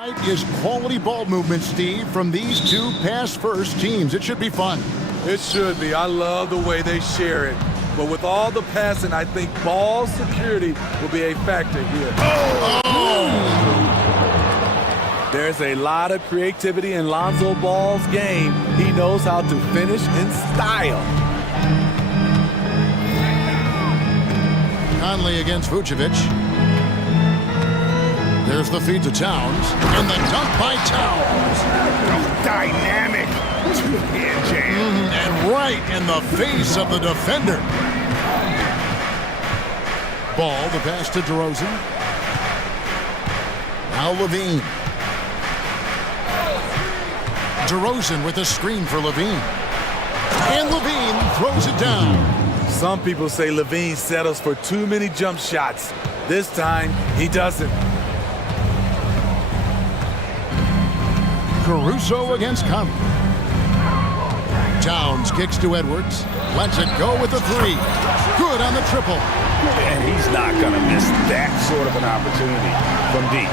Is quality ball movement, Steve, from these two pass-first teams. It should be fun. It should be. I love the way they share it. But with all the passing, I think ball security will be a factor here. There's a lot of creativity in Lonzo Ball's game. He knows how to finish in style. Conley against Vucevic. There's the feed to Towns, and the dunk by Towns. Dynamic two-hand jam. And right in the face of the defender. Ball, the pass to DeRozan. Now Levine. DeRozan with a screen for Levine. And Levine throws it down. Some people say Levine settles for too many jump shots. This time, he doesn't. Caruso against Conley. Towns kicks to Edwards. Lets it go with the three. Good on the triple. And he's not going to miss that sort of an opportunity from deep.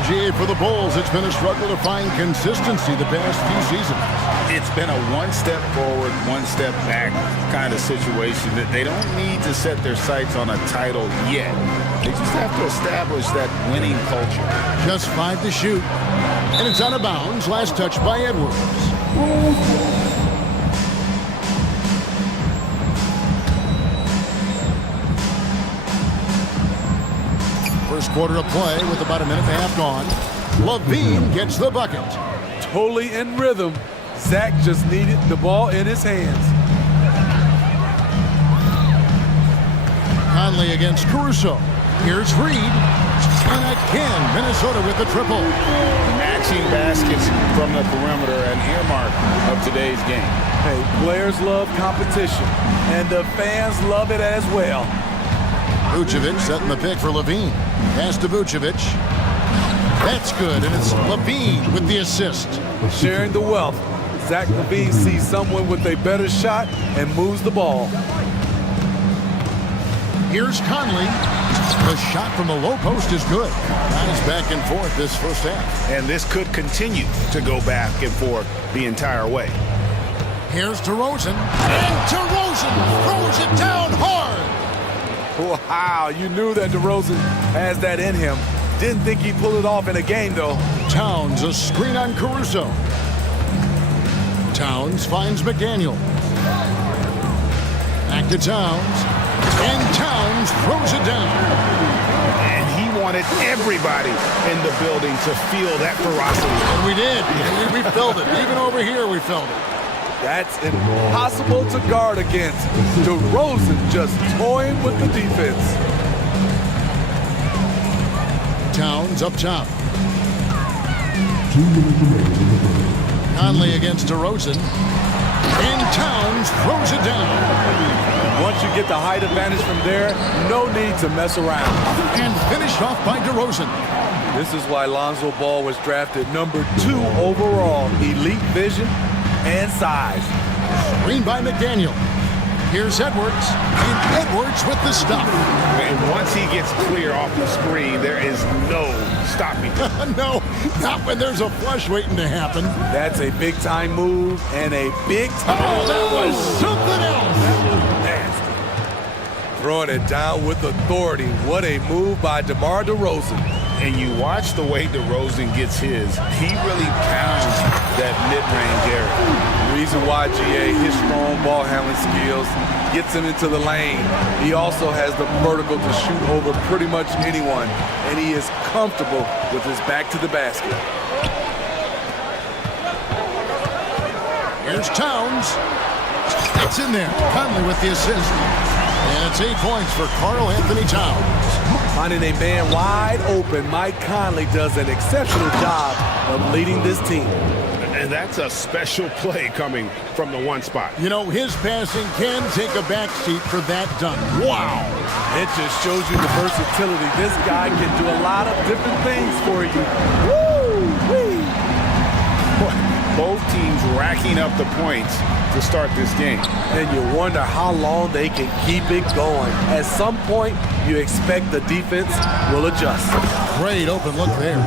LGA for the Bulls. It's been a struggle to find consistency the past few seasons. It's been a one-step forward, one-step back kind of situation that they don't need to set their sights on a title yet. They just have to establish that winning culture. Just 5 to shoot. And it's out of bounds. Last touch by Edwards. First quarter of play with about a minute and a half gone. Levine gets the bucket. Totally in rhythm. Zach just needed the ball in his hands. Conley against Caruso. Here's Reed. And again, Minnesota with the triple. Matching baskets from the perimeter, an earmark of today's game. Hey, players love competition, and the fans love it as well. Vucevic setting the pick for Levine. Pass to Vucevic. That's good, and it's Levine with the assist. Sharing the wealth. Zach Levine sees someone with a better shot and moves the ball. Here's Conley. The shot from the low post is good. Guys back and forth this first half. And this could continue to go back and forth the entire way. Here's DeRozan. And DeRozan throws it down hard. Wow, you knew that DeRozan has that in him. Didn't think he'd pull it off in a game, though. Towns, a screen on Caruso. Towns finds McDaniel. Back to Towns. And Towns throws it down. And he wanted everybody in the building to feel that ferocity. And we did. We felt it. Even over here, we felt it. That's impossible to guard against. DeRozan just toying with the defense. Towns up top. Conley against DeRozan. And Towns throws it down. Once you get the height advantage from there, no need to mess around. And finished off by DeRozan. This is why Lonzo Ball was drafted number 2 overall. Elite vision and size. Screen by McDaniel. Here's Edwards. And Edwards with the stop. And once he gets clear off the screen, there is no stopping him. No, not when there's a flush waiting to happen. That's a big-time move and a big-time... Oh, that was something else. Nasty. Throwing it down with authority. What a move by DeMar DeRozan. And you watch the way DeRozan gets his. He really pounds that mid-range area. Reason why GA, his strong ball handling skills, gets him into the lane. He also has the vertical to shoot over pretty much anyone, and he is comfortable with his back to the basket. Here's Towns. It's in there. Conley with the assist. And it's 8 points for Karl Anthony Towns. Finding a man wide open, Mike Conley does an exceptional job of leading this team. And that's a special play coming from the one spot. You know, his passing can take a backseat for that dunk. Wow. It just shows you the versatility. This guy can do a lot of different things for you. Woo-wee. Both teams racking up the points to start this game. And you wonder how long they can keep it going. At some point, you expect the defense will adjust. Great open look there.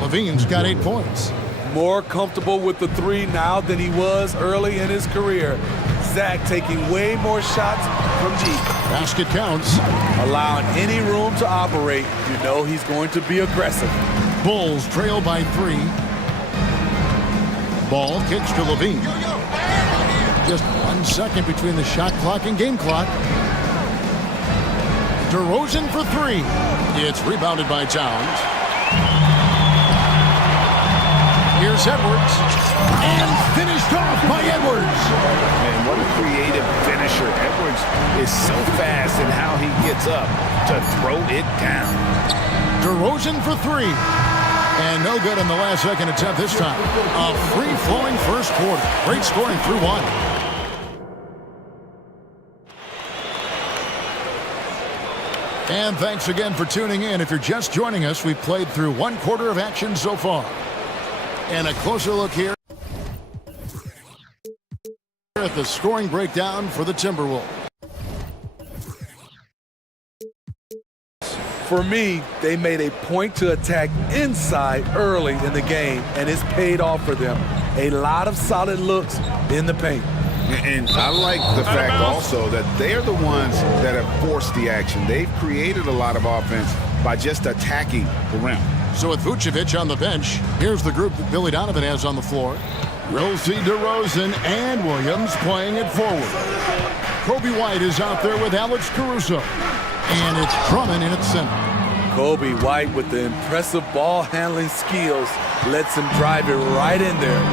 Levine's got 8 points. More comfortable with the three now than he was early in his career. Zach taking way more shots from deep. Basket counts. Allowing any room to operate, you know he's going to be aggressive. Bulls trail by 3. Ball kicks to Levine. Just 1 second between the shot clock and game clock. DeRozan for 3. It's rebounded by Towns. Here's Edwards. And finished off by Edwards. Man, what a creative finisher. Edwards is so fast in how he gets up to throw it down. DeRozan for 3. And no good on the last second attempt this time. A free-flowing first quarter. Great scoring through 1. And thanks again for tuning in. If you're just joining us, we've played through 1 quarter of action so far. And a closer look here at the scoring breakdown for the Timberwolves. For me, they made a point to attack inside early in the game, and it's paid off for them. A lot of solid looks in the paint. And I like the fact also that they're the ones that have forced the action. They've created a lot of offense by just attacking the rim. So with Vucevic on the bench, here's the group that Billy Donovan has on the floor. We'll see DeRozan and Williams playing it forward. Kobe White is out there with Alex Caruso. And it's Drummond in its center. Kobe White with the impressive ball handling skills lets him drive it right in there.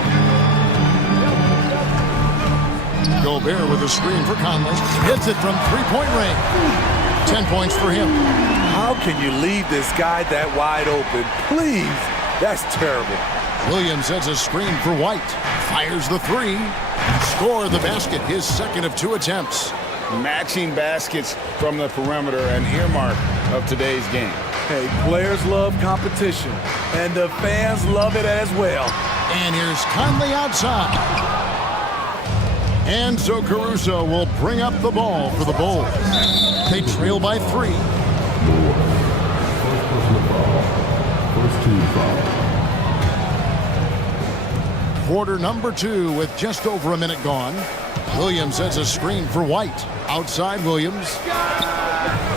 Gobert with a screen for Conley. Hits it from 3-point range. 10 points for him. How can you leave this guy that wide open? Please, that's terrible. Williams has a screen for White. Fires the 3. Score the basket, his second of 2 attempts. Matching baskets from the perimeter, an earmark of today's game. Hey, players love competition, and the fans love it as well. And here's Conley outside. And so Caruso will bring up the ball for the Bulls. They trail by 3. Quarter number 2 with just over a minute gone. Williams has a screen for White. Outside Williams.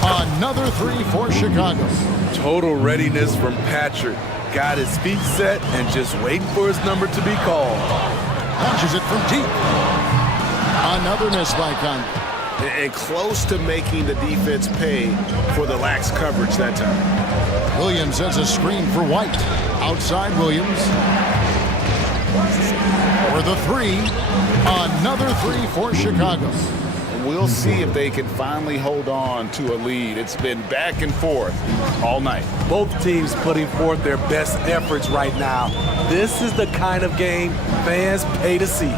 Another 3 for Chicago. Total readiness from Patrick. Got his feet set and just waiting for his number to be called. Launches it from deep. Another miss by Conley. And close to making the defense pay for the lax coverage that time. Williams has a screen for White. Outside Williams. For the 3. Another 3 for Chicago. We'll see if they can finally hold on to a lead. It's been back and forth all night. Both teams putting forth their best efforts right now. This is the kind of game fans pay to see.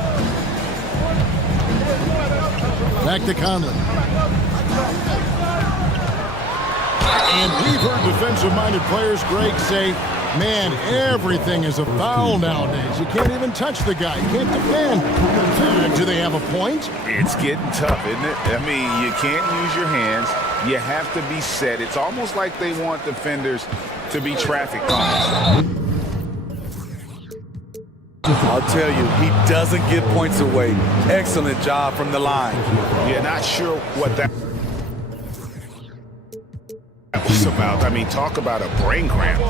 Back to Conley. And we've heard defensive-minded players, Greg, say, man, everything is a foul nowadays. You can't even touch the guy. You can't defend. Do they have a point? It's getting tough, isn't it? I mean, you can't use your hands. You have to be set. It's almost like they want defenders to be traffic cops. I'll tell you, he doesn't give points away. Excellent job from the line. Yeah, not sure what that was about. I mean, talk about a brain cramp.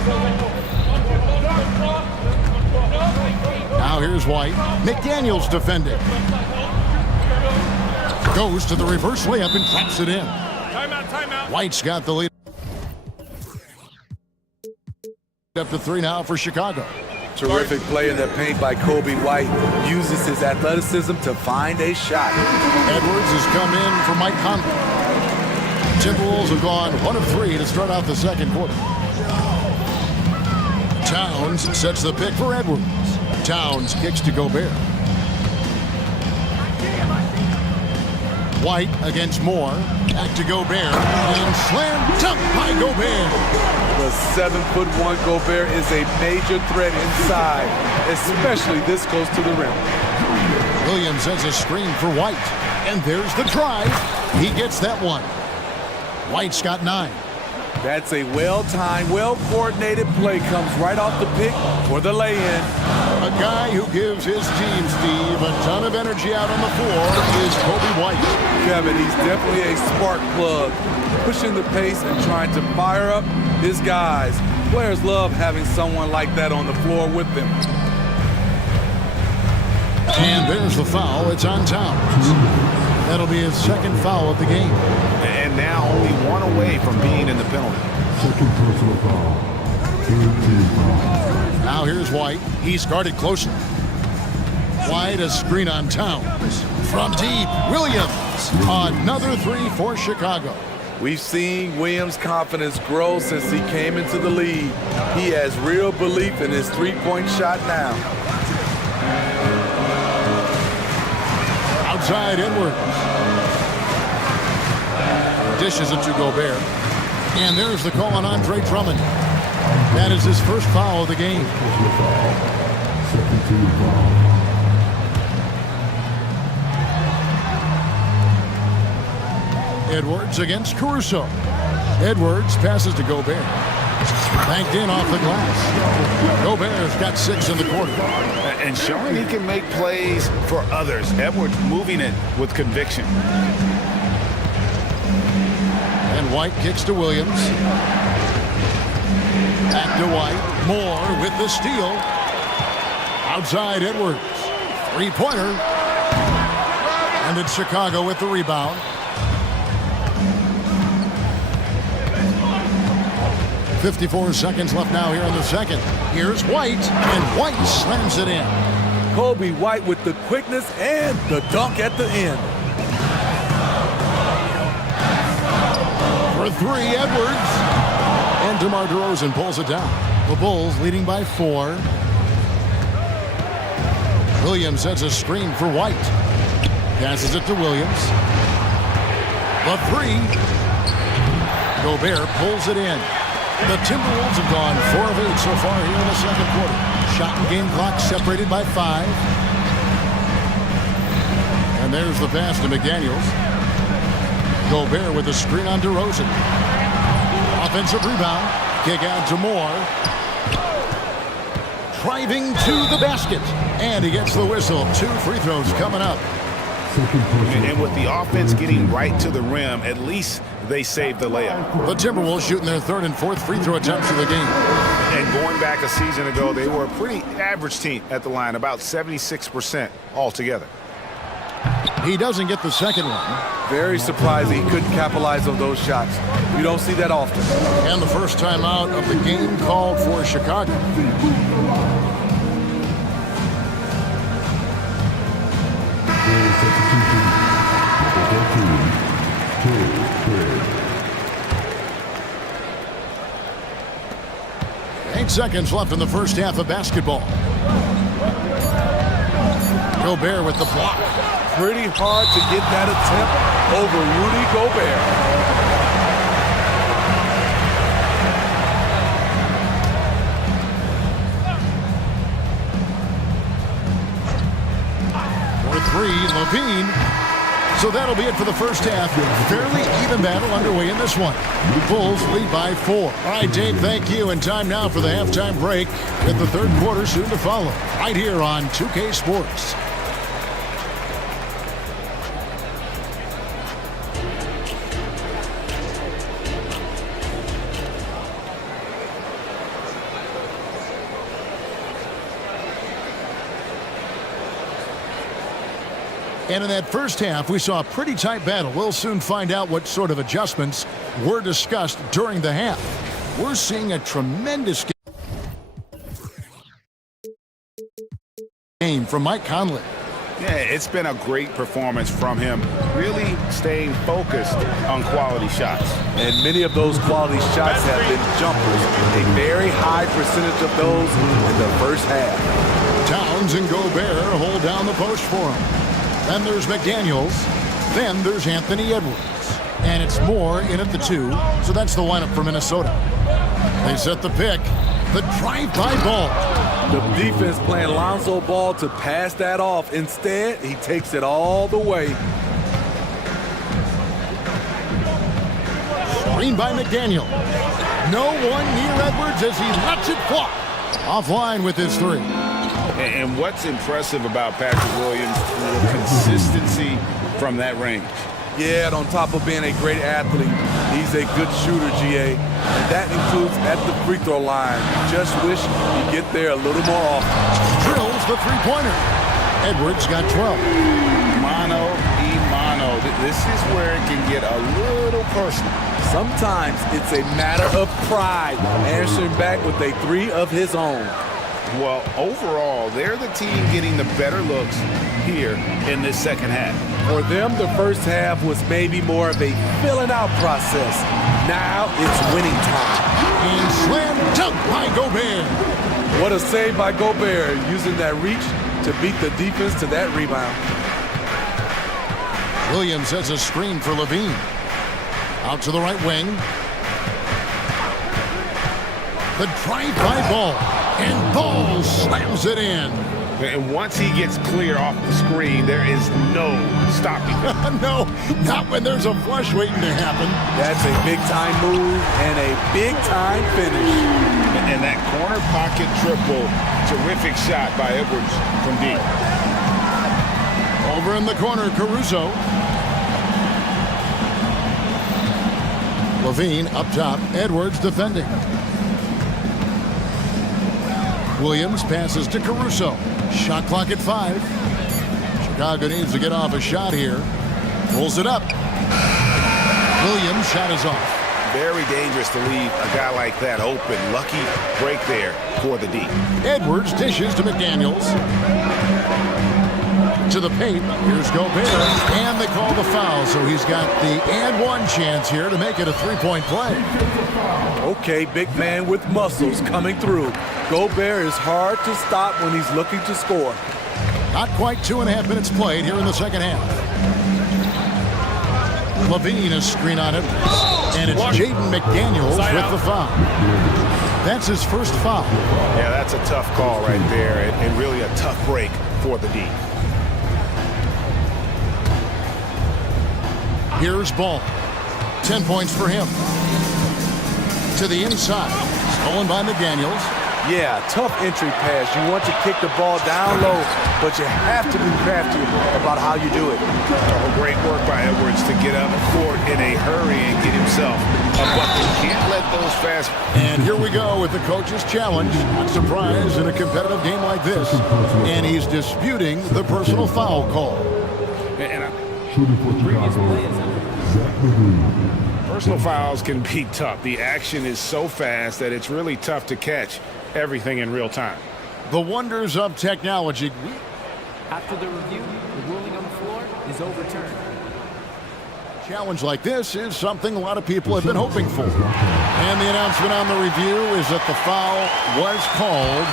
Now here's White. McDaniels defending. Goes to the reverse layup and claps it in. Timeout. White's got the lead. Up to 3 now for Chicago. Terrific play in the paint by Kobe White. Uses his athleticism to find a shot. Edwards has come in for Mike Conley. Timberwolves have gone 1 of 3 to start out the second quarter. Towns sets the pick for Edwards. Towns kicks to Gobert. White against Moore. Back to Gobert. And slam dunk by Gobert. The 7'1" Gobert is a major threat inside, especially this close to the rim. Williams has a screen for White. And there's the drive. He gets that one. White's got 9. That's a well-timed, well-coordinated play. Comes right off the pick for the lay-in. A guy who gives his team, Steve, a ton of energy out on the floor is Kobe White. Kevin, he's definitely a spark plug, pushing the pace and trying to fire up his guys. Players love having someone like that on the floor with them. And there's the foul. It's on Towns. That'll be his second foul of the game. And now only one away from being in the penalty. Second personal foul. Team foul. Now here's White. He's guarded closely. White, a screen on Towns. From deep, Williams. Another three for Chicago. We've seen Williams' confidence grow since he came into the league. He has real belief in his three-point shot now. Outside Edwards. Dishes it to Gobert. And there's the call on Andre Drummond. That is his first foul of the game. Second team foul. Edwards against Caruso. Edwards passes to Gobert. Banked in off the glass. Gobert's got 6 in the quarter. And showing he can make plays for others. Edwards moving it with conviction. And White kicks to Williams. Back to White. Moore with the steal. Outside Edwards. Three-pointer. And it's Chicago with the rebound. 54 seconds left now here in the second. Here's White, and White slams it in. Kobe White with the quickness and the dunk at the end. For three, Edwards. And DeMar DeRozan pulls it down. The Bulls leading by 4. Williams sets a screen for White. Passes it to Williams. The three. Gobert pulls it in. The Timberwolves have gone 4 of 8 so far here in the second quarter. Shot and game clock separated by 5. And there's the pass to McDaniels. Gobert with the screen on DeRozan. Offensive rebound. Kick out to Moore. Driving to the basket. And he gets the whistle. 2 free throws coming up. And with the offense getting right to the rim, at least they saved the layup. The Timberwolves shooting their 3rd and 4th free throw attempts of the game. And going back a season ago, they were a pretty average team at the line, about 76% altogether. He doesn't get the second one. Very surprising he couldn't capitalize on those shots. You don't see that often. And the first time out of the game called for Chicago. Substitution. 8 seconds left in the first half of basketball. Gobert with the block. Pretty hard to get that attempt over Rudy Gobert. For 3, Levine. So that'll be it for the first half. Fairly even battle underway in this one. The Bulls lead by 4. All right, Dave, thank you. And time now for the halftime break with the third quarter soon to follow. Right here on 2K Sports. And in that first half, we saw a pretty tight battle. We'll soon find out what sort of adjustments were discussed during the half. We're seeing a tremendous game from Mike Conley. Yeah, it's been a great performance from him, really staying focused on quality shots. And many of those quality shots have been jumpers. A very high percentage of those in the first half. Towns and Gobert hold down the post for him. Then there's McDaniels. Then there's Anthony Edwards. And it's Moore in at the 2. So that's the lineup for Minnesota. They set the pick. The drive-by ball. The defense playing Lonzo Ball to pass that off. Instead, he takes it all the way. Screen by McDaniel. No one near Edwards as he lets it fly. Offline with his three. And what's impressive about Patrick Williams, the consistency from that range. Yeah, and on top of being a great athlete, he's a good shooter, GA. And that includes at the free throw line. Just wish he'd get there a little more often. Drills the three-pointer. Edwards got 12. Mano y mano. This is where it can get a little personal. Sometimes it's a matter of pride, answering back with a three of his own. Well, overall, they're the team getting the better looks here in this second half. For them, the first half was maybe more of a filling out process. Now it's winning time. And slam dunk by Gobert. What a save by Gobert, using that reach to beat the defense to that rebound. Williams has a screen for Levine. Out to the right wing. The drive by Ball. And Ball slams it in. And once he gets clear off the screen, there is no stopping him. No, not when there's a flush waiting to happen. That's a big-time move and a big-time finish. And that corner pocket triple, terrific shot by Edwards from deep. Over in the corner, Caruso. Levine up top, Edwards defending. Williams passes to Caruso. Shot clock at 5. Chicago needs to get off a shot here. Pulls it up. Williams' shot is off. Very dangerous to leave a guy like that open. Lucky break there for the D. Edwards dishes to McDaniels. To the paint. Here's Gobert. And they call the foul, so he's got the and one chance here to make it a three-point play. Okay, big man with muscles coming through. Gobert is hard to stop when he's looking to score. Not quite 2.5 minutes played here in the second half. Levine a screen on it. And it's Jaden McDaniels with the foul. That's his first foul. Yeah, that's a tough call right there, and really a tough break for the D. Here's Ball. 10 points for him. To the inside. Stolen by McDaniels. Yeah, tough entry pass. You want to kick the ball down low, but you have to be crafty about how you do it. Oh, great work by Edwards to get up court in a hurry and get himself a bucket. Can't let those fast. And here we go with the coach's challenge. Not surprised in a competitive game like this. And he's disputing the personal foul call. Shooting for Chicago, Zach LaVine. Personal fouls can be tough. The action is so fast that it's really tough to catch everything in real time. The wonders of technology. After the review, the ruling on the floor is overturned. A challenge like this is something a lot of people have been hoping for. And the announcement on the review is that the foul was called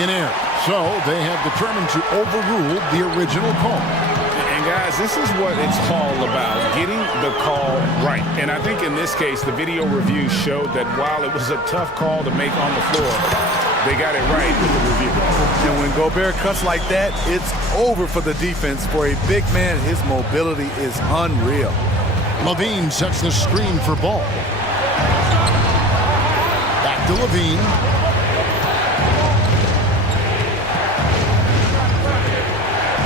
in error. So they have determined to overrule the original call. Guys, this is what it's all about, getting the call right. And I think in this case, the video review showed that while it was a tough call to make on the floor, they got it right with the review. And when Gobert cuts like that, it's over for the defense. For a big man, his mobility is unreal. Levine sets the screen for Ball. Back to Levine.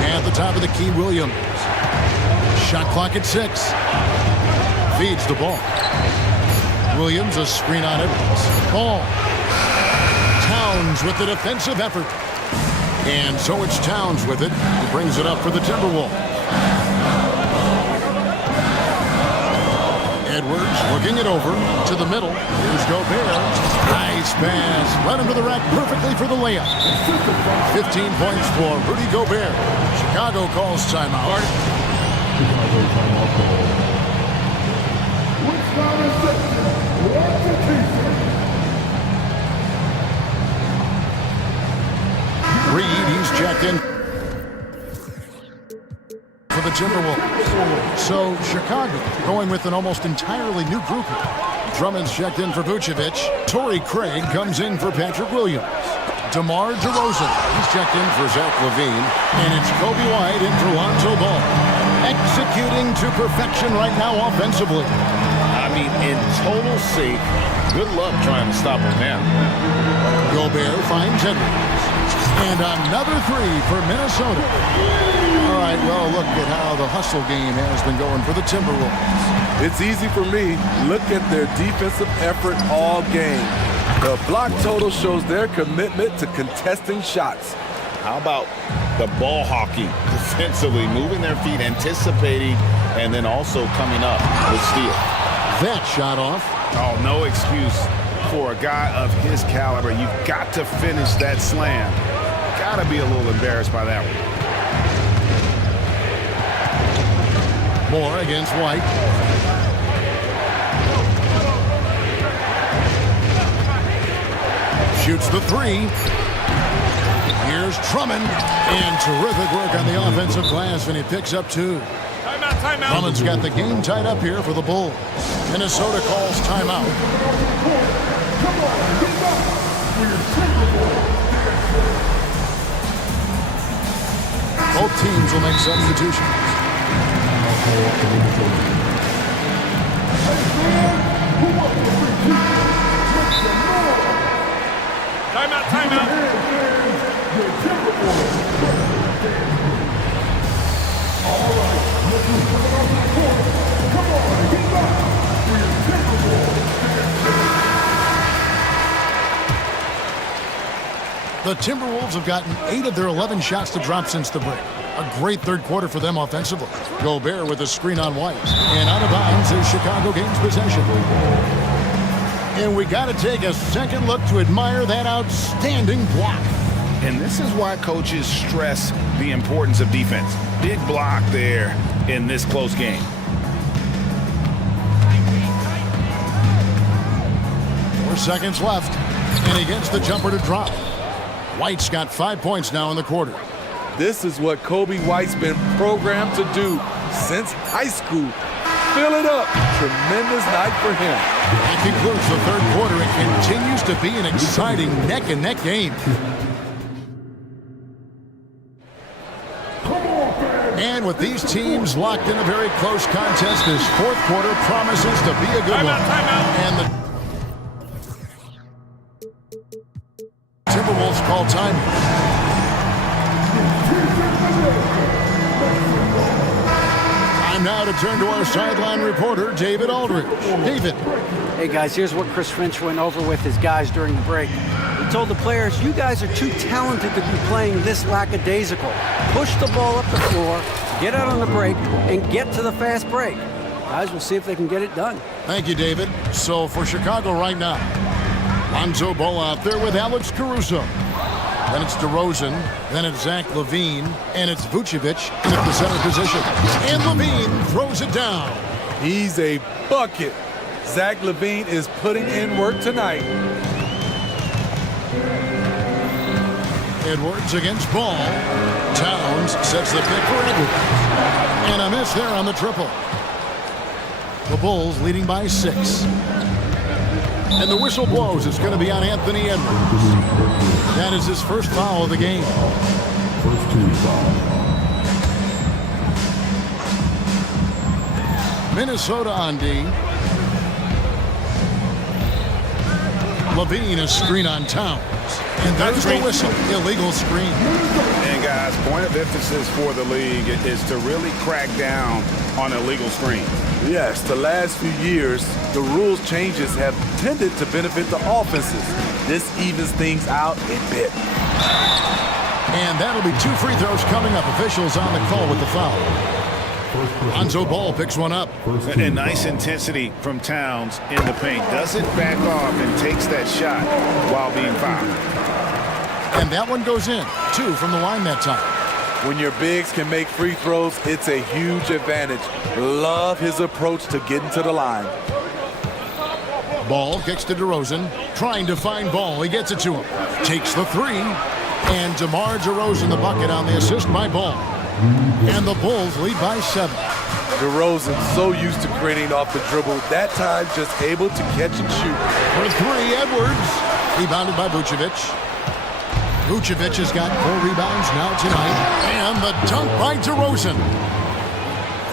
At the top of the key, Williams. Shot clock at 6. Feeds the ball. Williams a screen on Edwards. Ball. Towns with the defensive effort. And so it's Towns with it. He brings it up for the Timberwolves. Edwards looking it over to the middle. Here's Gobert. Nice pass. Right under the rack perfectly for the layup. 15 points for Rudy Gobert. Chicago calls timeout. Chicago timeout call. Reed, he's checked in for the Timberwolves. So Chicago going with an almost entirely new group. Drummond's checked in for Vucevic. Torrey Craig comes in for Patrick Williams. DeMar DeRozan, he's checked in for Zach LaVine. And it's Kobe White in for Lonzo Ball. Executing to perfection right now offensively. I mean, in total sync. Good luck trying to stop him now. Gobert finds Edwards. And another three for Minnesota. All right, well, look at how the hustle game has been going for the Timberwolves. It's easy for me. Look at their defensive effort all game. The block total shows their commitment to contesting shots. How about the ball hockey defensively, moving their feet, anticipating, and then also coming up with steal. That shot off. Oh, no excuse for a guy of his caliber. You've got to finish that slam. Got to be a little embarrassed by that one. Moore against White. Shoots the three. Here's Drummond. And terrific work on the offensive glass, and he picks up two. Timeout. Drummond's got the game tied up here for the Bulls. Minnesota calls timeout. Both teams will make substitutions. Timeout. The Timberwolves have gotten 8 of their 11 shots to drop since the break. A great third quarter for them offensively. Gobert with a screen on White. And out of bounds is Chicago gains possession. And we got to take a second look to admire that outstanding block. And this is why coaches stress the importance of defense. Big block there in this close game. 4 seconds left. And he gets the jumper to drop. White's got 5 points now in the quarter. This is what Kobe White's been programmed to do since high school. Fill it up. Tremendous night for him. That concludes the third quarter. It continues to be an exciting neck-and-neck game. And with these teams locked in a very close contest, this fourth quarter promises to be a good one. And the Timberwolves call time. Time now to turn to our sideline reporter, David Aldridge. David. Hey, guys, here's what Chris Finch went over with his guys during the break. He told the players, you guys are too talented to be playing this lackadaisical. Push the ball up the floor, get out on the break, and get to the fast break. Guys, we'll see if they can get it done. Thank you, David. So for Chicago right now, Lonzo Ball out there with Alex Caruso. Then it's DeRozan, then it's Zach LaVine, and it's Vucevic in at the center position. And LaVine throws it down. He's a bucket. Zach LaVine is putting in work tonight. Edwards against Ball. Towns sets the pick for Edwards. And a miss there on the triple. The Bulls leading by 6. And the whistle blows. It's going to be on Anthony Edwards. That is his first foul of the game. First team foul. Minnesota on D. LaVine a screen on Towns. And there's the whistle. Illegal screen. And guys, point of emphasis for the league is to really crack down on illegal screens. Yes, the last few years, the rules changes have tended to benefit the offenses. This evens things out a bit. And that'll be 2 free throws coming up. Officials on the call with the foul. Lonzo Ball picks one up. And nice intensity from Towns in the paint. Doesn't back off and takes that shot while being fouled. And that one goes in. 2 from the line that time. When your bigs can make free throws, it's a huge advantage. Love his approach to getting to the line. Ball kicks to DeRozan. Trying to find Ball. He gets it to him. Takes the 3. And DeMar DeRozan the bucket on the assist by Ball. And the Bulls lead by 7. DeRozan so used to creating off the dribble. That time just able to catch and shoot. For 3, Edwards. Rebounded by Vucevic. Vucevic has got 4 rebounds now tonight. And the dunk by DeRozan.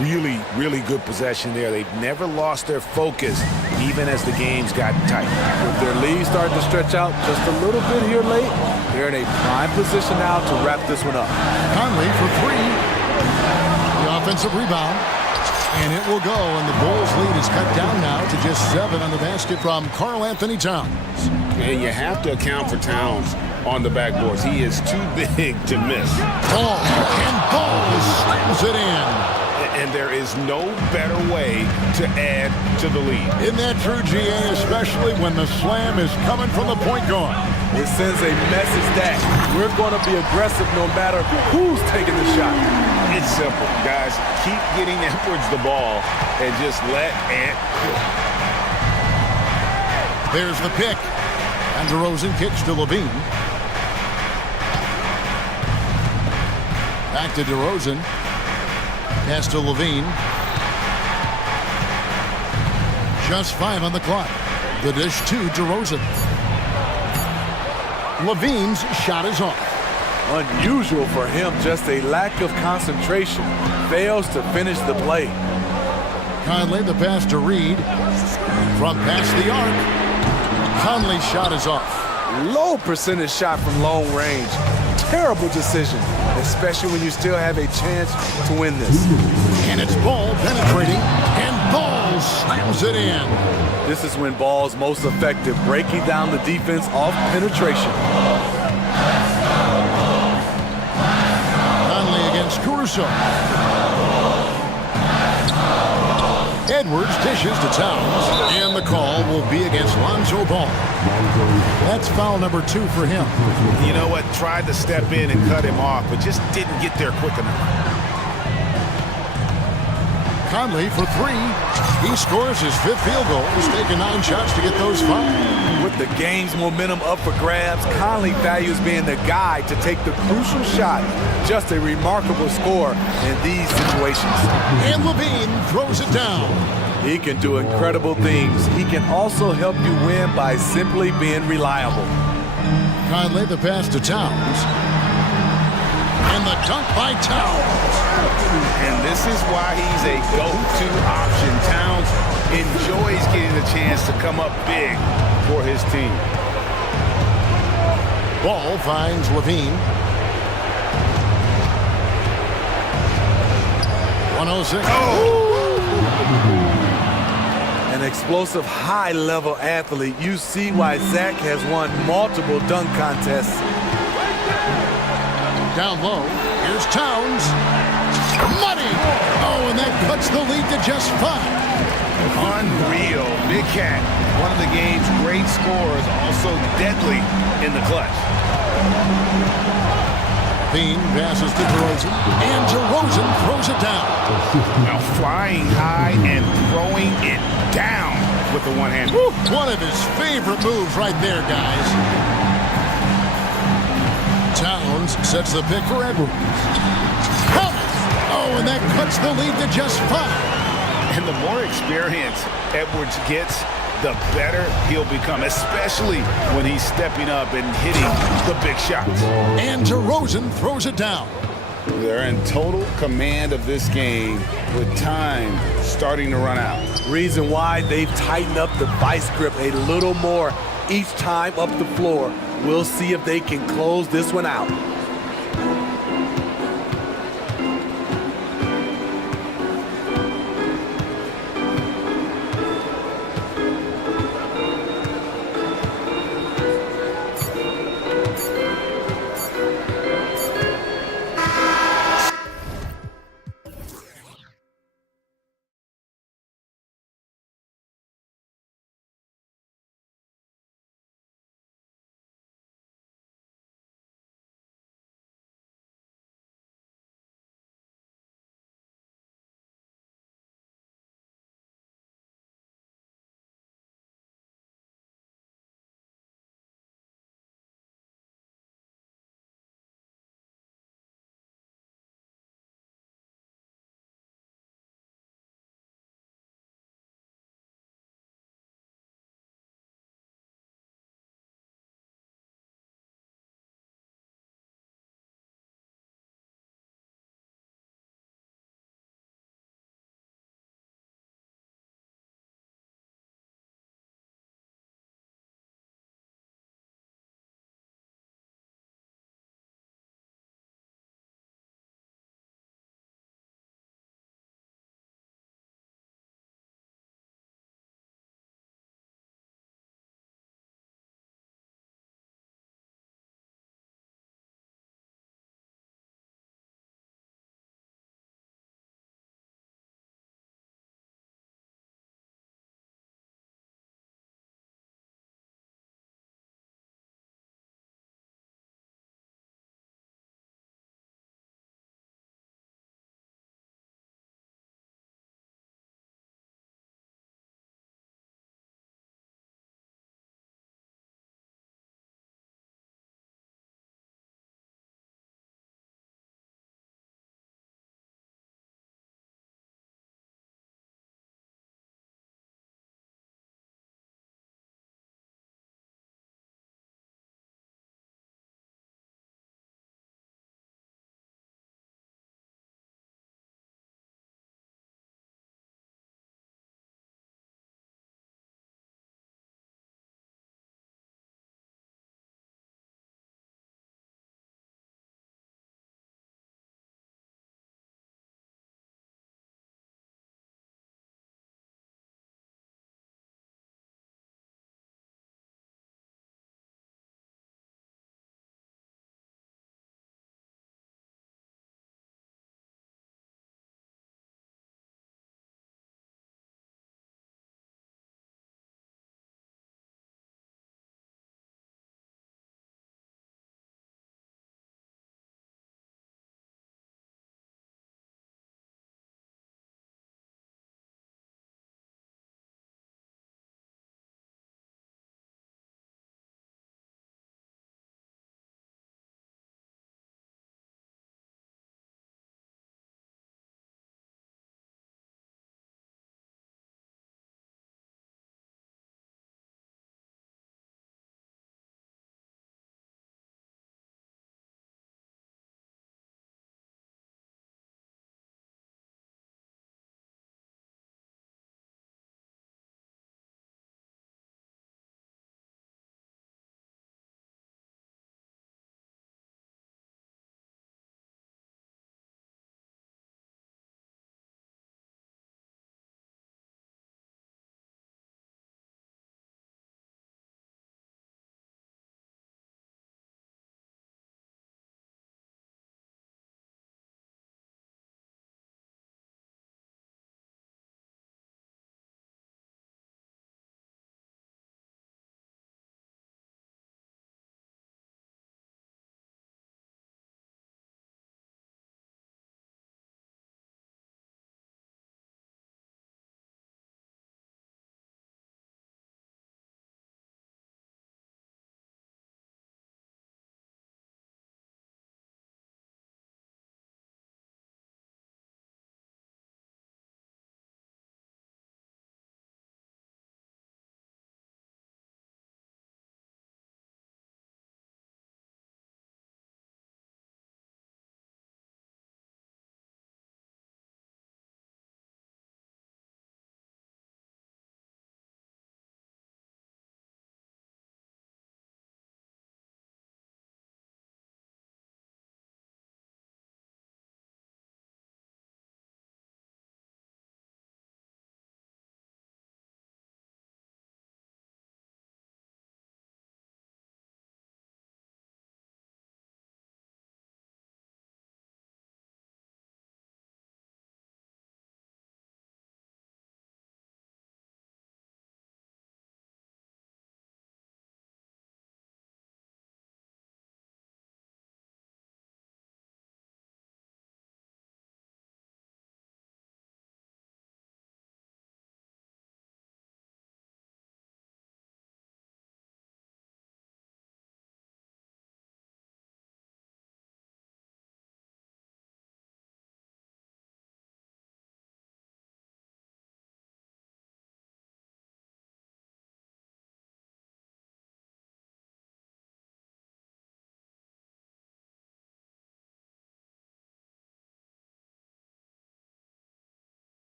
really, really good possession there. They've never lost their focus, even as the games got tight. With their lead starting to stretch out just a little bit here late, they're in a prime position now to wrap this one up. Conley for three. The offensive rebound. And it will go, and the Bulls' lead is cut down now to just 7 on the basket from Karl Anthony Towns. And you have to account for Towns on the backboards. He is too big to miss. Ball, and Ball slams it in. And there is no better way to add to the lead. Isn't that true, GA, especially when the slam is coming from the point guard? It sends a message that we're going to be aggressive no matter who's taking the shot. It's simple, guys. Keep getting Edwards the ball and just let Ant cook. There's the pick. And DeRozan kicks to Levine. Back to DeRozan. Pass to Levine. Just 5 on the clock. The dish to DeRozan. Levine's shot is off. Unusual for him, just a lack of concentration. Fails to finish the play. Conley, the pass to Reed. From past the arc. Conley's shot is off. Low percentage shot from long range. Terrible decision, especially when you still have a chance to win this. And it's Ball penetrating, and Ball slams it in. This is when Ball's most effective, breaking down the defense off penetration. Conley against Caruso. Edwards dishes to Towns, and the call will be against Lonzo Ball. That's foul number 2 for him. You know what? Tried to step in and cut him off, but just didn't get there quick enough. Conley for 3. He scores his 5th field goal. He's taken 9 shots to get those 5. With the game's momentum up for grabs, Conley values being the guy to take the crucial shot. Just a remarkable score in these situations. And Levine throws it down. He can do incredible things. He can also help you win by simply being reliable. Conley, the pass to Towns. And the dunk by Towns. And this is why he's a go-to option. Towns enjoys getting the chance to come up big for his team. Ball finds Levine. 106. An explosive, high-level athlete. You see why Zach has won multiple dunk contests. Down low. Here's Towns. Money! Oh, and that cuts the lead to just 5. Unreal. Big Cat, one of the game's great scorers, also deadly in the clutch. Bean passes to DeRozan, and DeRozan throws it down. Now flying high and throwing it down with the one hand. Woo, one of his favorite moves right there, guys. Towns sets the pick for Edwards. Oh, and that cuts the lead to just 5. And the more experience Edwards gets, the better he'll become, especially when he's stepping up and hitting the big shots. And DeRozan throws it down. They're in total command of this game with time starting to run out. Reason why they've tightened up the vice grip a little more each time up the floor. We'll see if they can close this one out.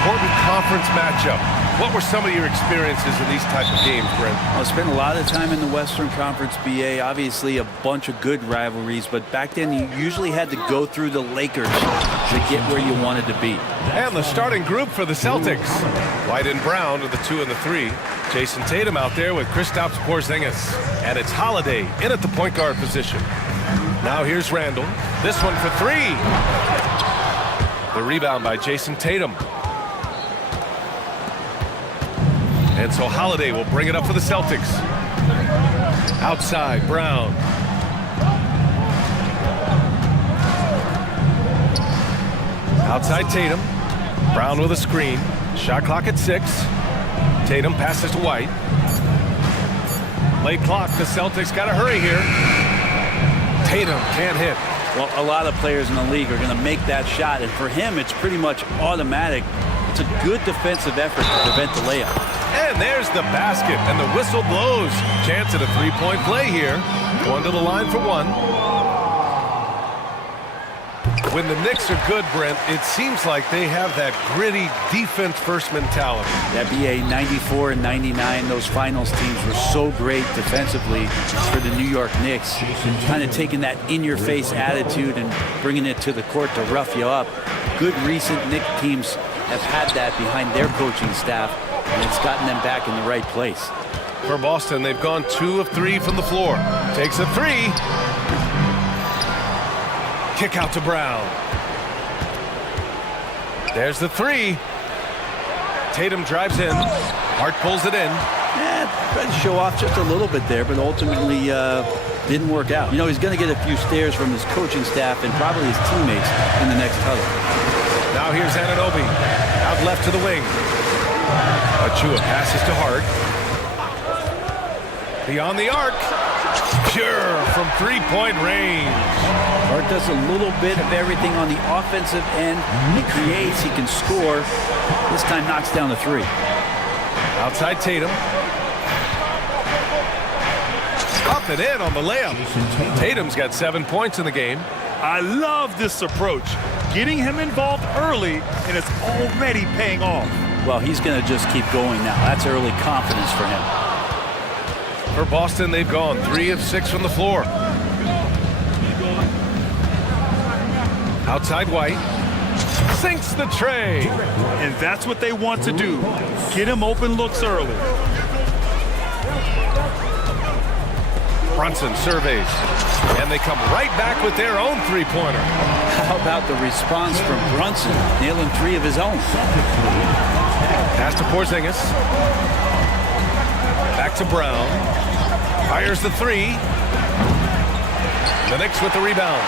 important conference matchup. What were some of your experiences in these type of games, Brent? I spent a lot of time in the Western Conference BA. Obviously, a bunch of good rivalries, but back then you usually had to go through the Lakers to get where you wanted to be. And the starting group for the Celtics. White and Brown are the 2 and the 3. Jason Tatum out there with Kristaps Porzingis. And it's Holiday in at the point guard position. Now here's Randall. This one for 3. The rebound by Jason Tatum. And so Holiday will bring it up for the Celtics. Outside, Brown. Outside Tatum. Brown with a screen. Shot clock at 6. Tatum passes to White. Late clock, the Celtics got to hurry here. Tatum can't hit. Well, a lot of players in the league are going to make that shot, and for him, it's pretty much automatic. It's a good defensive effort to prevent the layup. And there's the basket, and the whistle blows. Chance at a three-point play here. Going to the line for 1. When the Knicks are good, Brent, it seems like they have that gritty defense-first mentality. That BA 94 and 99, those finals teams were so great defensively for the New York Knicks. Kind of taking that in-your-face attitude and bringing it to the court to rough you up. Good recent Knicks teams have had that behind their coaching staff, and it's gotten them back in the right place. For Boston, they've gone 2 of 3 from the floor. Takes a 3. Kick out to Brown. There's the 3. Tatum drives in. Hart pulls it in. Yeah, tried to show off just a little bit there, but ultimately didn't work out. You know, he's going to get a few stares from his coaching staff and probably his teammates in the next huddle. Now here's Anunoby. Out left to the wing. Achua passes to Hart. Beyond the arc. Pure from three-point range. Hart does a little bit of everything on the offensive end. He creates, he can score. This time knocks down the 3. Outside Tatum. Up and in on the layup. Tatum's got 7 points in the game. I love this approach. Getting him involved early, and it's already paying off. Well, he's going to just keep going now. That's early confidence for him. For Boston, they've gone 3 of 6 from the floor. Outside White. Sinks the tray. And that's what they want to do. Get him open looks early. Brunson surveys. And they come right back with their own three-pointer. How about the response from Brunson, nailing 3 of his own? Pass to Porzingis. Back to Brown. Fires the 3. The Knicks with the rebound.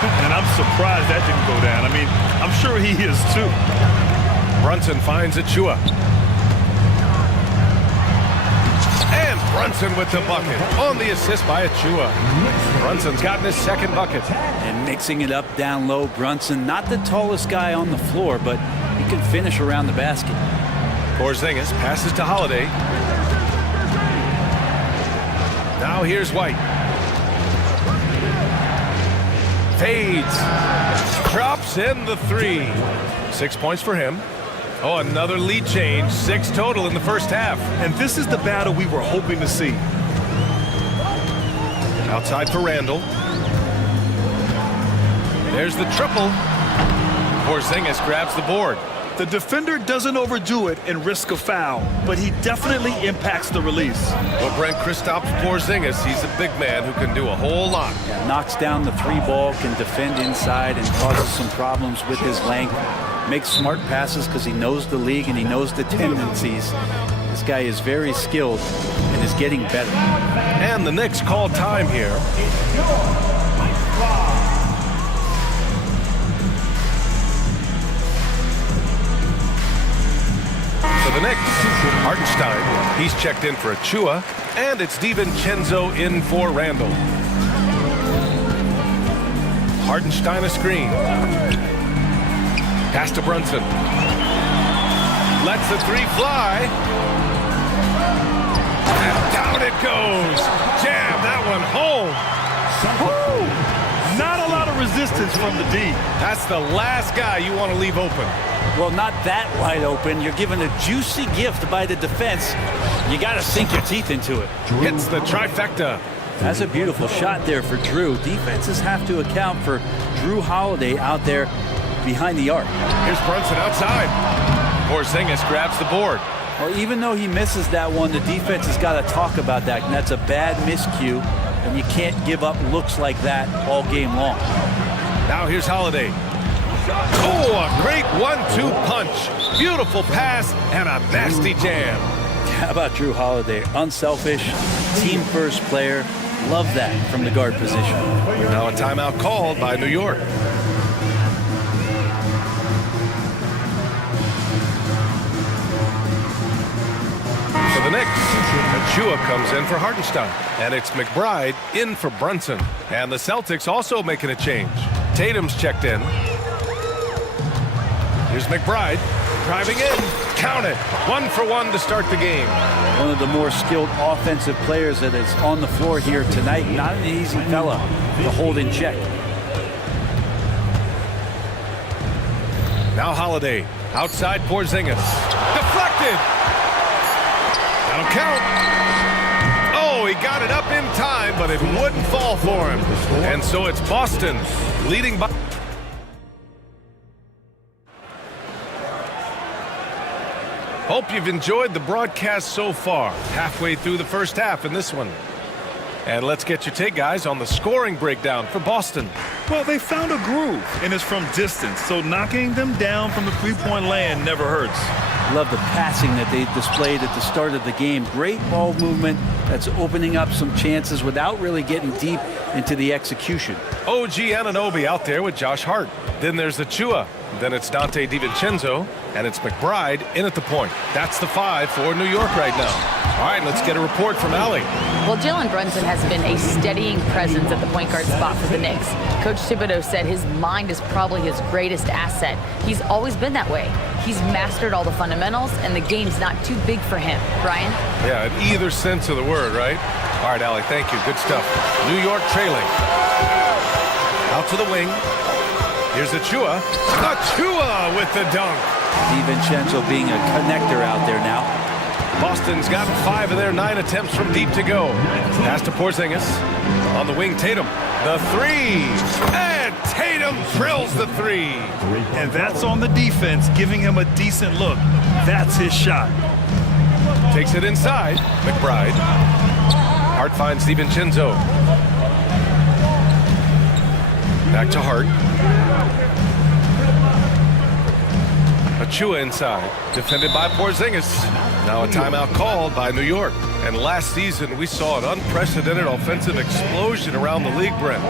And I'm surprised that didn't go down. I mean, I'm sure he is too. Brunson finds Achua. And Brunson with the bucket on the assist by Achua. Brunson's gotten his second bucket. And mixing it up down low, Brunson, not the tallest guy on the floor, but he can finish around the basket. Porzingis passes to Holiday. Now here's White. Fades. Drops in the 3. 6 points for him. Oh, another lead change. 6 total in the first half. And this is the battle we were hoping to see. Outside for Randall. There's the triple. Porzingis grabs the board. The defender doesn't overdo it and risk a foul, but he definitely impacts the release. Well, Brent, Kristaps Porzingis, he's a big man who can do a whole lot. Yeah, knocks down the 3 ball, can defend inside, and causes some problems with his length. Makes smart passes because he knows the league and he knows the tendencies. This guy is very skilled and is getting better. And the Knicks call time here. For the Knicks, Hartenstein, he's checked in for Achua, and it's DiVincenzo in for Randall. Hartenstein a screen. Pass to Brunson. Lets the 3 fly. And down it goes. Jam that one home. Not a lot of resistance from the D. That's the last guy you want to leave open. Well, not that wide open. You're given a juicy gift by the defense. You got to sink your teeth into it. Hits the trifecta. That's a beautiful shot there for Drew. Defenses have to account for Drew Holiday out there behind the arc. Here's Brunson outside. Porzingis grabs the board. Well, even though he misses that one, the defense has got to talk about that, and that's a bad miscue, and you can't give up looks like that all game long. Now here's Holiday. Oh, a great 1-2 punch. Beautiful pass and a nasty jam. How about Drew Holiday? Unselfish, team-first player. Love that from the guard position. Now a timeout called by New York. For the Knicks, Achua comes in for Hartenstein. And it's McBride in for Brunson. And the Celtics also making a change. Tatum's checked in. Here's McBride driving in. Count it. 1 for 1 to start the game. One of the more skilled offensive players that is on the floor here tonight. Not an easy fella to hold in check. Now Holiday. Outside Porzingis. Deflected. That'll count. Oh, he got it up in time, but it wouldn't fall for him. And so it's Boston leading by. Hope you've enjoyed the broadcast so far. Halfway through the first half in this one. And let's get your take, guys, on the scoring breakdown for Boston. Well, they found a groove, and it's from distance, so knocking them down from the three-point land never hurts. Love the passing that they displayed at the start of the game. Great ball movement that's opening up some chances without really getting deep into the execution. OG Anunoby out there with Josh Hart. Then there's Achua. Then it's Dante DiVincenzo. And it's McBride in at the point. That's the 5 for New York right now. All right, let's get a report from Allie. Well, Jalen Brunson has been a steadying presence at the point guard spot for the Knicks. Coach Thibodeau said his mind is probably his greatest asset. He's always been that way. He's mastered all the fundamentals, and the game's not too big for him. Brian? Yeah, in either sense of the word, right? All right, Allie, thank you. Good stuff. New York trailing. Out to the wing. Here's Achua. Achua with the dunk. DiVincenzo being a connector out there now. Boston's got 5 of their 9 attempts from deep to go. Pass to Porzingis. On the wing, Tatum. The 3. And Tatum drills the 3. And that's on the defense, giving him a decent look. That's his shot. Takes it inside. McBride. Hart finds DiVincenzo. Back to Hart. Achua inside, defended by Porzingis. Now a timeout called by New York. And last season, we saw an unprecedented offensive explosion around the league, Brent.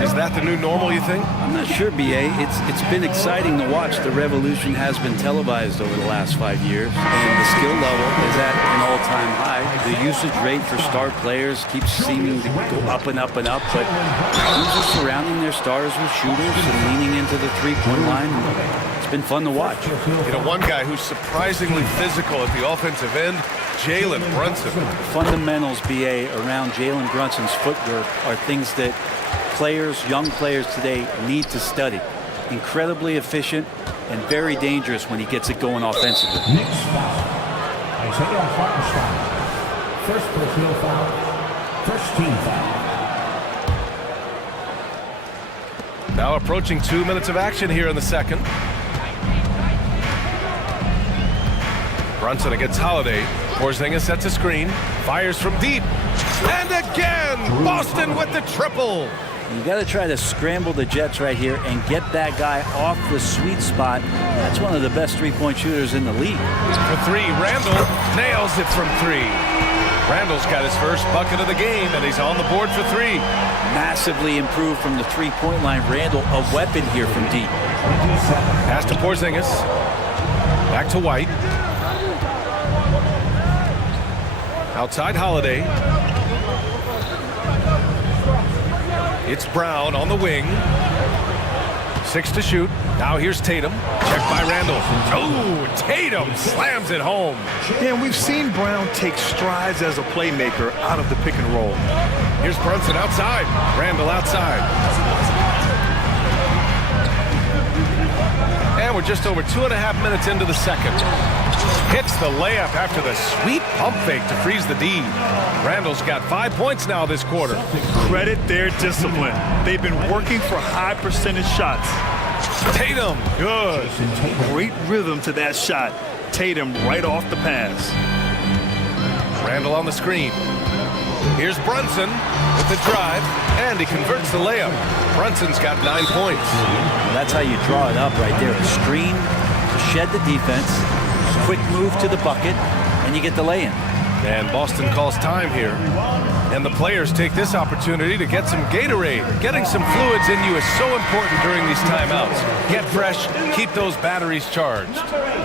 Is that the new normal, you think? I'm not sure, B.A. It's been exciting to watch. The revolution has been televised over the last 5 years, and the skill level is at an all-time high. The usage rate for star players keeps seeming to go up and up and up, but teams are surrounding their stars with shooters and leaning into the three-point line. It's been fun to watch. You know, one guy who's surprisingly physical at the offensive end, Jalen Brunson. Fundamentals, B.A., around Jalen Brunson's footwork are things that players, young players today, need to study. Incredibly efficient and very dangerous when he gets it going offensively. Knicks foul. Isaiah Hartenstein. First personal foul. First team foul. Now approaching 2 minutes of action here in the second. Brunson against Holiday. Porzingis sets a screen. Fires from deep. And again, Boston with the triple. You got to try to scramble the Jets right here and get that guy off the sweet spot. That's one of the best three-point shooters in the league. For 3, Randall nails it from 3. Randall's got his first bucket of the game, and he's on the board for 3. Massively improved from the three-point line. Randall, a weapon here from deep. Pass to Porzingis. Back to White. Outside Holiday. It's Brown on the wing. 6 to shoot. Now here's Tatum. Checked by Randall. Oh, Tatum slams it home. Yeah, and we've seen Brown take strides as a playmaker out of the pick and roll. Here's Brunson outside. Randall outside. And And we're just over 2.5 minutes into the second. Hits the layup after the sweet pump fake to freeze the D. Randall's got 5 points now this quarter. Credit their discipline. They've been working for high percentage shots. Tatum, good. Great rhythm to that shot. Tatum right off the pass. Randall on the screen. Here's Brunson with the drive, and he converts the layup. Brunson's got 9 points. That's how you draw it up right there. A screen to shed the defense, quick move to the bucket, and you get the lay-in. And Boston calls time here. And the players take this opportunity to get some Gatorade. Getting some fluids in you is so important during these timeouts. Get fresh, keep those batteries charged.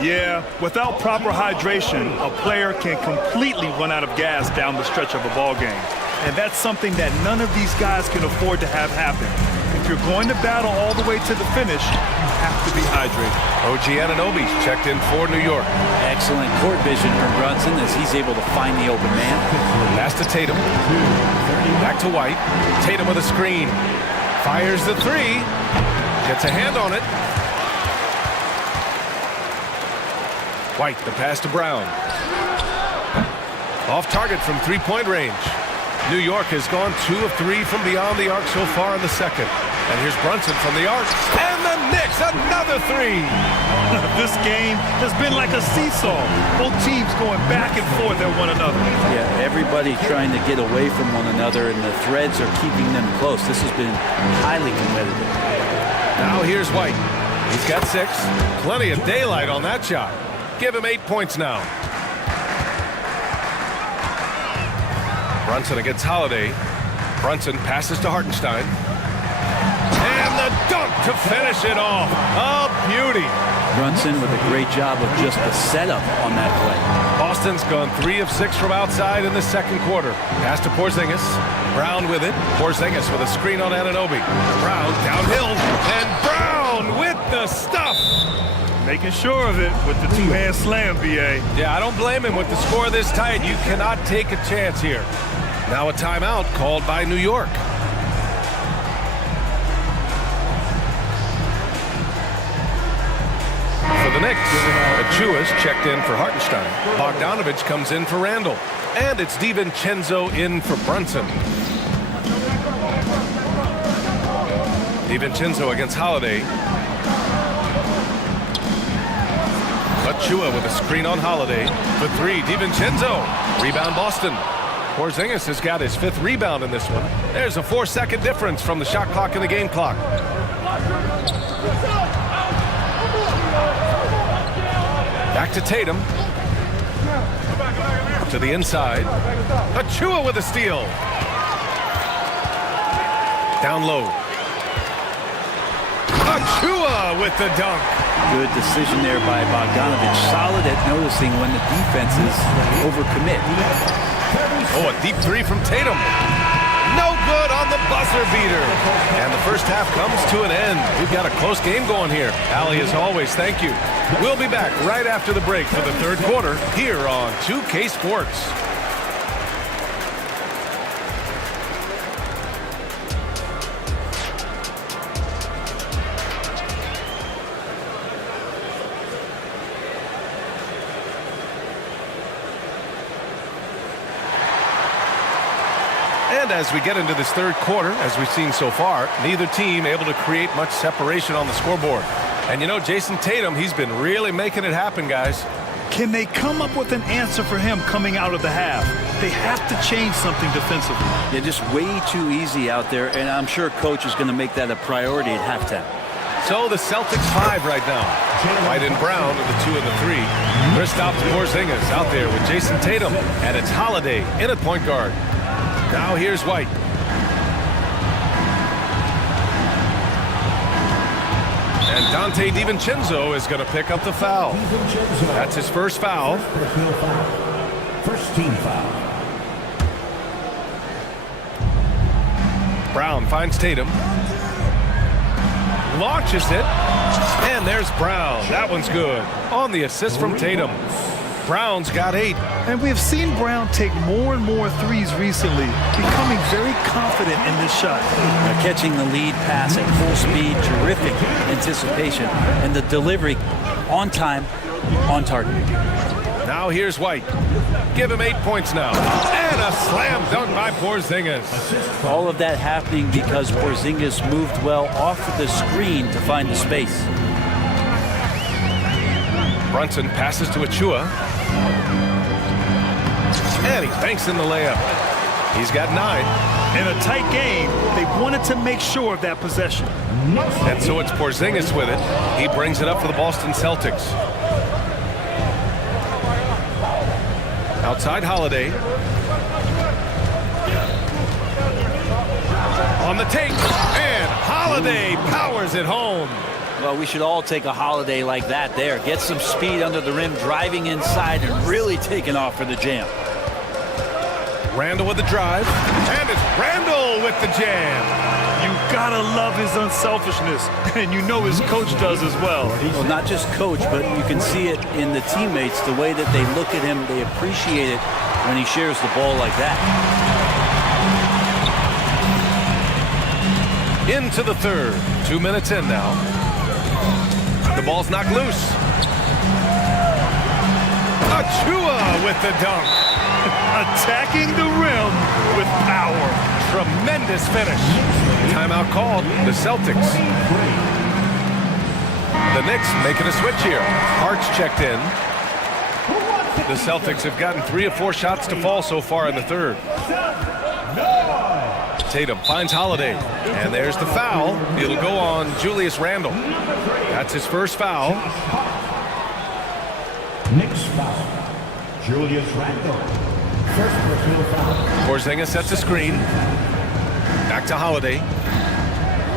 Yeah, without proper hydration, a player can completely run out of gas down the stretch of a ball game. And that's something that none of these guys can afford to have happen. If you're going to battle all the way to the finish, you have to be hydrated. OG Anunoby's checked in for New York. Excellent court vision from Brunson as he's able to find the open man. Pass to Tatum. Back to White. Tatum with a screen. Fires the three. Gets a hand on it. White, the pass to Brown. Off target from three-point range. New York has gone 2 of 3 from beyond the arc so far in the second. And here's Brunson from the arc. And the Knicks, another 3. This game has been like a seesaw. Both teams going back and forth at one another. Yeah, everybody trying to get away from one another, and the threads are keeping them close. This has been highly competitive. Now here's White. He's got 6. Plenty of daylight on that shot. Give him 8 points now. Brunson against Holiday. Brunson passes to Hartenstein. And the dunk to finish it off. A beauty. Brunson with a great job of just the setup on that play. Boston's gone 3 of 6 from outside in the second quarter. Pass to Porzingis. Brown with it. Porzingis with a screen on Anunoby. Brown downhill. And Brown with the stuff. Making sure of it with the two-hand slam, BA. Yeah, I don't blame him with the score this tight. You cannot take a chance here. Now a timeout called by New York. For the Knicks, Achua's checked in for Hartenstein. Bogdanovich comes in for Randall. And it's DiVincenzo in for Brunson. DiVincenzo against Holiday. Achua with a screen on Holiday. For 3, DiVincenzo. Rebound Boston. Porzingis has got his 5th rebound in this one. There's a 4-second difference from the shot clock and the game clock. Back to Tatum. To the inside. Achua with a steal. Down low. Achua with the dunk. Good decision there by Bogdanovich. Solid at noticing when the defenses overcommit. Oh, a deep 3 from Tatum. No good on the buzzer beater. And the first half comes to an end. We've got a close game going here. Allie, as always, thank you. We'll be back right after the break for the third quarter here on 2K Sports. And as we get into this third quarter, as we've seen so far, neither team able to create much separation on the scoreboard. And you know, Jason Tatum, he's been really making it happen, guys. Can they come up with an answer for him coming out of the half? They have to change something defensively. They're just way too easy out there, and I'm sure coach is going to make that a priority at halftime. So the Celtics 5 right now. White and Brown are the 2 and the 3. Kristaps Porzingis out there with Jason Tatum. And it's Holiday in at point guard. Now here's White. And Dante DiVincenzo is going to pick up the foul. That's his first foul. First team foul. Brown finds Tatum. Launches it. And there's Brown. That one's good. On the assist from Tatum. Brown's got 8. And we have seen Brown take more and more threes recently, becoming very confident in this shot. Catching the lead pass at full speed, terrific anticipation, and the delivery on time, on target. Now here's White. Give him 8 points now. And a slam dunk by Porzingis. All of that happening because Porzingis moved well off of the screen to find the space. Brunson passes to Achua. And he banks in the layup. He's got 9. In a tight game, they wanted to make sure of that possession. And so it's Porzingis with it. He brings it up for the Boston Celtics. Outside Holiday. On the take. And Holiday powers it home. Well, we should all take a Holiday like that there. Get some speed under the rim, driving inside, and really taking off for the jam. Randall with the drive. And it's Randall with the jam. You gotta love his unselfishness, and you know his coach does as well. Well, not just coach, but you can see it in the teammates, the way that they look at him, they appreciate it when he shares the ball like that. Into the third. 2 minutes in now. The ball's knocked loose. Achua with the dunk. Attacking the rim with power. Tremendous finish. Timeout called. The Celtics. The Knicks making a switch here. Hart's checked in. The Celtics have gotten 3 of 4 shots to fall so far in the third. Tatum finds Holiday. And there's the foul. It'll go on Julius Randle. That's his first foul. Knicks foul. Julius Randle. First personal foul. Porzingis sets a screen. Back to Holiday.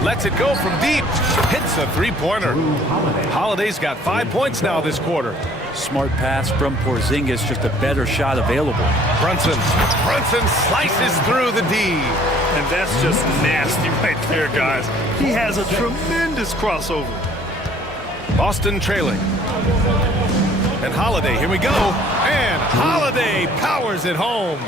Lets it go from deep. Hits a three-pointer. Holiday's got 5 points now this quarter. Smart pass from Porzingis, just a better shot available. Brunson slices through the D. And that's just nasty right there, guys. He has a tremendous crossover. Boston trailing. And Holiday, here we go. And Holiday powers it home.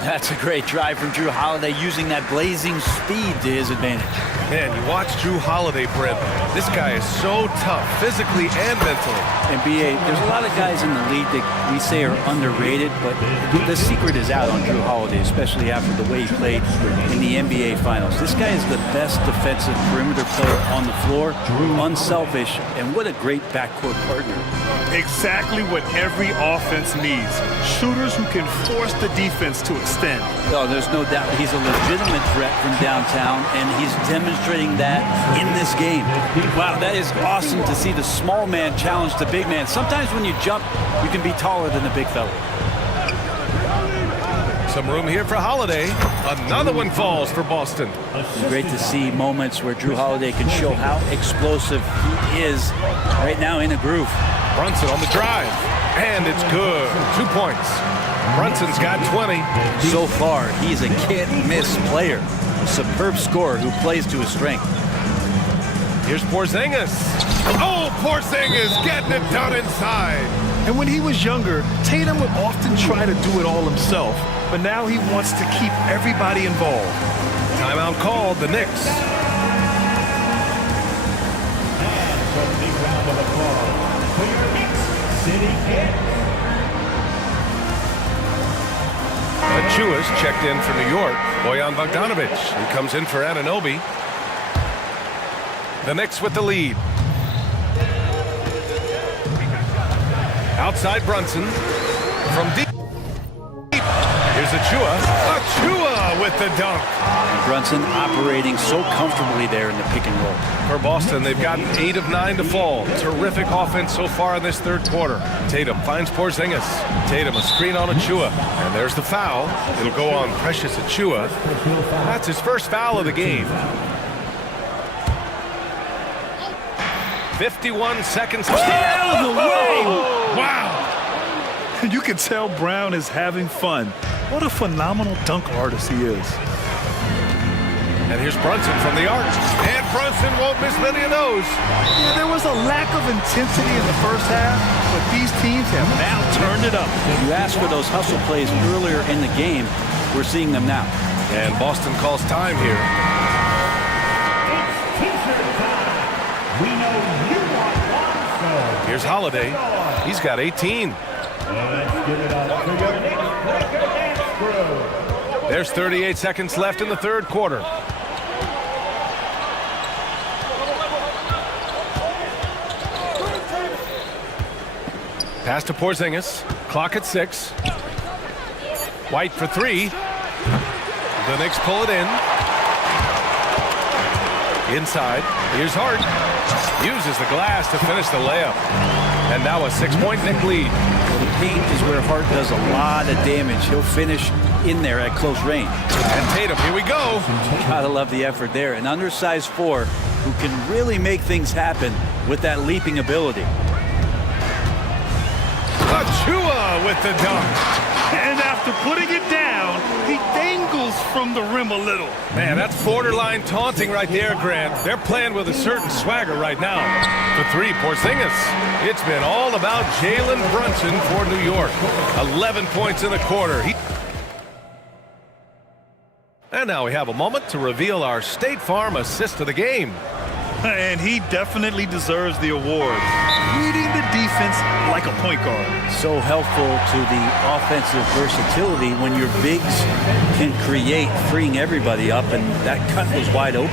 That's a great drive from Drew Holiday, using that blazing speed to his advantage. Man, you watch Drew Holiday, Brent. This guy is so tough, physically and mentally. And B.A., there's a lot of guys in the league that we say are underrated, but the secret is out on Drew Holiday, especially after the way he played in the NBA Finals. This guy is the best defensive perimeter player on the floor, unselfish, and what a great backcourt partner. Exactly what every offense needs. Shooters who can force the defense to extend. No, there's no doubt he's a legitimate threat from downtown, and he's demonstrating that in this game. Wow, that is awesome to see the small man challenge the big man. Sometimes when you jump, you can be taller than the big fella. Some room here for Holiday. Another one falls for Boston. Great to see moments where Drew Holiday can show how explosive he is right now in a groove. Brunson on the drive. And it's good. 2 points. Brunson's got 20. So far, he's a can't-miss player. A superb scorer who plays to his strength. Here's Porzingis. Oh, Porzingis getting it done inside. And when he was younger, Tatum would often try to do it all himself. But now he wants to keep everybody involved. Timeout called. The Knicks. And a big round of applause for your Knicks City Knicks. Achua's checked in for New York. Bojan Bogdanovic. He comes in for Anunoby. The Knicks with the lead. Outside Brunson. From deep. Here's Achua. Achua with the dunk. Brunson operating so comfortably there in the pick and roll. For Boston, they've gotten 8 of 9 to fall. Terrific offense so far in this third quarter. Tatum finds Porzingis. Tatum a screen on Achua. And there's the foul. It'll go on Precious Achua. That's his first foul of the game. 51 seconds. Get out of the way! Wow! You can tell Brown is having fun. What a phenomenal dunk artist he is. And here's Brunson from the arc. And Brunson won't miss many of those. Yeah, there was a lack of intensity in the first half, but these teams have now turned it up. You asked for those hustle plays earlier in the game. We're seeing them now. And Boston calls time here. It's t-shirt time. We know you want one, so Here's Holiday. He's got 18. let's give it up for your Knicks breaker dance crew. There's 38 seconds left in the third quarter. Pass to Porzingis. Clock at 6. White for 3. The Knicks pull it in. Inside. Here's Hart. Uses the glass to finish the layup. And now a 6-point Knick lead. The paint is where Hart does a lot of damage. He'll finish in there at close range. And Tatum, here we go. Gotta love the effort there. An undersized 4 who can really make things happen with that leaping ability. Achua with the dunk. And after putting it down, he dangles from the rim a little. Man, that's borderline taunting right there, Grant. They're playing with a certain swagger right now. For 3, Porzingis. It's been all about Jalen Brunson for New York. 11 points in the quarter. And now we have a moment to reveal our State Farm assist of the game. And he definitely deserves the award. Reading the defense like a point guard. So helpful to the offensive versatility when your bigs can create, freeing everybody up, and that cut was wide open.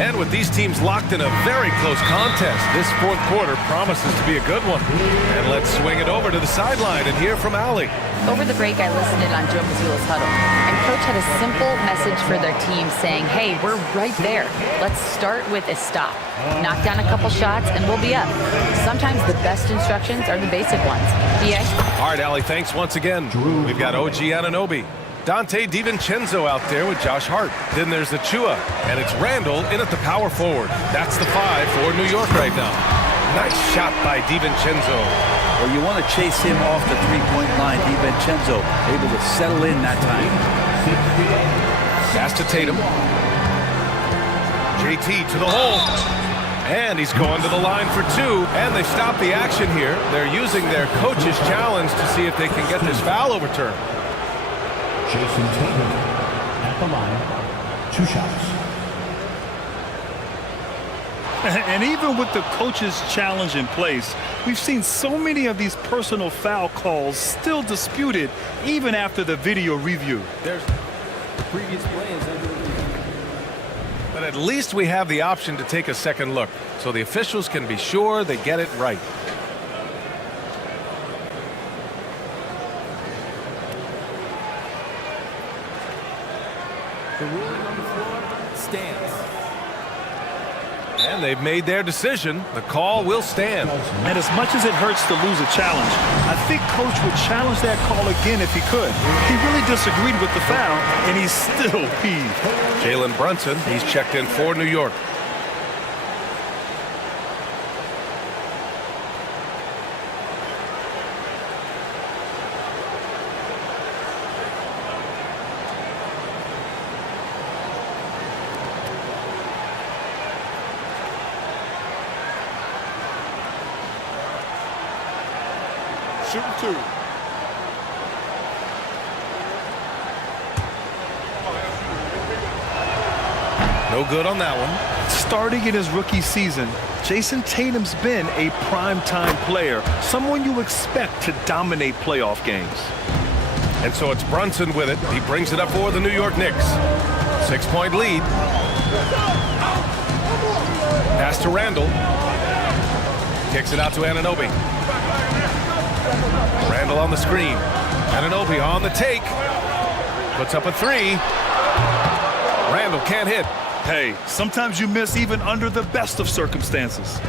And with these teams locked in a very close contest, this fourth quarter promises to be a good one. And let's swing it over to the sideline and hear from Allie. Over the break, I listened in on Joe Mazzulla's huddle, and Coach had a simple message for their team saying, hey, we're right there. Let's start with a stop. Knock down a couple shots, and we'll be up. Sometimes the best instructions are the basic ones. BA? All right, Allie, thanks once again. We've got OG Anunoby. Dante DiVincenzo out there with Josh Hart. Then there's Achua, and it's Randall in at the power forward. That's the 5 for New York right now. Nice shot by DiVincenzo. Well, you want to chase him off the three-point line. DiVincenzo able to settle in that time. Pass to Tatum. JT to the hole. And he's going to the line for 2. And they stop the action here. They're using their coach's challenge to see if they can get this foul overturned. Jason Tatum at the line. 2 shots. And even with the coach's challenge in place, we've seen so many of these personal foul calls still disputed even after the video review. There's the previous play is under review. But at least we have the option to take a second look, so the officials can be sure they get it right. The ruling on the floor stands. And they've made their decision. The call will stand. And as much as it hurts to lose a challenge, I think Coach would challenge that call again if he could. He really disagreed with the foul, and he's still peeved. Jalen Brunson, he's checked in for New York. Shooting 2. No good on that one. Starting in his rookie season, Jason Tatum's been a primetime player, someone you expect to dominate playoff games. And so it's Brunson with it. He brings it up for the New York Knicks. 6-point lead. Pass to Randall. Kicks it out to Anunoby. Randall on the screen. Anunoby on the take. Puts up a 3. Randall can't hit. Hey, sometimes you miss even under the best of circumstances.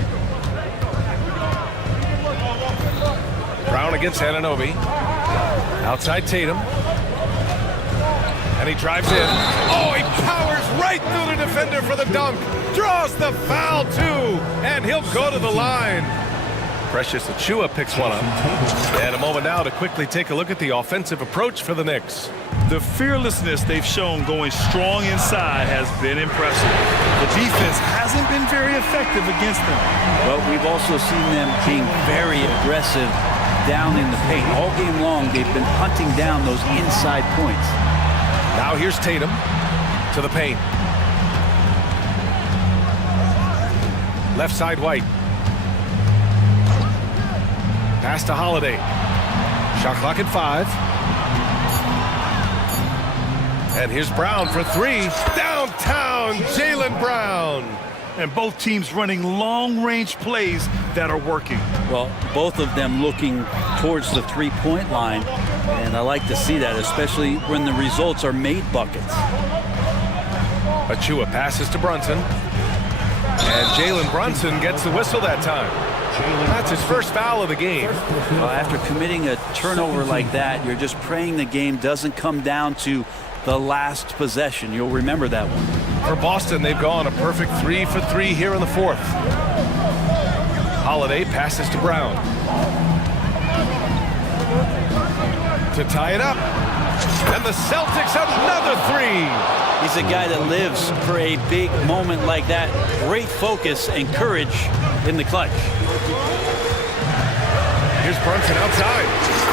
Brown against Anunoby. Outside Tatum. And he drives in. Oh, he powers right through the defender for the dunk. Draws the foul, too. And he'll go to the line. Precious Achua picks one up. And a moment now to quickly take a look at the offensive approach for the Knicks. The fearlessness they've shown going strong inside has been impressive. The defense hasn't been very effective against them. But we've also seen them being very aggressive down in the paint. All game long, they've been hunting down those inside points. Now here's Tatum to the paint. Left side White. Pass to Holiday. Shot clock at 5. And here's Brown for 3. Downtown, Jaylen Brown. And both teams running long-range plays that are working. Well, both of them looking towards the three-point line. And I like to see that, especially when the results are made buckets. Achua passes to Brunson. And Jalen Brunson gets the whistle that time. That's his first foul of the game. Well, after committing a turnover like that, you're just praying the game doesn't come down to the last possession. You'll remember that one. For Boston, they've gone a perfect 3 for 3 here in the fourth. Holiday passes to Brown. To tie it up. And the Celtics another 3. He's a guy that lives for a big moment like that. Great focus and courage in the clutch. Here's Brunson outside.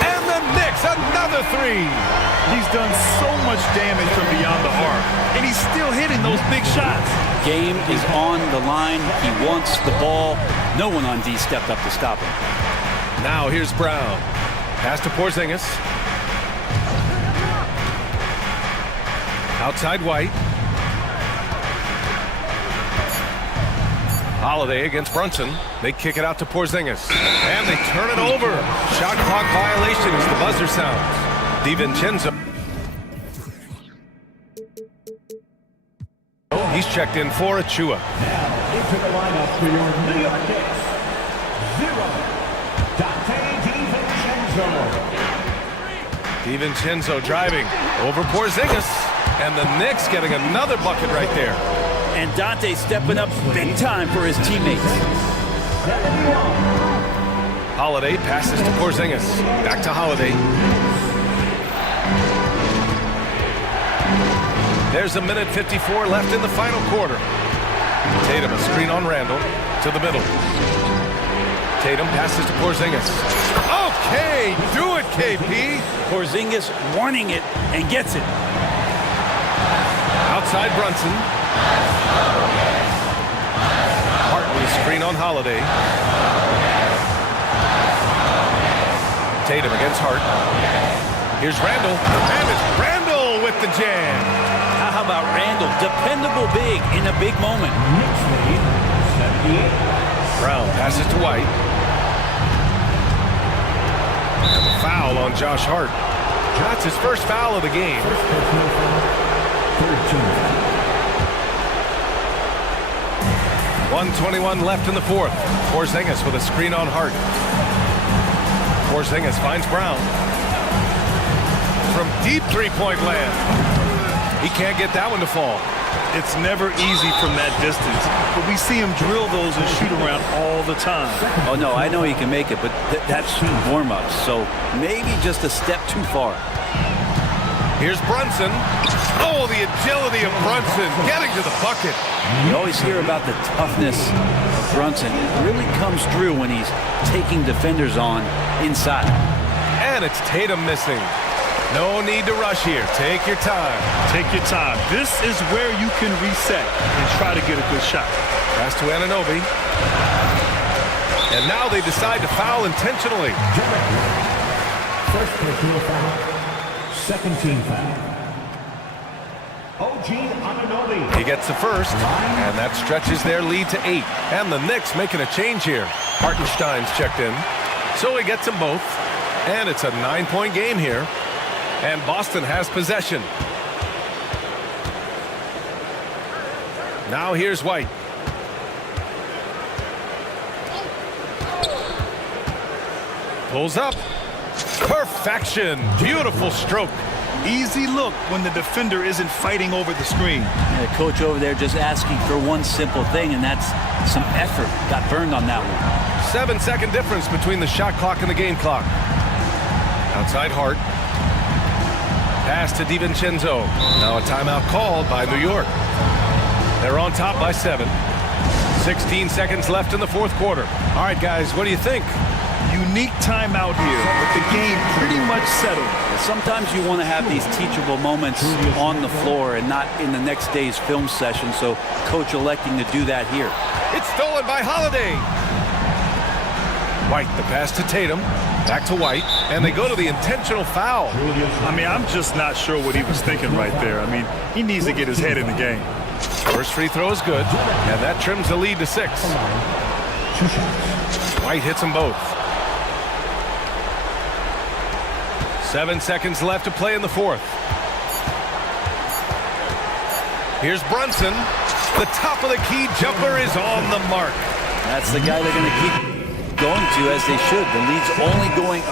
And the Knicks another 3. He's done so much damage from beyond the arc, and he's still hitting those big shots. Game is on the line. He wants the ball. No one on D stepped up to stop him. Now here's Brown. Pass to Porzingis. Outside White. Holiday against Brunson. They kick it out to Porzingis. And they turn it over. Shot clock violation as the buzzer sounds. DiVincenzo. He's checked in for Achua. Now into the lineup for your New York Knicks. 0, Dante DiVincenzo. DiVincenzo driving over Porzingis. And the Knicks getting another bucket right there. And Dante stepping up big time for his teammates. 71. Holiday passes to Porzingis. Back to Holiday. There's a minute 54 left in the final quarter. Tatum, a screen on Randall to the middle. Tatum passes to Porzingis. Okay, do it, KP. Porzingis wanting it and gets it. Outside Brunson. Hartley screen on Holiday. Tatum against Hart. Here's Randall. And it's Randall with the jam. How about Randall? Dependable big in a big moment. Knicks lead 78. Brown passes to White. And the foul on Josh Hart. That's his first foul of the game. 1:21 left in the fourth. Porzingis with a screen on Hart. Porzingis finds Brown. From deep three-point land. He can't get that one to fall. It's never easy from that distance, but we see him drill those and shoot around all the time. Oh, no, I know he can make it, but that's warm-ups, so maybe just a step too far. Here's Brunson. Oh, the agility of Brunson getting to the bucket. You always hear about the toughness of Brunson. It really comes through when he's taking defenders on inside. And it's Tatum missing. No need to rush here. Take your time. Take your time. This is where you can reset and try to get a good shot. Pass to Anunoby. And now they decide to foul intentionally. First personal foul. Second team foul. OG Anunoby. He gets the first, and that stretches their lead to 8. And the Knicks making a change here. Hartenstein's checked in, so he gets them both. And it's a 9-point game here. And Boston has possession. Now here's White. Pulls up. Perfection. Beautiful stroke. Easy look when the defender isn't fighting over the screen. The coach over there just asking for one simple thing, and that's some effort. Got burned on that one. 7-second difference between the shot clock and the game clock. Outside Hart. Pass to DiVincenzo. Now a timeout called by New York. They're on top by 7. 16 seconds left in the fourth quarter. All right, guys, what do you think? Unique timeout here with the game pretty much settled. Sometimes you want to have these teachable moments on the floor and not in the next day's film session, so coach electing to do that here. It's stolen by Holiday. White, the pass to Tatum. Back to White, and they go to the intentional foul. I mean, I'm just not sure what he was thinking right there. I mean, he needs to get his head in the game. First free throw is good, and that trims the lead to 6. White hits them both. 7 seconds left to play in the fourth. Here's Brunson. The top of the key jumper is on the mark. That's the guy they're going to keep going to, as they should. The lead's only going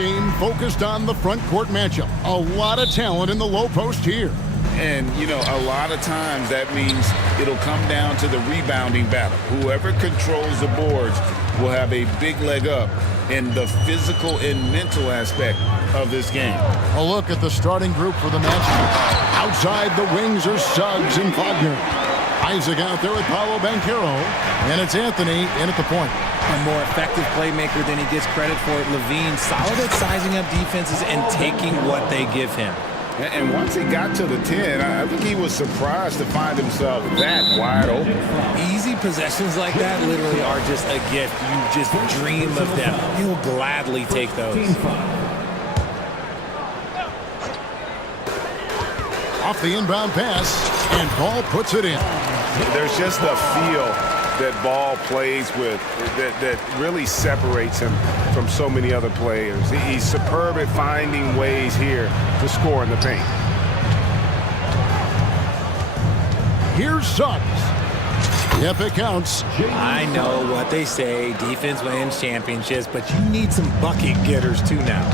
game focused on the front court matchup. A lot of talent in the low post here. And, you know, a lot of times that means it'll come down to the rebounding battle. Whoever controls the boards will have a big leg up in the physical and mental aspect of this game. A look at the starting group for the match. Outside the wings are Suggs and Wagner. Isaac out there with Paolo Banchero. And it's Anthony in at the point. A more effective playmaker than he gets credit for. Levine, solid at sizing up defenses and taking what they give him. And once he got to the 10, I think he was surprised to find himself that wide open. Easy possessions like that literally are just a gift. You just dream of them. He'll gladly take those. Off the inbound pass, and Ball puts it in. There's just a feel that Ball plays with that really separates him from so many other players. He's superb at finding ways here to score in the paint. Here's Suggs. Yep, it counts. I know what they say, defense wins championships, but you need some bucket getters too now.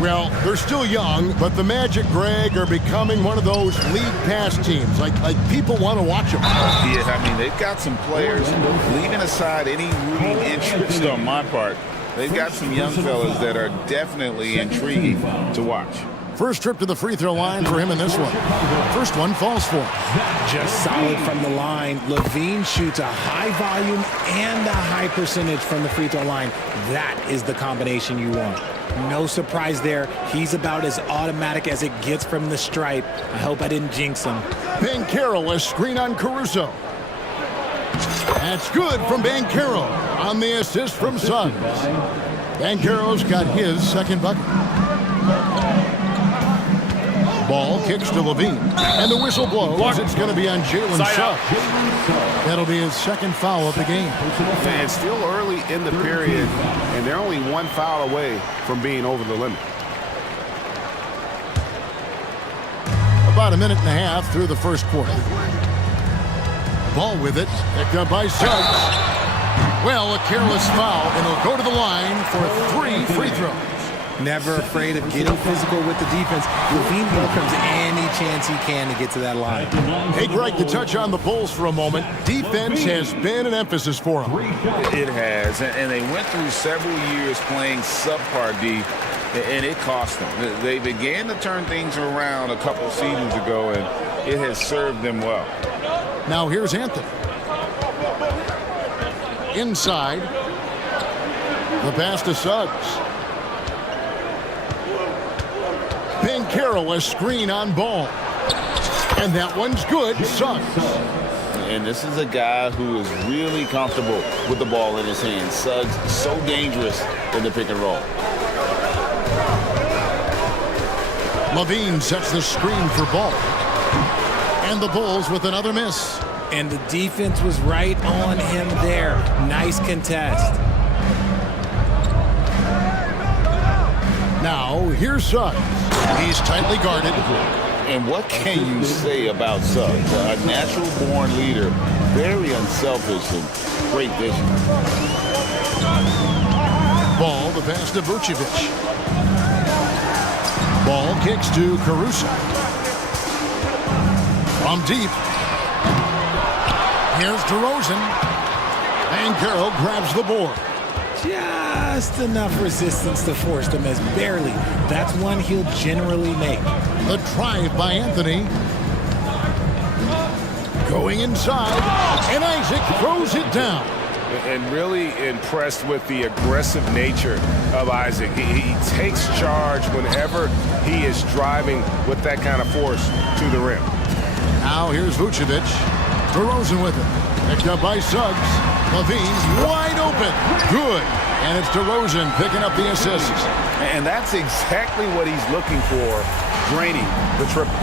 Well, they're still young, but the Magic, Greg, are becoming one of those league pass teams. Like people want to watch them. Yeah, I mean, they've got some players, leaving aside any rooting interest on my part, they've got some young fellas that are definitely intriguing to watch. First trip to the free throw line for him in this one. First one falls for him. Just solid from the line. Levine shoots a high volume and a high percentage from the free throw line. That is the combination you want. No surprise there. He's about as automatic as it gets from the stripe. I hope I didn't jinx him. Banchero, a screen on Caruso. That's good from Banchero on the assist from Suggs. Banchero's got his second bucket. Ball kicks to Levine, and the whistle blows. It's going to be on Jalen Suggs. That'll be his second foul of the game. And it's still early in the period, and they're only one foul away from being over the limit. About a minute and a half through the first quarter. Ball with it, picked up by Suggs. Well, a careless foul, and he'll go to the line for 3 free throws. Never afraid of getting physical with the defense. Levine welcomes any chance he can to get to that line. Hey, Greg, to touch on the Bulls for a moment, defense has been an emphasis for them. It has, and they went through several years playing subpar D, and it cost them. They began to turn things around a couple seasons ago, and it has served them well. Now here's Anthony. Inside. The pass to Suggs. Banchero, a screen on Ball. And that one's good, Suggs. And this is a guy who is really comfortable with the ball in his hands. Suggs, so dangerous in the pick and roll. Levine sets the screen for Ball. And the Bulls with another miss. And the defense was right on him there. Nice contest. Now, here's Suggs. He's tightly guarded. And what can you say about Suggs? A natural-born leader, very unselfish and great vision. Ball, the pass to Vucevic. Ball kicks to Caruso. From deep. Here's DeRozan. Banchero grabs the board. Just enough resistance to force them as barely. That's one he'll generally make. The drive by Anthony. Going inside. And Isaac throws it down. And really impressed with the aggressive nature of Isaac. He takes charge whenever he is driving with that kind of force to the rim. Now here's Vucevic. DeRozan with it. Picked up by Suggs. Levine wide open. Good. And it's DeRozan picking up the assist. And that's exactly what he's looking for, draining the triple.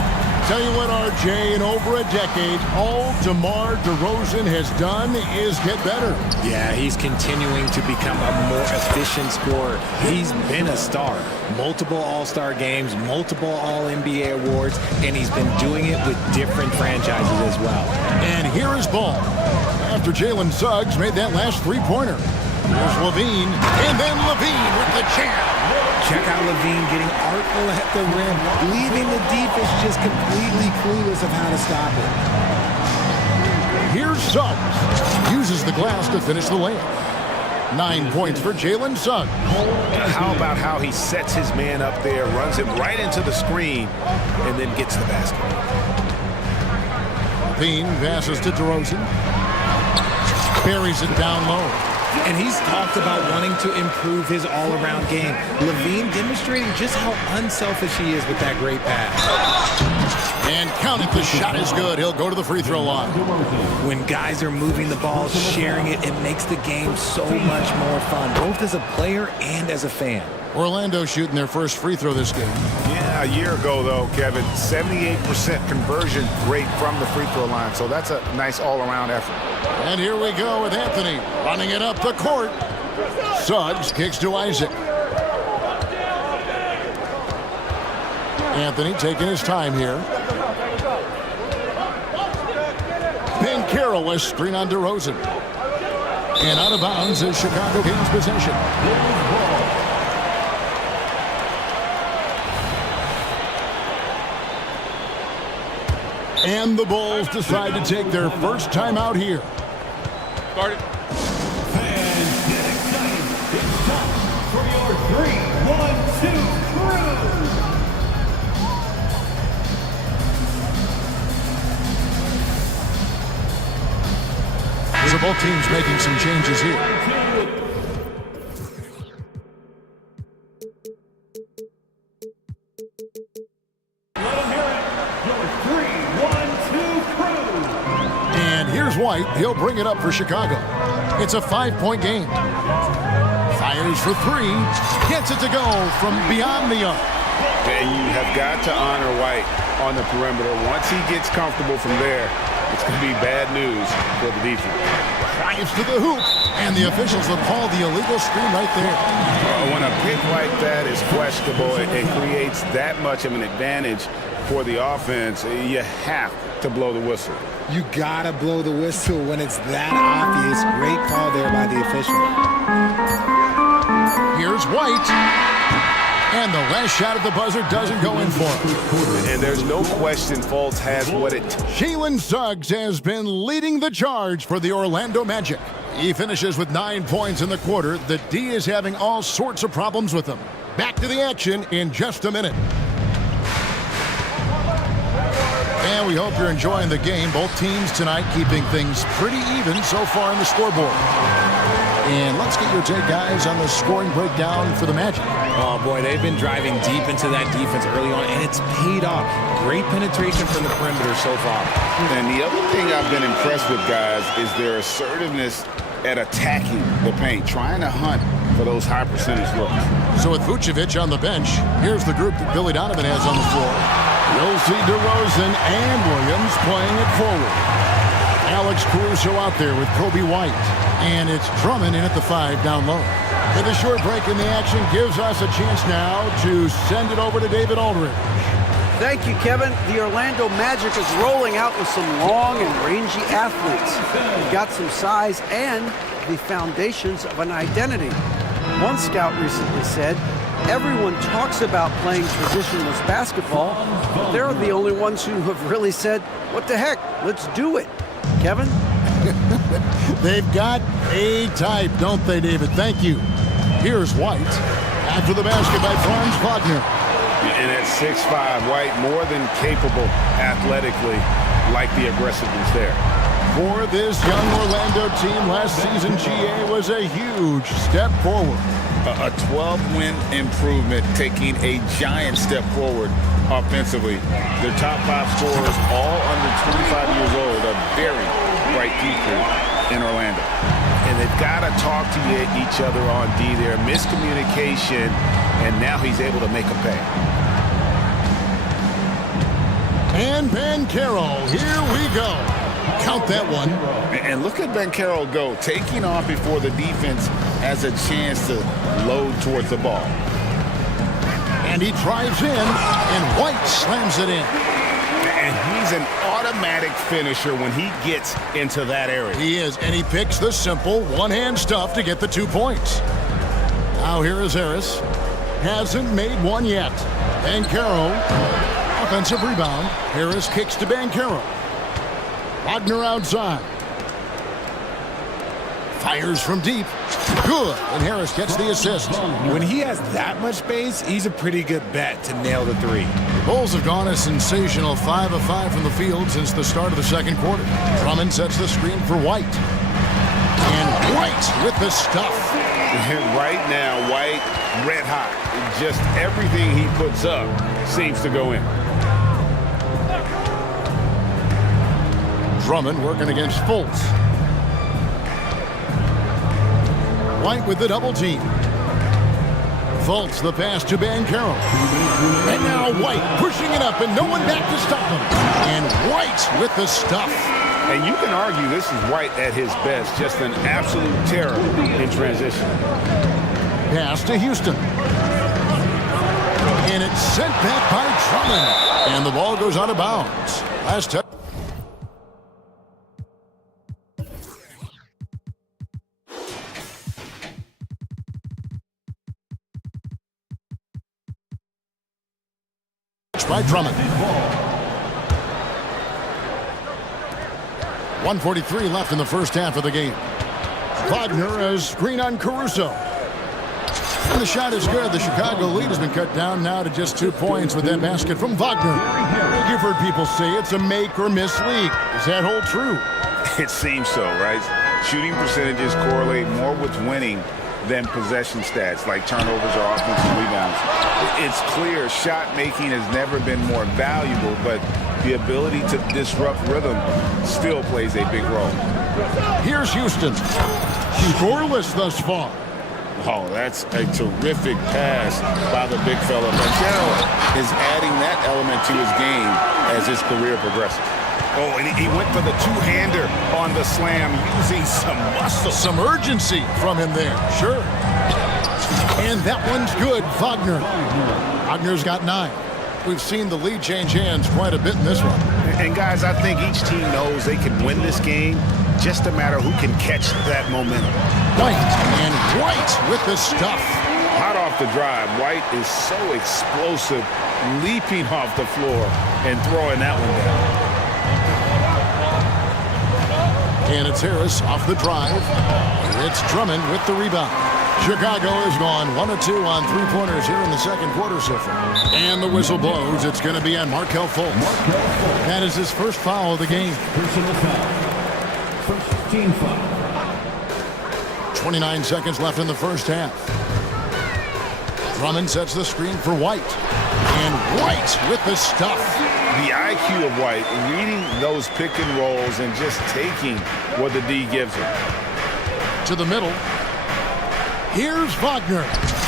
Tell you what, RJ, in over a decade, all DeMar DeRozan has done is get better. Yeah, he's continuing to become a more efficient scorer. He's been a star. Multiple All-Star games, multiple All-NBA awards, and he's been doing it with different franchises as well. And here is Ball. After Jalen Suggs made that last three-pointer. Here's Levine, and then Levine with the jam. Check out Levine getting artful at the rim, leaving the defense just completely clueless of how to stop it. Here's Suggs. Uses the glass to finish the layup. 9 points for Jalen Suggs. How about how he sets his man up there, runs him right into the screen, and then gets the basket. Levine passes to DeRozan. Buries it down low. And he's talked about wanting to improve his all-around game. Levine demonstrating just how unselfish he is with that great pass. And count it, the shot is good. He'll go to the free throw line. When guys are moving the ball, sharing it, it makes the game so much more fun, both as a player and as a fan. Orlando shooting their first free throw this game. Yeah, a year ago, though, Kevin, 78% conversion rate from the free throw line. So that's a nice all-around effort. And here we go with Anthony running it up the court. Suggs kicks to Isaac. Anthony taking his time here. Ben Carroll a screen on DeRozan. And out of bounds is Chicago Kings possession. And the Bulls decide to take their first time out here. Started. Fans get excited. It's time for your 3-1-2 crew. So both teams making some changes here. White, he'll bring it up for Chicago. It's a 5-point game. Fires for three, gets it to go from beyond the arc. And you have got to honor White on the perimeter. Once he gets comfortable from there, it's going to be bad news for the defense. Drives to the hoop, and the officials will call the illegal screen right there. When a pick like that is questionable, it creates that much of an advantage for the offense. You have to blow the whistle. You gotta blow the whistle when it's that obvious. Great call there by the official. Here's White. And the last shot at the buzzer doesn't go in for him. And there's no question Fultz has what it takes. Jalen Suggs has been leading the charge for the Orlando Magic. He finishes with 9 points in the quarter. The D is having all sorts of problems with him. Back to the action in just a minute. And we hope you're enjoying the game. Both teams tonight keeping things pretty even so far on the scoreboard. And let's get your take, guys, on the scoring breakdown for the Magic. Oh, boy, they've been driving deep into that defense early on, and it's paid off. Great penetration from the perimeter so far. And the other thing I've been impressed with, guys, is their assertiveness at attacking the paint, trying to hunt for those high percentage looks. So with Vucevic on the bench, here's the group that Billy Donovan has on the floor. You'll see DeRozan and Williams playing it forward. Alex Caruso out there with Kobe White. And it's Drummond in at the 5 down low. With a short break in the action gives us a chance now to send it over to David Aldridge. Thank you, Kevin. The Orlando Magic is rolling out with some long and rangy athletes. They've got some size and the foundations of an identity. One scout recently said, everyone talks about playing positionless basketball, but they're the only ones who have really said, what the heck, let's do it. Kevin? They've got a type, don't they, David? Thank you. Here's White. After the basket by Franz Wagner. And at 6'5", White more than capable athletically, like the aggressiveness there. For this young Orlando team, last season GA was a huge step forward. A 12-win improvement, taking a giant step forward offensively. Their top 5 scorers, all under 25 years old, a very bright future in Orlando. And they've got to talk to each other on D there. Miscommunication, and now he's able to make a pay. And Ben Carroll, here we go. Count that one. And look at Ben Carroll go, taking off before the defense has a chance to load towards the ball. And he drives in, and White slams it in. And he He's an automatic finisher when he gets into that area. He is, and he picks the simple one-hand stuff to get the 2 points. Now here is Harris. Hasn't made one yet. Bancaro, offensive rebound. Harris kicks to Bancaro. Wagner outside. Fires from deep. Good, and Harris gets the assist. When he has that much space, he's a pretty good bet to nail the three. The Bulls have gone a sensational 5 of 5 from the field since the start of the second quarter. Drummond sets the screen for White. And White with the stuff. Right now, White, red hot. Just everything he puts up seems to go in. Drummond working against Fultz. White with the double team. Fultz the pass to Bancaro. And now White pushing it up and no one back to stop him. And White with the stuff. And you can argue this is White at his best, just an absolute terror in transition. Pass to Houston. And it's sent back by Drummond. And the ball goes out of bounds. Last touch. By Drummond. 1:43 left in the first half of the game. Wagner has screen on Caruso. And the shot is good. The Chicago lead has been cut down now to just 2 points with that basket from Wagner. You've heard people say it's a make or miss league. Does that hold true? It seems so, right? Shooting percentages correlate more with winning than possession stats like turnovers or offensive rebounds. It's clear shot making has never been more valuable, but the ability to disrupt rhythm still plays a big role. Here's Houston. Scoreless thus far. Oh, that's a terrific pass by the big fella. Bancaro is adding that element to his game as his career progresses. Oh, and he went for the two-hander on the slam, using some muscle. Some urgency from him there, sure. And that one's good, Wagner. Wagner's got 9. We've seen the lead change hands quite a bit in this one. And guys, I think each team knows they can win this game, just a matter who can catch that momentum. White, and White with the stuff. Hot off the drive, White is so explosive, leaping off the floor and throwing that one down. And it's Harris off the drive. It's Drummond with the rebound. Chicago has gone 1 of 2 on 3-pointers here in the second quarter so far. And the whistle blows. It's going to be on Markelle Fultz. That is his first foul of the game. Personal foul. First team foul. 29 seconds left in the first half. Drummond sets the screen for White. And White with the stuff. The IQ of White, reading those pick and rolls and just taking what the D gives him. To the middle. Here's Wagner.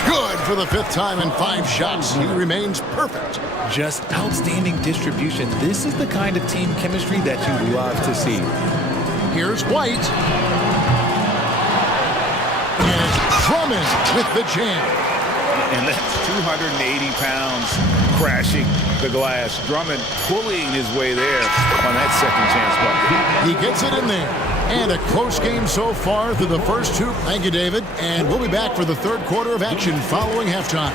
Good for the 5th time in 5 shots. He remains perfect. Just outstanding distribution. This is the kind of team chemistry that you love to see. Here's White. And it's Drummond with the jam. And that's 280 pounds crashing the glass. Drummond pulling his way there on that second chance bucket. He gets it in there. And a close game so far through the first 2. Thank you, David. And we'll be back for the third quarter of action following halftime.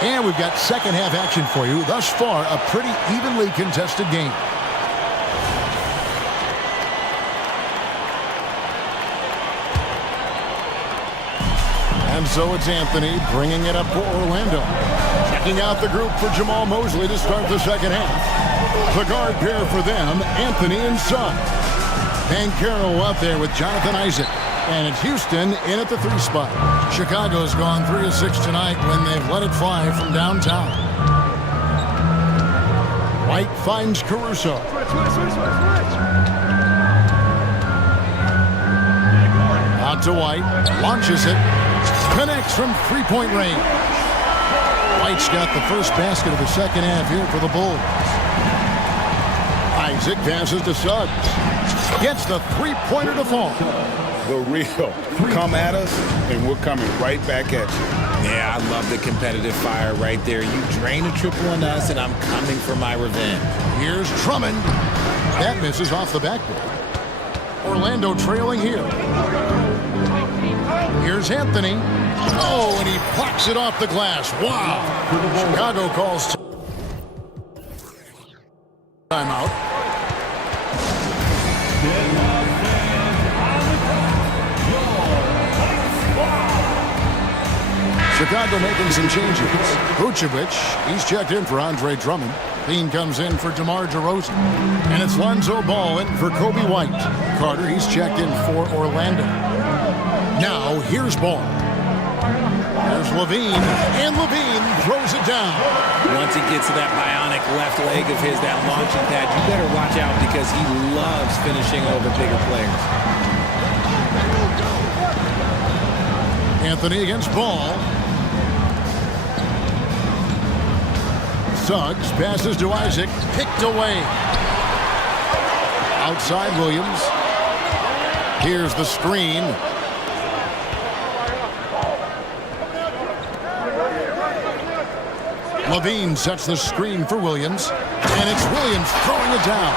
And we've got second half action for you. Thus far, a pretty evenly contested game. And so it's Anthony bringing it up for Orlando. Checking out the group for Jamal Mosley to start the second half. The guard pair for them, Anthony and Son. Bancaro out there with Jonathan Isaac. And it's Houston in at the 3 spot. Chicago's gone 3 of 6 tonight when they've let it fly from downtown. White finds Caruso. Out to White. Launches it. Connects from 3-point range. White's got the first basket of the second half here for the Bulls. Isaac passes to Suggs. Gets the three-pointer to fall. The real. Come at us, and we're coming right back at you. Yeah, I love the competitive fire right there. You drain a triple on us, and I'm coming for my revenge. Here's Drummond. That misses off the backboard. Orlando trailing here. Here's Anthony. Oh, and he blocks it off the glass. Wow. Chicago calls timeout. Chicago making some changes. Vucevic, he's checked in for Andre Drummond. Bean comes in for DeMar DeRozan. And it's Lonzo Ball in for Kobe White. Carter, he's checked in for Orlando. Now, here's Ball. There's Levine, and Levine throws it down. Once he gets to that bionic left leg of his, that launching pad, you better watch out because he loves finishing over bigger players. Anthony against Ball. Suggs passes to Isaac, picked away. Outside Williams. Here's the screen. Levine sets the screen for Williams, and it's Williams throwing it down.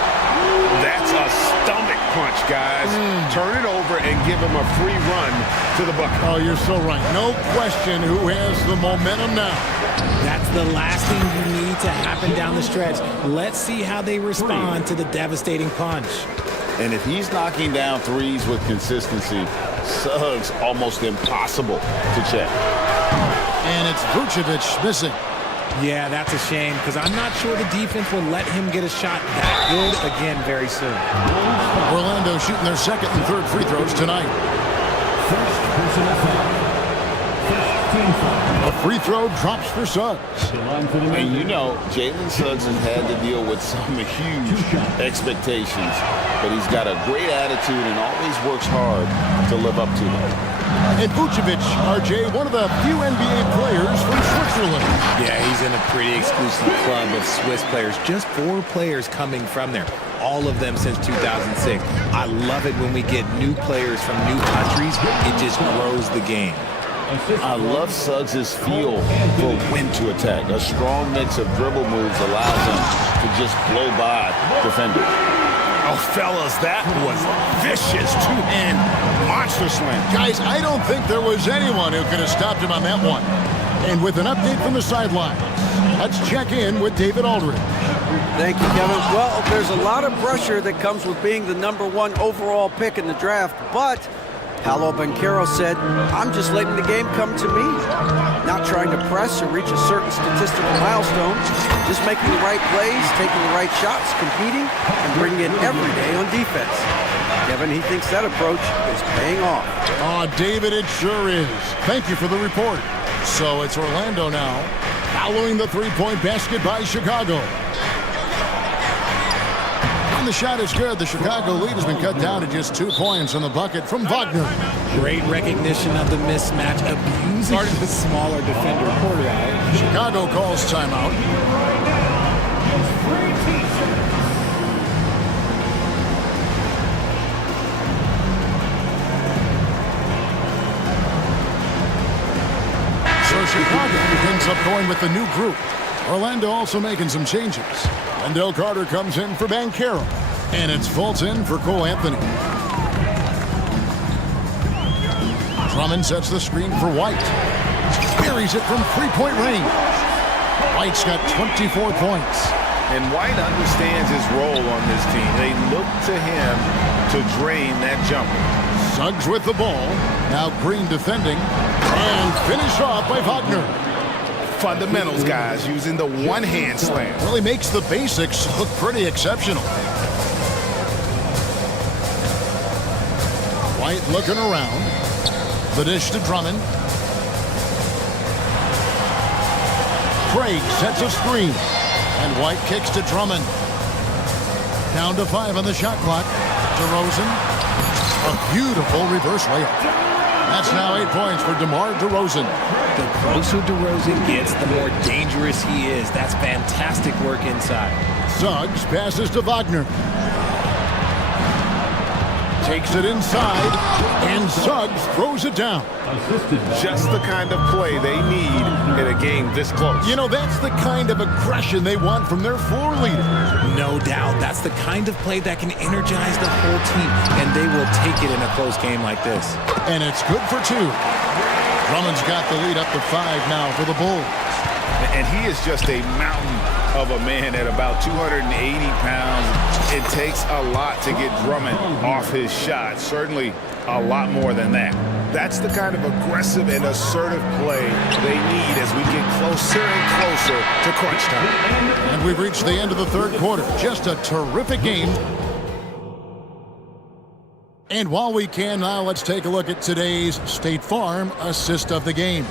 That's a stomach punch, guys. Turn it over and give him a free run to the bucket. Oh, you're so right. No question who has the momentum now. That's the last thing you need to happen down the stretch. Let's see how they respond to the devastating punch. And if he's knocking down threes with consistency, Suggs almost impossible to check. And it's Vucevic missing. Yeah, that's a shame because I'm not sure the defense will let him get a shot that good again very soon. Orlando shooting their second and third free throws tonight. A free throw drops for Suggs. And you know, Jalen Suggs has had to deal with some huge expectations, but he's got a great attitude and always works hard to live up to them. And Vucevic, RJ, one of the few NBA players from Switzerland. Yeah, he's in a pretty exclusive club of Swiss players. Just 4 players coming from there. All of them since 2006. I love it when we get new players from new countries. It just grows the game. I love Suggs' feel for when to attack. A strong mix of dribble moves allows him to just blow by defenders. Oh, fellas, that was vicious two-hand monster slam. Guys, I don't think there was anyone who could have stopped him on that one. And with an update from the sideline, let's check in with David Aldridge. Thank you, Kevin. Well, there's a lot of pressure that comes with being the #1 overall pick in the draft, but Paolo Banchero said, I'm just letting the game come to me. Not trying to press or reach a certain statistical milestone, just making the right plays, taking the right shots, competing, and bringing it every day on defense. Kevin, he thinks that approach is paying off. Oh, David, it sure is. Thank you for the report. So it's Orlando now, following the three-point basket by Chicago. And the shot is good. The Chicago lead has been cut down to just 2 points on the bucket from Wagner. Great recognition of the mismatch, abusing the smaller defender quarter out. Chicago calls timeout. So Chicago ends up going with the new group. Orlando also making some changes. Wendell Carter comes in for Banchero. And it's Fultz in for Cole Anthony. Drummond sets the screen for White. Buries it from three-point range. White's got 24 points. And White understands his role on this team. They look to him to drain that jumper. Suggs with the ball. Now Green defending. And finish off by Wagner. Fundamentals, guys, using the one-hand slam. Really makes the basics look pretty exceptional. White looking around. The dish to Drummond. Craig sets a screen. And White kicks to Drummond. Down to 5 on the shot clock. DeRozan. A beautiful reverse layup. That's now 8 points for DeMar DeRozan. The closer DeRozan gets, the more dangerous he is. That's fantastic work inside. Suggs passes to Wagner. Takes it inside, and Suggs throws it down. Just the kind of play they need in a game this close. You know, that's the kind of aggression they want from their floor leader. No doubt. That's the kind of play that can energize the whole team, and they will take it in a close game like this. And it's good for 2. Drummond's got the lead up to 5 now for the Bulls. And he is just a mountain of a man at about 280 pounds. It takes a lot to get Drummond off his shot. Certainly a lot more than that. That's the kind of aggressive and assertive play they need as we get closer and closer to crunch time. And we've reached the end of the third quarter. Just a terrific game. And while we can now, let's take a look at today's State Farm assist of the game.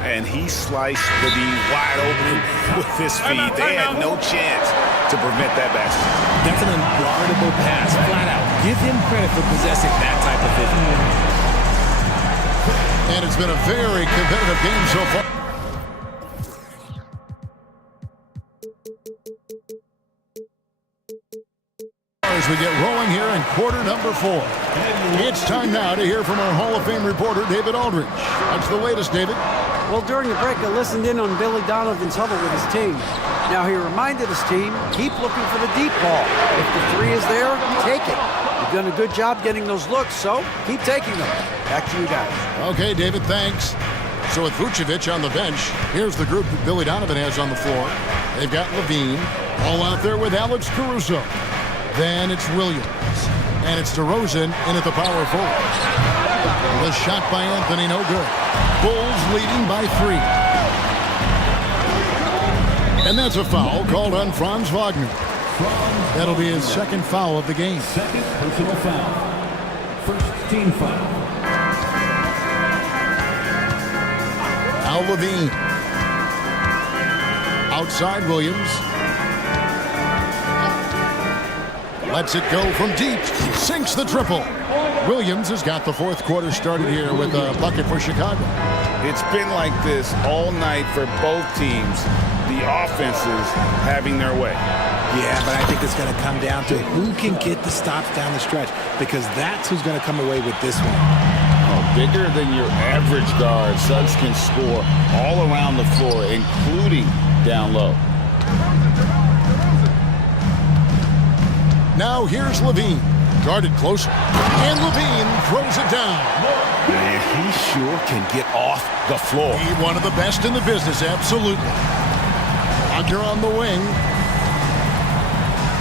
And he sliced the D wide open with his feet. They had no chance to prevent that basket. That's an unguardable pass, flat out. Give him credit for possessing that type of vision. And it's been a very competitive game so far. As we get rolling here in quarter number 4. It's time now to hear from our Hall of Fame reporter, David Aldridge. What's the latest, David? Well, during the break, I listened in on Billy Donovan's huddle with his team. Now, he reminded his team, keep looking for the deep ball. If the 3 is there, take it. You've done a good job getting those looks, so keep taking them. Back to you guys. Okay, David, thanks. So with Vucevic on the bench, here's the group that Billy Donovan has on the floor. They've got Levine, all out there with Alex Caruso. Then it's Williams. And it's DeRozan in at the power forward. The shot by Anthony, no good. Bulls leading by 3. And that's a foul called on Franz Wagner. That'll be his second foul of the game. Second personal foul. First team foul. Al Levine. Outside Williams. Lets it go from deep. Sinks the triple. Williams has got the fourth quarter started here with a bucket for Chicago. It's been like this all night for both teams. The offenses having their way. Yeah, but I think it's going to come down to who can get the stops down the stretch, because that's who's going to come away with this one. Oh, bigger than your average guard, Suggs can score all around the floor, including down low. Now here's Levine. Guarded close. And Levine throws it down. Man, he sure can get off the floor. He's one of the best in the business, absolutely. Wagner on the wing.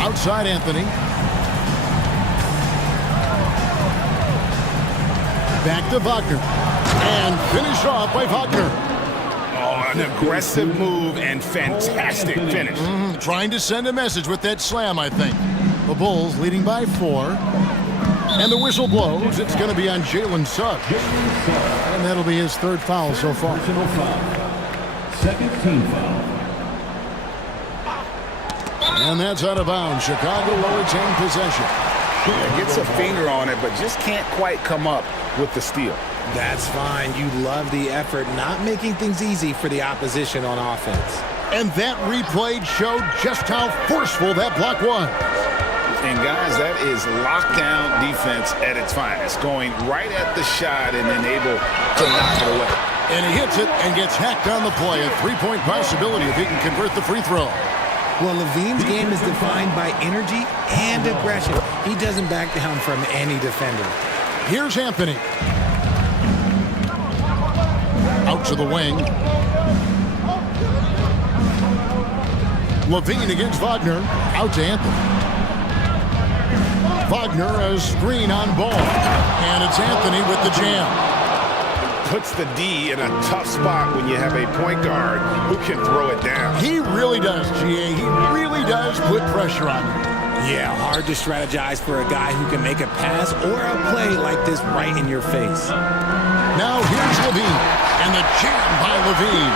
Outside Anthony. Back to Wagner. And finished off by Wagner. Oh, an aggressive move and fantastic finish. Trying to send a message with that slam, I think. The Bulls leading by 4. And the whistle blows. It's going to be on Jalen Suggs. And that'll be his third foul so far. Personal foul. Second team foul. And that's out of bounds. Chicago will retain possession. Gets a finger on it, but just can't quite come up with the steal. That's fine. You love the effort, not making things easy for the opposition on offense. And that replay showed just how forceful that block was. And guys, that is lockdown defense at its finest, going right at the shot and then able to knock it away. And he hits it and gets hacked on the play. A three-point possibility if he can convert the free throw. Well, Levine's game is defined by energy and aggression. He doesn't back down from any defender. Here's Anthony. Out to the wing. Levine against Wagner. Out to Anthony. Wagner, a screen on ball. And it's Anthony with the jam. Puts the D in a tough spot when you have a point guard who can throw it down. He really does, GA. He really does put pressure on him. Yeah, hard to strategize for a guy who can make a pass or a play like this right in your face. Now here's Levine. And the jam by Levine.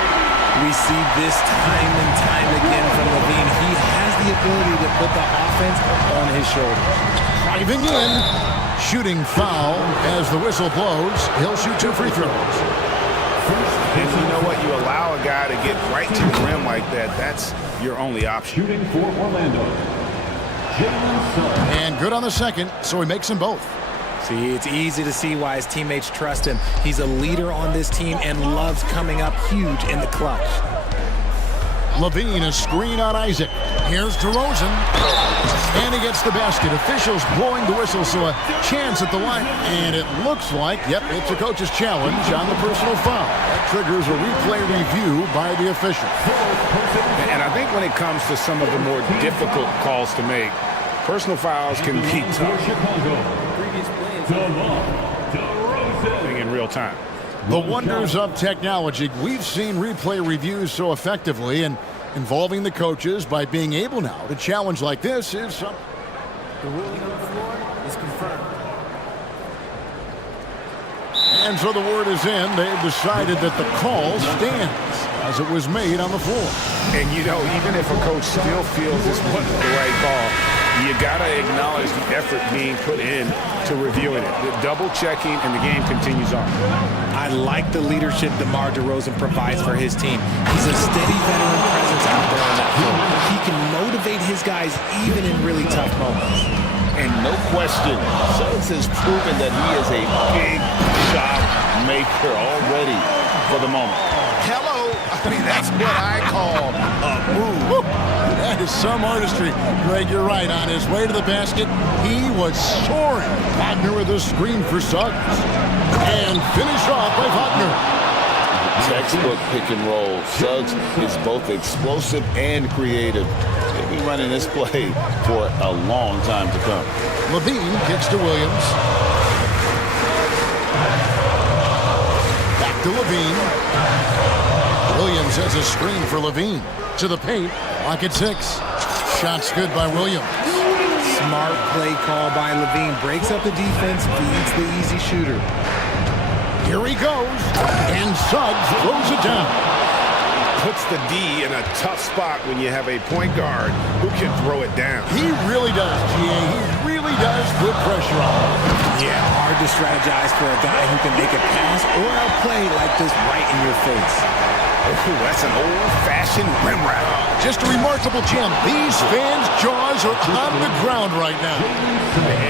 We see this time and time again from Levine. He has the ability to put the offense on his shoulders. Driving in. shooting foul as the whistle blows. He'll shoot 2 free throws. And you know what? You allow a guy to get right to the rim like that. That's your only option. Shooting for Orlando. And good on the second, so he makes them both. See, it's easy to see why his teammates trust him. He's a leader on this team and loves coming up huge in the clutch. Levine, a screen on Isaac. Here's DeRozan. And he gets the basket. Officials blowing the whistle, so a chance at the line. And it looks like, yep, it's a coach's challenge on the personal foul. That triggers a replay review by the official. And I think when it comes to some of the more difficult calls to make, personal fouls can be tough. In real time. The wonders of technology. We've seen replay reviews so effectively, and involving the coaches by being able now to challenge like this is something. The ruling on the floor is confirmed. And so the word is in. They've decided that the call stands as it was made on the floor. And you know, even if a coach still feels this wasn't the right call, you gotta acknowledge the effort being put in to reviewing it. The double checking, and the game continues on. I like the leadership DeMar DeRozan provides for his team. He's a steady veteran presence out there on that floor. He can motivate his guys even in really tough moments. And no question, Suggs has proven that he is a big shot maker already for the moment. Hello. I mean, that's what I call a move. That is some artistry. Greg, you're right. On his way to the basket, he was soaring. Wagner with a screen for Suggs. And finished off by Wagner. Textbook pick and roll. Suggs is both explosive and creative. He'll be running this play for a long time to come. Levine kicks to Williams. Back to Levine. Williams has a screen for Levine. To the paint. Lock at 6. Shots good by Williams. Smart play call by Levine. Breaks up the defense, feeds the easy shooter. Here he goes. And Suggs throws it down. Puts the D in a tough spot when you have a point guard who can throw it down. He really does, GA. He really does put pressure on him. Yeah, hard to strategize for a guy who can make a pass or a play like this right in your face. Ooh, that's an old-fashioned rim wrap. Just a remarkable gem. These fans' jaws are on the ground right now.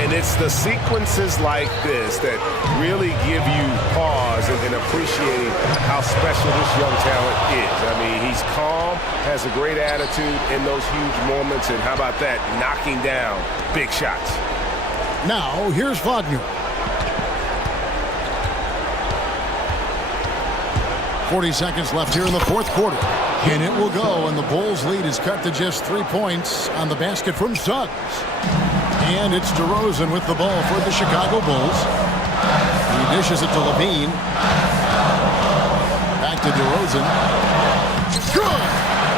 And it's the sequences like this that really give you pause and appreciating how special this young talent is. I mean, he's calm, has a great attitude in those huge moments, and how about that, knocking down big shots. Now, here's Wagner. 40 seconds left here in the fourth quarter. And it will go, and the Bulls' lead is cut to just 3 points on the basket from Suggs. And it's DeRozan with the ball for the Chicago Bulls. He dishes it to Levine. Back to DeRozan. Good!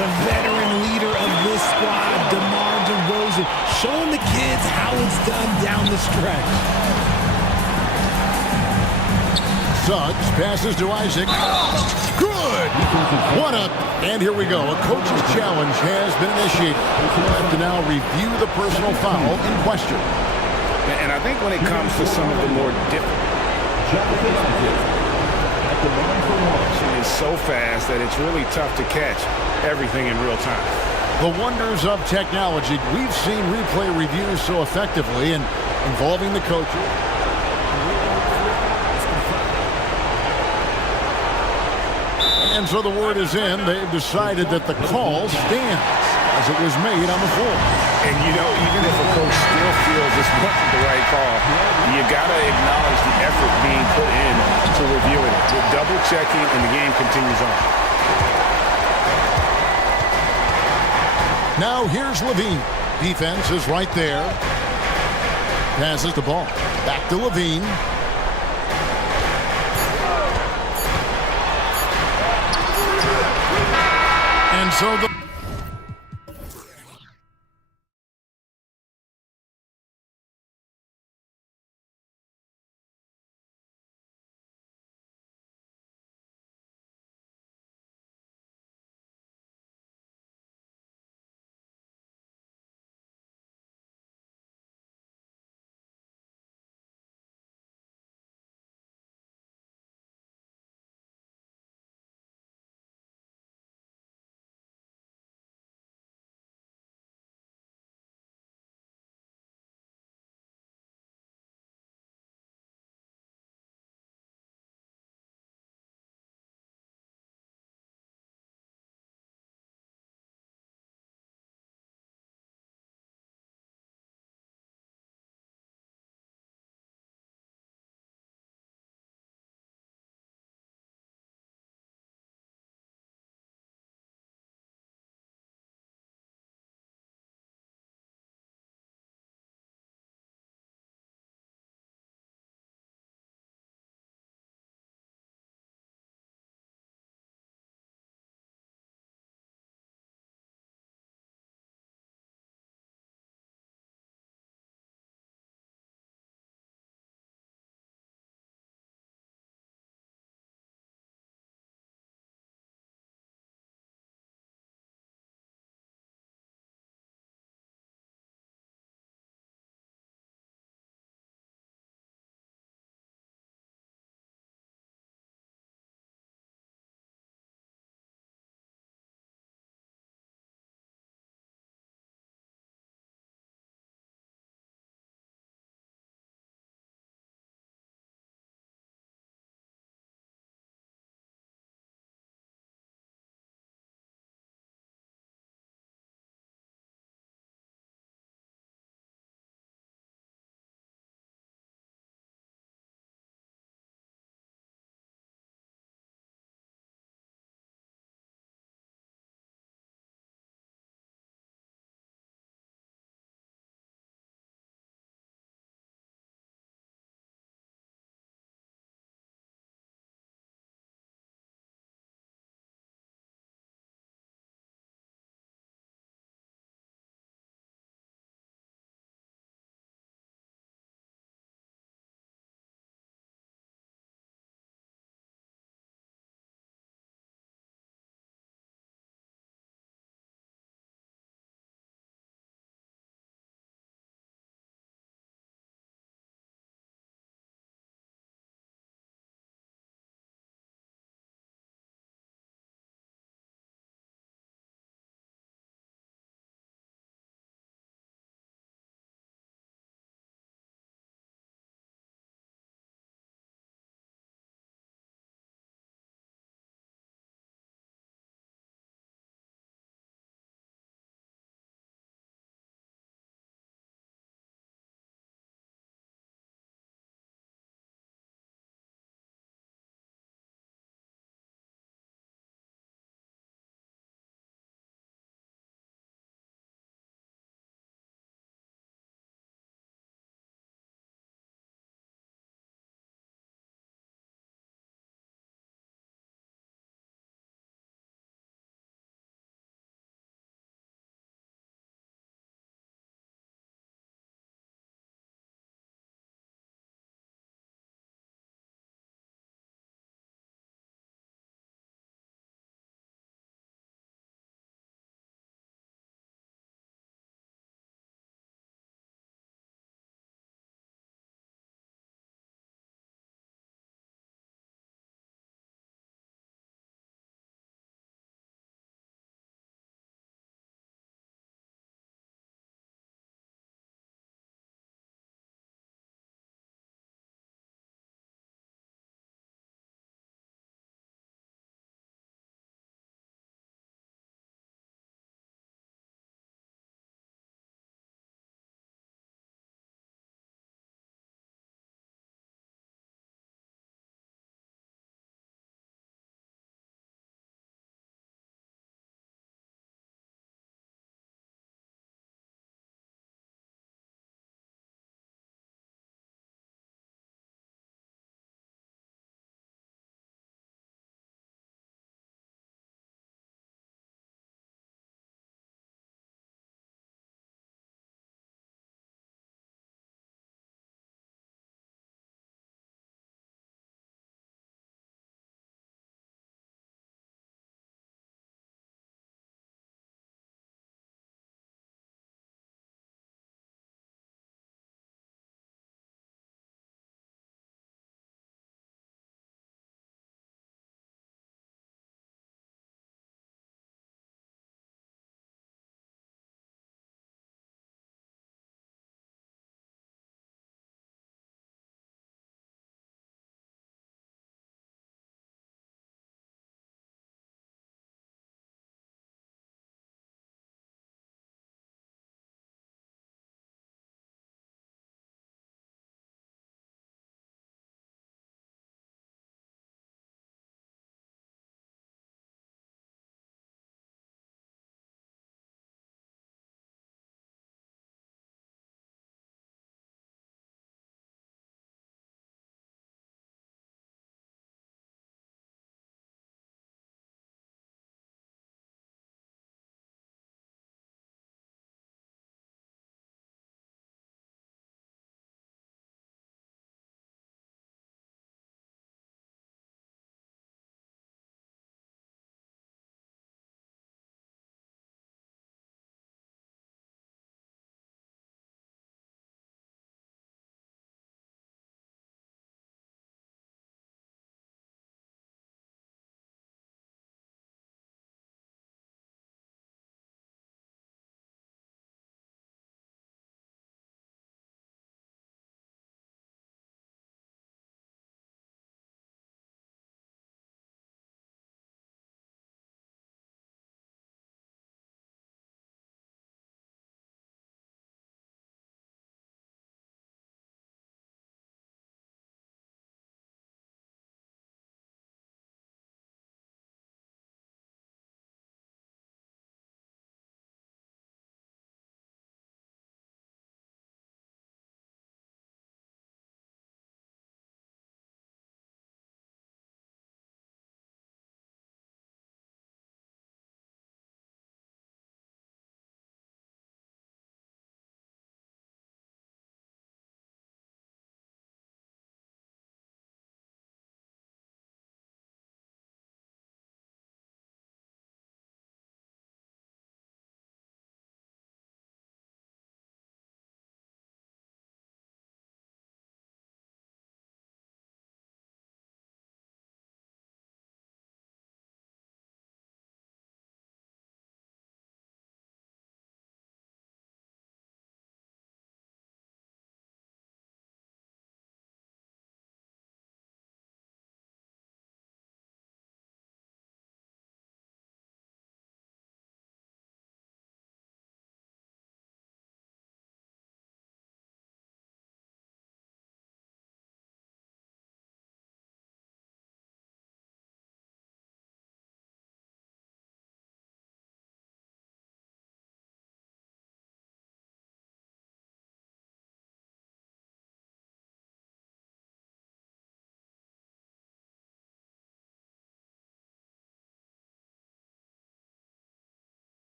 The veteran leader of this squad, DeMar DeRozan, showing the kids how it's done down the stretch. Suggs passes to Isaac. Good! What up? And here we go. A coach's challenge has been initiated. We have to now review the personal foul in question. And I think when it comes to some of the more difficult, is so fast that it's really tough to catch everything in real time. The wonders of technology. We've seen replay reviews so effectively and involving the coaches. And so the word is in. They've decided that the call stands as it was made on the floor. And, you know, even if a coach still feels this wasn't the right call, you got to acknowledge the effort being put in to reviewing it. With double checking, and the game continues on. Now here's Levine. Defense is right there. Passes the ball. Back to Levine. And so the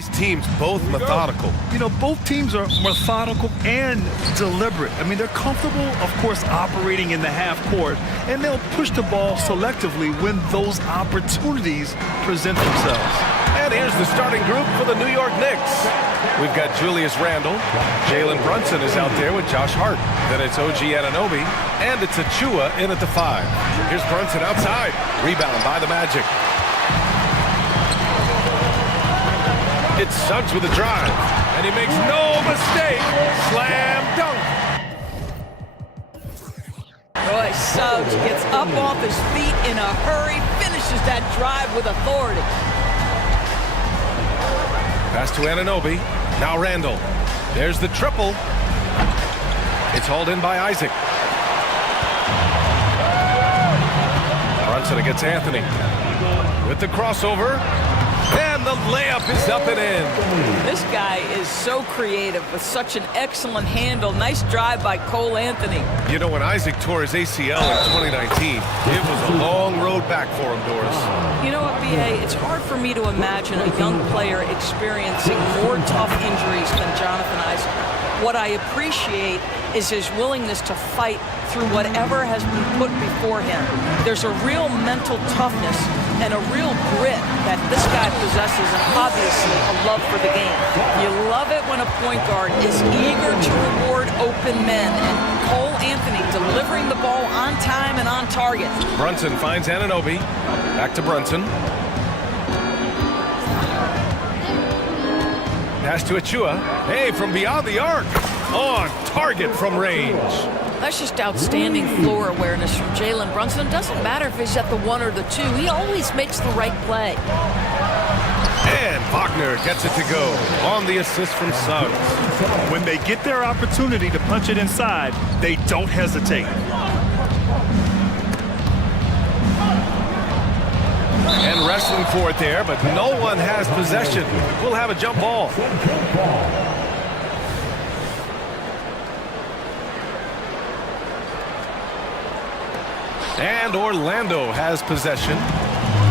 These teams both methodical. You know, both teams are methodical and deliberate. I mean, they're comfortable, of course, operating in the half court, and they'll push the ball selectively when those opportunities present themselves. And here's the starting group for the New York Knicks. We've got Julius Randle. Jalen Brunson is out there with Josh Hart. Then it's OG Anunoby. And it's Achua in at the 5. Here's Brunson outside. Rebound by the Magic. It's Suggs with a drive. And he makes no mistake. Slam dunk. Roy Suggs gets up off his feet in a hurry, finishes that drive with authority. Pass to Anunoby. Now Randle. There's the triple. It's hauled in by Isaac. Brunson against Anthony. With the crossover. And the layup is up and in. This guy is so creative with such an excellent handle. Nice drive by Cole Anthony. You know, when Isaac tore his ACL in 2019, it was a long road back for him, Doris. You know what, B.A.? It's hard for me to imagine a young player experiencing more tough injuries than Jonathan Isaac. What I appreciate is his willingness to fight through whatever has been put before him. There's a real mental toughness and a real grit that this guy possesses, and obviously a love for the game. You love it when a point guard is eager to reward open men, and Cole Anthony delivering the ball on time and on target. Brunson finds Anunoby. Back to Brunson. Pass to Achua. Hey, from beyond the arc. On target from range. That's just outstanding floor awareness from Jalen Brunson. It doesn't matter if he's at the 1 or the 2. He always makes the right play. And Wagner gets it to go on the assist from Suggs. When they get their opportunity to punch it inside, they don't hesitate. And wrestling for it there, but no one has possession. We'll have a jump ball. And Orlando has possession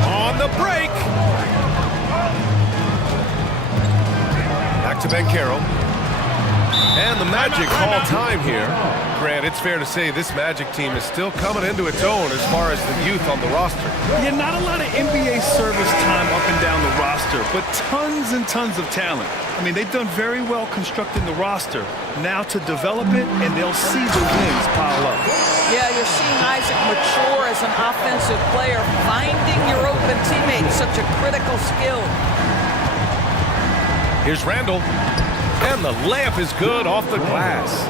on the break. Back to Banchero. And the Magic call time here. Grant, it's fair to say this Magic team is still coming into its own as far as the youth on the roster. Yeah, not a lot of NBA service time up and down the roster, but tons and tons of talent. I mean, they've done very well constructing the roster. Now to develop it, and they'll see the wins pile up. Yeah, you're seeing Isaac mature as an offensive player, finding your open teammates, such a critical skill. Here's Randle. And the layup is good off the glass.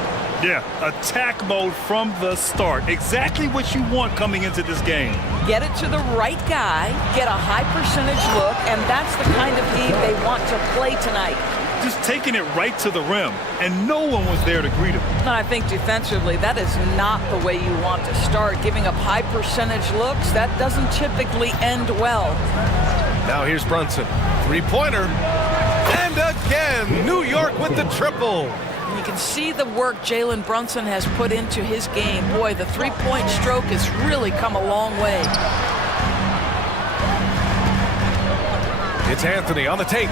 Yeah, attack mode from the start. Exactly what you want coming into this game. Get it to the right guy, get a high percentage look, and that's the kind of game they want to play tonight. Just taking it right to the rim, and no one was there to greet him. And I think defensively, that is not the way you want to start. Giving up high percentage looks, that doesn't typically end well. Now here's Brunson. Three-pointer. And again, New York with the triple. You can see the work Jalen Brunson has put into his game. Boy, the three-point stroke has really come a long way. It's Anthony on the take.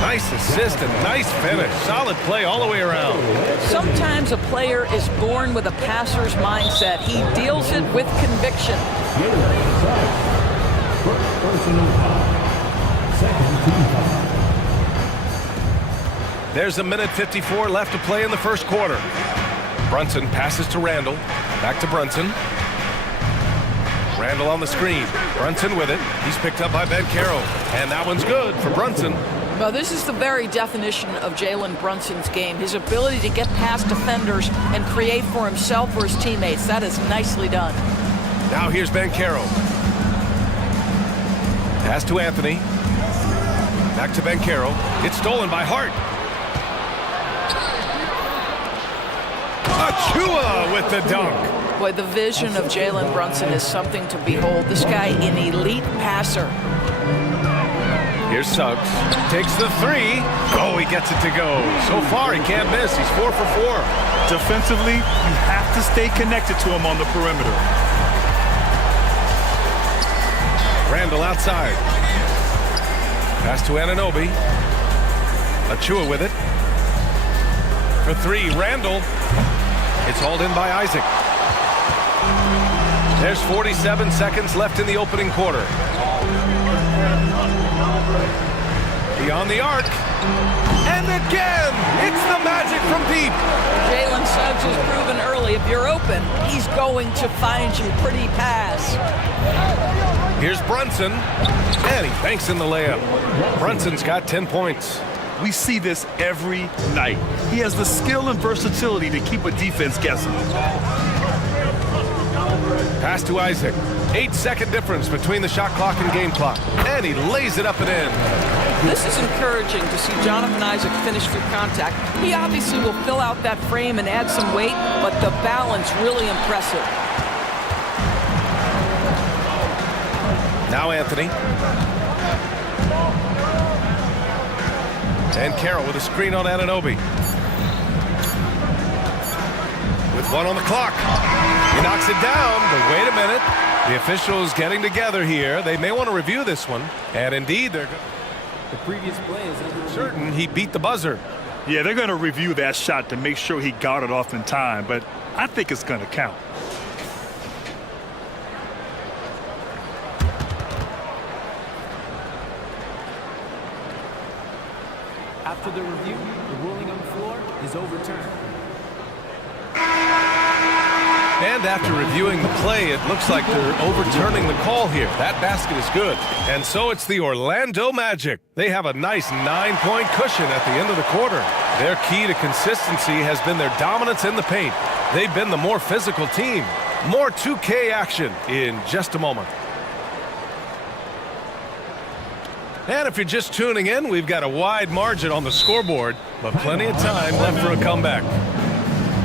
Nice assist and nice finish. Solid play all the way around. Sometimes a player is born with a passer's mindset. He deals it with conviction. There's a minute 54 left to play in the first quarter. Brunson passes to Randle. Back to Brunson. Randle on the screen. Brunson with it. He's picked up by Banchero. And that one's good for Brunson. Well, this is the very definition of Jalen Brunson's game. His ability to get past defenders and create for himself or his teammates. That is nicely done. Now here's Banchero. Pass to Anthony. Back to Banchero. It's stolen by Hart. Achua with the dunk. Boy, the vision of Jalen Brunson is something to behold. This guy, an elite passer. Here's Suggs. Takes the three. Oh, he gets it to go. So far, he can't miss. He's 4 for 4. Defensively, you have to stay connected to him on the perimeter. Randle outside. Pass to Anunoby. Achua with it. For three, Randall. It's hauled in by Isaac. There's 47 seconds left in the opening quarter. Beyond the arc. And again, it's the magic from deep. Jalen Suggs has proven early, if you're open, he's going to find you. Pretty pass. Here's Brunson, and he banks in the layup. Brunson's got 10 points. We see this every night. He has the skill and versatility to keep a defense guessing. Pass to Isaac. 8-second difference between the shot clock and game clock. And he lays it up and in. This is encouraging to see Jonathan Isaac finish through contact. He obviously will fill out that frame and add some weight, but the balance really impressive. Now Anthony. And Carroll with a screen on Anunoby. With one on the clock. He knocks it down, but wait a minute. The officials getting together here. They may want to review this one. And indeed, they're the previous play is certain he beat the buzzer. Yeah, they're going to review that shot to make sure he got it off in time, but I think it's going to count. After the review, the ruling on the floor is overturned. And after reviewing the play, it looks like they're overturning the call here. That basket is good. And so it's the Orlando Magic. They have a nice 9-point cushion at the end of the quarter. Their key to consistency has been their dominance in the paint. They've been the more physical team. More 2K action in just a moment. And if you're just tuning in, we've got a wide margin on the scoreboard, but plenty of time left for a comeback.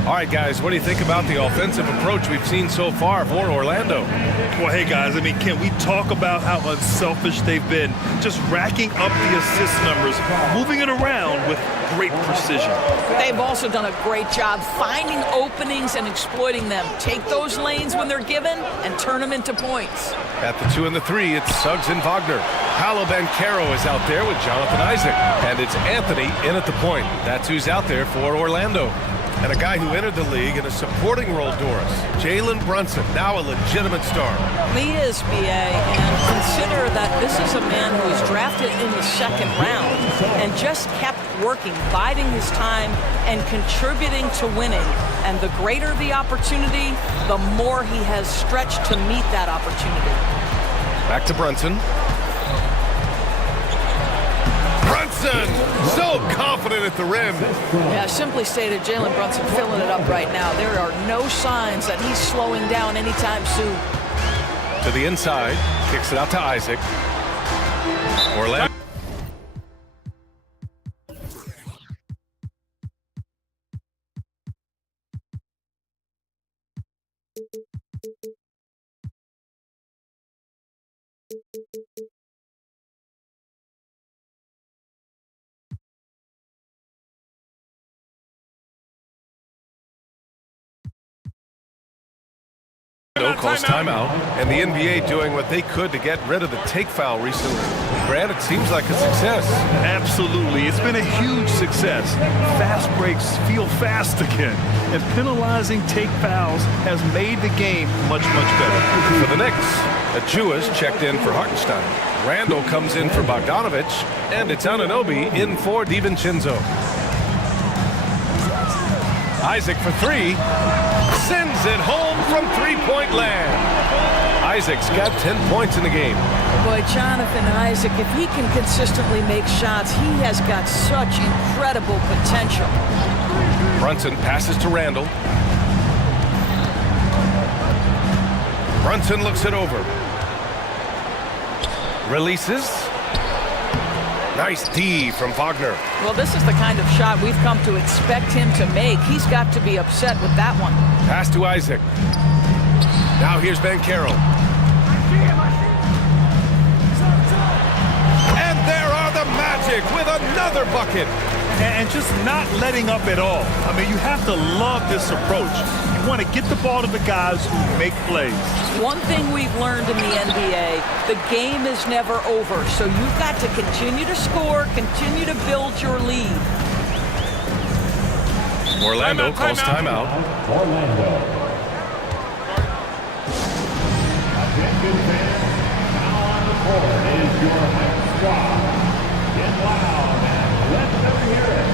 All right, guys, what do you think about the offensive approach we've seen so far for Orlando? Well, hey, guys, I mean, can we talk about how unselfish they've been? Just racking up the assist numbers, moving it around with great precision. They've also done a great job finding openings and exploiting them. Take those lanes when they're given and turn them into points. At the 2 and the 3, it's Suggs and Wagner. Paolo Banchero is out there with Jonathan Isaac. And it's Anthony in at the point. That's who's out there for Orlando. And a guy who entered the league in a supporting role, Doris. Jalen Brunson, now a legitimate star. He is, B.A., and consider that this is a man who was drafted in the second round and just kept working, biding his time, and contributing to winning. And the greater the opportunity, the more he has stretched to meet that opportunity. Back to Brunson. Brunson, so confident at the rim. Yeah, simply stated, Jalen Brunson filling it up right now. There are no signs that he's slowing down anytime soon. To the inside, kicks it out to Isaac. Orlando. Calls timeout, and the NBA doing what they could to get rid of the take foul recently. Grant, it seems like a success. Absolutely. It's been a huge success. Fast breaks feel fast again, and penalizing take fouls has made the game much, much better. For the Knicks, Achua's checked in for Hartenstein. Randall comes in for Bogdanovich, and it's Anunoby in for DiVincenzo. Isaac for three. Sends it home from three-point land. Isaac's got 10 points in the game. Boy, Jonathan Isaac, if he can consistently make shots, he has got such incredible potential. Brunson passes to Randall. Brunson looks it over. Releases. Nice D from Wagner. Well, this is the kind of shot we've come to expect him to make. He's got to be upset with that one. Pass to Isaac. Now here's Banchero. And there are the Magic with another bucket. and just not letting up at all. I mean, you have to love this approach. You want to get the ball to the guys who make plays. One thing we've learned in the NBA, the game is never over. So you've got to continue to score, continue to build your lead. Orlando calls timeout. Orlando. Attention fans, now on the court is your next squad. Get loud and let them hear it.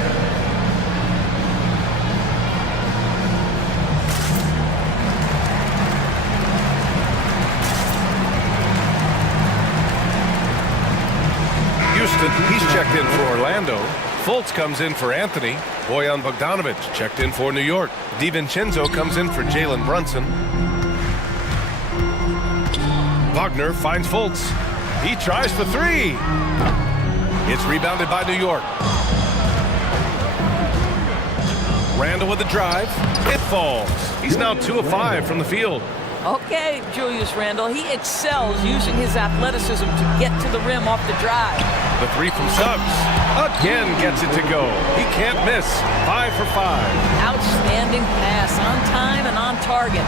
Houston, he's checked in for Orlando. Fultz comes in for Anthony. Bojan Bogdanovic checked in for New York. DiVincenzo comes in for Jalen Brunson. Wagner finds Fultz. He tries for three. It's rebounded by New York. Randall with the drive. It falls. He's now 2 of 5 from the field. Okay, Julius Randle, he excels using his athleticism to get to the rim off the drive. The three from Suggs. Again gets it to go. He can't miss. 5 for 5. Outstanding pass, on time and on target.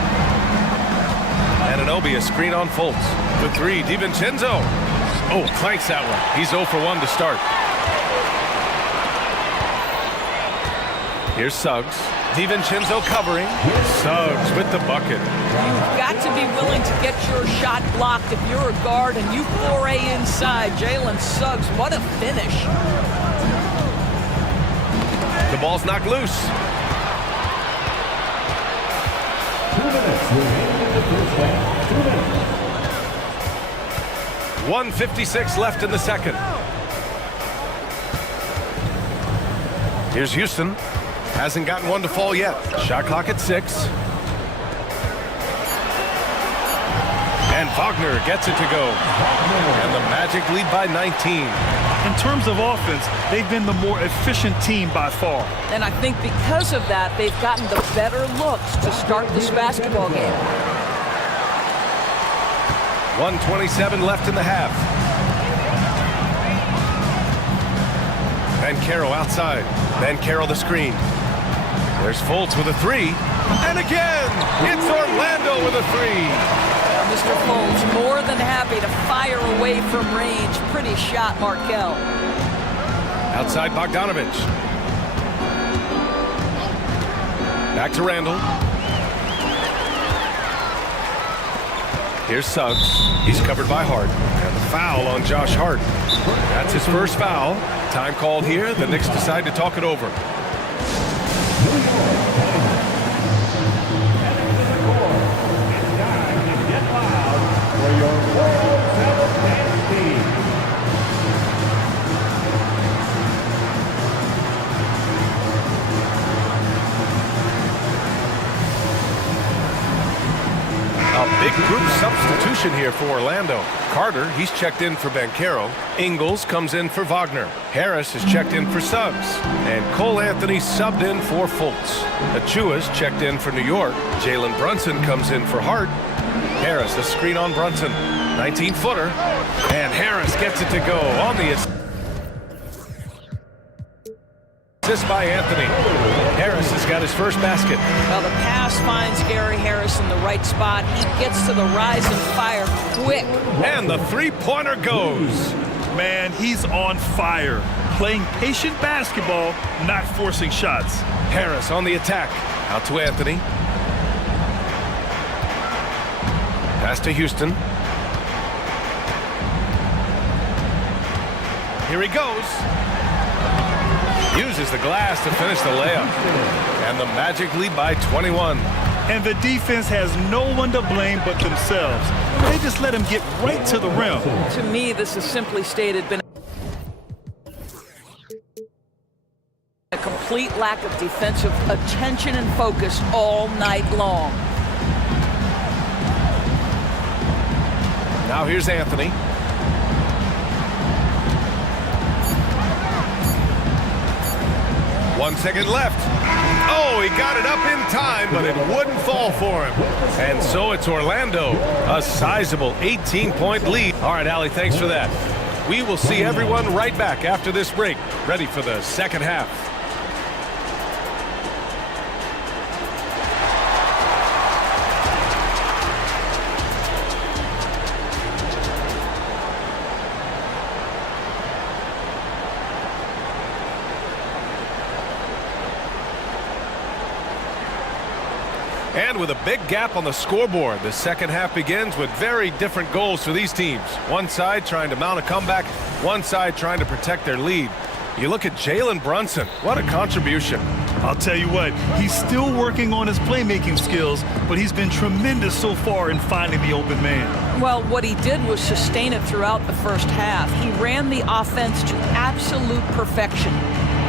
Anunoby a screen on Fultz. For 3, DiVincenzo. Oh, clanks that one. He's 0 for 1 to start. Here's Suggs. DiVincenzo covering. Suggs with the bucket. You've got to be willing to get your shot blocked if you're a guard and you foray inside. Jalen Suggs, what a finish. The ball's knocked loose. 2 minutes remaining in the first half. 2 minutes. 1:56 left in the second. Here's Houston. Hasn't gotten one to fall yet. Shot clock at 6. And Wagner gets it to go. And the Magic lead by 19. In terms of offense, they've been the more efficient team by far. And I think because of that, they've gotten the better looks to start this basketball game. 1:27 left in the half. Banchero outside. Banchero the screen. There's Fultz with a 3. And again, it's Orlando with a 3. Mr. Fultz more than happy to fire away from range. Pretty shot, Markelle. Outside Bogdanovic. Back to Randall. Here's Suggs. He's covered by Hart. And the foul on Josh Hart. That's his first foul. Time called here. The Knicks decide to talk it over. A big group substitution here for Orlando. Carter, he's checked in for Banchero. Ingles comes in for Wagner. Harris is checked in for Suggs. And Cole Anthony subbed in for Fultz. Achua's checked in for New York. Jalen Brunson comes in for Hart. Harris, a screen on Brunson. 19-footer. And Harris gets it to go on the assist by Anthony. Harris has got his first basket. Well, the pass finds Gary Harris in the right spot. He gets to the rise and fire quick. And the three-pointer goes. Man, he's on fire. Playing patient basketball, not forcing shots. Harris on the attack. Out to Anthony. Pass to Houston. Here he goes. Uses the glass to finish the layup. And the Magic lead by 21. And the defense has no one to blame but themselves. They just let him get right to the rim. To me, this is simply stated been a complete lack of defensive attention and focus all night long. Now here's Anthony. One second left. Oh, he got it up in time, but it wouldn't fall for him. And so it's Orlando, a sizable 18-point lead. All right, Allie, thanks for that. We will see everyone right back after this break, ready for the second half. And with a big gap on the scoreboard, the second half begins with very different goals for these teams. One side trying to mount a comeback, one side trying to protect their lead. You look at Jalen Brunson, what a contribution. I'll tell you what, he's still working on his playmaking skills, but he's been tremendous so far in finding the open man. Well, what he did was sustain it throughout the first half. He ran the offense to absolute perfection.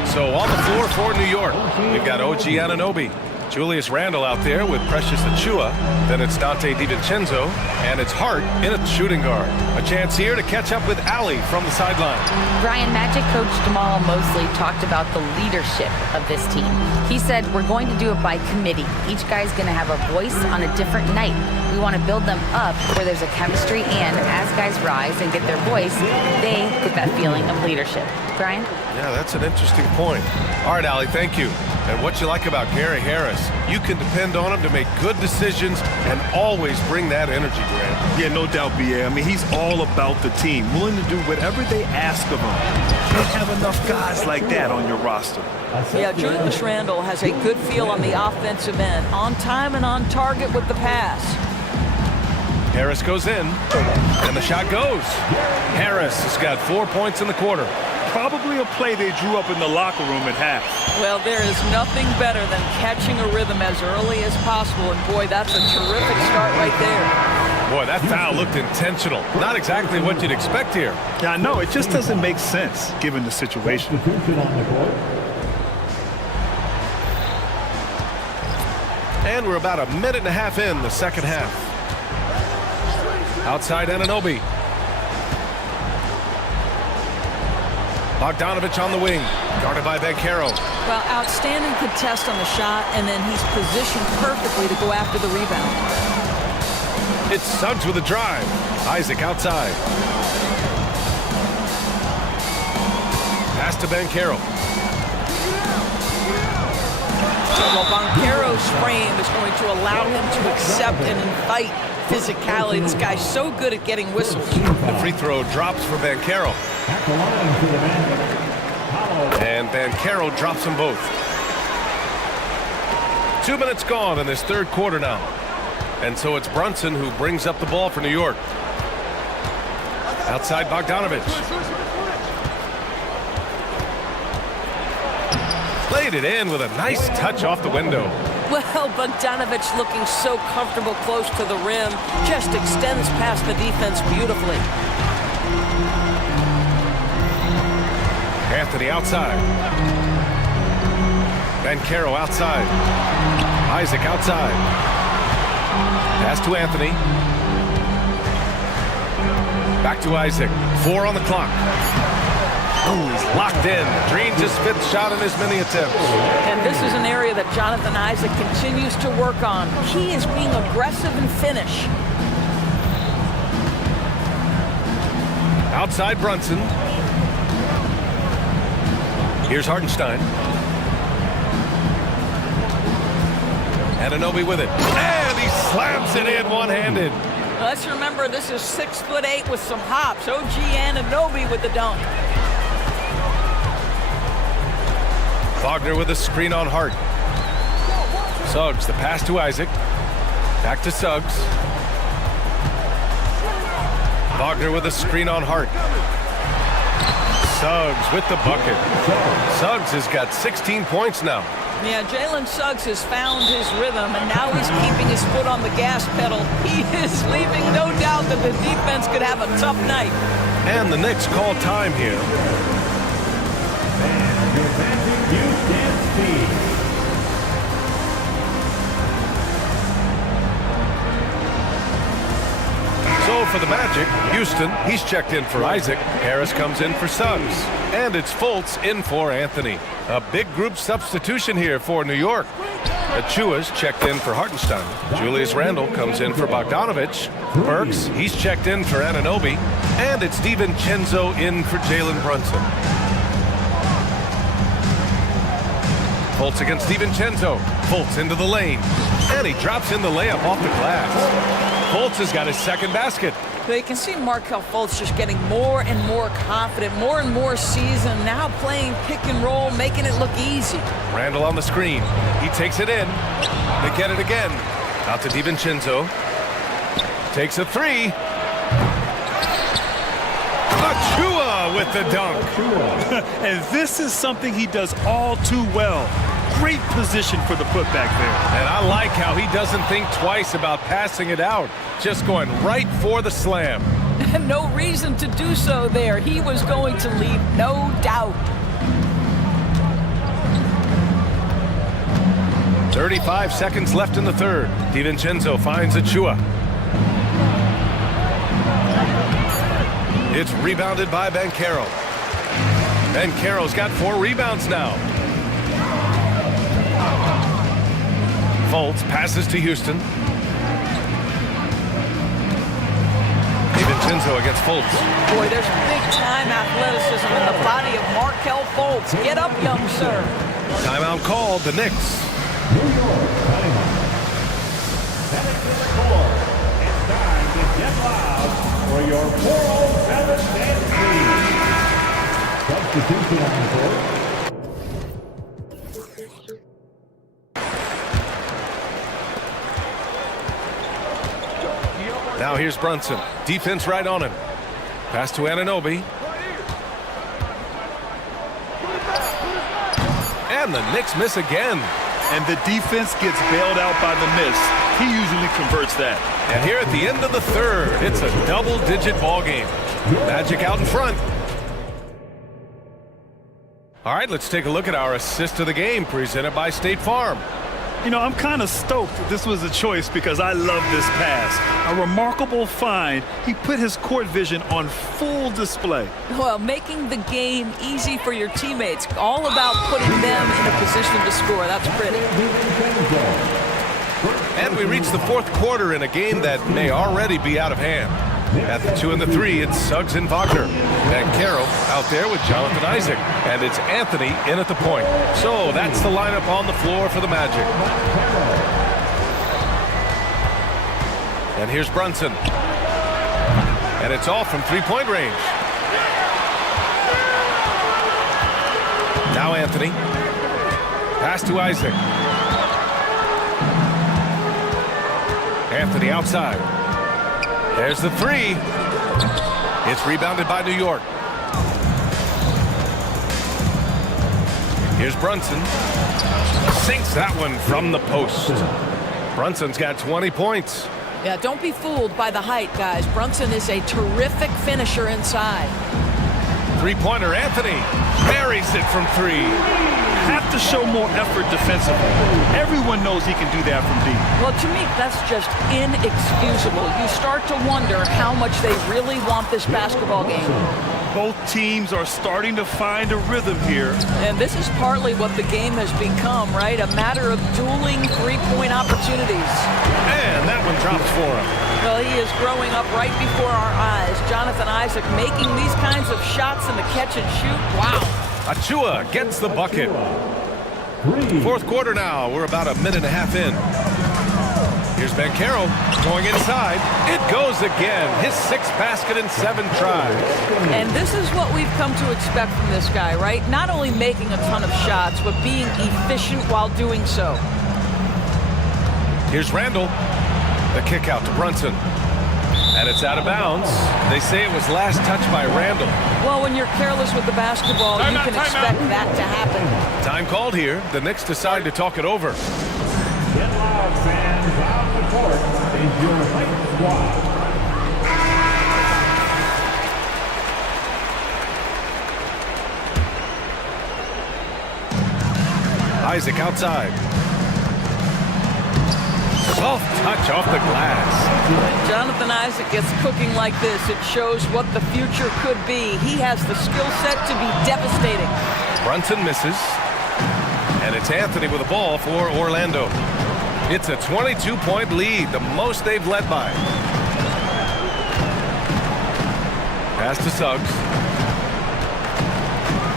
So on the floor for New York, we've got OG Anunoby, Julius Randle out there with Precious Achua. Then it's Dante DiVincenzo, and it's Hart in a shooting guard. A chance here to catch up with Ali from the sideline. Brian, Magic coach Jamal Mosley talked about the leadership of this team. He said, we're going to do it by committee. Each guy's going to have a voice on a different night. We want to build them up where there's a chemistry, and as guys rise and get their voice, they get that feeling of leadership. Brian? Yeah, that's an interesting point. All right, Ali, thank you. And what you like about Gary Harris, you can depend on him to make good decisions and always bring that energy, Grant. Yeah, no doubt, B.A. I mean, he's all about the team, willing to do whatever they ask of him. You don't have enough guys like that on your roster. Yeah, Julius Randle has a good feel on the offensive end, on time and on target with the pass. Harris goes in, and the shot goes. Harris has got 4 points in the quarter. Probably a play they drew up in the locker room at half. Well, there is nothing better than catching a rhythm as early as possible, and boy, that's a terrific start right there. Boy, that foul looked intentional. Not exactly what you'd expect here. Yeah, I know. It just doesn't make sense, given the situation. And we're about a minute and a half in the second half. Outside Anunoby. Bogdanovich on the wing, guarded by Banchero. Well, outstanding contest on the shot, and then he's positioned perfectly to go after the rebound. It's Suggs with a drive. Isaac outside. Pass to Banchero. Well, Banchero's frame is going to allow him to accept and invite physicality. This guy's so good at getting whistles. The free throw drops for Banchero. And Banchero drops them both. 2 minutes gone in this third quarter now. And so it's Brunson who brings up the ball for New York. Outside Bogdanovich. Played it in with a nice touch off the window. Well, Bogdanovich looking so comfortable close to the rim, just extends past the defense beautifully. Anthony outside. Banchero outside. Isaac outside. Pass to Anthony. Back to Isaac. 4 on the clock. Ooh, he's locked in. Green just fifth shot in his many attempts. And this is an area that Jonathan Isaac continues to work on. Key is being aggressive and finish. Outside Brunson. Here's Hartenstein. Anunoby with it. And he slams it in one-handed. Let's remember this is 6'8" with some hops. OG Anunoby with the dunk. Wagner with a screen on Hart. Suggs, the pass to Isaac. Back to Suggs. Wagner with a screen on Hart. Suggs with the bucket. Suggs has got 16 points now. Yeah, Jalen Suggs has found his rhythm, and now he's keeping his foot on the gas pedal. He is leaving no doubt that the defense could have a tough night. And the Knicks call time here. So for the Magic. Houston, he's checked in for Isaac. Harris comes in for Suggs. And it's Fultz in for Anthony. A big group substitution here for New York. Achua's checked in for Hartenstein. Julius Randle comes in for Bogdanovich. Burks, he's checked in for Anunoby. And it's DiVincenzo in for Jalen Brunson. Fultz against DiVincenzo. Fultz into the lane. And he drops in the layup off the glass. Fultz has got his second basket. So you can see Markelle Fultz just getting more and more confident, more and more seasoned, now playing pick and roll, making it look easy. Randall on the screen. He takes it in. They get it again. Out to DiVincenzo. Takes a three. Achua with the dunk. And this is something he does all too well. Great position for the putback there. And I like how he doesn't think twice about passing it out. Just going right for the slam. No reason to do so there. He was going to leave, no doubt. 35 seconds left in the third. DiVincenzo finds Achua. It's rebounded by Banchero. Banchero's got 4 rebounds now. Fultz passes to Houston. DiVincenzo against Fultz. Boy, there's big-time athleticism in the body of Markelle Fultz. Get up, young sir. Timeout called, the Knicks. New York timeout. Celtics score. It's time to get loud for your 407th and 3. Substitution on the court. Now here's Brunson. Defense right on him. Pass to Anunoby. And the Knicks miss again. And the defense gets bailed out by the miss. He usually converts that. And here at the end of the third, it's a double-digit ball game. Magic out in front. All right, let's take a look at our assist of the game presented by State Farm. You know, I'm kind of stoked this was a choice because I love this pass. A remarkable find. He put his court vision on full display. Well, making the game easy for your teammates. All about putting them in a position to score. That's pretty. And we reach the fourth quarter in a game that may already be out of hand. At the 2 and the 3, it's Suggs and Wagner. Banchero out there with Jonathan Isaac. And it's Anthony in at the point. So that's the lineup on the floor for the Magic. And here's Brunson. And it's off from three-point range. Now Anthony. Pass to Isaac. Anthony outside. There's the three. It's rebounded by New York. Here's Brunson. Sinks that one from the post. Brunson's got 20 points. Yeah, don't be fooled by the height, guys. Brunson is a terrific finisher inside. Three-pointer, Anthony buries it from 3. Have to show more effort defensively. Everyone knows he can do that from deep. Well, to me, that's just inexcusable. You start to wonder how much they really want this basketball game. Both teams are starting to find a rhythm here. And this is partly what the game has become, right? A matter of dueling three-point opportunities. And that one drops for him. Well, he is growing up right before our eyes. Jonathan Isaac making these kinds of shots in the catch and shoot. Wow. Achua gets the bucket. Fourth quarter now. We're about a minute and a half in. Here's Banchero going inside. It goes again. His 6th basket in 7 tries. And this is what we've come to expect from this guy, right? Not only making a ton of shots, but being efficient while doing so. Here's Randle. The kick out to Brunson. And it's out of bounds. They say it was last touched by Randle. Well, when you're careless with the basketball, you can expect that to happen. Time called here. The Knicks decide to talk it over. Get loud, fans. Out the court is your late squad. Isaac outside. Soft touch off the glass. When Jonathan Isaac gets cooking like this, it shows what the future could be. He has the skill set to be devastating. Brunson misses. And it's Anthony with the ball for Orlando. It's a 22-point lead, the most they've led by. Pass to Suggs.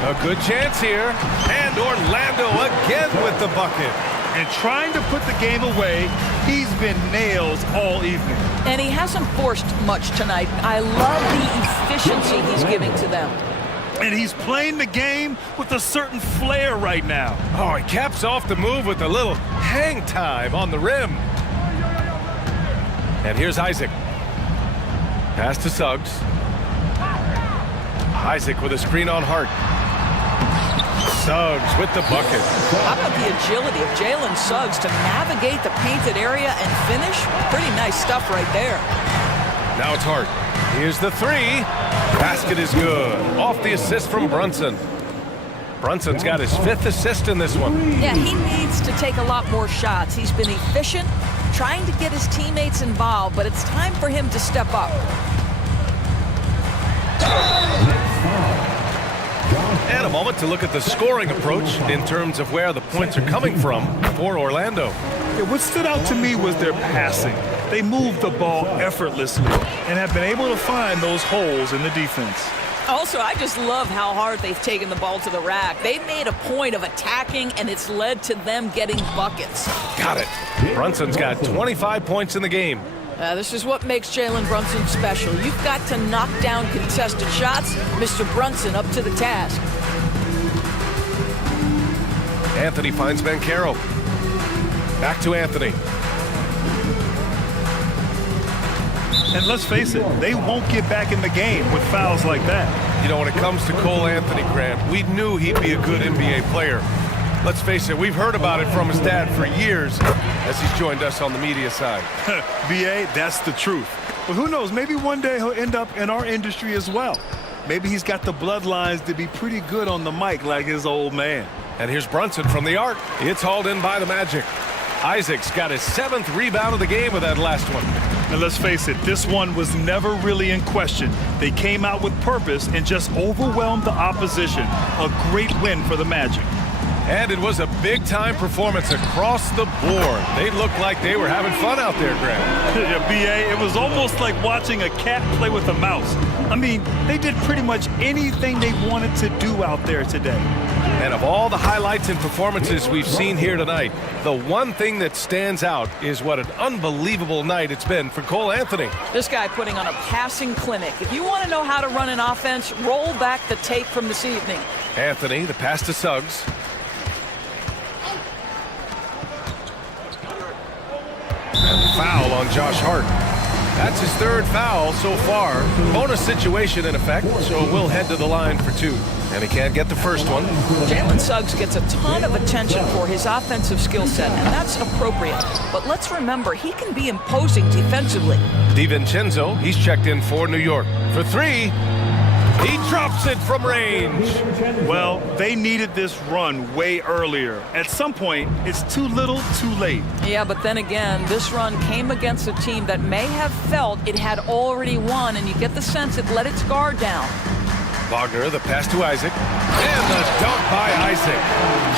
A good chance here. And Orlando again with the bucket. And trying to put the game away, he's been nails all evening. And he hasn't forced much tonight. I love the efficiency he's giving to them. And he's playing the game with a certain flair right now. Oh, he caps off the move with a little hang time on the rim. And here's Isaac. Pass to Suggs. Isaac with a screen on Hart. Suggs with the bucket. How about the agility of Jalen Suggs to navigate the painted area and finish? Pretty nice stuff right there. Now it's Hart. Here's the three. Basket is good. Off the assist from Brunson. Brunson's got his 5th assist in this one. Yeah, he needs to take a lot more shots. He's been efficient, trying to get his teammates involved, but it's time for him to step up. And a moment to look at the scoring approach in terms of where the points are coming from for Orlando. Yeah, what stood out to me was their passing. They moved the ball effortlessly and have been able to find those holes in the defense. Also, I just love how hard they've taken the ball to the rack. They've made a point of attacking, and it's led to them getting buckets. Got it. Brunson's got 25 points in the game. This is what makes Jalen Brunson special. You've got to knock down contested shots. Mr. Brunson up to the task. Anthony finds Bancaro. Back to Anthony. And let's face it, they won't get back in the game with fouls like that. You know, when it comes to Cole Anthony, Grant, we knew he'd be a good NBA player. Let's face it, we've heard about it from his dad for years as he's joined us on the media side. B.A., that's the truth. But who knows, maybe one day he'll end up in our industry as well. Maybe he's got the bloodlines to be pretty good on the mic like his old man. And here's Brunson from the arc. It's hauled in by the Magic. Isaac's got his 7th rebound of the game with that last one. And let's face it, this one was never really in question. They came out with purpose and just overwhelmed the opposition. A great win for the Magic. And it was a big-time performance across the board. They looked like they were having fun out there, Grant. Yeah, B.A., it was almost like watching a cat play with a mouse. I mean, they did pretty much anything they wanted to do out there today. And of all the highlights and performances we've seen here tonight, the one thing that stands out is what an unbelievable night it's been for Cole Anthony. This guy putting on a passing clinic. If you want to know how to run an offense, roll back the tape from this evening. Anthony, the pass to Suggs. And foul on Josh Hart. That's his 3rd foul so far. Bonus situation in effect, so we'll head to the line for 2. And he can't get the first one. Jalen Suggs gets a ton of attention for his offensive skill set, and that's appropriate. But let's remember, he can be imposing defensively. DiVincenzo, he's checked in for New York. For 3, he drops it from range. Well, they needed this run way earlier. At some point, it's too little, too late. Yeah, but then again, this run came against a team that may have felt it had already won, and you get the sense it let its guard down. Wagner, the pass to Isaac. And the dunk by Isaac.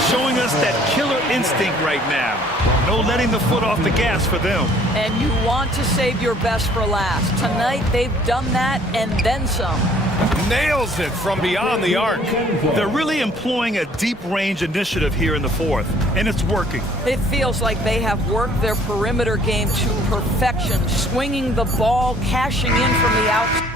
Showing us that killer instinct right now. No letting the foot off the gas for them. And you want to save your best for last. Tonight, they've done that and then some. Nails it from beyond the arc. They're really employing a deep range initiative here in the 4th, and it's working. It feels like they have worked their perimeter game to perfection, swinging the ball, cashing in from the outside.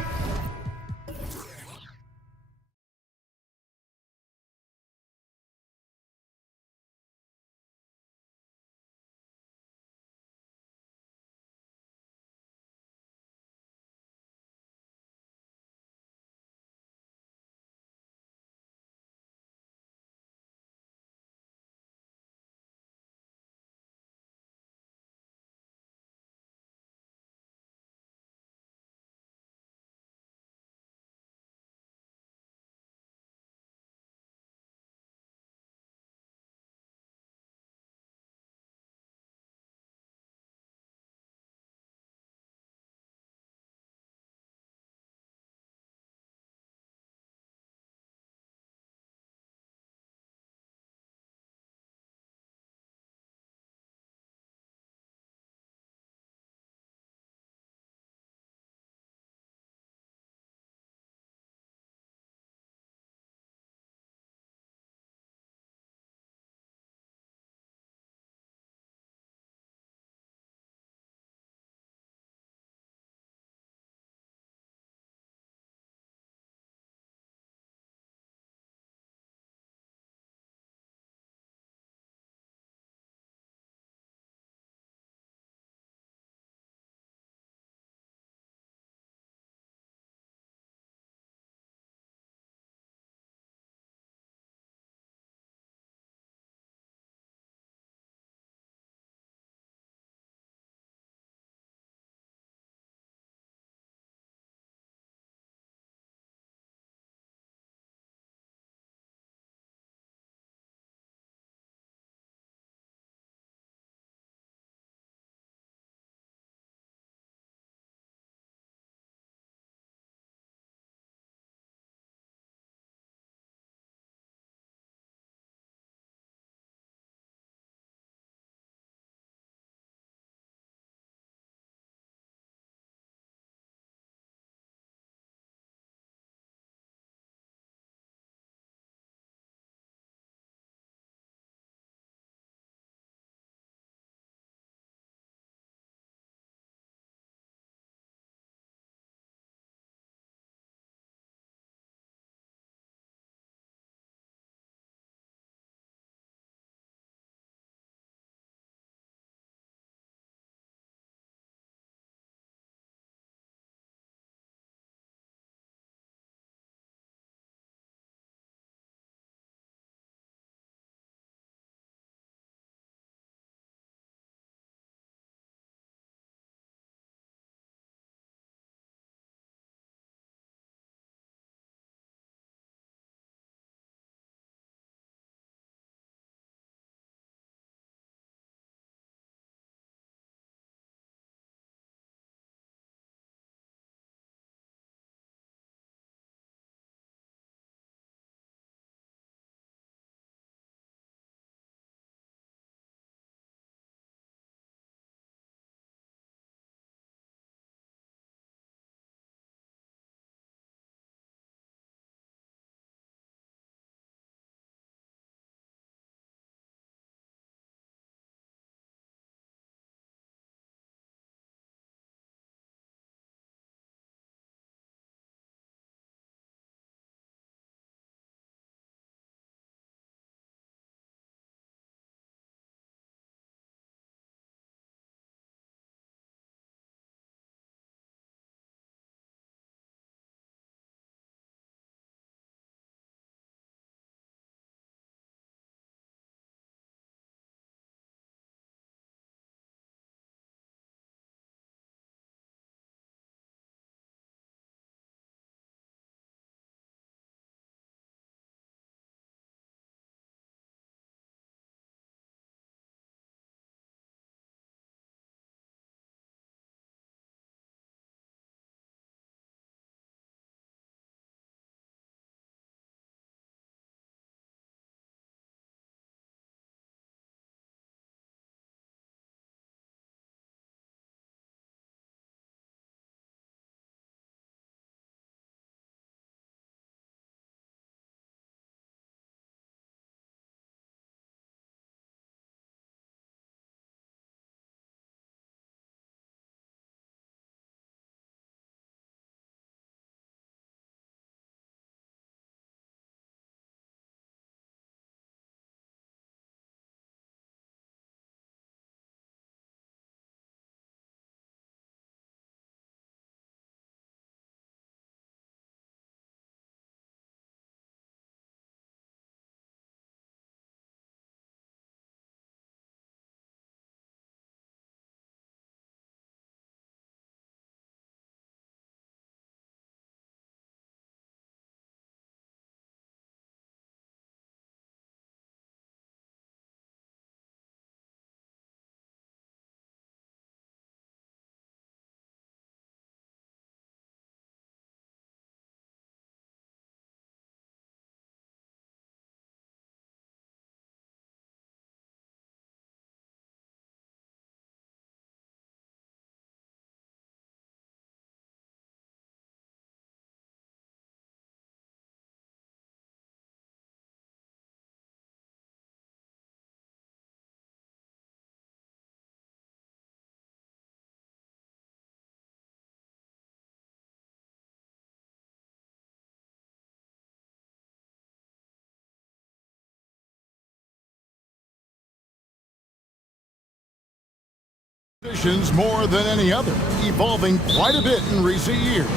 Positions more than any other, evolving quite a bit in recent years.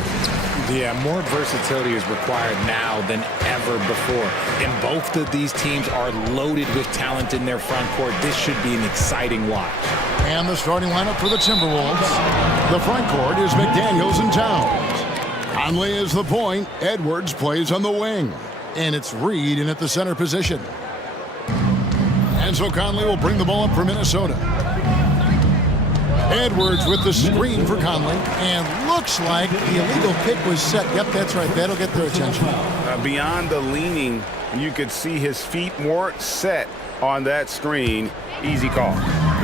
Yeah, more versatility is required now than ever before. And both of these teams are loaded with talent in their front court. This should be an exciting watch. And the starting lineup for the Timberwolves. The front court is McDaniels and Towns. Conley is the point. Edwards plays on the wing. And it's Reed in at the center position. And so Conley will bring the ball up for Minnesota. Edwards with the screen for Conley. And looks like the illegal kick was set. Yep, that's right. That'll get their attention. Beyond the leaning, you could see his feet weren't set on that screen. Easy call.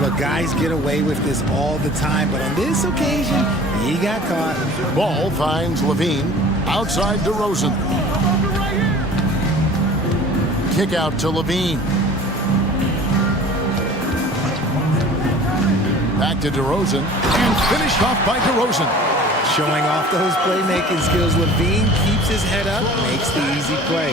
Look, guys get away with this all the time, but on this occasion, he got caught. Ball finds Levine. Outside DeRozan. Kick out to Levine. Back to DeRozan. And finished off by DeRozan. Showing off those playmaking skills. Levine keeps his head up, makes the easy play.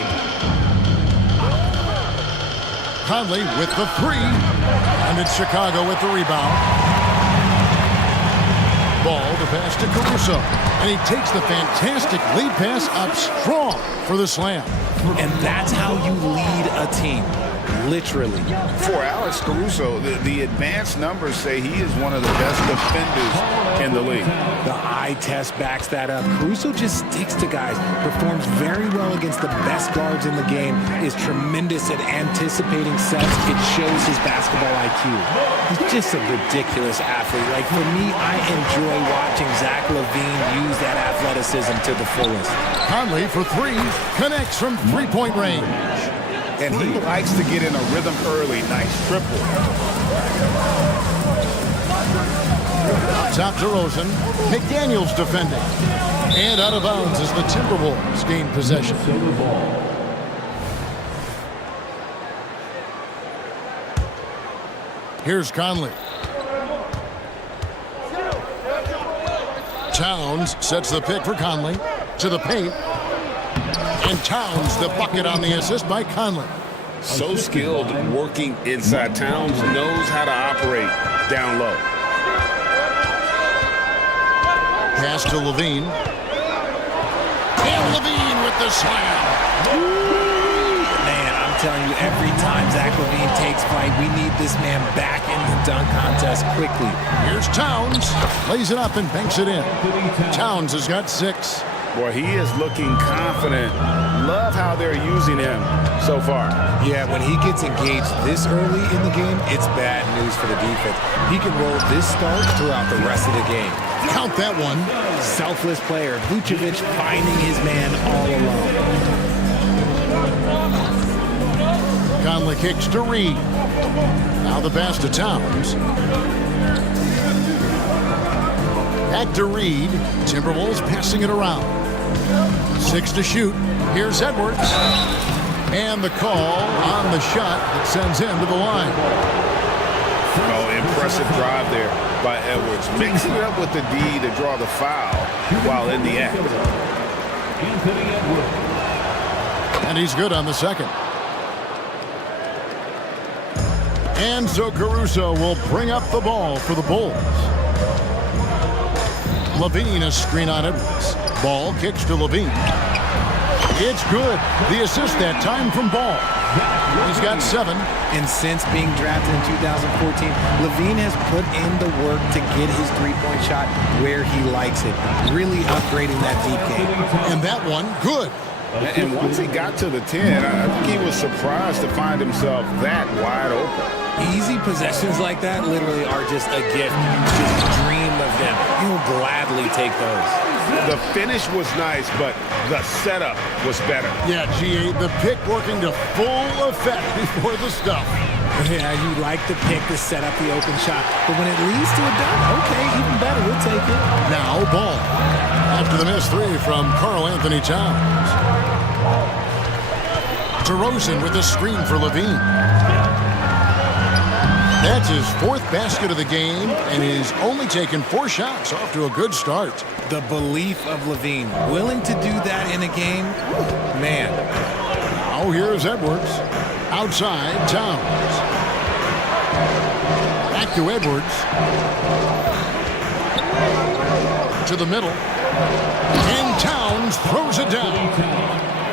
Conley with the three. And it's Chicago with the rebound. Ball to pass to Caruso. And he takes the fantastic lead pass up strong for the slam. And that's how you lead a team. Literally. For Alex Caruso, the advanced numbers say he is one of the best defenders in the league. The eye test backs that up. Caruso just sticks to guys, performs very well against the best guards in the game, is tremendous at anticipating sets. It shows his basketball IQ. He's just a ridiculous athlete. Like, for me, I enjoy watching Zach LaVine use that athleticism to the fullest. Conley for three, connects from three-point range. And he likes to get in a rhythm early. Nice triple. Top DeRozan. McDaniels defending. And out of bounds as the Timberwolves gain possession. Here's Conley. Towns sets the pick for Conley. To the paint. And Towns the bucket on the assist by Conley. So skilled working inside. Towns knows how to operate down low. Pass to Levine. And Levine with the slam. Man, I'm telling you, every time Zach LaVine takes flight, we need this man back in the dunk contest quickly. Here's Towns. Lays it up and banks it in. Towns has got 6. Boy, he is looking confident. Love how they're using him so far. Yeah, when he gets engaged this early in the game, it's bad news for the defense. He can roll this start throughout the rest of the game. Count that one. Selfless player. Vucevic finding his man all alone. Conley kicks to Reed. Now the pass to Towns. Back to Reed. Timberwolves passing it around. 6 to shoot. Here's Edwards. And the call on the shot that sends him to the line. Oh, impressive drive there by Edwards. Mixing it up with the D to draw the foul while in the act. And he's good on the second. And so Caruso will bring up the ball for the Bulls. Levine a screen on Edwards. Ball kicks to Levine. It's good. The assist that time from Ball. He's got 7. And since being drafted in 2014, Levine has put in the work to get his three-point shot where he likes it. Really upgrading that deep game. And that one, good. And once he got to the 10, I think he was surprised to find himself that wide open. Easy possessions like that literally are just a gift. You just dream of them. You'll gladly take those. The finish was nice, but the setup was better. Yeah, GA, the pick working to full effect before the stuff. Yeah, you like the pick to set up the open shot. But when it leads to a dunk, okay, even better, we'll take it. Now Ball. After the missed 3 from Karl Anthony Towns. DeRozan with a screen for Levine. That's his 4th basket of the game, and he's only taken 4 shots. Off to a good start. The belief of Levine, willing to do that in a game, man. Now here's Edwards. Outside, Towns. Back to Edwards. To the middle. And Towns throws it down.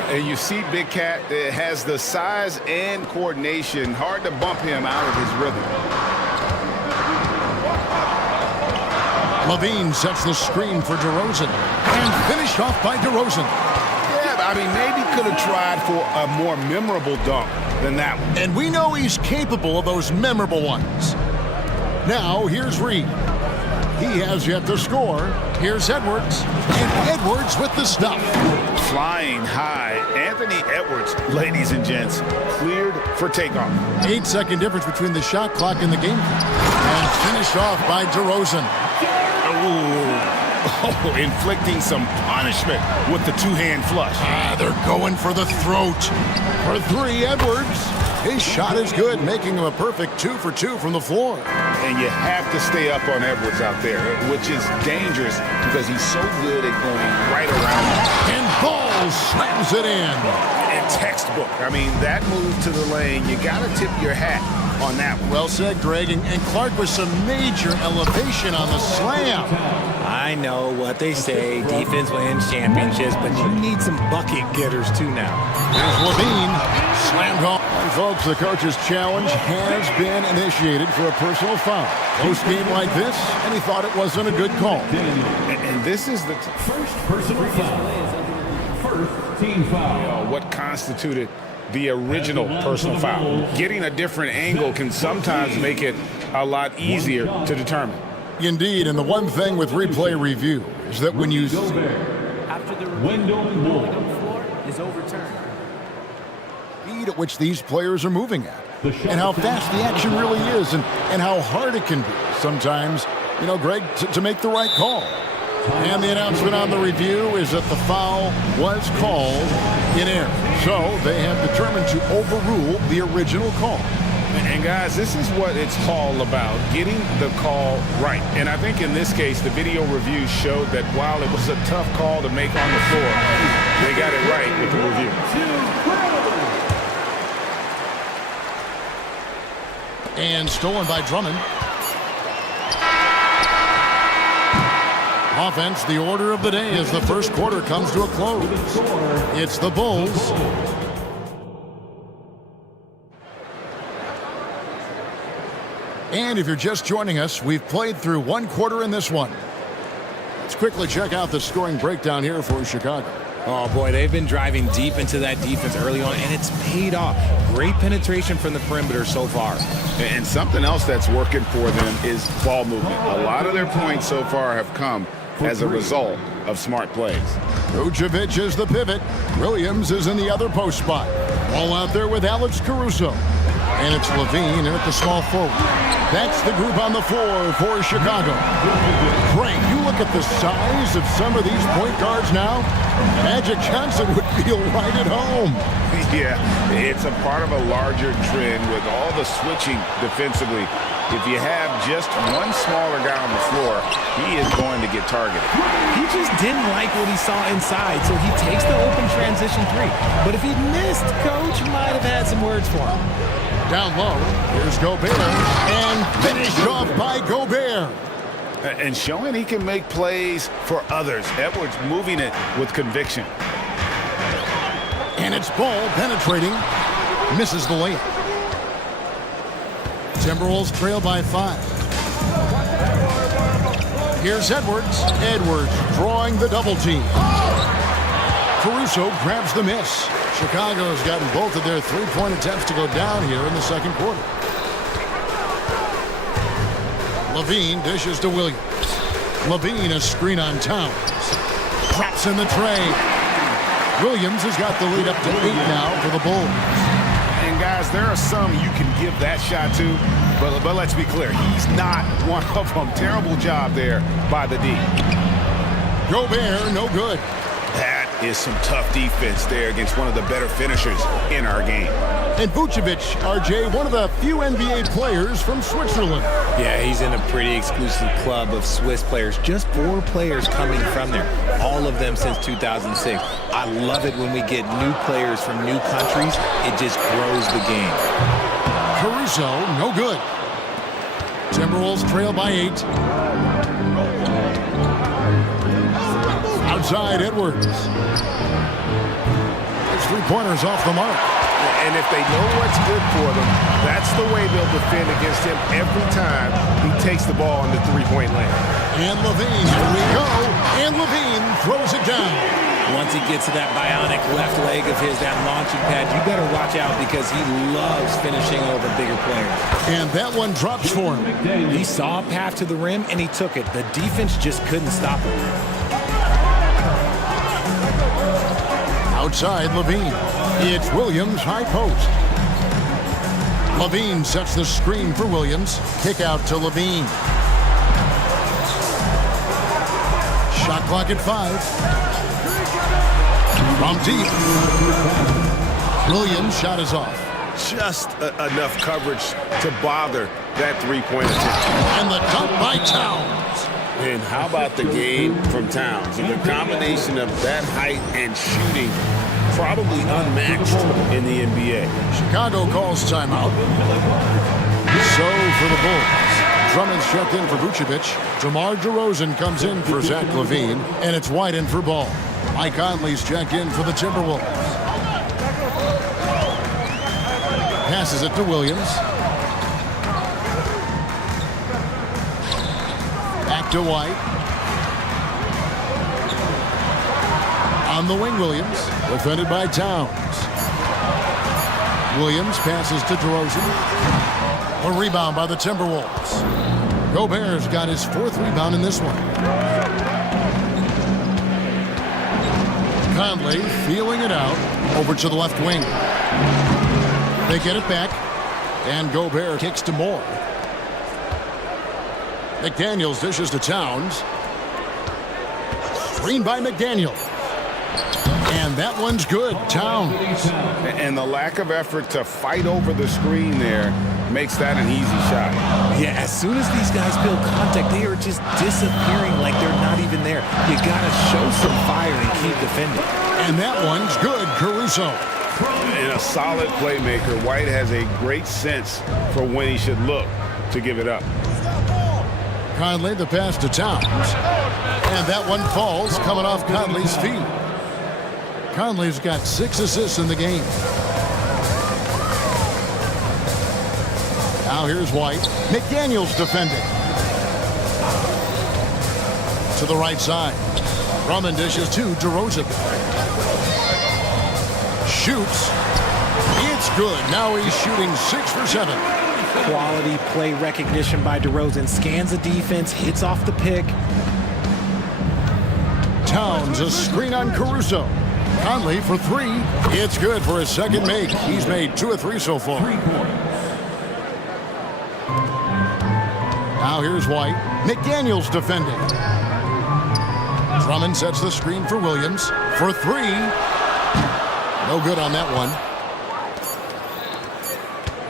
And you see Big Cat has the size and coordination. Hard to bump him out of his rhythm. Levine sets the screen for DeRozan. And finished off by DeRozan. Yeah, I mean, maybe could have tried for a more memorable dunk than that one. And we know he's capable of those memorable ones. Now, here's Reed. He has yet to score. Here's Edwards. And Edwards with the stuff. Flying high. Anthony Edwards, ladies and gents, cleared for takeoff. 8-second difference between the shot clock and the game clock. And finished off by DeRozan. Oh, inflicting some punishment with the two-hand flush. They're going for the throat. For three, Edwards. His shot is good, making him a perfect 2 for 2 from the floor. And you have to stay up on Edwards out there, which is dangerous because he's so good at going right around. And Ball slams it in. And textbook. I mean, that move to the lane, you got to tip your hat on that one. Well said, Greg. And Clark with some major elevation on the slam. I know what they say, defense wins championships, but you need some bucket getters too now. Here's Levine, slammed home. And folks, the coach's challenge has been initiated for a personal foul. Post game like this, and he thought it wasn't a good call. And this is the First personal foul. First team foul. what constituted the original personal foul. Getting a different angle can sometimes make it a lot easier to determine. Indeed, and the one thing with replay review is that when you After the review, the ruling on the floor is overturned. speed at which these players are moving at, and how fast the action really is, and how hard it can be sometimes, you know, Greg, to make the right call. And the announcement on the review is that the foul was called in error. So they have determined to overrule the original call. And guys, this is what it's all about, getting the call right. And I think in this case, the video review showed that while it was a tough call to make on the floor, they got it right with the review. And stolen by Drummond. Offense, the order of the day as the first quarter comes to a close. It's the Bulls. And if you're just joining us, we've played through one quarter in this one. Let's quickly check out the scoring breakdown here for Chicago. Oh, boy, they've been driving deep into that defense early on, and it's paid off. Great penetration from the perimeter so far. And something else that's working for them is ball movement. A lot of their points so far have come as a result of smart plays. Vucevic is the pivot. Williams is in the other post spot. Ball out there with Alex Caruso. And it's Levine at the small forward. That's the group on the floor for Chicago. Great. You look at the size of some of these point guards now. Magic Johnson would feel right at home. Yeah, it's a part of a larger trend with all the switching defensively. If you have just one smaller guy on the floor, he is going to get targeted. He just didn't like what he saw inside, so he takes the open transition three. But if he missed, Coach might have had some words for him. Down low, here's Gobert, and finished off by Gobert. And showing he can make plays for others. Edwards moving it with conviction. And it's Ball penetrating, misses the layup. Timberwolves trail by 5. Here's Edwards. Edwards drawing the double team. Caruso grabs the miss. Chicago has gotten both of their three-point attempts to go down here in the second quarter. Levine dishes to Williams. Levine a screen on Towns. Drops in the tray. Williams has got the lead up to 8 now for the Bulls. And guys, there are some you can give that shot to, but let's be clear, he's not one of them. Terrible job there by the D. Gobert, no good. That is some tough defense there against one of the better finishers in our game. And Vucevic, RJ, one of the few NBA players from Switzerland. Yeah, he's in a pretty exclusive club of Swiss players. Just 4 players coming from there, all of them since 2006. I love it when we get new players from new countries. It just grows the game. Caruso, no good. Timberwolves trail by 8. Outside Edwards. His three-pointers off the mark. And if they know what's good for them, that's the way they'll defend against him every time he takes the ball in the three-point land. And Levine, here we go. And Levine throws it down. Once he gets to that bionic left leg of his, that launching pad, you better watch out because he loves finishing over bigger players. And that one drops for him. He saw a path to the rim, and he took it. The defense just couldn't stop him. Outside Levine. It's Williams high post. Levine sets the screen for Williams. Kick out to Levine. Shot clock at 5. From deep. Williams' shot is off. Just enough coverage to bother that three-point attempt. And the dunk by Towns. And how about the game from Towns? And the combination of that height and shooting, probably unmatched in the NBA. Chicago calls timeout. So for the Bulls, Drummond's checked in for Vucevic. DeMar DeRozan comes in for Zach LaVine, and it's White in for Ball. Mike Conley's checked in for the Timberwolves. Passes it to Williams. Back to White. On the wing, Williams, defended by Towns. Williams passes to DeRozan. A rebound by the Timberwolves. Gobert's got his 4th rebound in this one. Conley feeling it out over to the left wing. They get it back, and Gobert kicks to Moore. McDaniels dishes to Towns. Screen by McDaniel. And that one's good. Towns. And the lack of effort to fight over the screen there makes that an easy shot. Yeah, as soon as these guys feel contact, they are just disappearing like they're not even there. You got to show some fire and keep defending. And that one's good. Caruso. And a solid playmaker, White has a great sense for when he should look to give it up. Conley, the pass to Towns. And that one falls, coming off Conley's feet. Conley's got 6 assists in the game. Now here's White. McDaniels defending. To the right side. Drummond dishes to DeRozan. Shoots. It's good. Now he's shooting 6 for 7. Quality play recognition by DeRozan. Scans the defense, hits off the pick. Towns, a screen on Caruso. Conley for 3. It's good for his second make. He's made 2 of 3 so far. Now here's White. McDaniels defending. Drummond sets the screen for Williams for 3. No good on that one.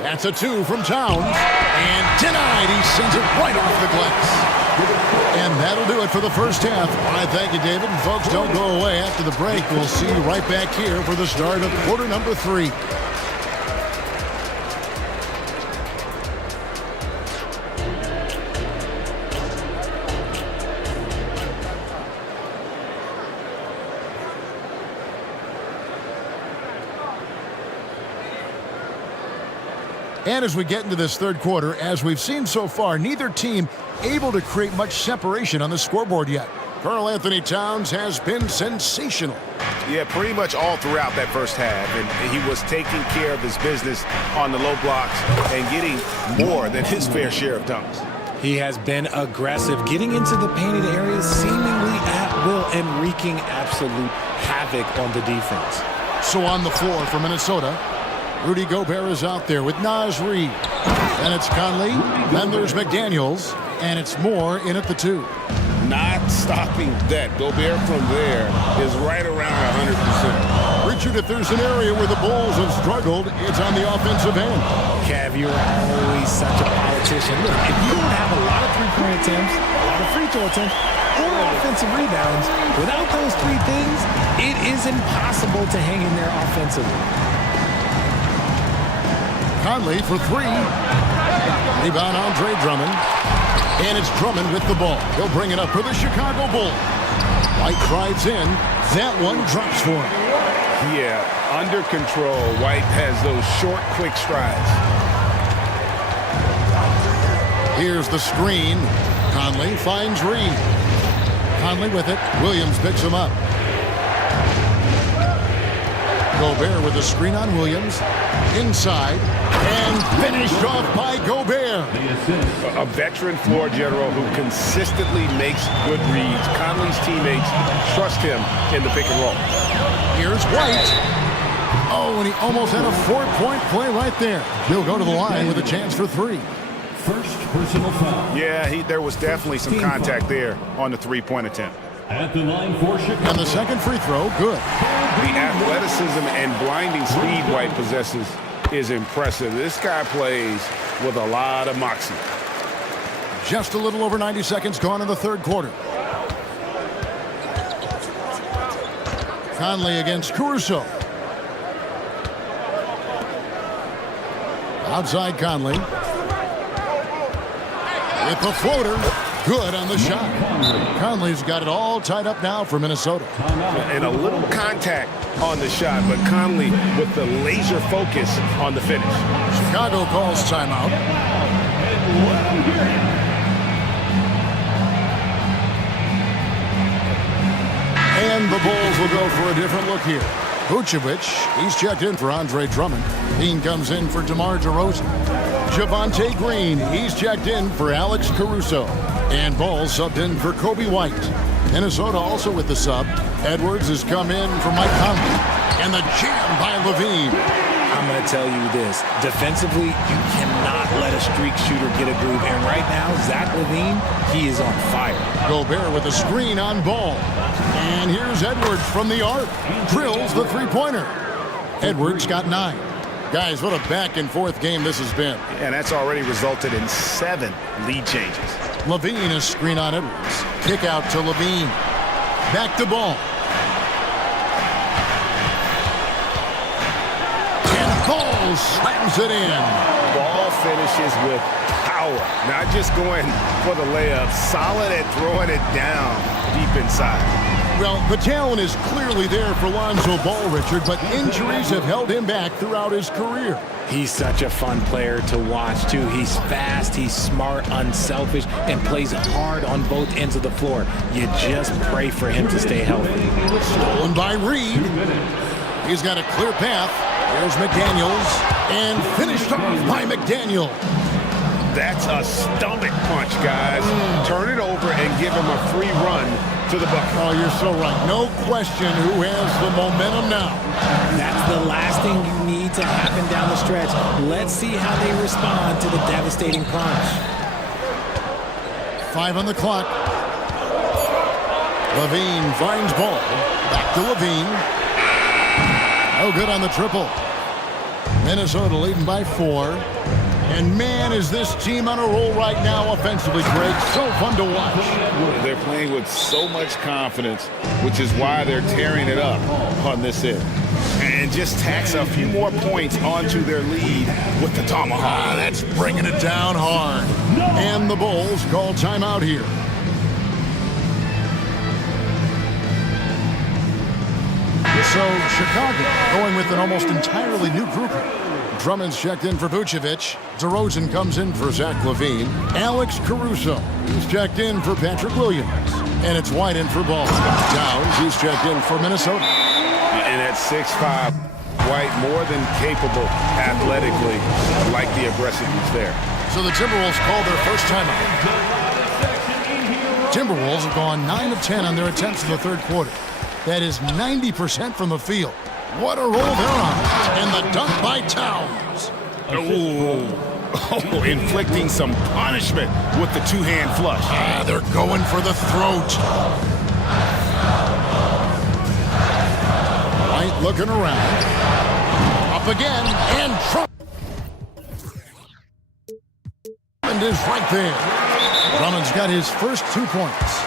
That's a 2 from Towns. And denied. He sends it right off the glass. And that'll do it for the first half. I thank you, David. And folks, don't go away after the break. We'll see you right back here for the start of quarter number 3. And as we get into this third quarter, as we've seen so far, neither team able to create much separation on the scoreboard yet. Karl Anthony Towns has been sensational. Yeah, pretty much all throughout that first half. And he was taking care of his business on the low blocks and getting more than his fair share of dunks. He has been aggressive, getting into the painted areas seemingly at will and wreaking absolute havoc on the defense. So on the floor for Minnesota, Rudy Gobert is out there with Naz Reid. And it's Conley, then there's McDaniels, and it's Moore in at the 2. Not stopping that. Gobert from there is right around 100%. Richard, if there's an area where the Bulls have struggled, it's on the offensive end. Kev, you're always such a politician. Look, if you don't have a lot of three-point attempts, a lot of free throw attempts, or offensive rebounds, without those 3 things, it is impossible to hang in there offensively. Conley for 3. Rebound, Andre Drummond. And it's Drummond with the ball. He'll bring it up for the Chicago Bulls. White drives in. That one drops for him. Yeah, under control. White has those short, quick strides. Here's the screen. Conley finds Reed. Conley with it. Williams picks him up. Gobert with the screen on Williams. Inside. And finished off by Gobert. A veteran floor general who consistently makes good reads. Conley's teammates trust him in the pick and roll. Here's White. Oh, and he almost had a 4-point play right there. He'll go to the line with a chance for 3. First personal foul. Yeah, there was definitely some contact there on the three-point attempt. At the line for Chicago. And the second free throw, good. The athleticism and blinding speed White possesses is impressive. This guy plays with a lot of moxie. Just a little over 90 seconds gone in the third quarter. Conley against Caruso. Outside Conley. With the floater. Good on the shot. Conley's got it all tied up now for Minnesota. And a little contact on the shot, but Conley with the laser focus on the finish. Chicago calls timeout. And the Bulls will go for a different look here. Vucevic, he's checked in for Andre Drummond. Dean comes in for DeMar DeRozan. Javonte Green, he's checked in for Alex Caruso. And Ball subbed in for Kobe White. Minnesota also with the sub. Edwards has come in for Mike Conley. And the jam by Levine. I'm going to tell you this. Defensively, you cannot let a streak shooter get a groove. And right now, Zach LaVine, he is on fire. Gobert with a screen on Ball. And here's Edwards from the arc. Drills the three-pointer. Edwards got 9. Guys, what a back-and-forth game this has been. And that's already resulted in 7 lead changes. Levine is screen on Edwards. Kick out to Levine. Back to Ball. And Ball slams it in. Ball finishes with power. Not just going for the layup. Solid at throwing it down deep inside. Well, the talent is clearly there for Lonzo Ball, Richard, but injuries have held him back throughout his career. He's such a fun player to watch, too. He's fast, he's smart, unselfish, and plays hard on both ends of the floor. You just pray for him to stay healthy. Stolen by Reed. He's got a clear path. There's McDaniels, and finished off by McDaniel. That's a stomach punch, guys. Turn it over and give him a free run to the bucket. Oh, you're so right. No question who has the momentum now. That's the last thing you need to happen down the stretch. Let's see how they respond to the devastating crunch. 5 on the clock. Levine finds Ball. Back to Levine. No good on the triple. Minnesota leading by 4. And man, is this team on a roll right now offensively, Greg. So fun to watch. They're playing with so much confidence, which is why they're tearing it up on this end. And just tacks a few more points onto their lead with the tomahawk. That's bringing it down hard. And the Bulls call timeout here. So Chicago going with an almost entirely new group. Drummond's checked in for Vucevic. DeRozan comes in for Zach LaVine. Alex Caruso, he's checked in for Patrick Williams. And it's White in for Ball. Downs, he's checked in for Minnesota. And at 6'5", White more than capable athletically. I like the aggressiveness there. So the Timberwolves call their first timeout. Timberwolves have gone 9 of 10 on their attempts in the third quarter. That is 90% from the field. What a roll they're on. And the dunk by Towns. Oh, inflicting some punishment with the two-hand flush. They're going for the throat. White looking around. Up again. And Drummond is right there. Drummond's got his first 2 points.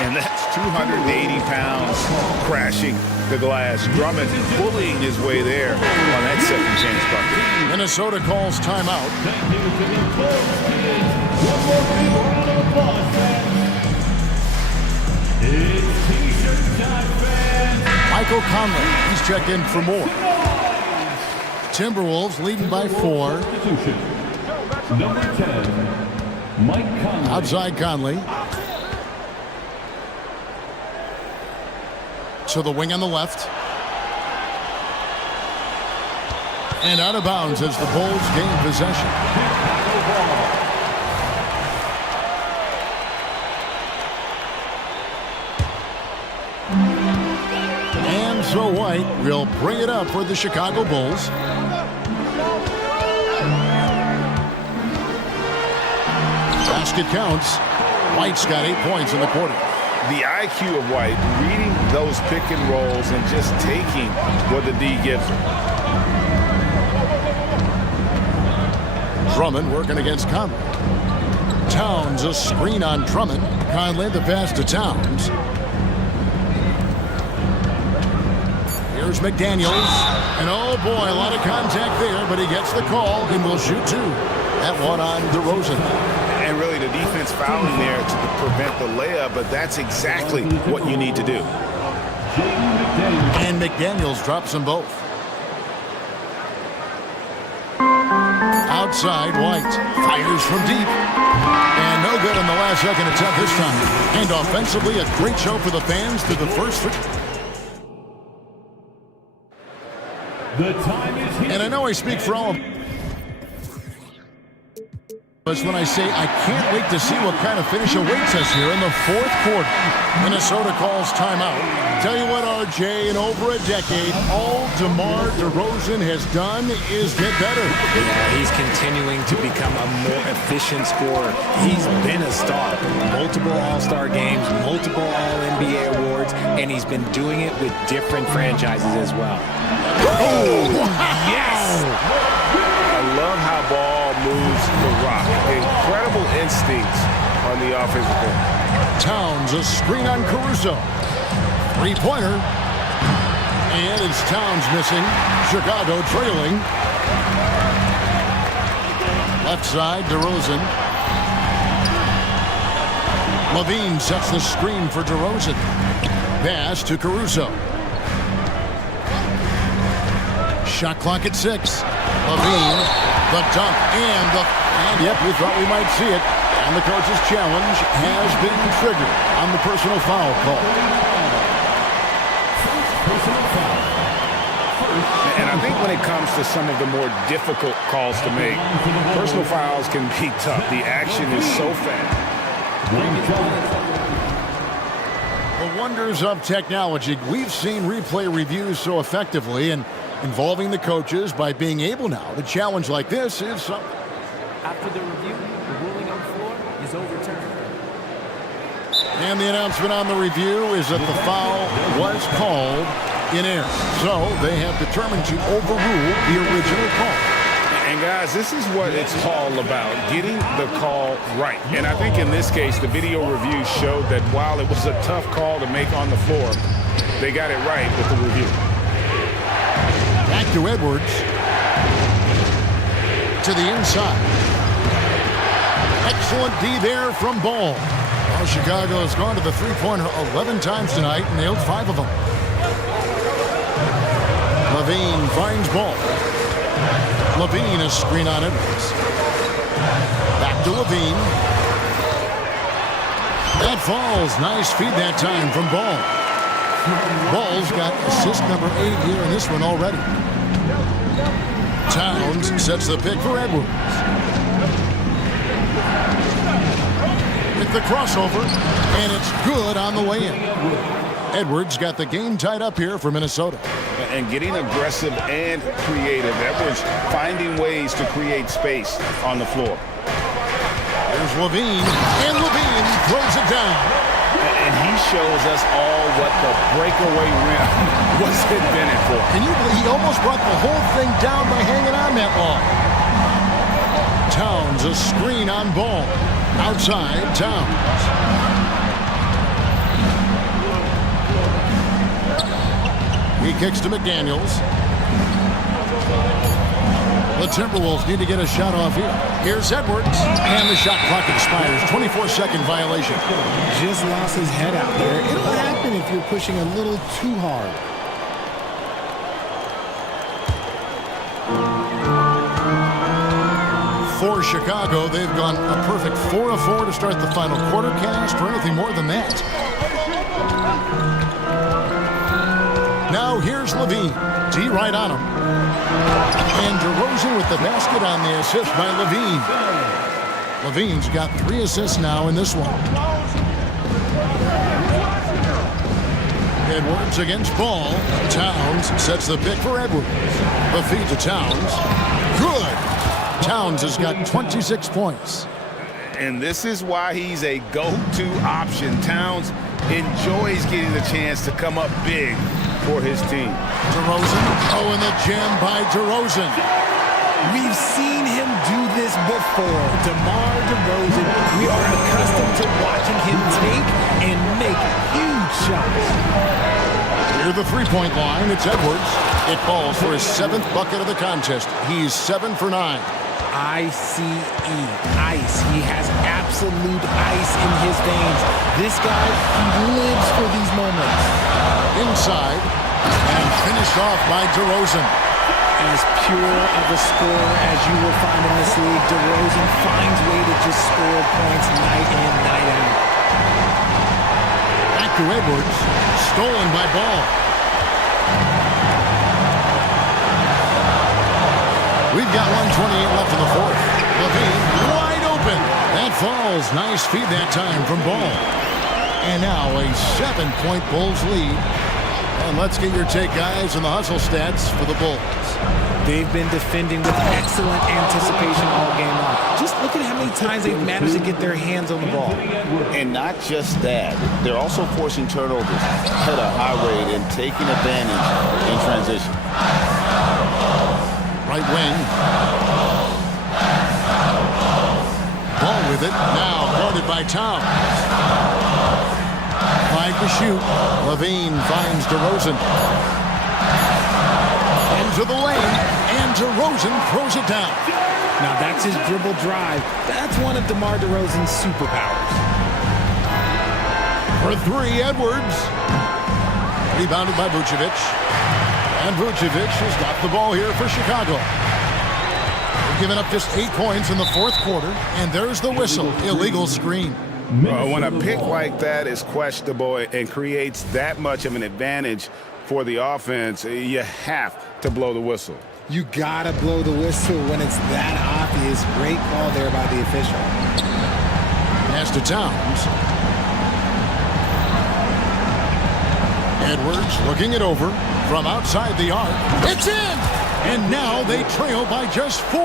And that's 280 pounds crashing the glass. Drummond bullying his way there on that second chance bucket. Minnesota calls timeout. Thank you to the Bulls kids. One more big round of applause, fans. It's T-shirt time, fans. Michael Conley, he's checked in for more. Timberwolves leading by 4. Number 10, Mike Conley. Outside Conley. To the wing on the left. And out of bounds as the Bulls gain possession. And so White will bring it up for the Chicago Bulls. Basket counts. White's got 8 points in the quarter. The IQ of White, reading those pick and rolls and just taking what the D gives him. Drummond working against Conley. Towns a screen on Drummond. Conley the pass to Towns. Here's McDaniels. And oh boy, a lot of contact there, but he gets the call and will shoot 2. That one on DeRozan. And really the defense fouling there to prevent the layup, but that's exactly what you need to do. And McDaniels drops them both. Outside, White fires from deep. And no good on the last second attempt this time. And offensively, a great show for the fans through the first 3. The time is here. And I know I speak for all of us when I say I can't wait to see what kind of finish awaits us here in the 4th quarter. Minnesota calls timeout. Tell you what, RJ, in over a decade, all DeMar DeRozan has done is get better. Yeah, he's continuing to become a more efficient scorer. He's been a star. Multiple All-Star games, multiple All-NBA awards, and he's been doing it with different franchises as well. Oh, Yes! I love how ball moves the rock. Incredible instincts on the offensive end. Towns a screen on Caruso. 3-pointer. And it's Towns missing. Chicago trailing. Left side, DeRozan. Levine sets the screen for DeRozan. Pass to Caruso. Shot clock at 6. Levine, the dunk, and yep, we thought we might see it. And the coach's challenge has been triggered on the personal foul call. And I think when it comes to some of the more difficult calls to make, personal fouls can be tough. The action is so fast. The wonders of technology. We've seen replay reviews so effectively, and involving the coaches by being able now to challenge like this is something. After the review, the ruling on the floor is overturned. And the announcement on the review is that the foul was called in error. So they have determined to overrule the original call. And guys, this is what it's all about, getting the call right. And I think in this case, the video review showed that while it was a tough call to make on the floor, they got it right with the review. Back to Edwards. To the inside. Excellent D there from Ball. Well, Chicago has gone to the three-pointer 11 times tonight and nailed 5 of them. Levine finds Ball. Levine is screen on Edwards. Back to Levine. That falls. Nice feed that time from Ball. Ball's got assist number 8 here in this one already. Towns sets the pick for Edwards. With the crossover, and it's good on the way in. Edwards got the game tied up here for Minnesota. And getting aggressive and creative. Edwards finding ways to create space on the floor. There's Levine, and Levine throws it down. And he shows us all what the breakaway rim was invented for. Can you believe he almost brought the whole thing down by hanging on that long? Towns a screen on Ball. Outside, Towns. He kicks to McDaniels. The Timberwolves need to get a shot off here. Here's Edwards, and the shot clock expires. 24-second violation. Just lost his head out there. It'll happen if you're pushing a little too hard. For Chicago, they've gone a perfect 4 of 4 to start the final quarter. Can't ask for anything more than that. Now here's Levine. D right on him. And DeRozan with the basket on the assist by Levine. Levine's got 3 assists now in this one. Edwards against Ball. Towns sets the pick for Edwards. The feed to Towns. Good. Towns has got 26 points. And this is why he's a go-to option. Towns enjoys getting the chance to come up big for his team. DeRozan. Oh, and the jam by DeRozan. We've seen him do this before. DeMar DeRozan, we are accustomed to watching him take and make huge shots. Near the three-point line, it's Edwards. It falls for his 7th bucket of the contest. He's 7 for 9. ICE, ice. He has absolute ice in his veins. This guy, he lives for these moments. Inside, and finished off by DeRozan. As pure of a scorer as you will find in this league, DeRozan finds way to just score points night in, night out. Back to Edwards. Stolen by Ball. We've got 1:28 left in the fourth. Levine wide open. That falls. Nice feed that time from Ball. And now a 7-point Bulls lead. And let's get your take, guys, on the hustle stats for the Bulls. They've been defending with excellent anticipation all game long. Just look at how many times they've managed to get their hands on the ball. And not just that, they're also forcing turnovers at a high rate and taking advantage in transition. Right wing. Ball with it. Now guarded by Towns. 5 to shoot. Levine finds DeRozan. Into the lane. And DeRozan throws it down. Now that's his dribble drive. That's one of DeMar DeRozan's superpowers. For 3, Edwards. Rebounded by Vucevic. And Vucevic has got the ball here for Chicago. They've given up just 8 points in the fourth quarter, and there's the whistle. Illegal screen. When a pick like that is questionable and creates that much of an advantage for the offense, you have to blow the whistle. You gotta blow the whistle when it's that obvious. Great call there by the official. Pass to Towns. Edwards looking it over from outside the arc. It's in! And now they trail by just 4.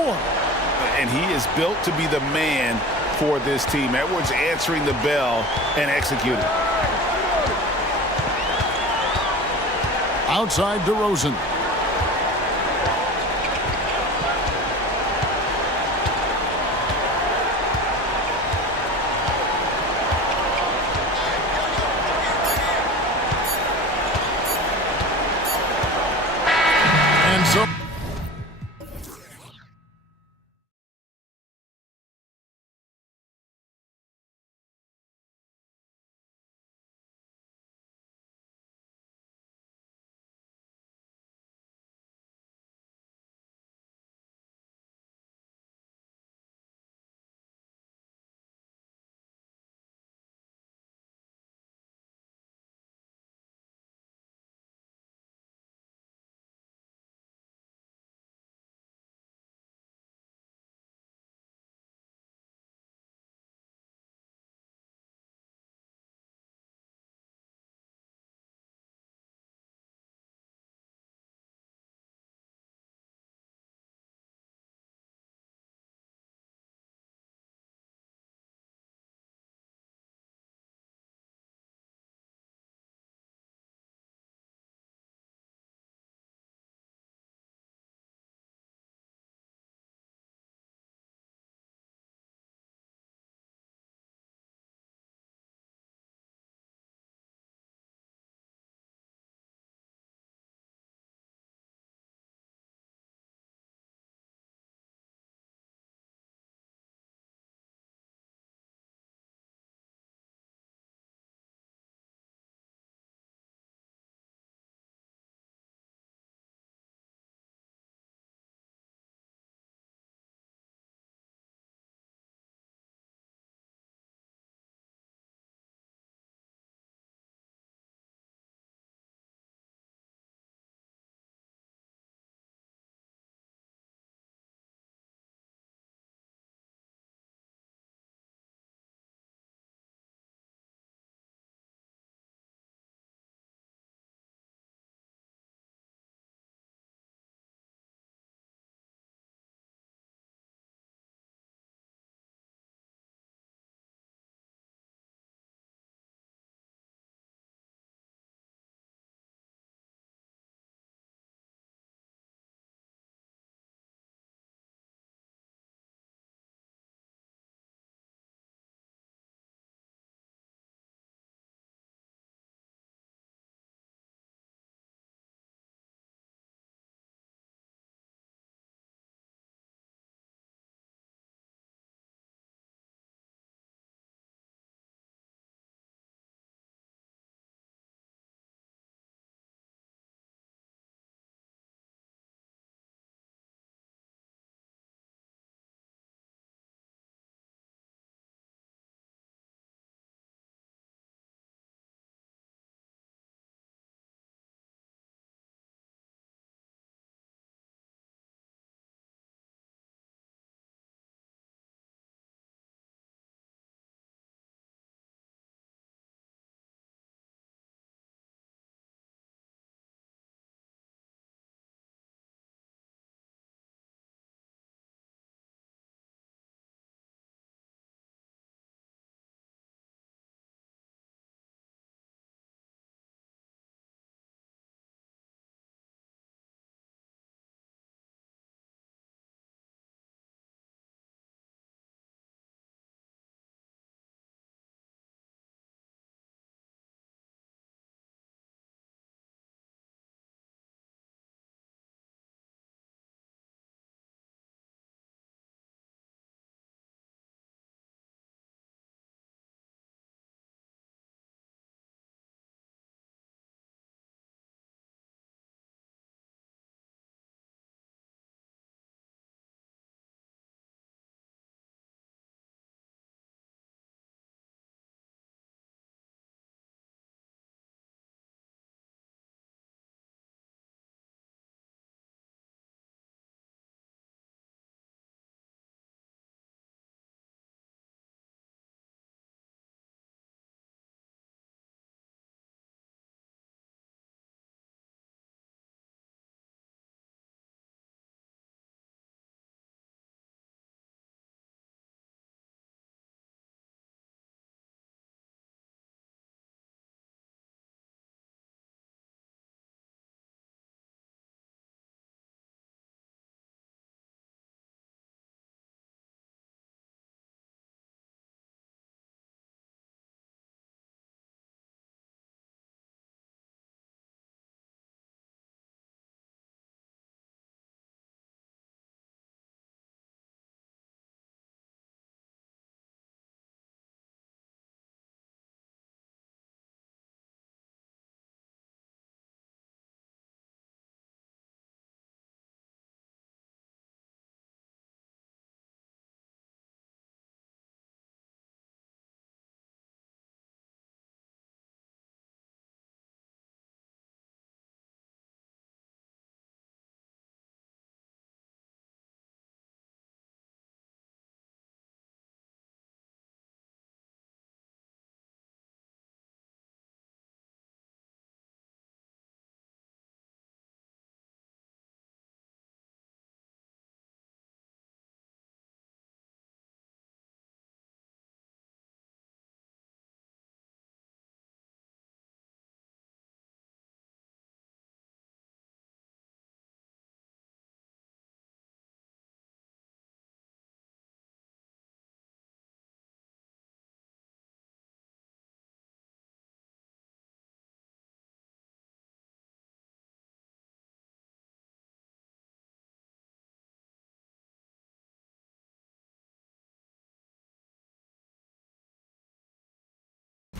And he is built to be the man for this team. Edwards answering the bell and executing. Outside DeRozan.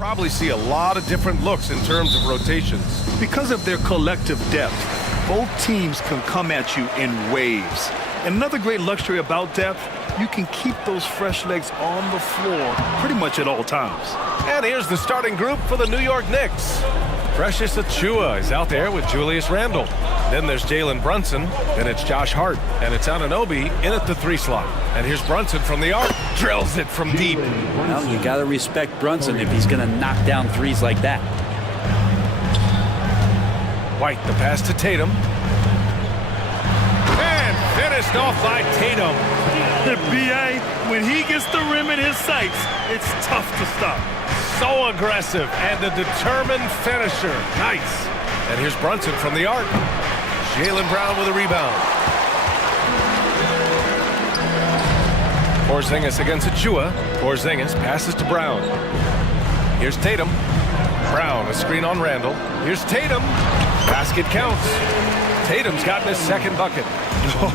probably see a lot of different looks in terms of rotations. Because of their collective depth, both teams can come at you in waves. And another great luxury about depth, you can keep those fresh legs on the floor pretty much at all times. And here's the starting group for the New York Knicks. Precious Achiuwa is out there with Julius Randle. Then there's Jalen Brunson. Then it's Josh Hart. And it's Anunoby in at the 3 slot. And here's Brunson from the arc. Drills it from deep. Well, you got to respect Brunson if he's going to knock down threes like that. White, the pass to Tatum. And finished off by Tatum. The BA, when he gets the rim in his sights, it's tough to stop. So aggressive and a determined finisher. Nice. And here's Brunson from the arc. Jaylen Brown with a rebound. Porzingis against Achiuwa. Porzingis passes to Brown. Here's Tatum. Brown, a screen on Randle. Here's Tatum. Basket counts. Tatum's gotten his second bucket.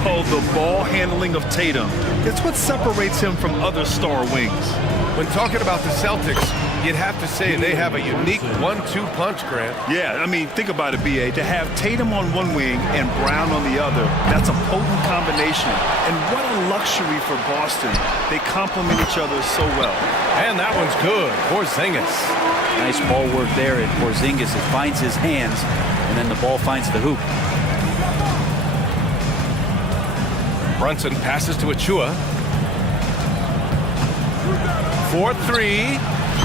Oh, the ball handling of Tatum. It's what separates him from other star wings. When talking about the Celtics, you'd have to say they have a unique 1-2 punch, Grant. Yeah, I mean, think about it, B.A. To have Tatum on one wing and Brown on the other, that's a potent combination. And what a luxury for Boston. They complement each other so well. And that one's good. Porzingis. Nice ball work there, and Porzingis finds his hands, and then the ball finds the hoop. Brunson passes to Achiuwa. 4-3.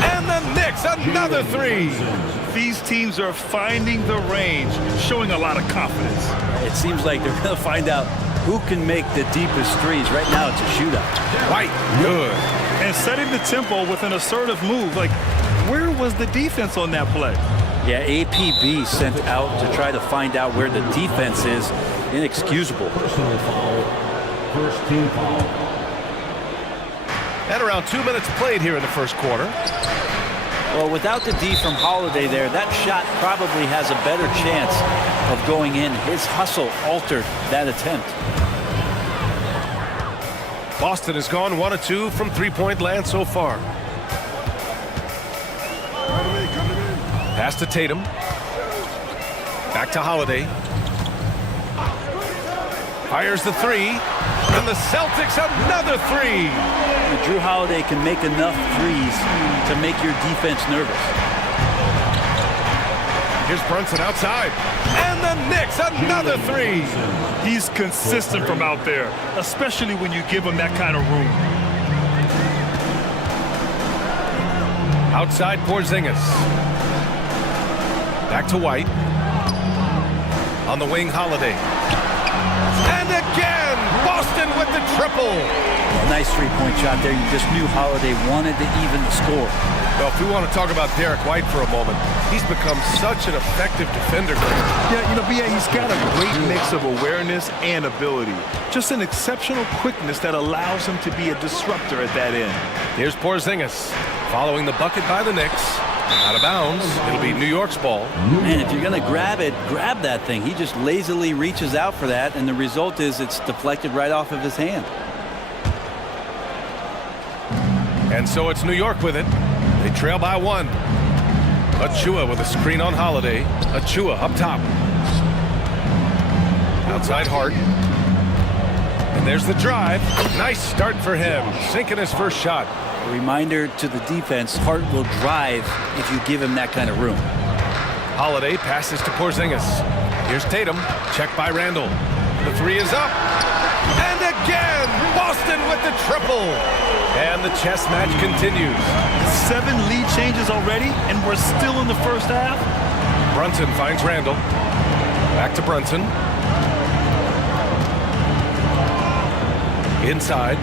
And the Knicks, another 3. These teams are finding the range, showing a lot of confidence. It seems like they're going to find out who can make the deepest threes. Right now, it's a shootout. White, good. And setting the tempo with an assertive move. Like, where was the defense on that play? Yeah, APB sent out to try to find out where the defense is. Inexcusable. First team foul. And around 2 minutes played here in the first quarter. Well, without the D from Holiday there, that shot probably has a better chance of going in. His hustle altered that attempt. Boston has gone 1 of 2 from three-point land so far. Pass to Tatum. Back to Holiday. Fires the 3. And the Celtics another 3. Drew Holiday can make enough threes to make your defense nervous. Here's Brunson outside. And the Knicks another 3. He's consistent from out there, especially when you give him that kind of room. Outside Porzingis. Back to White. On the wing, Holiday. And again, Boston with the triple. A nice three-point shot there. You just knew Holiday wanted to even the score. Well, if we want to talk about Derek White for a moment, he's become such an effective defender. Yeah, you know, B.A., he's got a great mix of awareness and ability. Just an exceptional quickness that allows him to be a disruptor at that end. Here's Porzingis following the bucket by the Knicks. Out of bounds. It'll be New York's ball. Man, if you're going to grab it, grab that thing. He just lazily reaches out for that, and the result is it's deflected right off of his hand. And so it's New York with it. They trail by 1. Achiuwa with a screen on Holiday. Achiuwa up top. Outside Hart. And there's the drive. Nice start for him. Sinking his first shot. A reminder to the defense, Hart will drive if you give him that kind of room. Holiday passes to Porzingis. Here's Tatum. Checked by Randle. The 3 is up. And again, Boston with the triple. And the chess match continues. 7 lead changes already, and we're still in the first half. Brunson finds Randle. Back to Brunson. Inside.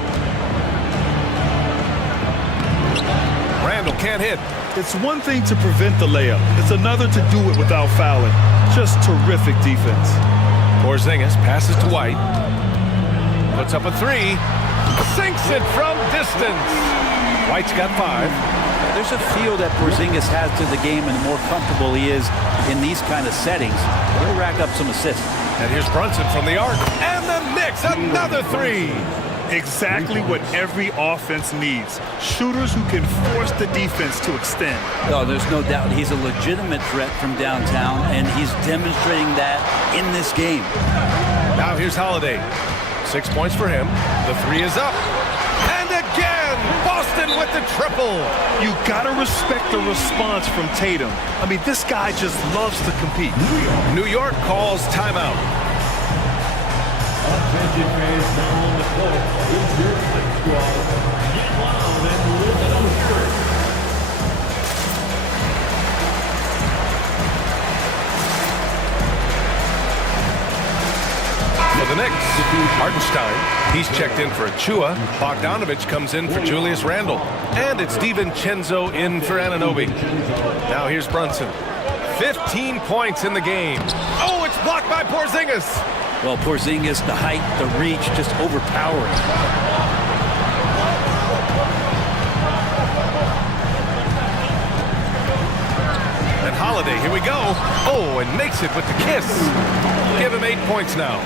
Randle can't hit. It's one thing to prevent the layup. It's another to do it without fouling. Just terrific defense. Porzingis passes to White. Puts up a 3. Sinks it from distance. White's got 5. There's a feel that Porzingis has to the game, and the more comfortable he is in these kind of settings, he'll rack up some assists. And here's Brunson from the arc. And the Knicks another 3. Exactly what every offense needs. Shooters who can force the defense to extend. Oh, there's no doubt he's a legitimate threat from downtown, and he's demonstrating that in this game. Now here's Holiday. 6 points for him. The three is up. And again, Boston with the triple. You gotta respect the response from Tatum. I mean, this guy just loves to compete. New York calls timeout. Attention fans now on the court. Here's your Knicks squad. Get loud and lift those shirts. For the Knicks, Hartenstein. He's checked in for Achua. Bogdanovich comes in for Julius Randle. And it's DiVincenzo in for Anunoby. Now here's Brunson. 15 points in the game. Oh, it's blocked by Porzingis. Well, Porzingis, the height, the reach, just overpowering. And Holiday, here we go. Oh, and makes it with the kiss. Give him 8 points now.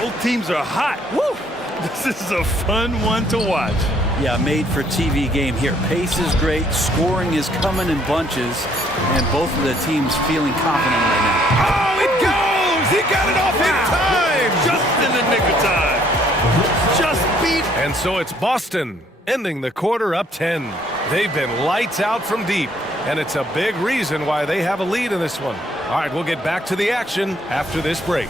Both teams are hot. Woo! This is a fun one to watch. Yeah, made for TV game here. Pace is great, scoring is coming in bunches, and both of the teams feeling confident right now. Oh, it goes! He got it off in time! Just in the nick of time. Just beat. And so it's Boston ending the quarter up 10. They've been lights out from deep, and it's a big reason why they have a lead in this one. All right, we'll get back to the action after this break.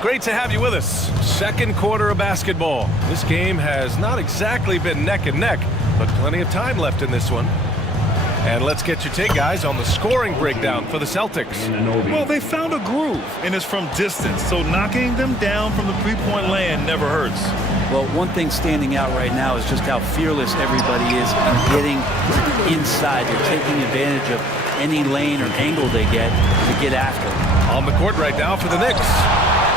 Great to have you with us. Second quarter of basketball. This game has not exactly been neck and neck, but plenty of time left in this one. And let's get your take, guys, on the scoring breakdown for the Celtics. Well, they found a groove, and it's from distance, so knocking them down from the three-point land never hurts. Well, one thing standing out right now is just how fearless everybody is in getting to the inside. They're taking advantage of any lane or angle they get to get after. On the court right now for the Knicks.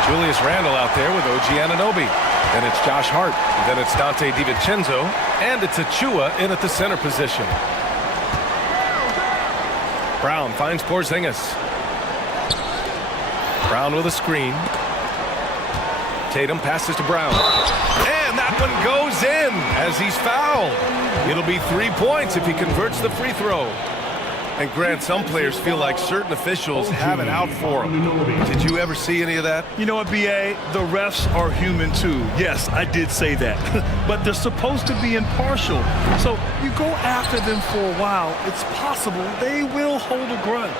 Julius Randle out there with OG Anunoby. Then it's Josh Hart. Then it's Dante DiVincenzo. And it's Achua in at the center position. Brown finds Porzingis. Brown with a screen. Tatum passes to Brown. And that one goes in as he's fouled. It'll be 3 points if he converts the free throw. And Grant, some players feel like certain officials have it out for them. Did you ever see any of that? You know what, B.A.? The refs are human too. Yes, I did say that. But they're supposed to be impartial. So you go after them for a while, it's possible they will hold a grudge.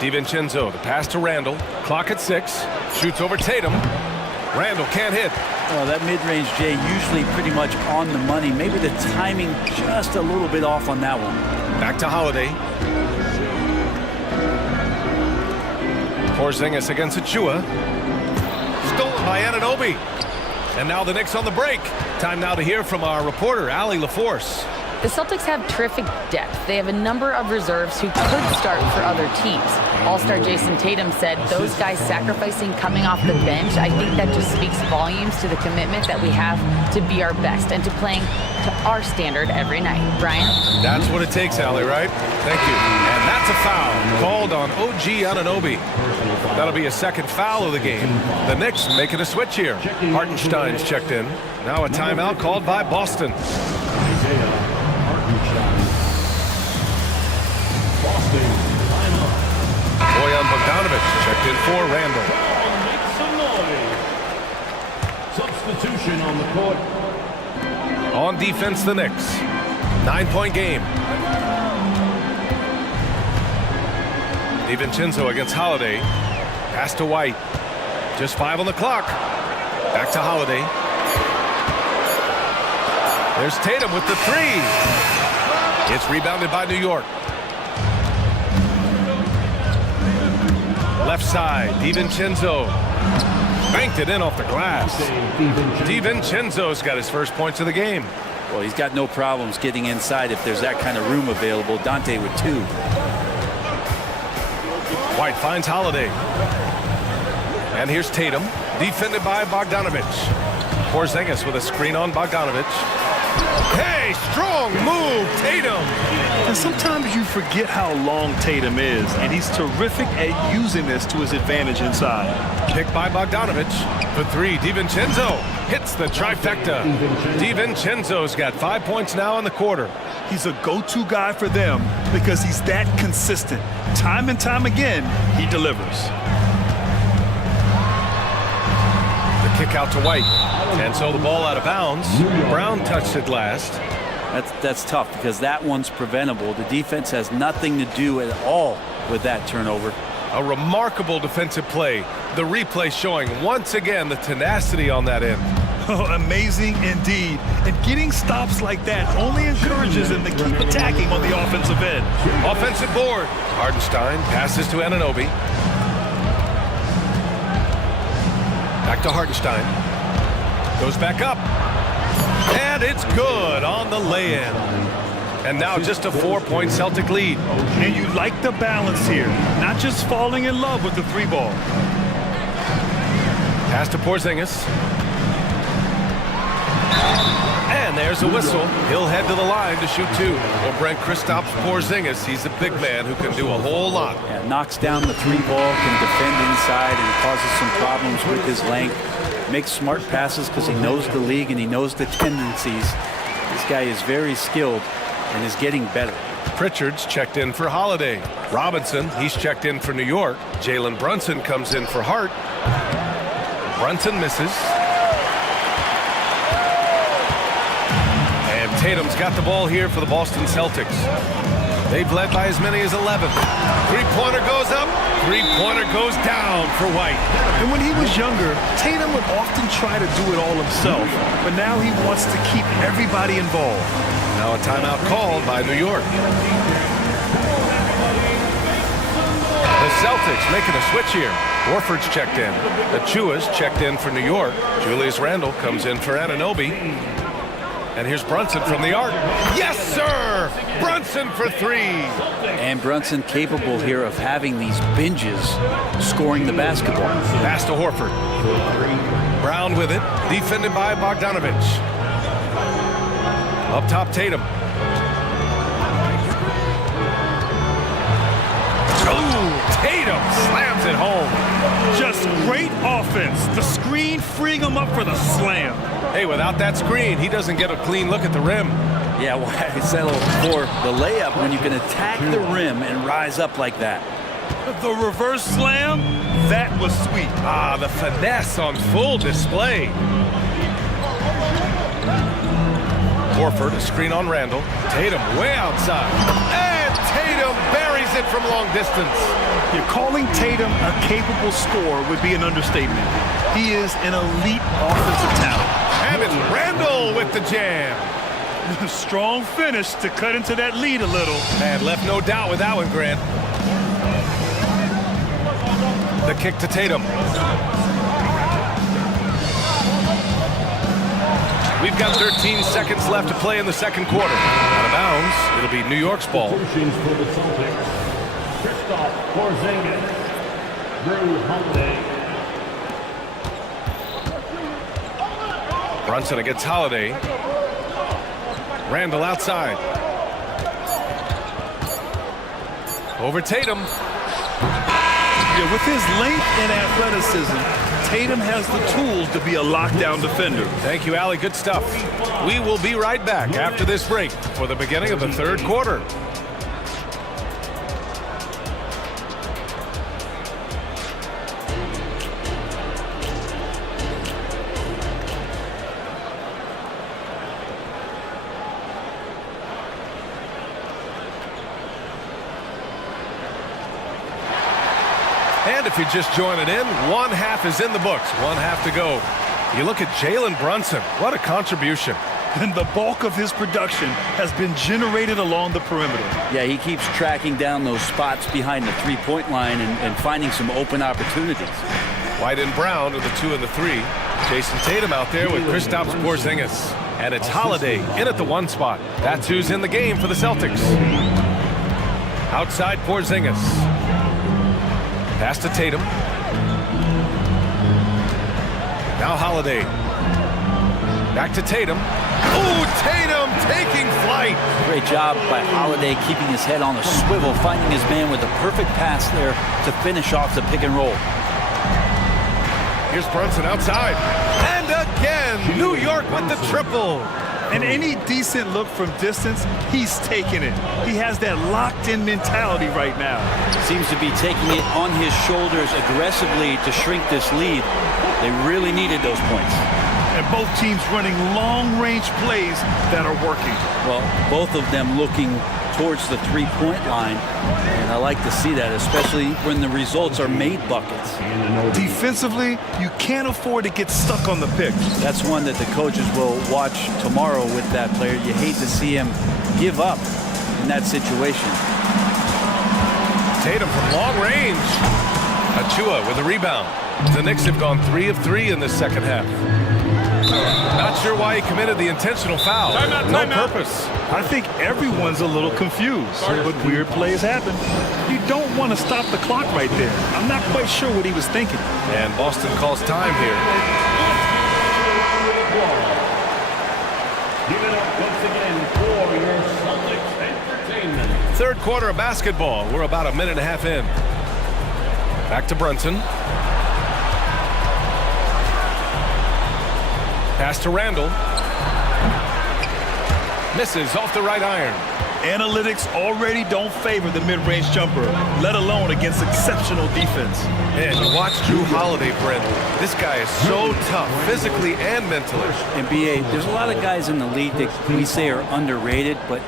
DiVincenzo, the pass to Randle. Clock at 6. Shoots over Tatum. Randle can't hit. Oh, that mid-range, Jay, usually pretty much on the money. Maybe the timing just a little bit off on that one. Back to Holiday. Porzingis against Achua. Stolen by Anunoby. And now the Knicks on the break. Time now to hear from our reporter, Allie LaForce. The Celtics have terrific depth. They have a number of reserves who could start for other teams. All-star Jason Tatum said those guys sacrificing coming off the bench, I think that just speaks volumes to the commitment that we have to be our best and to playing to our standard every night. Brian? That's what it takes, Allie, right? Thank you. And that's a foul called on OG Anunoby. That'll be a second foul of the game. The Knicks making a switch here. Hartenstein's checked in. Now a timeout called by Boston. Bojan Bogdanović checked in for Randle. Substitution on the court. On defense, the Knicks. 9-point game. DiVincenzo against Holiday. Pass to White. Just 5 on the clock. Back to Holiday. There's Tatum with the 3. It's rebounded by New York. Left side, DiVincenzo. Banked it in off the glass. DiVincenzo's got his first points of the game. Well, he's got no problems getting inside if there's that kind of room available. Dante with 2. White finds Holiday. And here's Tatum, defended by Bogdanović. Porzingis with a screen on Bogdanović. Hey, strong move, Tatum. And sometimes you forget how long Tatum is, and he's terrific at using this to his advantage inside. Picked by Bogdanovich. For three, DiVincenzo hits the trifecta. DiVincenzo's got 5 points now in the quarter. He's a go-to guy for them because he's that consistent. Time and time again, he delivers. The kick out to White. Tenso the ball out of bounds. Brown touched it last. That's tough because that one's preventable. The defense has nothing to do at all with that turnover. A remarkable defensive play. The replay showing once again the tenacity on that end. Oh, amazing indeed. And getting stops like that only encourages them to keep attacking on the offensive end. Offensive board. Hardenstein passes to Anunoby. Back to Hardenstein. Goes back up. And it's good on the lay-in. And now just a 4-point Celtic lead. And you like the balance here. Not just falling in love with the three ball. Pass to Porzingis. And there's a whistle. He'll head to the line to shoot two. Well, Brent Kristaps Porzingis, he's a big man who can do a whole lot. Yeah, knocks down the three ball, can defend inside, and causes some problems with his length. Makes smart passes because he knows the league and he knows the tendencies. This guy is very skilled and is getting better. Pritchard's checked in for Holiday. Robinson, he's checked in for New York. Jalen Brunson comes in for Hart. Brunson misses. And Tatum's got the ball here for the Boston Celtics. They've led by as many as 11. Three-pointer goes up. Three-pointer goes down for White. And when he was younger, Tatum would often try to do it all himself. But now he wants to keep everybody involved. Now a timeout called by New York. The Celtics making a switch here. Horford's checked in. Achua's checked in for New York. Julius Randle comes in for Anunoby. And here's Brunson from the arc. Yes, sir! Brunson for three. And Brunson capable here of having these binges, scoring the basketball. Pass to Horford. Brown with it, defended by Bogdanovich. Up top, Tatum. Oh, Tatum slams it home. Just great offense. The screen freeing him up for the slam. Hey, without that screen, he doesn't get a clean look at the rim. Yeah, why settle for the layup when you can attack the rim and rise up like that? The reverse slam, that was sweet. Ah, the finesse on full display. Horford, a screen on Randle. Tatum way outside. And Tatum buries it from long distance. You're calling Tatum a capable scorer would be an understatement. He is an elite offensive talent. And it's Randle with the jam. Strong finish to cut into that lead a little. And left no doubt with that one, Grant. The kick to Tatum. We've got 13 seconds left to play in the second quarter. Out of bounds, it'll be New York's ball. Pushing for the Celtics. Kristaps Porzingis. Drew Holiday. Brunson against Holiday. Randle outside. Over Tatum. Yeah, with his length and athleticism, Tatum has the tools to be a lockdown defender. Thank you, Allie. Good stuff. We will be right back after this break for the beginning of the third quarter. And if you're just joining in, one half is in the books, one half to go. You look at Jalen Brunson, what a contribution. And the bulk of his production has been generated along the perimeter. Yeah, he keeps tracking down those spots behind the three-point line and finding some open opportunities. White and Brown are the 2 and the 3. Jason Tatum out there with Kristaps Porzingis. And it's Holiday in at the 1 spot. That's who's in the game for the Celtics. Outside Porzingis. Pass to Tatum. Now Holiday. Back to Tatum. Ooh, Tatum taking flight. Great job by Holiday keeping his head on a swivel, finding his man with a perfect pass there to finish off the pick and roll. Here's Brunson outside. And again, New York with the triple. And any decent look from distance, he's taking it. He has that locked-in mentality right now. Seems to be taking it on his shoulders aggressively to shrink this lead. They really needed those points. And both teams running long-range plays that are working. Well, both of them looking towards the three-point line, and I like to see that, especially when the results are made buckets. Defensively, you can't afford to get stuck on the pick. That's one that the coaches will watch tomorrow with that player. You hate to see him give up in that situation. Tatum from long range. Achua with a rebound. The Knicks have gone 3 of 3 in this second half. Not sure why he committed the intentional foul. No purpose. I think everyone's a little confused, but weird plays happen. You don't want to stop the clock right there. I'm not quite sure what he was thinking. And Boston calls time here. Give it up once again for your Celtics entertainment. Third quarter of basketball. We're about a minute and a half in. Back to Brunson. Pass to Randall. Misses off the right iron. Analytics already don't favor the mid-range jumper, let alone against exceptional defense. And you watch Drew Holiday, Brent. This guy is so tough, physically and mentally. And BA, there's a lot of guys in the league that we say are underrated, but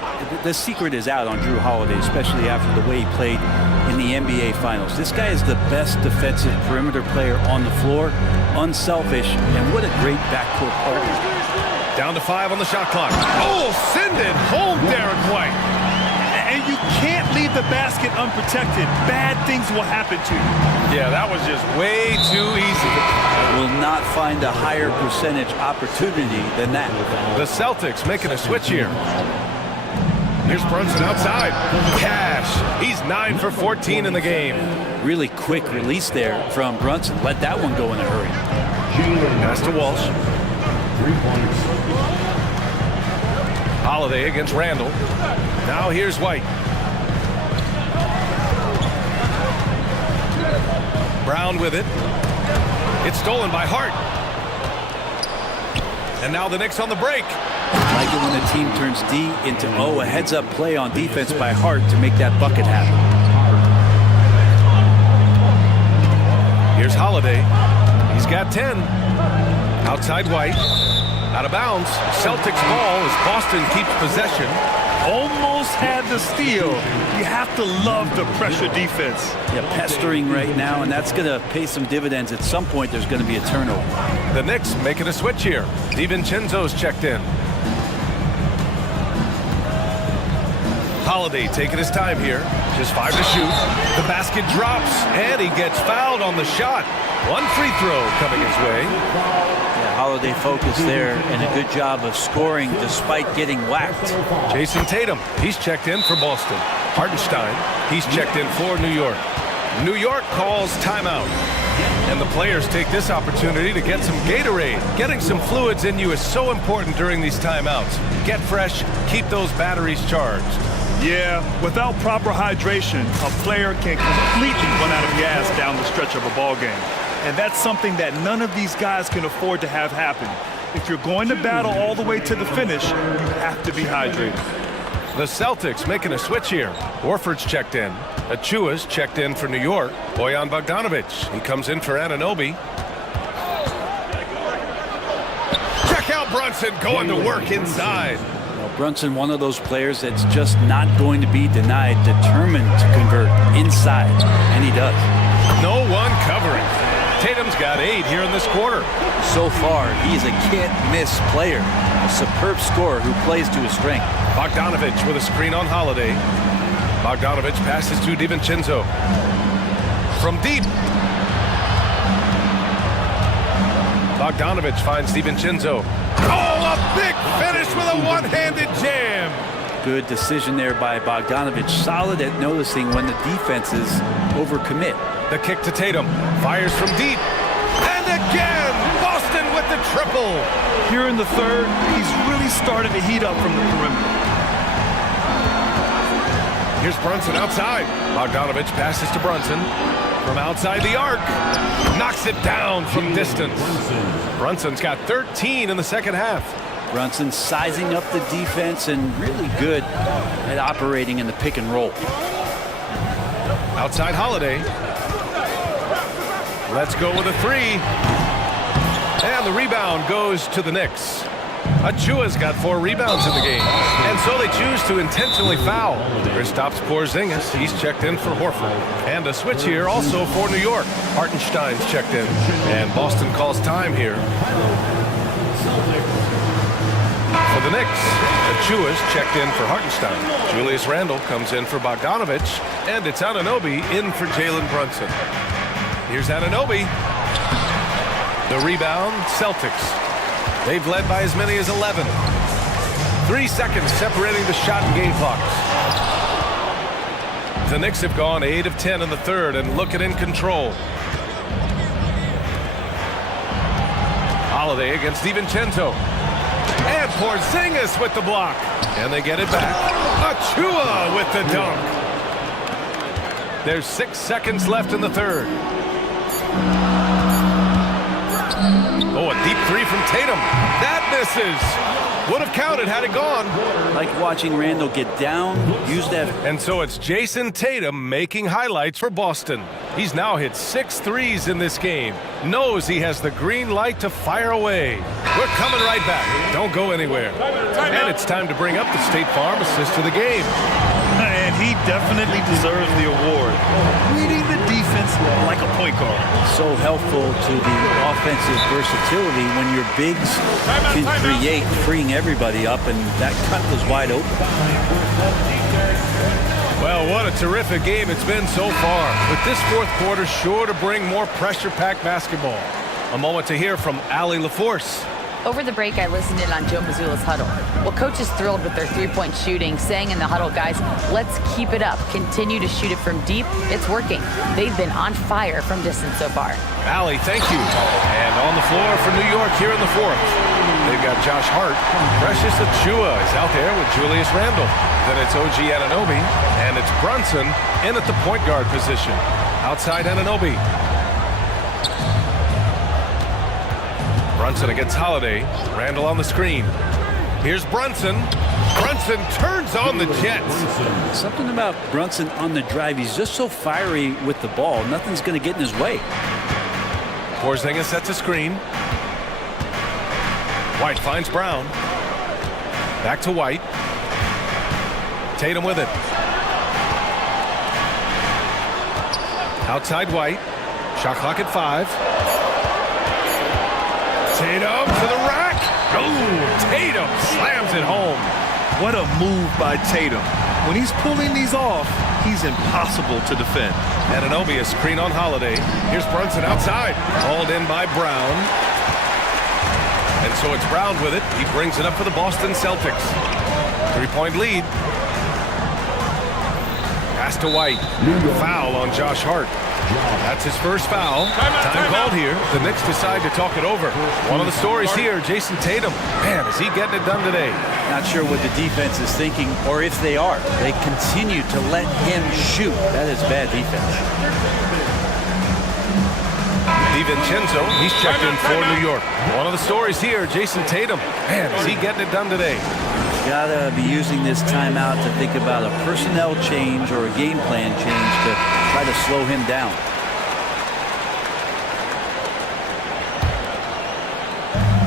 the secret is out on Drew Holiday, especially after the way he played in the NBA Finals. This guy is the best defensive perimeter player on the floor, unselfish, and what a great backcourt partner. Down to 5 on the shot clock. Oh, send it home, Derek White. And you can't leave the basket unprotected. Bad things will happen to you. Yeah, that was just way too easy. Will not find a higher percentage opportunity than that. The Celtics making a switch here. Here's Brunson outside. Cash. He's 9 for 14 in the game. Really quick release there from Brunson. Let that one go in a hurry. Pass to Walsh. 3 points. Holiday against Randall. Now here's White. Brown with it. It's stolen by Hart. And now the Knicks on the break. I like it when the team turns D into O, a heads-up play on defense by Hart to make that bucket happen. Here's Holiday. He's got 10. Outside White. Out of bounds. Celtics ball as Boston keeps possession. Almost had the steal. You have to love the pressure defense. Yeah, pestering right now, and that's going to pay some dividends. At some point, there's going to be a turnover. The Knicks making a switch here. DiVincenzo's checked in. Holiday taking his time here. Just 5 to shoot. The basket drops, and he gets fouled on the shot. One free throw coming his way. Yeah, Holiday focused there, and a good job of scoring despite getting whacked. Jason Tatum, he's checked in for Boston. Hartenstein, he's checked in for New York. New York calls timeout. And the players take this opportunity to get some Gatorade. Getting some fluids in you is so important during these timeouts. Get fresh, keep those batteries charged. Yeah, without proper hydration, a player can completely run out of gas down the stretch of a ball game. And that's something that none of these guys can afford to have happen. If you're going to battle all the way to the finish, you have to be hydrated. The Celtics making a switch here. Horford's checked in. Achua's checked in for New York. Bojan Bogdanovic, he comes in for Anunoby. Check out Brunson going to work inside. Well, Brunson, one of those players that's just not going to be denied, determined to convert inside, and he does. No one covering. Tatum's got 8 here in this quarter. So far, he is a can't-miss player. A superb scorer who plays to his strength. Bogdanovic with a screen on Holiday. Bogdanovic passes to DiVincenzo. From deep. Bogdanovic finds DiVincenzo. Oh, a big finish with a one-handed jam. Good decision there by Bogdanovic. Solid at noticing when the defenses overcommit. The kick to Tatum. Fires from deep. And again, Boston with the triple. Here in the third, he's really started to heat up from the perimeter. Here's Brunson outside. Bogdanovich passes to Brunson. From outside the arc. Knocks it down from distance. Brunson's got 13 in the second half. Brunson sizing up the defense and really good at operating in the pick and roll. Outside Holiday. Let's go with a three. And the rebound goes to the Knicks. Achua's got 4 rebounds in the game. And so they choose to intentionally foul. Kristaps Porzingis, he's checked in for Horford. And a switch here also for New York. Hartenstein's checked in. And Boston calls time here. For the Knicks, Achua's checked in for Hartenstein. Julius Randle comes in for Bogdanovich. And it's Anunoby in for Jalen Brunson. Here's Anunoby. The rebound, Celtics. They've led by as many as 11. 3 seconds separating the shot and game clocks. The Knicks have gone 8 of 10 in the third and looking in control. Holiday against DiVincenzo. And Porzingis with the block. And they get it back. Achua with the dunk. There's 6 seconds left in the third. Oh, a deep three from Tatum. That misses. Would have counted had it gone. Like watching Randall get down, use that. And so it's Jason Tatum making highlights for Boston. He's now hit 6 threes in this game. Knows he has the green light to fire away. We're coming right back. Don't go anywhere. And it's time to bring up the State Farm assist to the game. And he definitely deserves the award. Reading the defense like a point guard. So helpful to the offensive versatility when your bigs can create, freeing everybody up, and that cut was wide open. Well, what a terrific game it's been so far. With this fourth quarter sure to bring more pressure-packed basketball. A moment to hear from Allie LaForce. Over the break, I listened in on Joe Mazzulla's huddle. Well, coach is thrilled with their three-point shooting, saying in the huddle, guys, let's keep it up. Continue to shoot it from deep. It's working. They've been on fire from distance so far. Allie, thank you. And on the floor for New York here in the fourth. They've got Josh Hart. Precious Achua is out there with Julius Randle. Then it's OG Anunoby. And it's Brunson in at the point guard position. Outside Anunoby. Brunson against Holiday. Randle on the screen. Here's Brunson. Brunson turns on the Jets. Something about Brunson on the drive. He's just so fiery with the ball. Nothing's going to get in his way. Porzingis sets a screen. White finds Brown. Back to White. Tatum with it. Outside White. Shot clock at 5. Tatum to the rack. Oh, Tatum slams it home. What a move by Tatum. When he's pulling these off, he's impossible to defend. Anunoby, a screen on Holiday. Here's Brunson outside. Hauled in by Brown. And so it's Brown with it. He brings it up for the Boston Celtics. 3-point lead. Pass to White. Foul on Josh Hart. That's his first foul. Time called here. The Knicks decide to talk it over. One of the stories here, Jason Tatum. Man, is he getting it done today? Not sure what the defense is thinking, or if they are. They continue to let him shoot. That is bad defense. DiVincenzo, he's checked in for New York. One of the stories here, Jason Tatum. Man, is he getting it done today? Gotta be using this timeout to think about a personnel change or a game plan change to try to slow him down.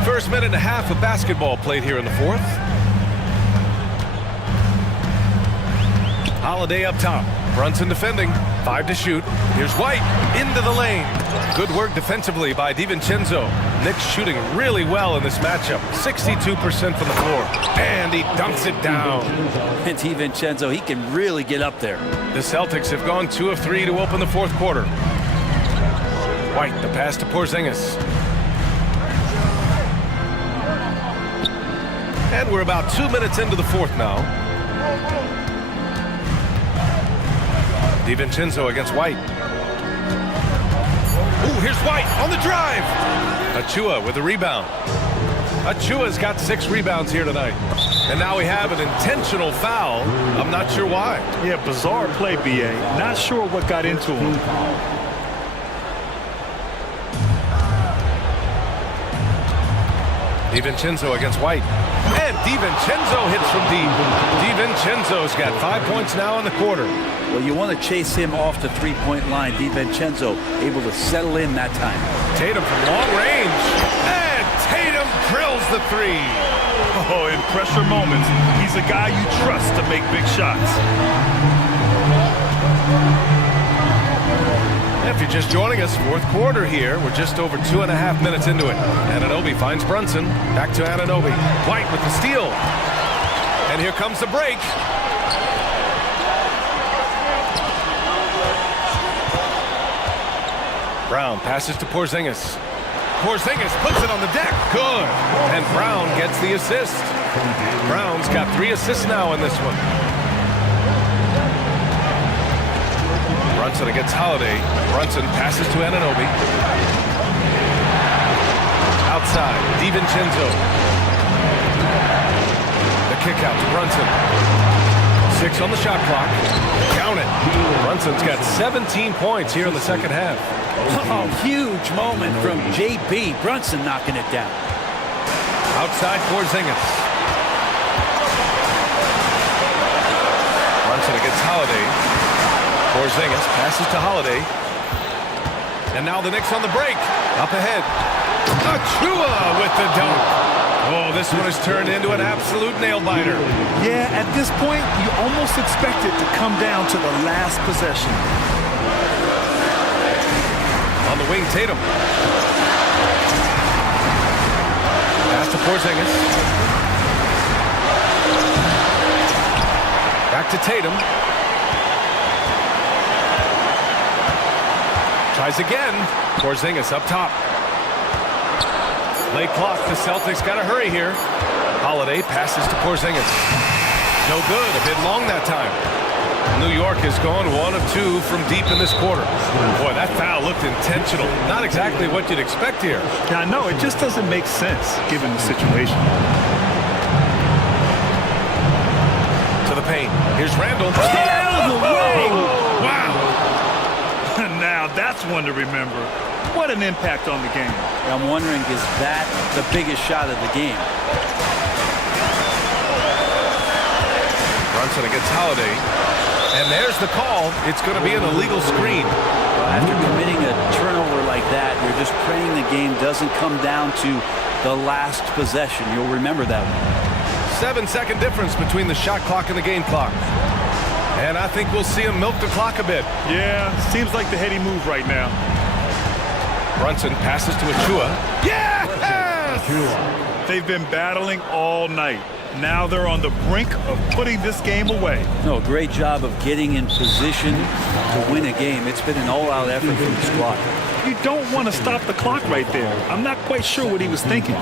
First minute and a half of basketball played here in the fourth. Holiday up top. Brunson defending. 5 to shoot. Here's White into the lane. Good work defensively by DiVincenzo. Knicks shooting really well in this matchup. 62% from the floor. And he dunks it down. And DiVincenzo, he can really get up there. The Celtics have gone 2 of 3 to open the fourth quarter. White, the pass to Porzingis. And we're about 2 minutes into the fourth now. DiVincenzo against White. Ooh, here's Here's White on the drive. Achua with the rebound. Achua's got 6 rebounds here tonight. And now we have an intentional foul. I'm not sure why. Yeah, bizarre play, B.A. Not sure what got into him. DiVincenzo against White. And DiVincenzo hits from deep. DiVincenzo's got 5 points now in the quarter. Well, you want to chase him off the three-point line. DiVincenzo able to settle in that time. Tatum from long range. And Tatum drills the 3. Oh, in pressure moments, he's a guy you trust to make big shots. If you're just joining us, fourth quarter here. We're just over 2.5 minutes into it. Anunoby finds Brunson. Back to Anunoby. White with the steal. And here comes the break. Brown passes to Porzingis. Porzingis puts it on the deck. Good. And Brown gets the assist. Brown's got 3 assists now in this one. Brunson against Holiday. Brunson passes to Anunoby. Outside, DiVincenzo. The kick out to Brunson. 6 on the shot clock. Count it. Brunson's got 17 points here in the second half. Oh, huge moment from JB. Brunson knocking it down. Outside Porzingis. Brunson against Holiday. Porzingis passes to Holiday. And now the Knicks on the break. Up ahead. Achua with the dunk. Oh, this one has turned into an absolute nail-biter. Yeah, at this point, you almost expect it to come down to the last possession. On the wing, Tatum. Pass to Porzingis. Back to Tatum. Tries again. Porzingis up top. Late clock. The Celtics got to hurry here. Holiday passes to Porzingis. No good. A bit long that time. New York is going 1 of 2 from deep in this quarter. Boy, that foul looked intentional. Not exactly what you'd expect here. Yeah, no, it just doesn't make sense given the situation. To the paint. Here's Randall. Out of the way! Wow! Now that's one to remember. What an impact on the game. I'm wondering, is that the biggest shot of the game? Brunson against Holiday. And there's the call. It's going to be an illegal screen. Well, after committing a turnover like that, you're just praying the game doesn't come down to the last possession. You'll remember that one. 7-second difference between the shot clock and the game clock. And I think we'll see him milk the clock a bit. Yeah, seems like the heady move right now. Brunson passes to Achua. Yes! They've been battling all night. Now they're on the brink of putting this game away. No, great job of getting in position to win a game. It's been an all-out effort from the squad. You don't want to stop the clock right there. I'm not quite sure what he was thinking.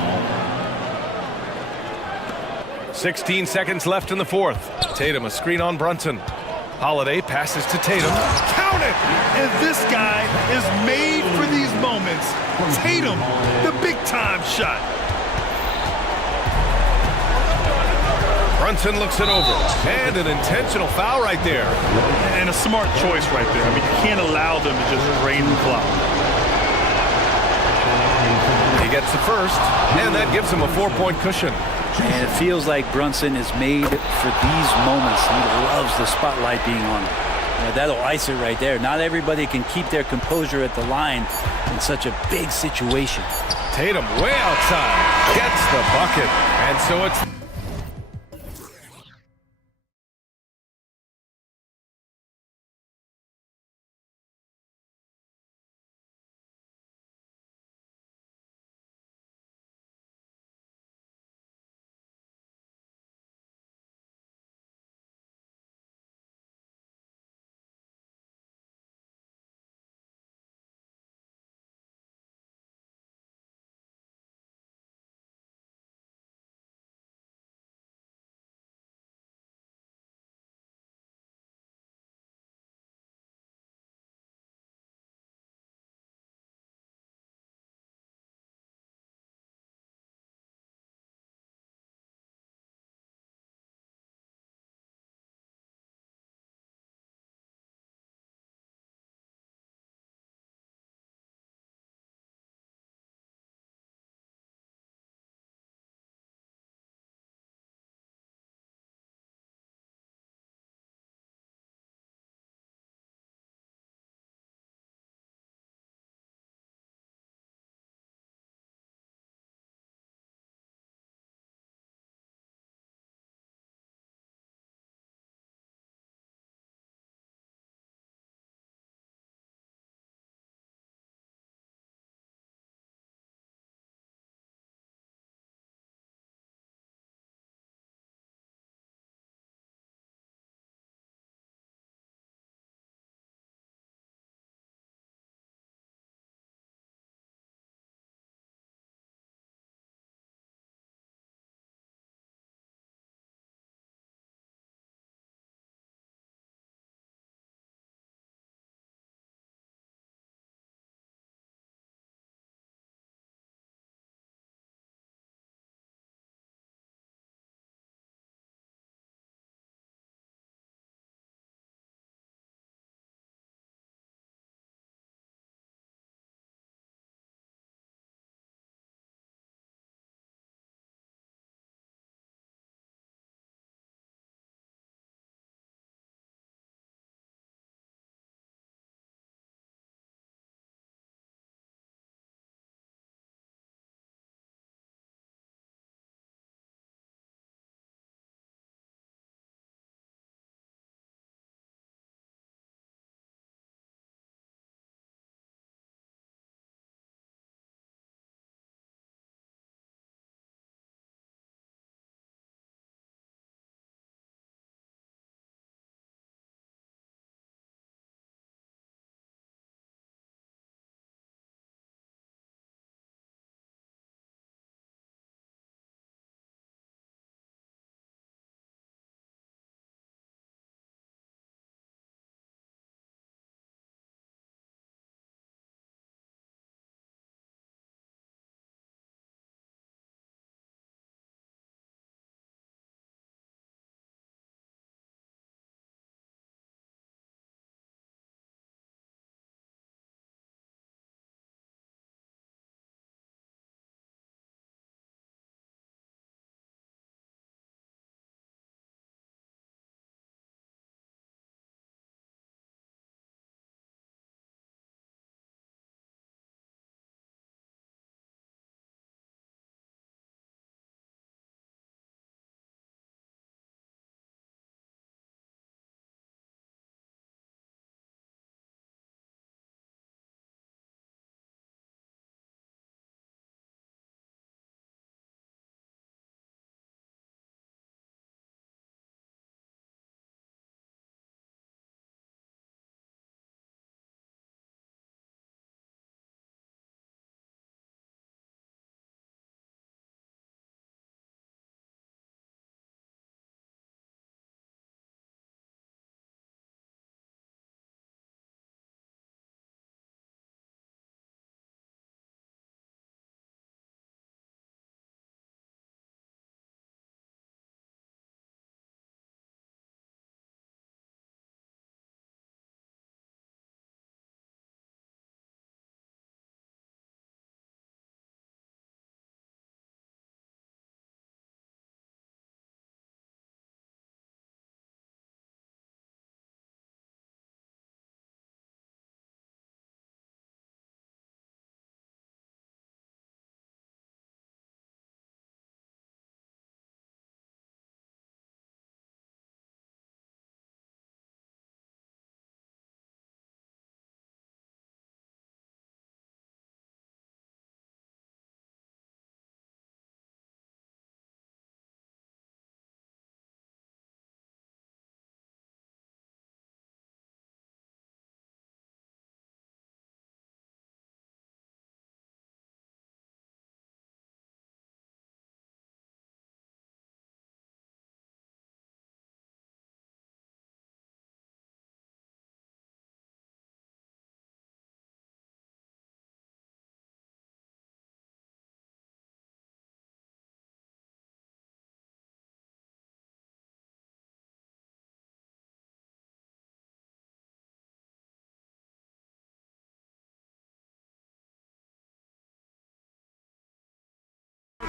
16 seconds left in the fourth. Tatum, a screen on Brunson. Holiday passes to Tatum. Count it! And this guy is made for these moments. Tatum, the big-time shot. Brunson looks it over. And an intentional foul right there. And a smart choice right there. I mean, you can't allow them to just drain the clock. He gets the first, and that gives him a 4-point cushion. And it feels like Brunson is made for these moments. He loves the spotlight being on him. You know, that'll ice it right there. Not everybody can keep their composure at the line in such a big situation. Tatum way outside, gets the bucket. And so it's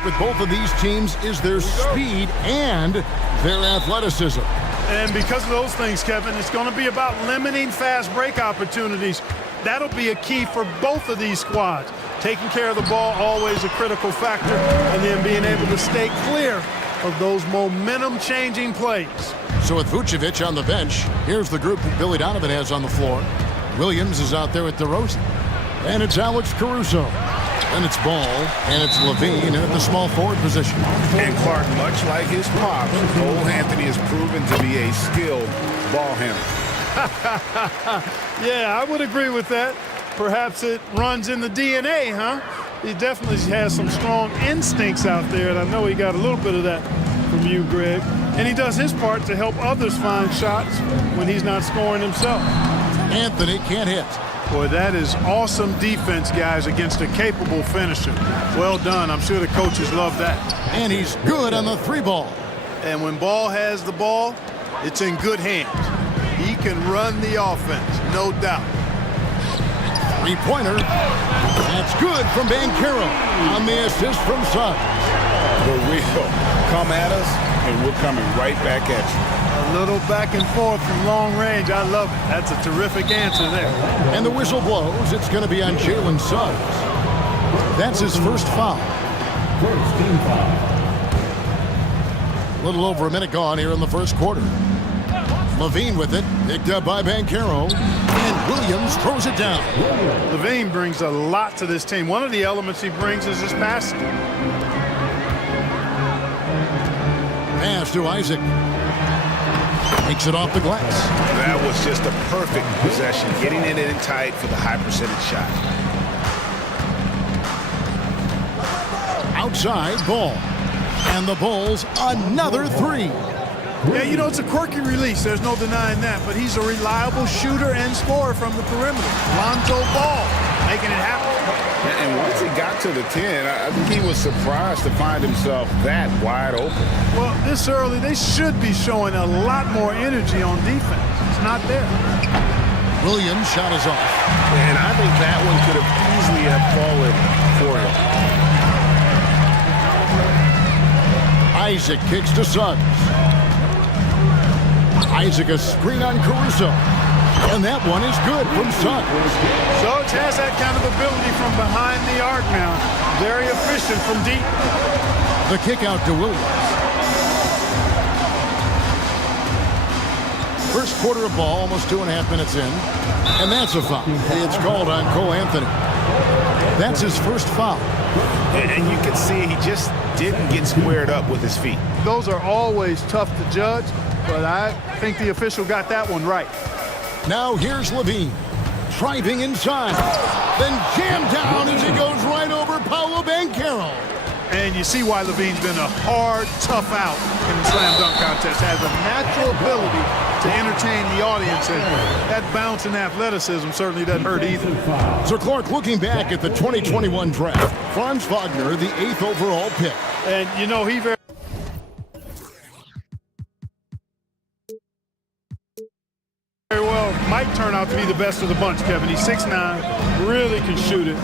with both of these teams is their speed and their athleticism. And because of those things, Kevin, it's going to be about limiting fast break opportunities. That'll be a key for both of these squads. Taking care of the ball, always a critical factor, and then being able to stay clear of those momentum-changing plays. So with Vucevic on the bench, here's the group that Billy Donovan has on the floor. Williams is out there with DeRozan. And it's Alex Caruso. And it's Ball, and it's Levine in the small forward position. And Clark, much like his pops, Cole Anthony has proven to be a skilled ball handler. Yeah, I would agree with that. Perhaps it runs in the DNA, huh? He definitely has some strong instincts out there, and I know he got a little bit of that from you, Greg. And he does his part to help others find shots when he's not scoring himself. Anthony can't hit. Boy, that is awesome defense, guys, against a capable finisher. Well done. I'm sure the coaches love that. And he's good on the three ball. And when Ball has the ball, it's in good hands. He can run the offense, no doubt. Three-pointer. That's good from Banchero on the assist from Suggs. The wheel. Come at us, and we're coming right back at you. A little back and forth from long range. I love it. That's a terrific answer there. And the whistle blows. It's going to be on Jalen Suggs. That's his first foul. First team foul. A little over a minute gone here in the first quarter. Levine with it, picked up by Banchero, and Williams throws it down. Levine brings a lot to this team. One of the elements he brings is his passing. Pass to Isaac. Takes it off the glass. That was just a perfect possession, getting it in tight for the high percentage shot. Outside Ball. And the Bulls another three. Yeah, you know, it's a quirky release. There's no denying that. But he's a reliable shooter and scorer from the perimeter. Lonzo Ball making it happen. And once he got to the 10, I think he was surprised to find himself that wide open. Well, this early, they should be showing a lot more energy on defense. It's not there. Williams' shot is off. And I think that one could have easily have fallen for him. Isaac kicks to Suggs. Isaac a screen on Caruso. And that one is good from Suggs. Suggs has that kind of ability from behind the arc now. Very efficient from deep. The kick out to Williams. First quarter of ball, almost 2.5 minutes in. And that's a foul. It's called on Cole Anthony. That's his first foul. And you can see he just didn't get squared up with his feet. Those are always tough to judge, but I think the official got that one right. Now here's Levine, driving inside, then jammed down as he goes right over Paolo Banchero. And you see why Levine's been a hard, tough out in the slam dunk contest. Has a natural ability to entertain the audience, and that bounce and athleticism certainly doesn't hurt either. So Clark, looking back at the 2021 draft, Franz Wagner, the 8th overall pick. And you know, he very well might turn out to be the best of the bunch, Kevin. He's 6'9", really can shoot it.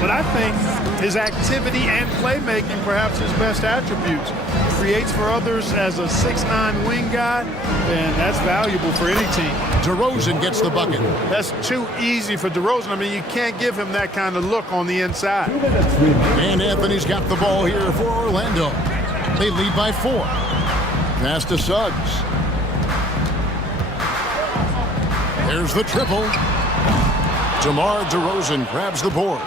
But I think his activity and playmaking, perhaps his best attributes. Creates for others as a 6'9" wing guy, and that's valuable for any team. DeRozan gets the bucket. That's too easy for DeRozan. I mean, you can't give him that kind of look on the inside. And Anthony's got the ball here for Orlando. They lead by 4. Pass to Suggs. There's the triple. DeMar DeRozan grabs the board.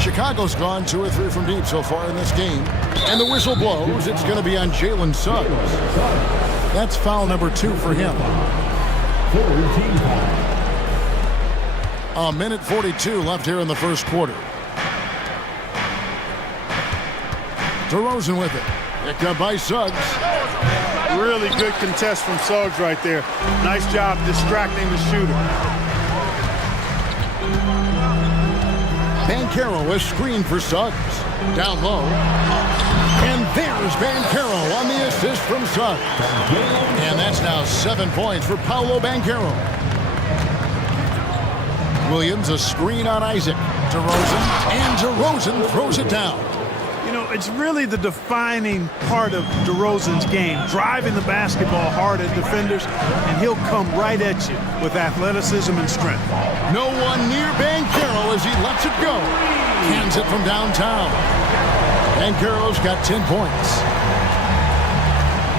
Chicago's gone 2 or 3 from deep so far in this game. And the whistle blows. It's going to be on Jalen Suggs. That's foul number 2 for him. 1:42 left here in the first quarter. DeRozan with it. Picked up by Suggs. Really good contest from Suggs right there. Nice job distracting the shooter. Banchero is screened for Suggs. Down low. And there's Banchero on the assist from Suggs. And that's now 7 points for Paolo Banchero. Williams a screen on Isaac. DeRozan. And DeRozan throws it down. You You know, it's really the defining part of DeRozan's game, driving the basketball hard at defenders, and he'll come right at you with athleticism and strength. No one near Banchero as he lets it go. Cans it from downtown. Banchero's got 10 points.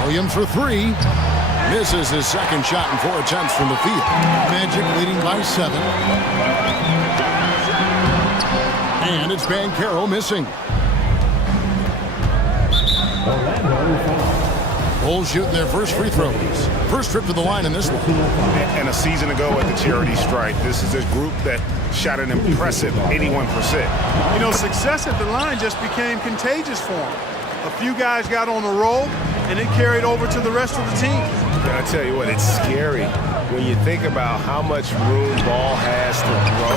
Williams for three. Misses his second shot in 4 attempts from the field. Magic leading by 7. And it's Banchero missing. Bulls shooting their first free throws. First trip to the line in this one. And a season ago at the charity stripe, this is a group that shot an impressive 81%. You know, success at the line just became contagious for him. A few guys got on a roll, and it carried over to the rest of the team. I tell you what, it's scary when you think about how much room Ball has to throw,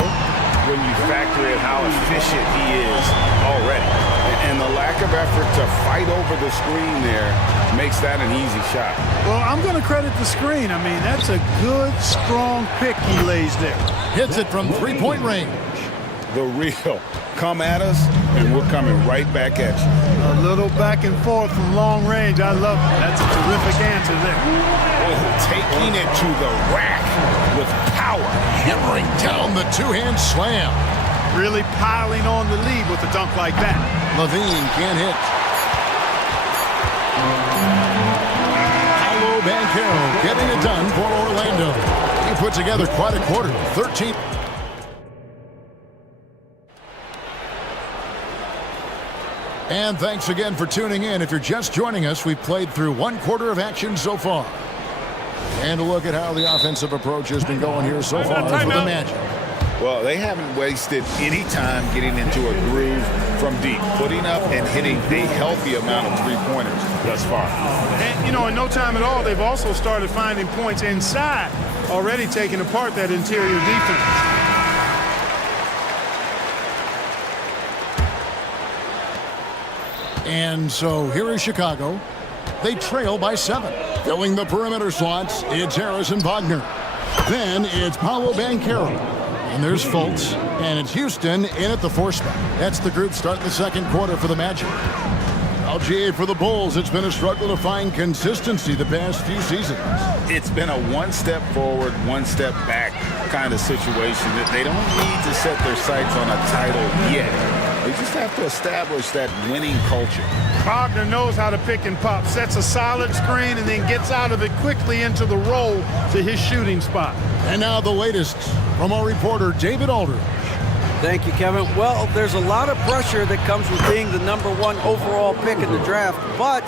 when you factor in how efficient he is already. And the lack of effort to fight over the screen there makes that an easy shot. Well, I'm going to credit the screen. I mean, that's a good, strong pick he lays there. Hits it from three-point range. The real. Come at us, and we're coming right back at you. A little back and forth from long range. I love it. That's a terrific answer there. Oh, taking it to the rack with power. Hammering down the two-hand slam. Really piling on the lead with a dunk like that. Levine can't hit. Paolo Banchero getting it done for Orlando. He put together quite a quarter. 13. And thanks again for tuning in. If you're just joining us, we've played through 1 quarter of action so far. And a look at how the offensive approach has been going here so far for the Magic. Well, they haven't wasted any time getting into a groove from deep, putting up and hitting a healthy amount of three-pointers thus far. And, you know, in no time at all, they've also started finding points inside, already taking apart that interior defense. And so here is Chicago. They trail by 7. Filling the perimeter slots, it's Harrison Wagner. Then it's Paolo Banchero. And there's Fultz. And it's Houston in at the 4 spot. That's the group starting the second quarter for the Magic. LGA for the Bulls. It's been a struggle to find consistency the past few seasons. It's been a one-step forward, one-step back kind of situation that they don't need to set their sights on a title yet. They just have to establish that winning culture. Wagner knows how to pick and pop, sets a solid screen, and then gets out of it quickly into the roll to his shooting spot. And now the latest from our reporter, David Aldridge. Thank you, Kevin. Well, there's a lot of pressure that comes with being the #1 overall pick in the draft, but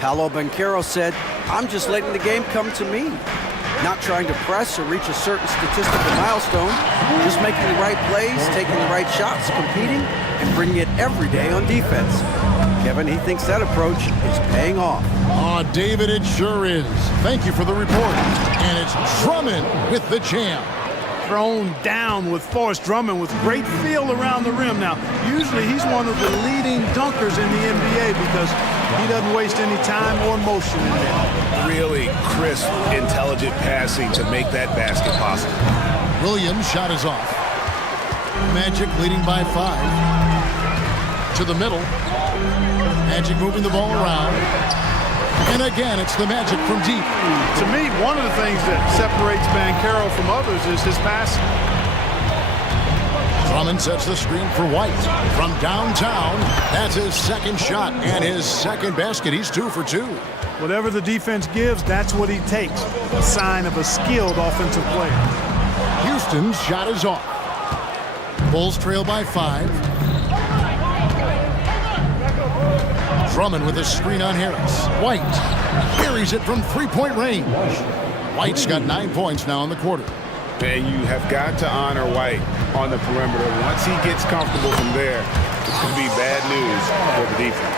Paolo Banchero said, I'm just letting the game come to me. Not trying to press or reach a certain statistical milestone, just making the right plays, taking the right shots, competing, and bringing it every day on defense. Kevin, he thinks that approach is paying off. Oh, David, it sure is. Thank you for the report. And it's Drummond with the jam. Thrown down with force. Drummond with great feel around the rim. Now, usually he's one of the leading dunkers in the NBA because he doesn't waste any time or motion in there. Really crisp, intelligent passing to make that basket possible. Williams' shot is off. Magic leading by 5. To the middle. Magic moving the ball around. And again, it's the Magic from deep. To me, one of the things that separates Banchero from others is his passing. Drummond sets the screen for White. From downtown, that's his second shot and his second basket. He's 2 for 2. Whatever the defense gives, that's what he takes. A sign of a skilled offensive player. Houston's shot is off. Bulls trail by 5. Drummond with a screen on Harris. White carries it from three-point range. White's got 9 points now in the quarter. And you have got to honor White on the perimeter. Once he gets comfortable from there, it's going to be bad news for the defense.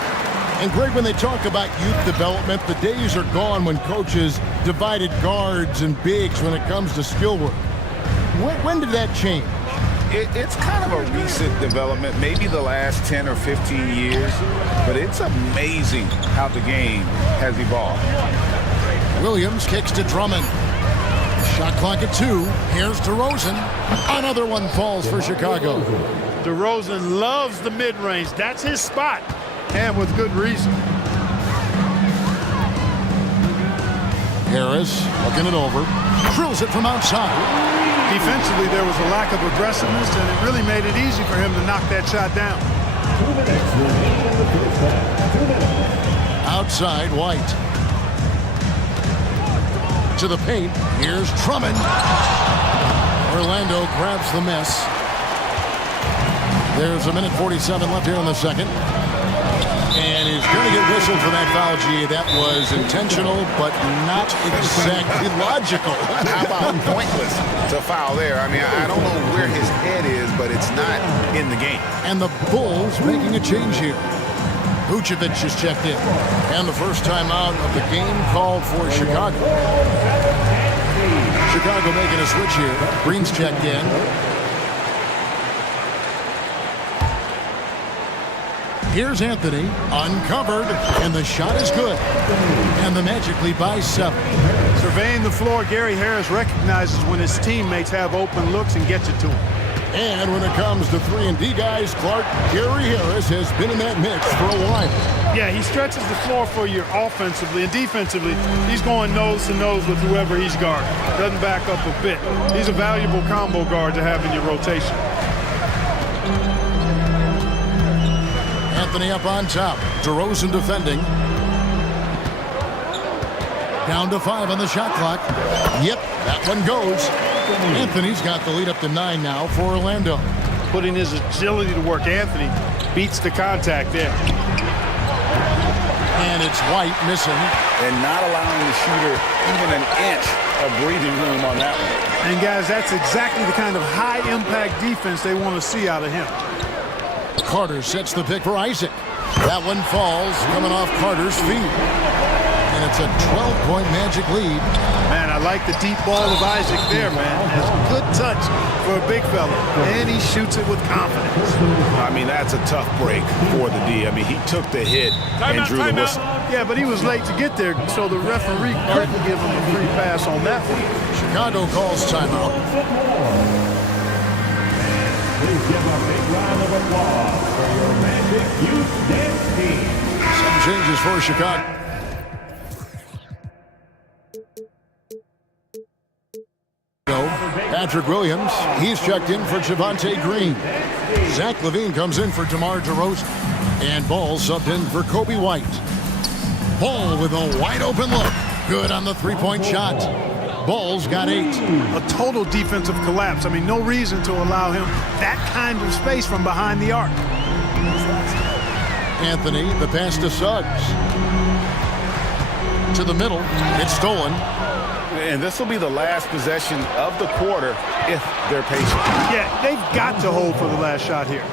And Greg, when they talk about youth development, the days are gone when coaches divided guards and bigs when it comes to skill work. When did that change? It's kind of a recent development, maybe the last 10 or 15 years, but it's amazing how the game has evolved. Williams kicks to Drummond. Shot clock at 2. Here's DeRozan. Another one falls for Chicago. DeRozan loves the mid-range. That's his spot. and with good reason. Harris looking it over. Drills it from outside. Defensively, there was a lack of aggressiveness, and it really made it easy for him to knock that shot down. 2 minutes remaining in the first half. 2 minutes. Outside, White. To the paint. Here's Drummond. Orlando grabs the miss. There's a minute 47 left here in the second. And he's going to get whistled for that foul, G. That was intentional, but not exactly logical. How about pointless to foul there? I mean, I don't know where his head is, but it's not in the game. And the Bulls making a change here. Vucevic is checked in. And the first time out of the game called for Chicago. Chicago making a switch here. Green's checked in. Here's Anthony, uncovered, and the shot is good. And the Magic lead by 7. Surveying the floor, Gary Harris recognizes when his teammates have open looks and gets it to him. And when it comes to 3-and-D guys, Clark, Gary Harris has been in that mix for a while. Yeah, he stretches the floor for you offensively and defensively. He's going nose to nose with whoever he's guarding. Doesn't back up a bit. He's a valuable combo guard to have in your rotation. Anthony up on top. DeRozan defending. Down to 5 on the shot clock. Yep, that one goes. Anthony's got the lead up to 9 now for Orlando. Putting his agility to work, Anthony beats the contact there. And it's White missing. And not allowing the shooter even an inch of breathing room on that one. And guys, that's exactly the kind of high-impact defense they want to see out of him. Carter sets the pick for Isaac. That one falls, coming off Carter's feet. And it's a 12-point Magic lead. Man, I like the deep ball of Isaac there, man. Has good touch for a big fella. And he shoots it with confidence. I mean, that's a tough break for the D. I mean, he took the hit and drew the whistle. Yeah, but he was late to get there, so the referee couldn't give him a free pass on that one. Chicago calls timeout. Please give a big round of applause for your Magic Youth Dance Team. Some changes for Chicago. Patrick Williams, he's checked in for Javonte Green. Zach LaVine comes in for DeMar DeRozan. And Ball subbed in for Kobe White. Ball with a wide open look. Good on the three-point shot. Ball's got 8. A total defensive collapse. I mean, no reason to allow him that kind of space from behind the arc. Anthony, the pass to Suggs. To the middle. It's stolen. And this will be the last possession of the quarter if they're patient. Yeah, they've got to hold for the last shot here.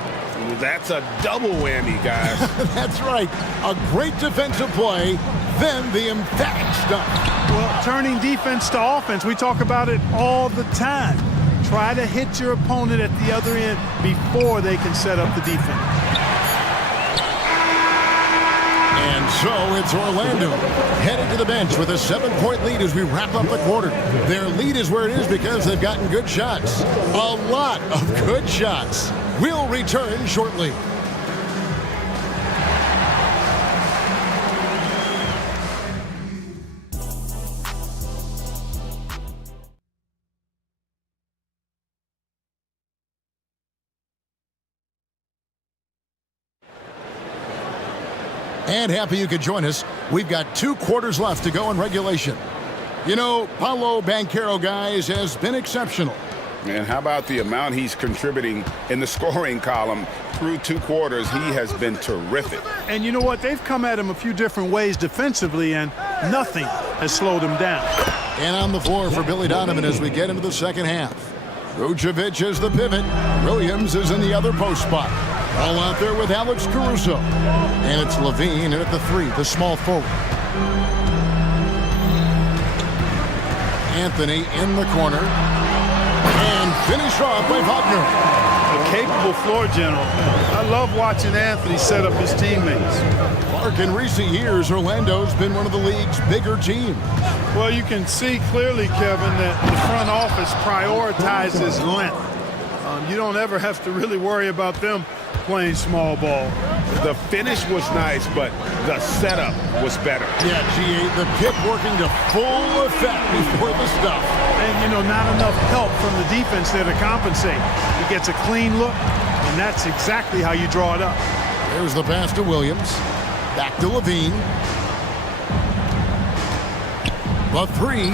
That's a double whammy, guys. That's right. A great defensive play, then the emphatic stuff. Well, turning defense to offense, we talk about it all the time. Try to hit your opponent at the other end before they can set up the defense. And so it's Orlando headed to the bench with a 7-point lead as we wrap up the quarter. Their lead is where it is because they've gotten good shots. A lot of good shots. We'll return shortly. And happy you could join us. We've got 2 quarters left to go in regulation. You know, Paolo Banchero, guys, has been exceptional. And how about the amount he's contributing in the scoring column through 2 quarters? He has been terrific. And you know what? They've come at him a few different ways defensively, and nothing has slowed him down. And on the floor for Billy Donovan as we get into the second half. Vucevic is the pivot. Williams is in the other post spot. All out there with Alex Caruso. And it's LaVine at the 3, the small forward. Anthony in the corner. And finished off by Wagner. A capable floor general. I love watching Anthony set up his teammates. Clark, in recent years, Orlando's been one of the league's bigger teams. Well, you can see clearly, Kevin, that the front office prioritizes length. You don't ever have to really worry about them playing small ball. The finish was nice, but the setup was better. Yeah, GA, the kick working to full effect before the stuff. And, you know, not enough help from the defense there to compensate. He gets a clean look, and that's exactly how you draw it up. There's the pass to Williams. Back to Levine. The three.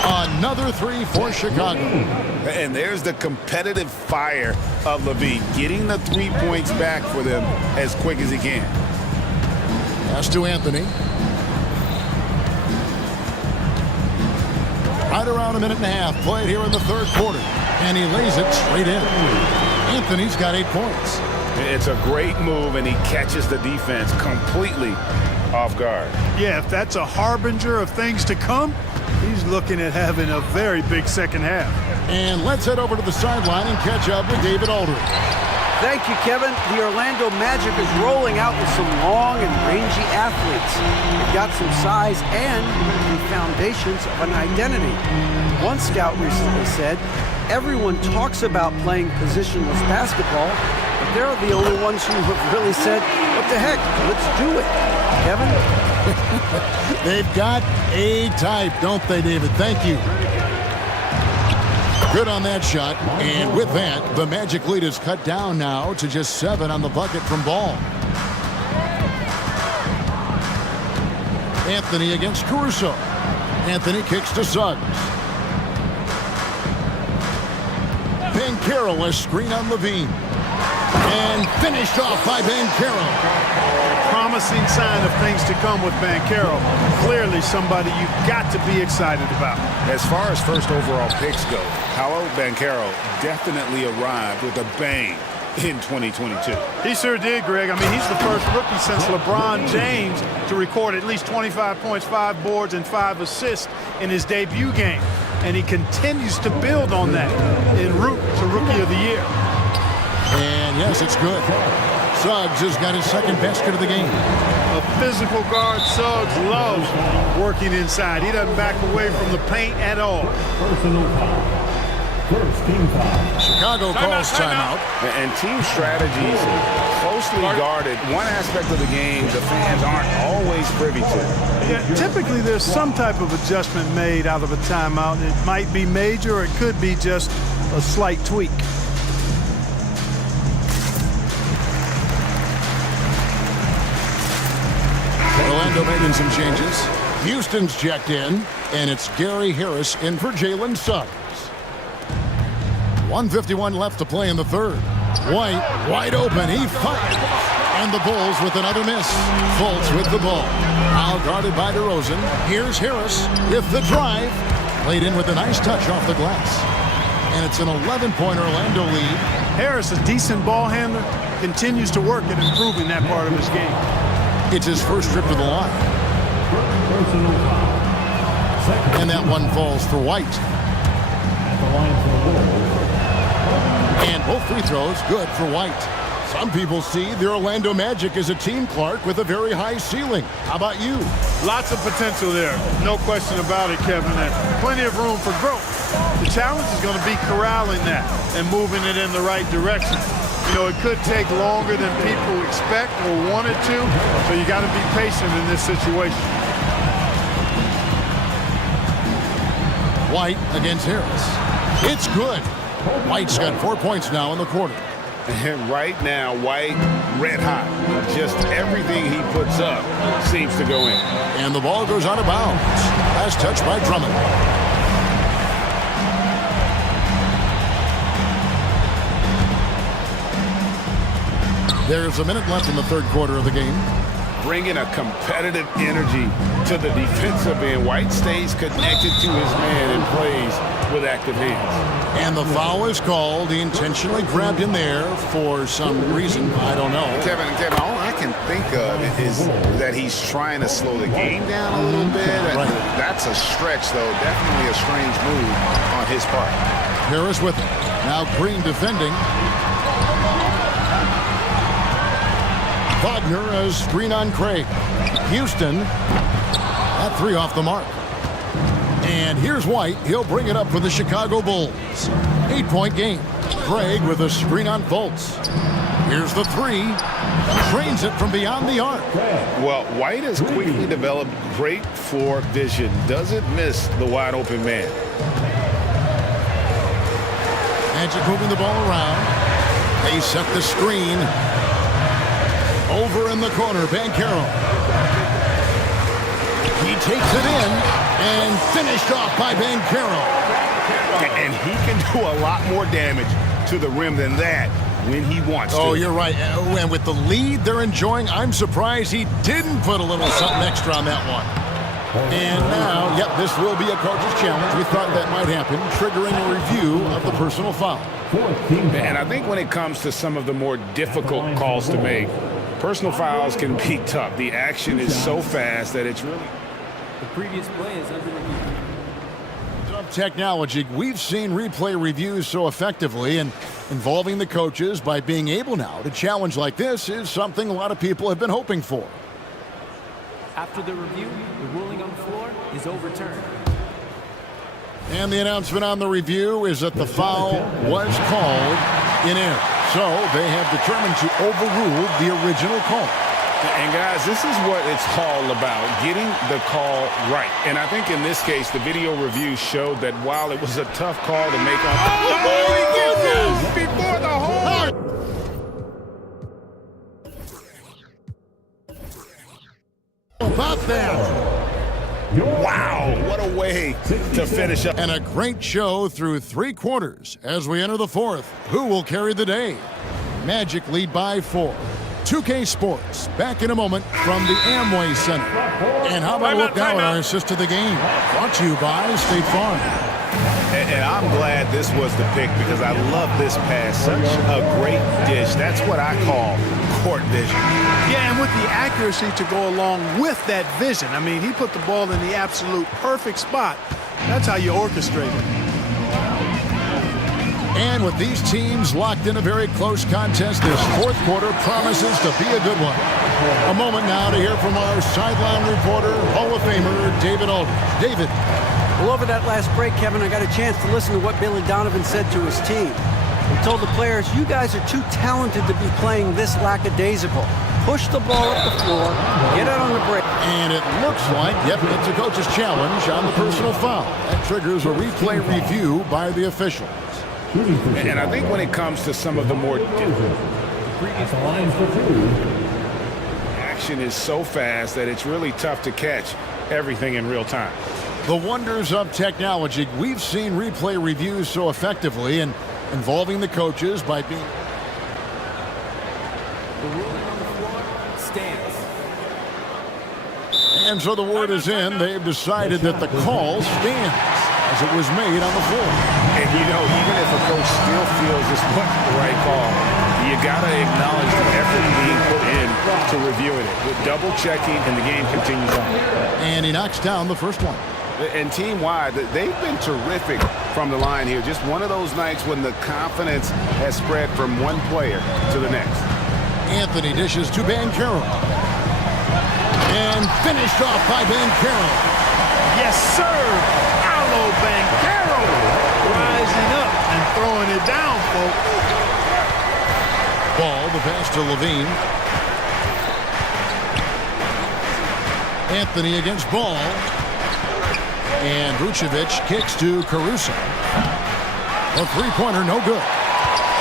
Another three for Chicago. And there's the competitive fire of Levine, getting the 3 points back for them as quick as he can. Pass to Anthony. Right around a minute and a half played here in the third quarter. And he lays it straight in. Anthony's got 8 points. It's a great move, and he catches the defense completely off guard. Yeah, if that's a harbinger of things to come, he's looking at having a very big second half. And let's head over to the sideline and catch up with David Aldridge. Thank you, Kevin. The Orlando Magic is rolling out with some long and rangy athletes. They've got some size and the foundations of an identity. One scout recently said, everyone talks about playing positionless basketball, but they're the only ones who have really said, what the heck, let's do it. Kevin? They've got a type, don't they, David? Thank you. Good on that shot. And with that, the Magic lead is cut down now to just 7 on the bucket from Ball. Anthony against Caruso. Anthony kicks to Suggs. Banchero, a screen on Levine. And finished off by Banchero. Promising sign of things to come with Banchero. Clearly somebody you've got to be excited about. As far as first overall picks go, Paolo Banchero definitely arrived with a bang in 2022. He sure did, Greg. I mean, he's the first rookie since LeBron James to record at least 25 points, 5 boards, and 5 assists in his debut game. And he continues to build on that en route to Rookie of the Year. And yes, it's good. Suggs has got his second basket of the game. A physical guard Suggs loves working inside. He doesn't back away from the paint at all. Personal foul. First team foul. Chicago calls timeout. And team strategies closely guarded. One aspect of the game the fans aren't always privy to. Yeah, typically there's some type of adjustment made out of a timeout. It might be major or it could be just a slight tweak. Orlando making some changes. Houston's checked in, and it's Gary Harris in for Jalen Suggs. 1:51 left to play in the third. White, wide open, he fires. And the Bulls with another miss. Fultz with the ball. Now guarded by DeRozan. Here's Harris with the drive. Played in with a nice touch off the glass. And it's an 11-point Orlando lead. Harris, a decent ball handler, continues to work at improving that part of his game. It's his first trip to the line. Personal foul. Second. And that one falls for White. At the line for the Bulls. And both free throws good for White. Some people see the Orlando Magic as a team, Clark, with a very high ceiling. How about you? Lots of potential there. No question about it, Kevin. And plenty of room for growth. The challenge is going to be corralling that and moving it in the right direction. You know, it could take longer than people expect or wanted to, so you got to be patient in this situation. White against Harris. It's good. White's got 4 points now in the quarter. And right now, White, red hot. Just everything he puts up seems to go in. And the ball goes out of bounds. Last touch by Drummond. There's a minute left in the third quarter of the game. Bringing a competitive energy to the defensive end. White stays connected to his man and plays with active hands. And the foul is called. He intentionally grabbed him there for some reason. I don't know. Kevin, all I can think of is that he's trying to slow the game down a little bit. Right. That's a stretch, though. Definitely a strange move on his part. Harris with it. Now Green defending. Wagner, a screen on Craig. Houston, that three off the mark. And here's White. He'll bring it up for the Chicago Bulls. 8-point game. Craig with a screen on Fultz. Here's the three. Drains it from beyond the arc. Well, White has quickly developed great floor vision. Doesn't miss the wide open man. Magic moving the ball around. They set the screen. Over in the corner, Banchero. He takes it in and finished off by Banchero. And he can do a lot more damage to the rim than that when he wants to. Oh, you're right. And with the lead they're enjoying, I'm surprised he didn't put a little something extra on that one. And now, yep, this will be a coach's challenge. We thought that might happen, triggering a review of the personal foul. And I think when it comes to some of the more difficult calls to make, personal fouls can be tough. The action is so fast that it's really... The previous play is under review. Of technology, we've seen replay reviews so effectively, and involving the coaches by being able now to challenge like this is something a lot of people have been hoping for. After the review, the ruling on the floor is overturned. And the announcement on the review is that the foul was called in error. So they have determined to overrule the original call. And guys, this is what it's all about, getting the call right. And I think in this case, the video review showed that while it was a tough call to make on... Oh, he gets this before the hole! About that. Wow, what a way to finish up. And a great show through three quarters as we enter the fourth. Who will carry the day? Magic lead by 4. 2K Sports, back in a moment from the Amway Center. And how about a look now at our assist to the game? Brought to you by State Farm. And I'm glad this was the pick because I love this pass. Such a great dish. That's what I call court vision. Yeah, and with the accuracy to go along with that vision. I mean, he put the ball in the absolute perfect spot. That's how you orchestrate it. And with these teams locked in a very close contest, this fourth quarter promises to be a good one. A moment now to hear from our sideline reporter, Hall of Famer David Aldridge. David. Well, over that last break, Kevin, I got a chance to listen to what Billy Donovan said to his team. He told the players, you guys are too talented to be playing this lackadaisical. Push the ball up the floor, get out on the break. And it looks like, yep, it's a coach's challenge on the personal foul. That triggers a replay review by the officials. And I think when it comes to some of the more action is so fast that it's really tough to catch everything in real time. The wonders of technology. We've seen replay reviews so effectively and involving the coaches by being... The ruling on the floor stands. And so the word is in. They've decided that the call stands as it was made on the floor. And you know, even if a coach still feels this wasn't the right call, you gotta acknowledge the effort being put in to reviewing it. With double checking, and the game continues on. And he knocks down the first one. And team-wide, they've been terrific from the line here. Just one of those nights when the confidence has spread from one player to the next. Anthony dishes to Banchero. And finished off by Banchero. Yes, sir. Paolo Banchero rising up and throwing it down, folks. Ball, the pass to Levine. Anthony against Ball. And Vucevic kicks to Caruso. A three-pointer, no good.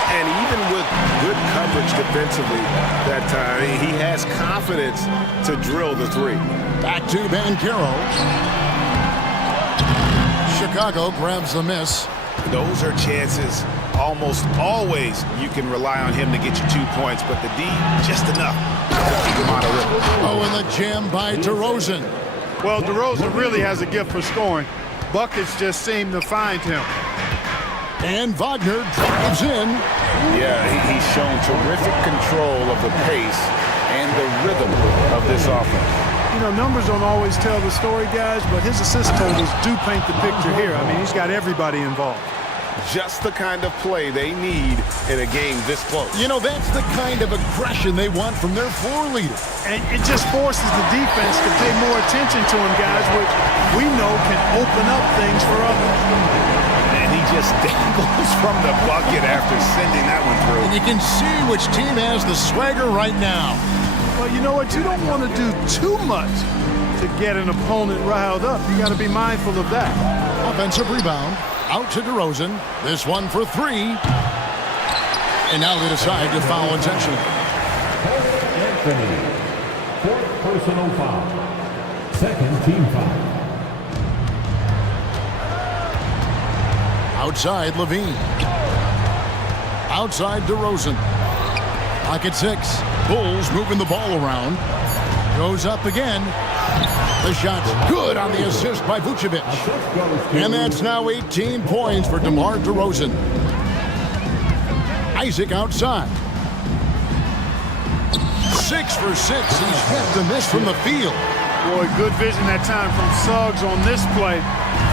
And even with good coverage defensively that time, he has confidence to drill the three. Back to Banchero. Chicago grabs the miss. Those are chances almost always you can rely on him to get you 2 points, but the D, just enough to keep him on a rhythm. Oh, and the jam by DeRozan. Well, DeRozan really has a gift for scoring. Buckets just seem to find him. And Wagner drives in. Yeah, he's shown terrific control of the pace and the rhythm of this offense. You know, numbers don't always tell the story, guys, but his assist totals do paint the picture here. I mean, he's got everybody involved. Just the kind of play they need in a game this close. You know, that's the kind of aggression they want from their floor leader. And it just forces the defense to pay more attention to him, guys, which we know can open up things for others. And he just dangles from the bucket after sending that one through. And you can see which team has the swagger right now. Well, you know what? You don't want to do too much to get an opponent riled up. You got to be mindful of that. Offensive rebound. Out to DeRozan. This one for three. And now they decide to foul intentionally. Anthony, fourth personal foul. Second team foul. Outside Levine. Outside DeRozan. Pocket six. Bulls moving the ball around. Goes up again. The shot's good on the assist by Vucevic. And that's now 18 points for DeMar DeRozan. Isaac outside. 6 for 6. He's yet to miss from the field. Boy, good vision that time from Suggs on this play.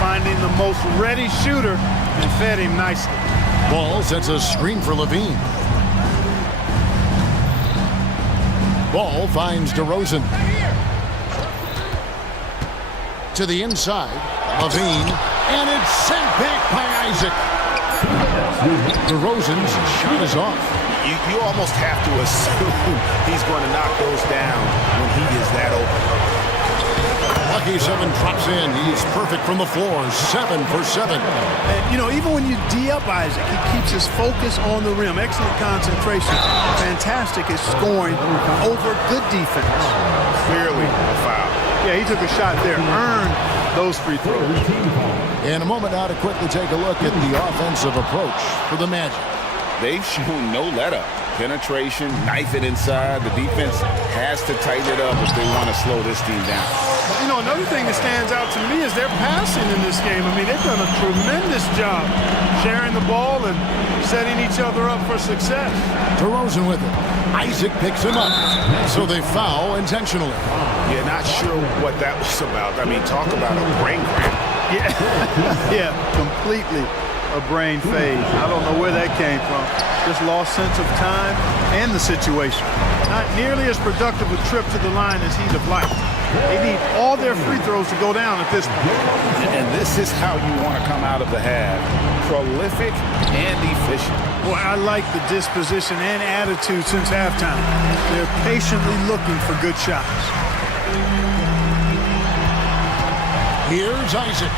Finding the most ready shooter and fed him nicely. Ball sets a screen for Levine. Ball finds DeRozan. To the inside, Levine, and it's sent back by Isaac. DeRozan's shot is off. You almost have to assume he's going to knock those down when he is that open. Lucky 7 drops in. He's perfect from the floor. 7 for 7. And, you know, even when you D up Isaac, he keeps his focus on the rim. Excellent concentration. Fantastic at scoring over good defense. Clearly a foul. Yeah, he took a shot there. Earned those free throws. In a moment now to quickly take a look at the offensive approach for the Magic. They've shown no let-up. Penetration, knife it inside. The defense has to tighten it up if they want to slow this team down. You know, another thing that stands out to me is their passing in this game. I mean, they've done a tremendous job sharing the ball and setting each other up for success. DeRozan with it. Isaac picks him up. So they foul intentionally. Yeah, not sure what that was about. I mean, talk about a brain cramp. Yeah, yeah, completely a brain phase. I don't know where that came from. Just lost sense of time and the situation. Not nearly as productive a trip to the line as he'd have liked. They need all their free throws to go down at this point. And this is how you want to come out of the half. Prolific and efficient. Well, I like the disposition and attitude since halftime. They're patiently looking for good shots. Here's Isaac.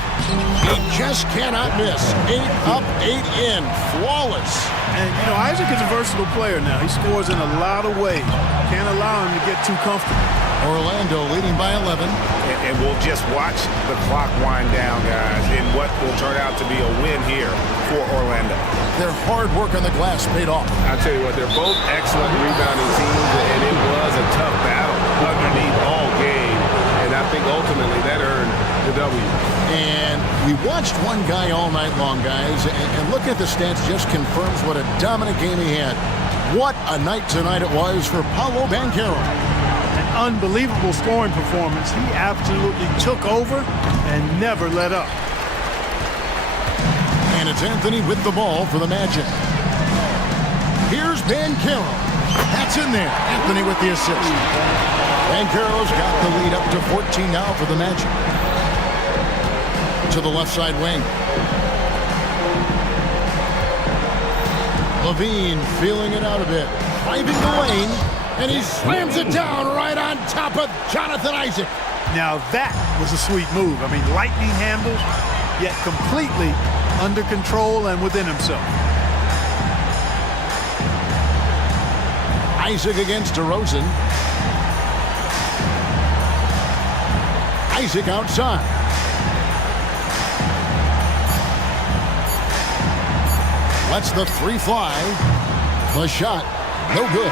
He just cannot miss. 8 up, 8 in. Flawless. And, you know, Isaac is a versatile player now. He scores in a lot of ways. Can't allow him to get too comfortable. Orlando leading by 11. And we'll just watch the clock wind down, guys, in what will turn out to be a win here for Orlando. Their hard work on the glass paid off. I'll tell you what, they're both excellent rebounding teams, and it was a tough battle underneath all game. And I think ultimately that earned the W. And we watched one guy all night long, guys, and look at the stats just confirms what a dominant game he had. What a night tonight it was for Paolo Banchero. An unbelievable scoring performance. He absolutely took over and never let up. And it's Anthony with the ball for the Magic. Here's Banchero. That's in there. Anthony with the assist. Banchero's got the lead up to 14 now for the Magic. To the left side wing. Levine feeling it out a bit. Driving the lane. And he slams it down right on top of Jonathan Isaac. Now that was a sweet move. I mean, lightning handles, yet completely under control and within himself. Isaac against DeRozan. Isaac outside. Lets the three fly. The shot, no good.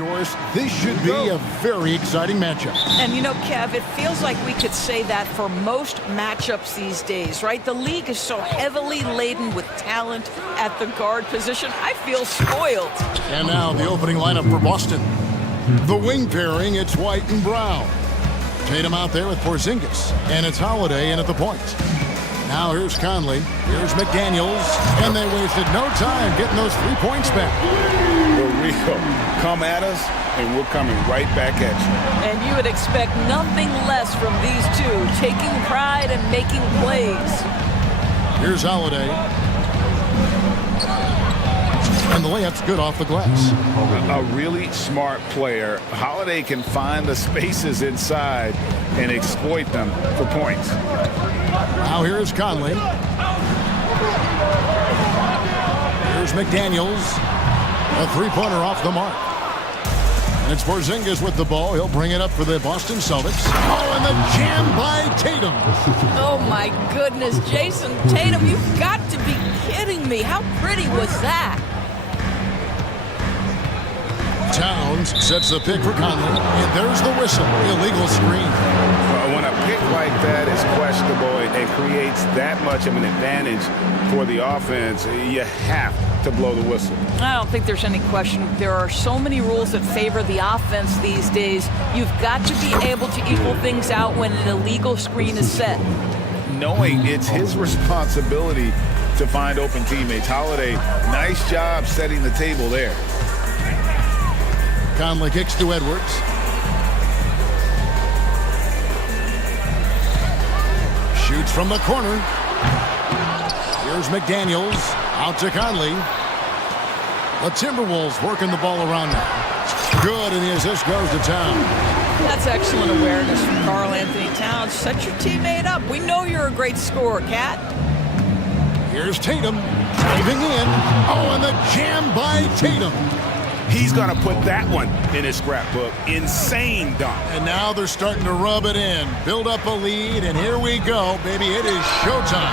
Doris, this should be a very exciting matchup. And you know, Kev, it feels like we could say that for most matchups these days, right? The league is so heavily laden with talent at the guard position. I feel spoiled. And now the opening lineup for Boston. The wing pairing, it's White and Brown. Tatum out there with Porzingis, and it's Holiday in at the point. Now here's Conley, here's McDaniels, and they wasted no time getting those 3 points back. For real. Come at us, and we're coming right back at you. And you would expect nothing less from these two, taking pride and making plays. Here's Holiday. And the layup's good off the glass. A really smart player. Holiday can find the spaces inside and exploit them for points. Now here's Conley. Here's McDaniels. A three-pointer off the mark. And it's Porzingis with the ball. He'll bring it up for the Boston Celtics. Oh, and the jam by Tatum. Oh, my goodness. Jason Tatum, you've got to be kidding me. How pretty was that? Towns sets the pick for Conley, and there's the whistle. Illegal screen. When a pick like that is questionable and creates that much of an advantage for the offense, you have to blow the whistle. I don't think there's any question. There are so many rules that favor the offense these days. You've got to be able to equal things out when an illegal screen is set. Knowing it's his responsibility to find open teammates. Holiday, nice job setting the table there. Conley kicks to Edwards. Shoots from the corner. Here's McDaniels. Out to Conley. The Timberwolves working the ball around now. Good, and the assist goes to Towns. That's excellent awareness from Karl Anthony Towns. Set your teammate up. We know you're a great scorer, Cat. Here's Tatum. Driving in. Oh, and the jam by Tatum. He's going to put that one in his scrapbook. Insane dunk. And now they're starting to rub it in. Build up a lead, and here we go, baby. It is showtime.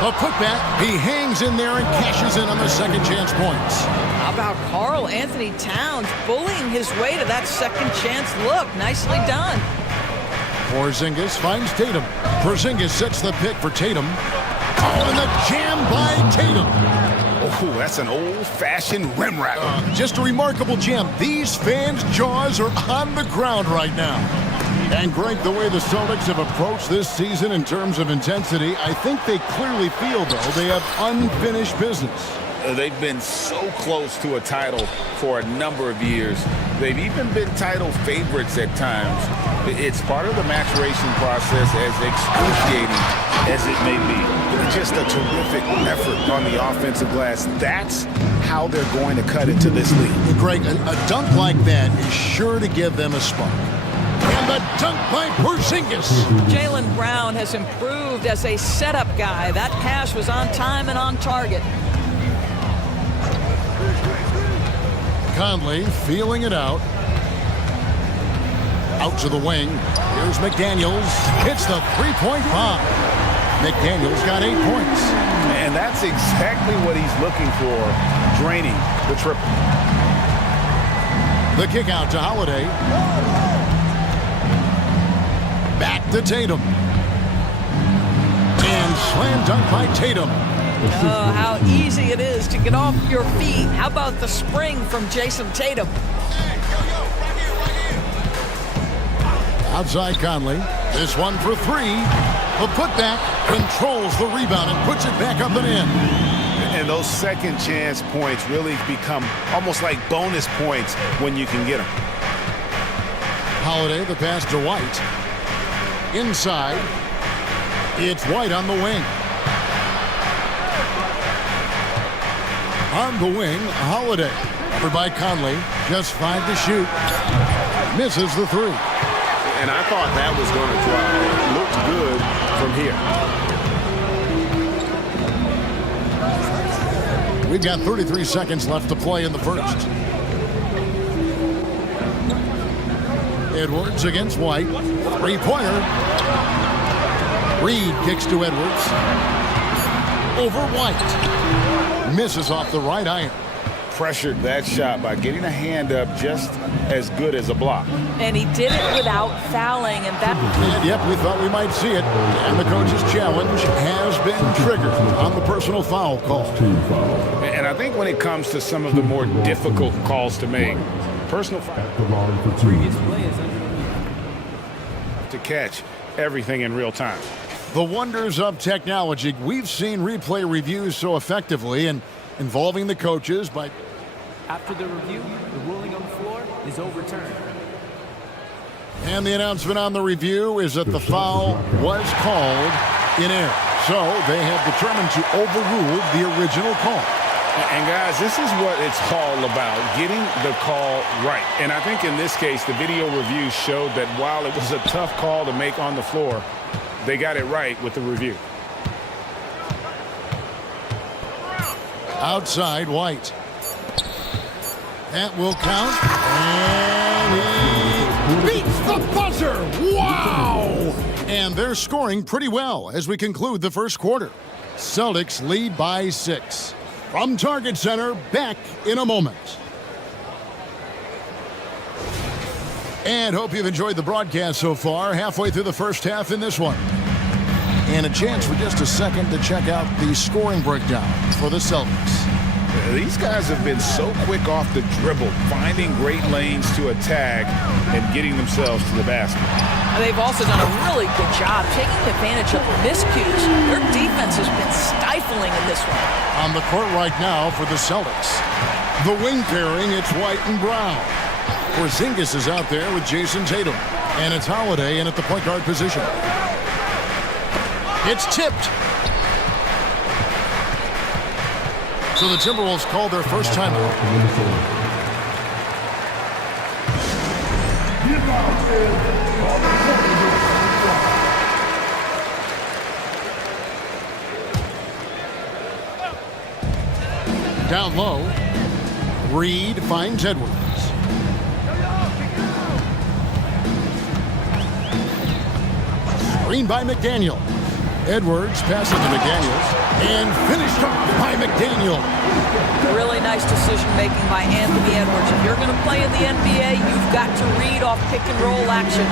A putback. He hangs in there and cashes in on the second chance points. How about Karl Anthony Towns bullying his way to that second chance look? Nicely done. Porzingis finds Tatum. Porzingis sets the pick for Tatum. Oh, and the jam by Tatum. Oh, that's an old-fashioned rim rattler. Just a remarkable jam. These fans' jaws are on the ground right now. And Greg, the way the Celtics have approached this season in terms of intensity, I think they clearly feel, though, they have unfinished business. They've been so close to a title for a number of years. They've even been title favorites at times. It's part of the maturation process, as excruciating as it may be. Just a terrific effort on the offensive glass. That's how they're going to cut into this league. Greg, a dunk like that is sure to give them a spark. And the dunk by Porzingis. Jaylen Brown has improved as a setup guy. That pass was on time and on target. Conley feeling it out. Out to the wing. Here's McDaniels. Hits the three-point bomb. McDaniels got 8 points. And that's exactly what he's looking for, draining the triple. The kick out to Holiday. Back to Tatum. And slam dunk by Tatum. Oh, how easy it is to get off your feet. How about the spring from Jason Tatum? Outside Conley. This one for three. The putback controls the rebound and puts it back up and in. And those second chance points really become almost like bonus points when you can get them. Holiday, the pass to White. Inside. It's White on the wing. On the wing, Holiday. Covered by Conley. Just 5 to shoot. Misses the three. And I thought that was going to drive. It looked good from here. We've got 33 seconds left to play in the first. Edwards against White. Three-pointer. Reed kicks to Edwards. Over White. Misses off the right iron. pressured that shot by getting a hand up just as good as a block. And he did it without fouling, and that... And yep, we thought we might see it. And the coach's challenge has been triggered on the personal foul call. And I think when it comes to some of the more difficult calls to make, personal foul to catch everything in real time. The wonders of technology. We've seen replay reviews so effectively and involving the coaches by... After the review, the ruling on the floor is overturned. And the announcement on the review is that the foul was called in error. So they have determined to overrule the original call. And guys, this is what it's all about, getting the call right. And I think in this case, the video review showed that while it was a tough call to make on the floor, they got it right with the review. Outside, White. That will count. And he beats the buzzer. Wow! And they're scoring pretty well as we conclude the first quarter. Celtics lead by 6. From Target Center, back in a moment. And hope you've enjoyed the broadcast so far. Halfway through the first half in this one. And a chance for just a second to check out the scoring breakdown for the Celtics. These guys have been so quick off the dribble, finding great lanes to attack and getting themselves to the basket. They've also done a really good job taking advantage of miscues. Their defense has been stifling in this one. On the court right now for the Celtics. The wing pairing, it's White and Brown. Porzingis is out there with Jason Tatum. And it's Holiday in at the point guard position. It's tipped. So the Timberwolves called their first timeout. Down low, Reed finds Edwards. Screen by McDaniel. Edwards passes to McDaniels and finished off by McDaniel. Really nice decision making by Anthony Edwards. If you're going to play in the NBA, you've got to read off pick and roll action.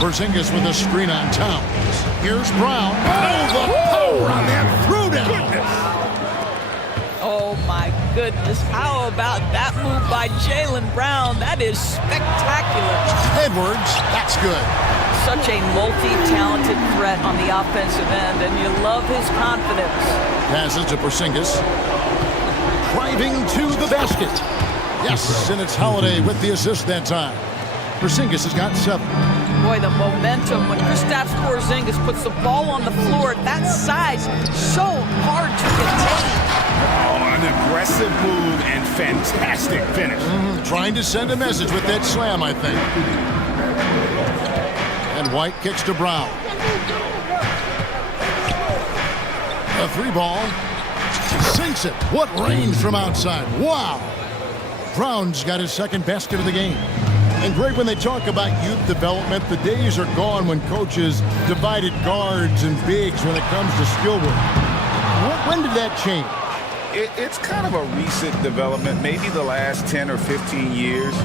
Porzingis with a screen on Towns. Here's Brown. Oh, the power on that throwdown. Oh my goodness. How about that move by Jaylen Brown? That is spectacular. Edwards, that's good. Such a multi-talented threat on the offensive end, and you love his confidence. Passes to Porzingis. Driving to the basket. Yes, and it's Holiday with the assist that time. Porzingis has got 7. Boy, the momentum when Kristaps Porzingis puts the ball on the floor at that size, so hard to contain. Oh, an aggressive move and fantastic finish. Trying to send a message with that slam, I think. And White kicks to Brown. A 3-ball. Sinks it. What range from outside. Wow. Brown's got his second basket of the game. And great when they talk about youth development, the days are gone when coaches divided guards and bigs when it comes to skill work. When did that change? It's kind of a recent development, maybe the last 10 or 15 years,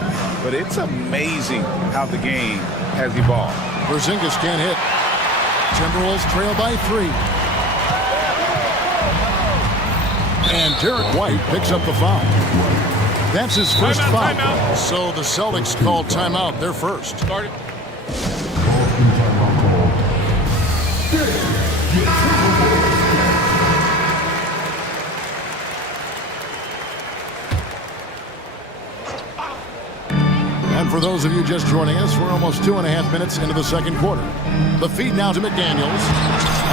but it's amazing how the game has evolved. Porzingis can't hit. Timberwolves trail by 3. And Derek White picks up the foul. That's his first foul. Timeout. So the Celtics called timeout. They're first. Started. And for those of you just joining us, we're almost 2.5 minutes into the second quarter. The feed now to McDaniels.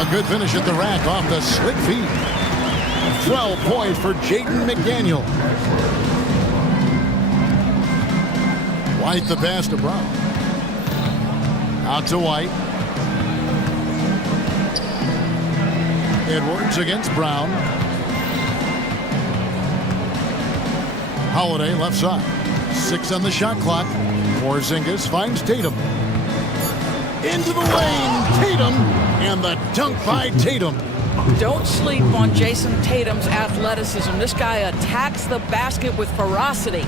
A good finish at the rack off the slick feed. 12 points for Jaden McDaniel. White the pass to Brown. Out to White. Edwards against Brown. Holiday left side. 6 on the shot clock. Porzingis finds Tatum. Into the lane. Tatum. And the dunk by Tatum. Don't sleep on Jason Tatum's athleticism. This guy attacks the basket with ferocity.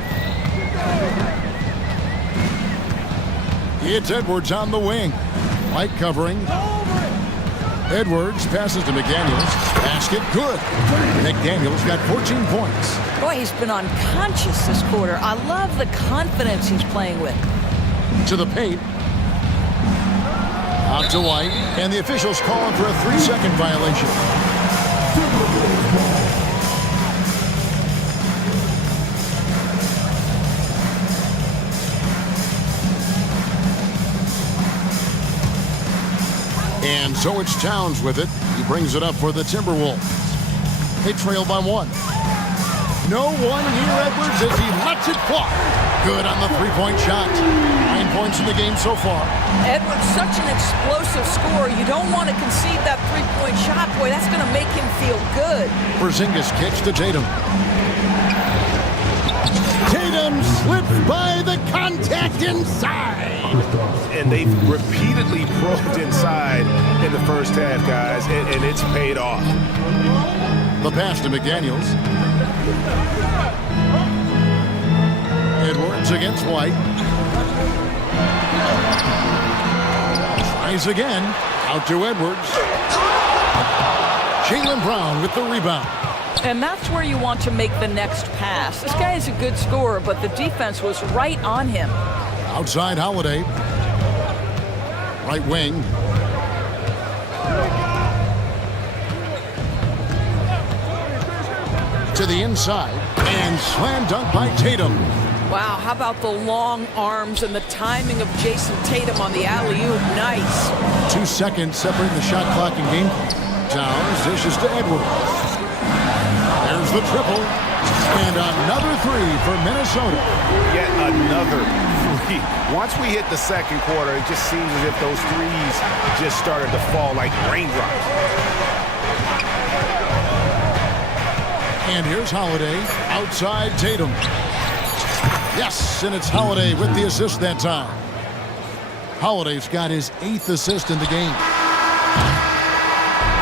It's Edwards on the wing. White covering. Edwards passes to McDaniels. Basket good. McDaniels got 14 points. Boy, he's been unconscious this quarter. I love the confidence he's playing with. To the paint. Out to White. And the officials calling for a 3-second violation. And so it's Towns with it. He brings it up for the Timberwolves. They trail by 1. No one near Edwards as he lets it fly. Good on the three-point shot. 9 points in the game so far. Edwards, such an explosive scorer. You don't want to concede that three-point shot. Boy, that's going to make him feel good. Porzingis kicks to Tatum. Tatum slips by the contact inside. And they've repeatedly probed inside in the first half, guys, and it's paid off. The pass to McDaniels. Edwards against White. Tries again. Out to Edwards. Jaylen Brown with the rebound. And that's where you want to make the next pass. This guy is a good scorer, but the defense was right on him. Outside Holiday. Right wing. To the inside. And slam dunk by Tatum. Wow, how about the long arms and the timing of Jason Tatum on the alley-oop? Nice. 2 seconds separating the shot clock and game clock. Towns dishes to Edwards. There's the triple. And another three for Minnesota. Yet another three. Once we hit the second quarter, it just seems as if those threes just started to fall like raindrops. And here's Holiday. Outside Tatum. Yes, and it's Holiday with the assist that time. Holiday's got his 8th assist in the game.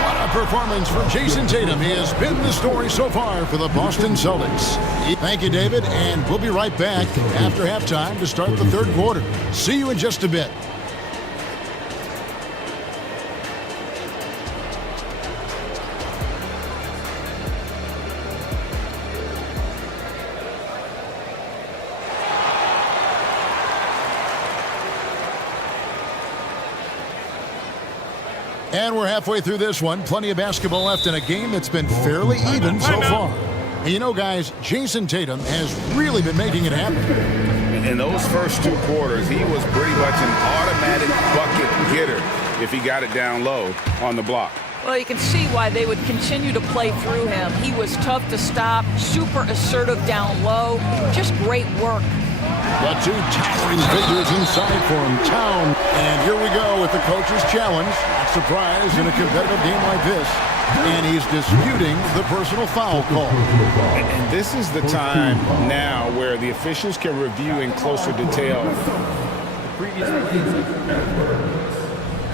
What a performance for Jason Tatum. He has been the story so far for the Boston Celtics. Thank you, David, and we'll be right back after halftime to start the third quarter. See you in just a bit. And we're halfway through this one. Plenty of basketball left in a game that's been fairly even so far. And you know, guys, Jason Tatum has really been making it happen. In those first 2 quarters, he was pretty much an automatic bucket getter if he got it down low on the block. Well, you can see why they would continue to play through him. He was tough to stop, super assertive down low. Just great work. The 2 towering figures inside for him. Town. And here we go with the coach's challenge. Not surprised in a competitive game like this. And he's disputing the personal foul call. And this is the time now where the officials can review in closer detail.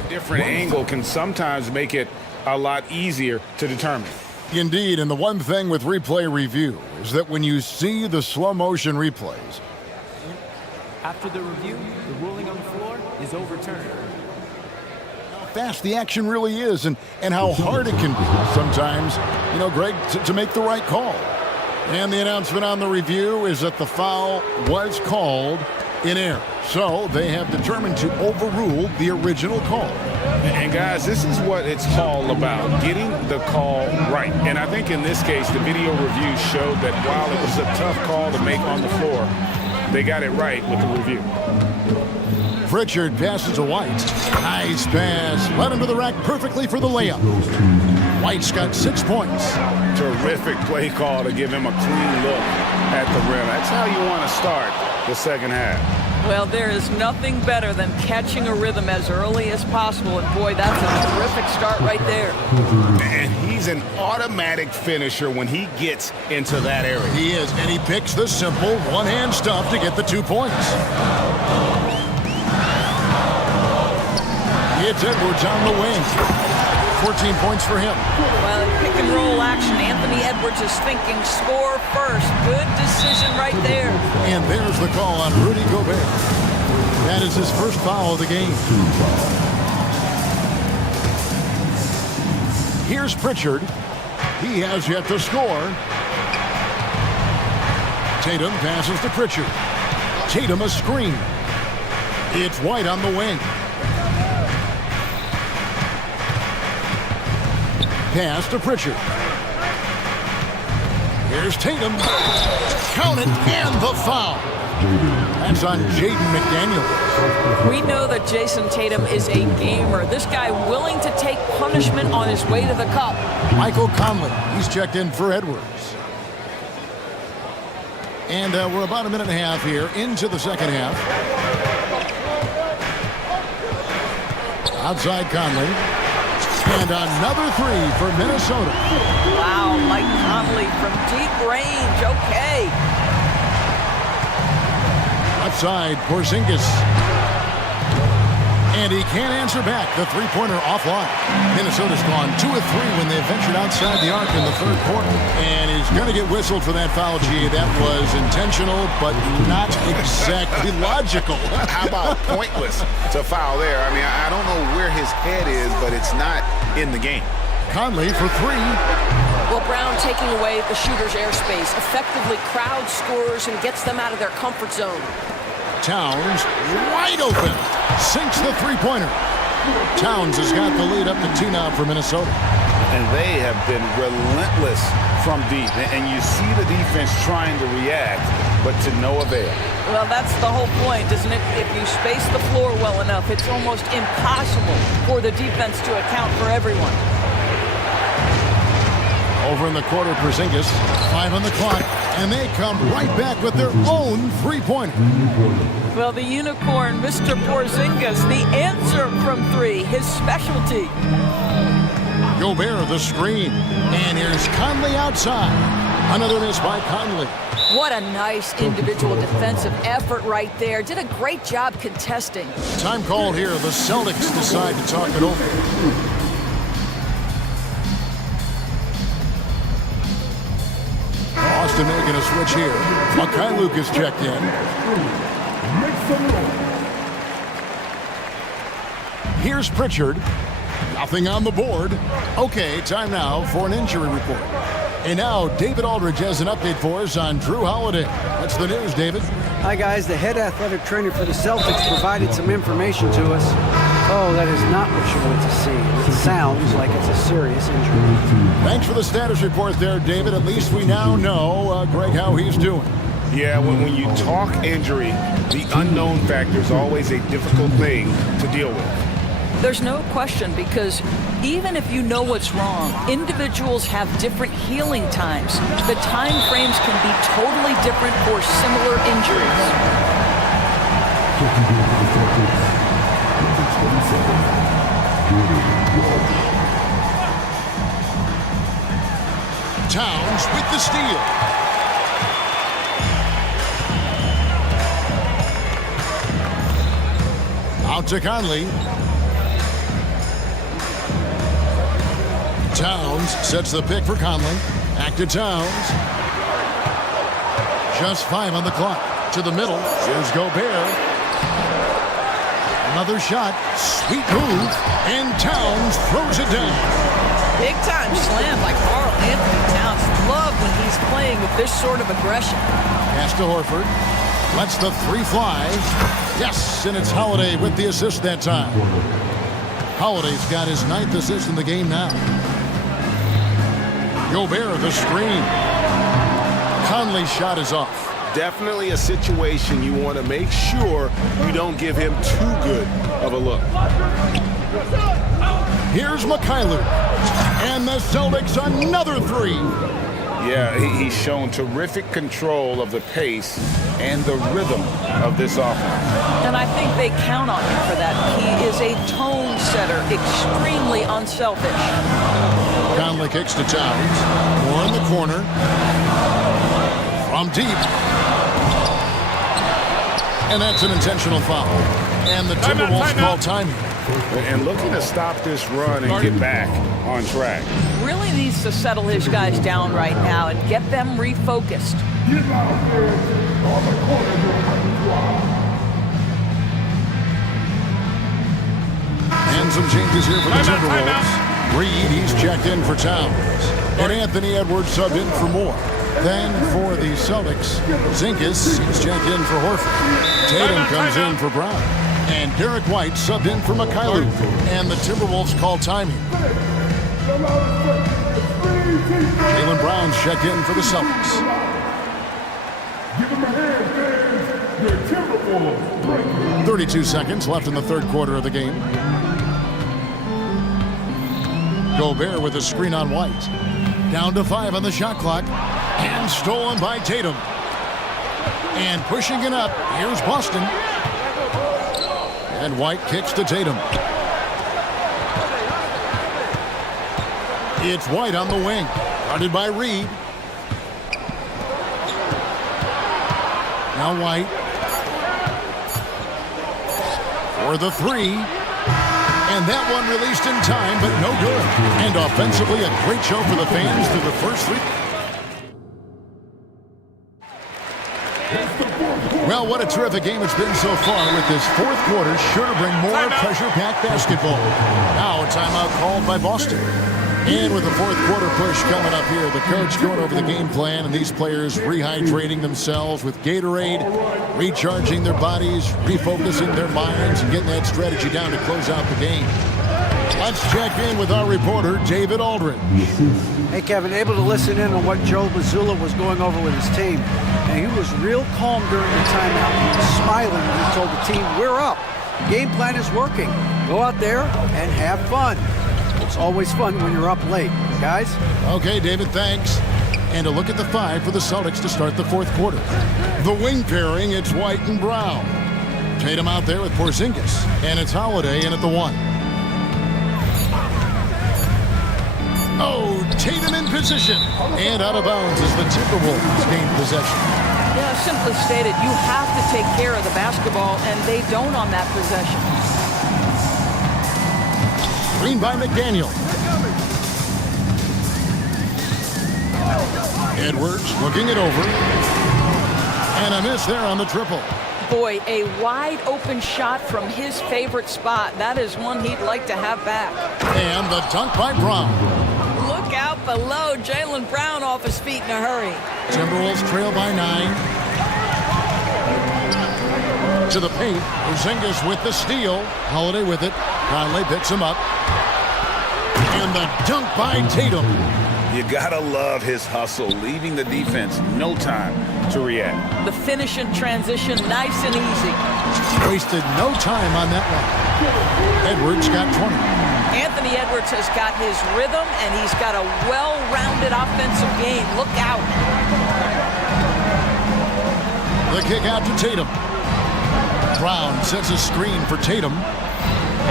A different angle can sometimes make it a lot easier to determine. Indeed, and the one thing with replay review is that when you see the slow motion replays, after the review, the ruling on the floor is overturned. How fast the action really is and how hard it can be sometimes, you know, Greg, to make the right call. And the announcement on the review is that the foul was called in error. So they have determined to overrule the original call. And guys, this is what it's all about, getting the call right. And I think in this case, the video review showed that while it was a tough call to make on the floor, they got it right with the review. Pritchard passes to White. Nice pass. Led him to the rack perfectly for the layup. White's got 6 points. Terrific play call to give him a clean look at the rim. That's how you want to start the second half. Well, there is nothing better than catching a rhythm as early as possible. And boy, that's a terrific start right there. And he's an automatic finisher when he gets into that area. He is, and he picks the simple one-hand stuff to get the 2 points. It's Edwards on the wing. 14 points for him. Well, pick and roll action. Anthony Edwards is thinking score first. Good decision right there. And there's the call on Rudy Gobert. That is his first foul of the game. Here's Pritchard. He has yet to score. Tatum passes to Pritchard. Tatum a screen. It's White on the wing. Pass to Pritchard. Here's Tatum. Count it, and the foul. That's on Jaden McDaniel. We know that Jason Tatum is a gamer. This guy willing to take punishment on his way to the cup. Michael Conley, he's checked in for Edwards. And we're about a minute and a half here into the second half. Outside Conley. And another three for Minnesota. Wow, Mike Conley from deep range. Okay. Outside Porzingis. And he can't answer back. The three-pointer offline. Minnesota's gone 2 of 3 when they ventured outside the arc in the third quarter. And he's going to get whistled for that foul, G. That was intentional, but not exactly logical. How about pointless to foul there? I mean, I don't know where his head is, but it's not in the game. Conley for 3. Well, Brown taking away the shooter's airspace, effectively crowd scores and gets them out of their comfort zone. Towns wide open. Sinks the three-pointer. Towns has got the lead up to 2 now for Minnesota. And they have been relentless from deep. And you see the defense trying to react, but to no avail. Well, that's the whole point, isn't it? If you space the floor well enough, it's almost impossible for the defense to account for everyone. Over in the quarter, Porzingis. 5 on the clock. And they come right back with their own three-pointer. Well, the unicorn, Mr. Porzingis, the answer from 3, his specialty. Gobert, the screen. And here's Conley outside. Another miss by Conley. What a nice individual defensive effort right there. Did a great job contesting. Time call here. The Celtics decide to talk it over. Austin making a switch here. Mikhailuk is checked in. Here's Pritchard. Nothing on the board. Okay, time now for an injury report. And now David Aldridge has an update for us on Drew Holiday. What's the news, David? Hi, guys. The head athletic trainer for the Celtics provided some information to us. Oh, that is not what you want to see. It sounds like it's a serious injury. Thanks for the status report there, David. At least we now know, Greg, how he's doing. Yeah, when you talk injury, the unknown factor is always a difficult thing to deal with. There's no question, because even if you know what's wrong, individuals have different healing times. The time frames can be totally different for similar injuries. Towns with the steal. Out to Conley. Towns sets the pick for Conley. Back to Towns. Just 5 on the clock. To the middle. Here's Gobert. Another shot. Sweet move. And Towns throws it down. Big time slam by Karl Anthony Towns. Love when he's playing with this sort of aggression. Pass to Horford. Lets the 3 fly. Yes, and it's Holiday with the assist that time. Holiday's got his 9th assist in the game now. Gobert, the screen. Conley's shot is off. Definitely a situation you want to make sure you don't give him too good of a look. Here's Mikhailuk. And the Celtics another 3. Yeah, he's shown terrific control of the pace and the rhythm of this offense. And I think they count on him for that. He is a tone setter, extremely unselfish. Conley kicks to Towns. More in the corner. From deep. And that's an intentional foul. And the Timberwolves call time here. and looking to stop this run and get back on track. Really needs to settle his guys down right now and get them refocused. And some changes here for the Timberwolves. Reed, he's checked in for Towns. And Anthony Edwards subbed in for Moore. Then for the Celtics, Zinkas, he's checked in for Horford. Tatum comes in for Brown. And Derek White subbed in for Mikhailuk. And the Timberwolves call timing. Jaylen Brown's checked in for the Celtics. Give him a hand, fans. The Timberwolves. 32 seconds left in the third quarter of the game. Gobert with a screen on White. Down to 5 on the shot clock. And stolen by Tatum. And pushing it up, here's Boston. And White kicks to Tatum. It's White on the wing. Guarded by Reed. Now White. For the three. And that one released in time, but no good. And offensively, a great show for the fans through the first three. Well, what a terrific game it's been so far, with this fourth quarter sure to bring more pressure-packed basketball. Now a timeout called by Boston. And with the fourth quarter push coming up here, the coach going over the game plan, and these players rehydrating themselves with Gatorade, recharging their bodies, refocusing their minds, and getting that strategy down to close out the game. Let's check in with our reporter, David Aldridge. Hey, Kevin, able to listen in on what Joe Mazzulla was going over with his team. And he was real calm during the timeout. He was smiling when he told the team, we're up. Game plan is working. Go out there and have fun. It's always fun when you're up late, guys. Okay, David, thanks. And a look at the 5 for the Celtics to start the fourth quarter. The wing pairing, it's White and Brown. Tatum out there with Porzingis. And it's Holiday in at the 1. Oh, Tatum in position. And out of bounds as the Timberwolves gain possession. Yeah, simply stated, you have to take care of the basketball, and they don't on that possession. Screen by McDaniel. Edwards looking it over. And a miss there on the triple. Boy, a wide open shot from his favorite spot. That is one he'd like to have back. And the dunk by Brown. Look out below. Jaylen Brown off his feet in a hurry. Timberwolves trail by 9. To the paint. Porzingis with the steal. Holiday with it. Conley picks him up. And the dunk by Tatum. You gotta love his hustle, leaving the defense no time to react. The finish in transition, nice and easy. Wasted no time on that one. Edwards got 20. Anthony Edwards has got his rhythm, and he's got a well-rounded offensive game. Look out. The kick out to Tatum. Brown sets a screen for Tatum.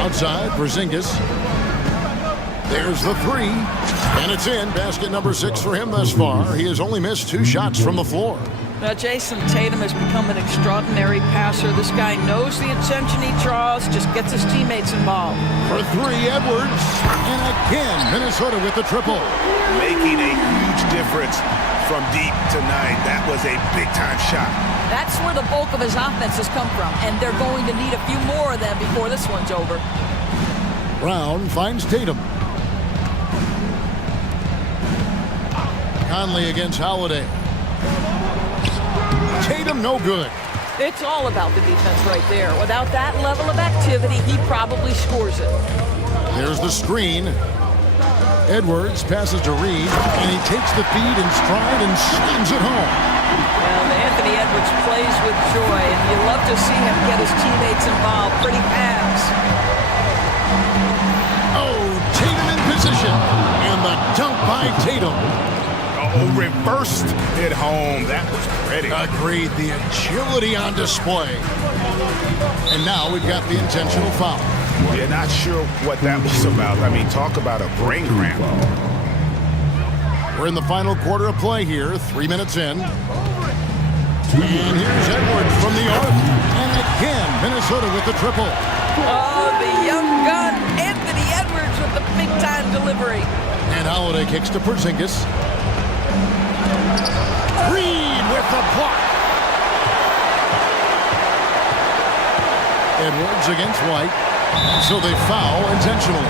Outside, Porzingis. There's the 3. And it's in. Basket number 6 for him thus far. He has only missed 2 shots from the floor. Now, Jason Tatum has become an extraordinary passer. This guy knows the attention he draws, just gets his teammates involved. For 3, Edwards. And again, Minnesota with the triple. Making a huge difference from deep tonight. That was a big-time shot. That's where the bulk of his offense has come from, and they're going to need a few more of them before this one's over. Brown finds Tatum. Conley against Holiday. Tatum no good. It's all about the defense right there. Without that level of activity, he probably scores it. There's the screen. Edwards passes to Reed, and he takes the feed in stride and slams it home. Well, Anthony Edwards plays with joy, and you love to see him get his teammates involved. Pretty pass. Oh, Tatum in position. And the dunk by Tatum. Oh, reversed it home. That was pretty. Agreed. The agility on display. And now we've got the intentional foul. Yeah, not sure what that was about. I mean, talk about a brain cramp. We're in the final quarter of play here, 3 minutes in. And here's Edwards from the arc. And again, Minnesota with the triple. Oh, the young gun, Anthony Edwards with the big-time delivery. And Holiday kicks to Porzingis. Reed with the block. Edwards against White. So they foul intentionally.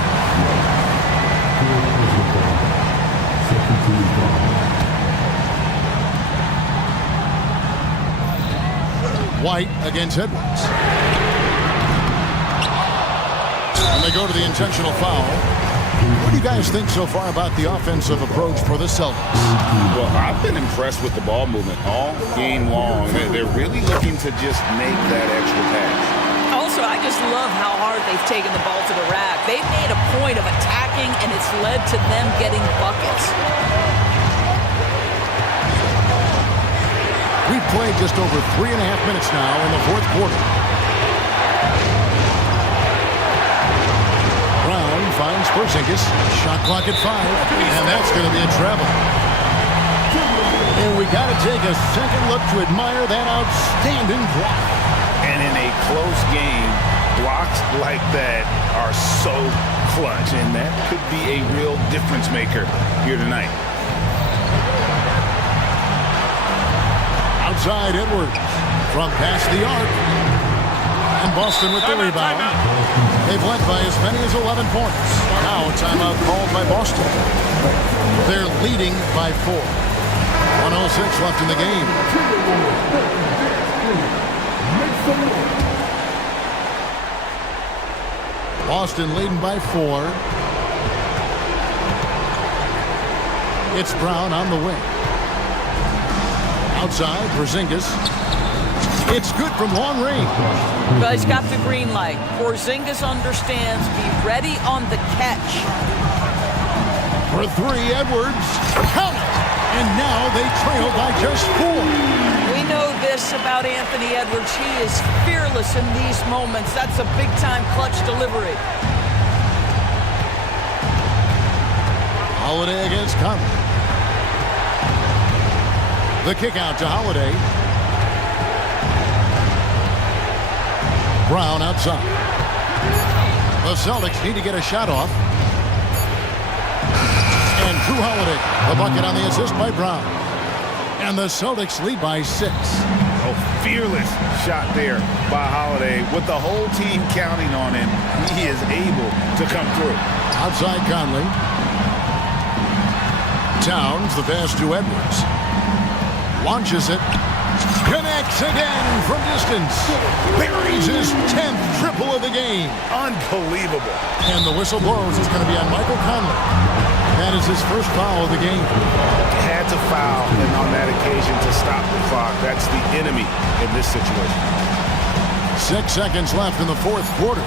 White against Edwards. And they go to the intentional foul. What do you guys think so far about the offensive approach for the Celtics? Well, I've been impressed with the ball movement all game long. They're really looking to just make that extra pass. Also, I just love how hard they've taken the ball to the rack. They've made a point of attacking, and it's led to them getting buckets. We've played just over 3.5 minutes now in the fourth quarter. Brown finds Porzingis. Shot clock at 5, and that's going to be a travel. And we got to take a second look to admire that outstanding block. And in a close game, blocks like that are so clutch, and that could be a real difference maker here tonight. Outside Edwards from past the arc. And Boston with the rebound. They've led by as many as 11 points. Now a timeout called by Boston. They're leading by 4. 1:06 left in the game. Boston leading by 4. It's Brown on the wing. Outside, Porzingis. It's good from long range. But he's got the green light. Porzingis understands. Be ready on the catch. For 3, Edwards. Count it! And now they trail by just 4. We know this about Anthony Edwards. He is fearless in these moments. That's a big-time clutch delivery. Holiday against Conley. The kick out to Holiday. Brown outside. The Celtics need to get a shot off. And Drew Holiday, the bucket on the assist by Brown. And the Celtics lead by 6. Oh, fearless shot there by Holiday. With the whole team counting on him, he is able to come through. Outside Conley. Towns, the pass to Edwards. Launches it. Connects again from distance. Buries his 10th triple of the game. Unbelievable. And the whistle blows. It's going to be on Michael Conley. That is his first foul of the game. Had to foul, and on that occasion to stop the clock. That's the enemy in this situation. 6 seconds left in the fourth quarter.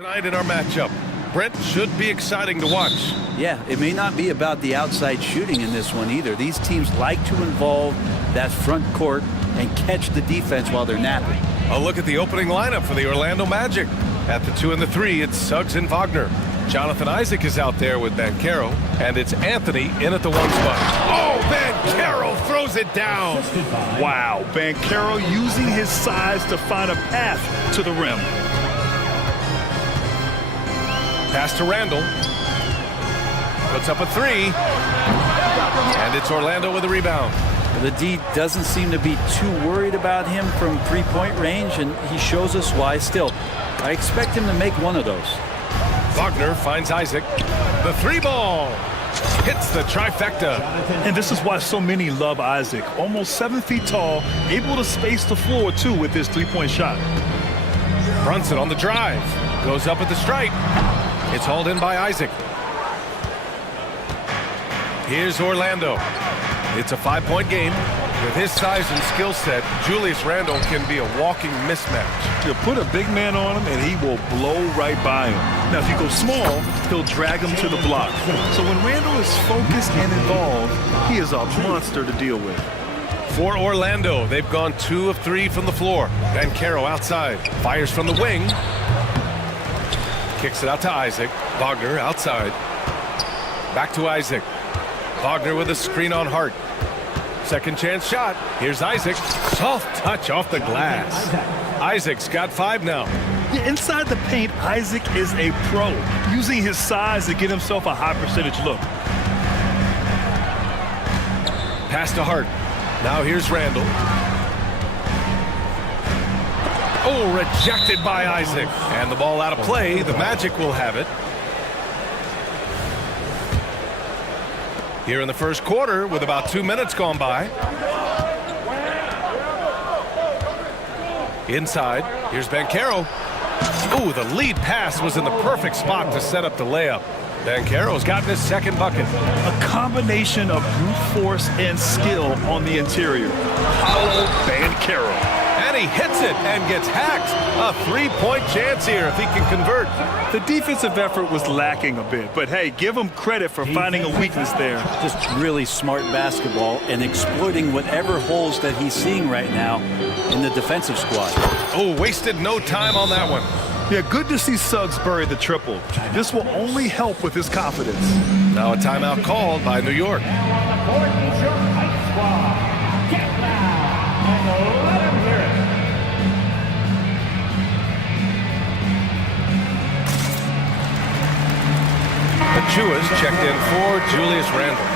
Tonight in our matchup, Brent, should be exciting to watch. Yeah, it may not be about the outside shooting in this one either. These teams like to involve that front court and catch the defense while they're napping. A look at the opening lineup for the Orlando Magic. At the 2 and the 3, it's Suggs and Wagner. Jonathan Isaac is out there with Banchero, and it's Anthony in at the 1 spot. Oh, Banchero throws it down. Wow, Banchero using his size to find a path to the rim. Pass to Randall. Puts up a 3. And it's Orlando with a rebound. The D doesn't seem to be too worried about him from three-point range, and he shows us why still. I expect him to make one of those. Wagner finds Isaac. The 3-ball hits the trifecta. And this is why so many love Isaac. Almost 7 feet tall, able to space the floor too with his three-point shot. Brunson on the drive. Goes up at the stripe. It's hauled in by Isaac. Here's Orlando. It's a 5-point game. With his size and skill set, Julius Randle can be a walking mismatch. You put a big man on him and he will blow right by him. Now, if you go small, he'll drag him to the block. So when Randle is focused and involved, he is a monster to deal with. For Orlando, they've gone 2 of 3 from the floor. Banchero outside. Fires from the wing. Kicks it out to Isaac. Wagner outside. Back to Isaac. Wagner with a screen on Hart. Second chance shot. Here's Isaac. Soft touch off the glass. Isaac's got 5 now. Yeah, inside the paint, Isaac is a pro, using his size to get himself a high percentage look. Pass to Hart. Now here's Randall. Oh, rejected by Isaac. And the ball out of play. The Magic will have it. Here in the first quarter with about 2 minutes gone by. Inside, here's Banchero. Ooh, the lead pass was in the perfect spot to set up the layup. Banchero's gotten his second bucket. A combination of brute force and skill on the interior. Paulo Banchero. And he hits it and gets hacked. A 3-point chance here if he can convert. The defensive effort was lacking a bit, but hey, give him credit for finding a weakness there. Just really smart basketball and exploiting whatever holes that he's seeing right now in the defensive squad. Oh, wasted no time on that one. Yeah, good to see Suggs bury the triple. This will only help with his confidence. Now a timeout called by New York. Achua's checked in for Julius Randle.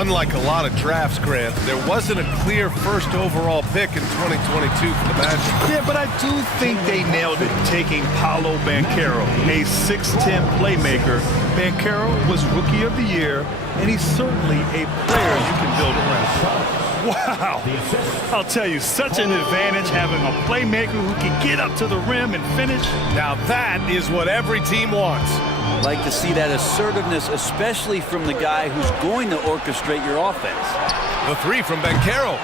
Unlike a lot of drafts, Grant, there wasn't a clear first overall pick in 2022 for the Magic. Yeah, but I do think they nailed it, taking Paulo Banchero, a 6'10 playmaker. Banchero was Rookie of the Year, and he's certainly a player you can build around. Wow! I'll tell you, such an advantage having a playmaker who can get up to the rim and finish. Now that is what every team wants. Like to see that assertiveness, especially from the guy who's going to orchestrate your offense. The 3 from Banchero.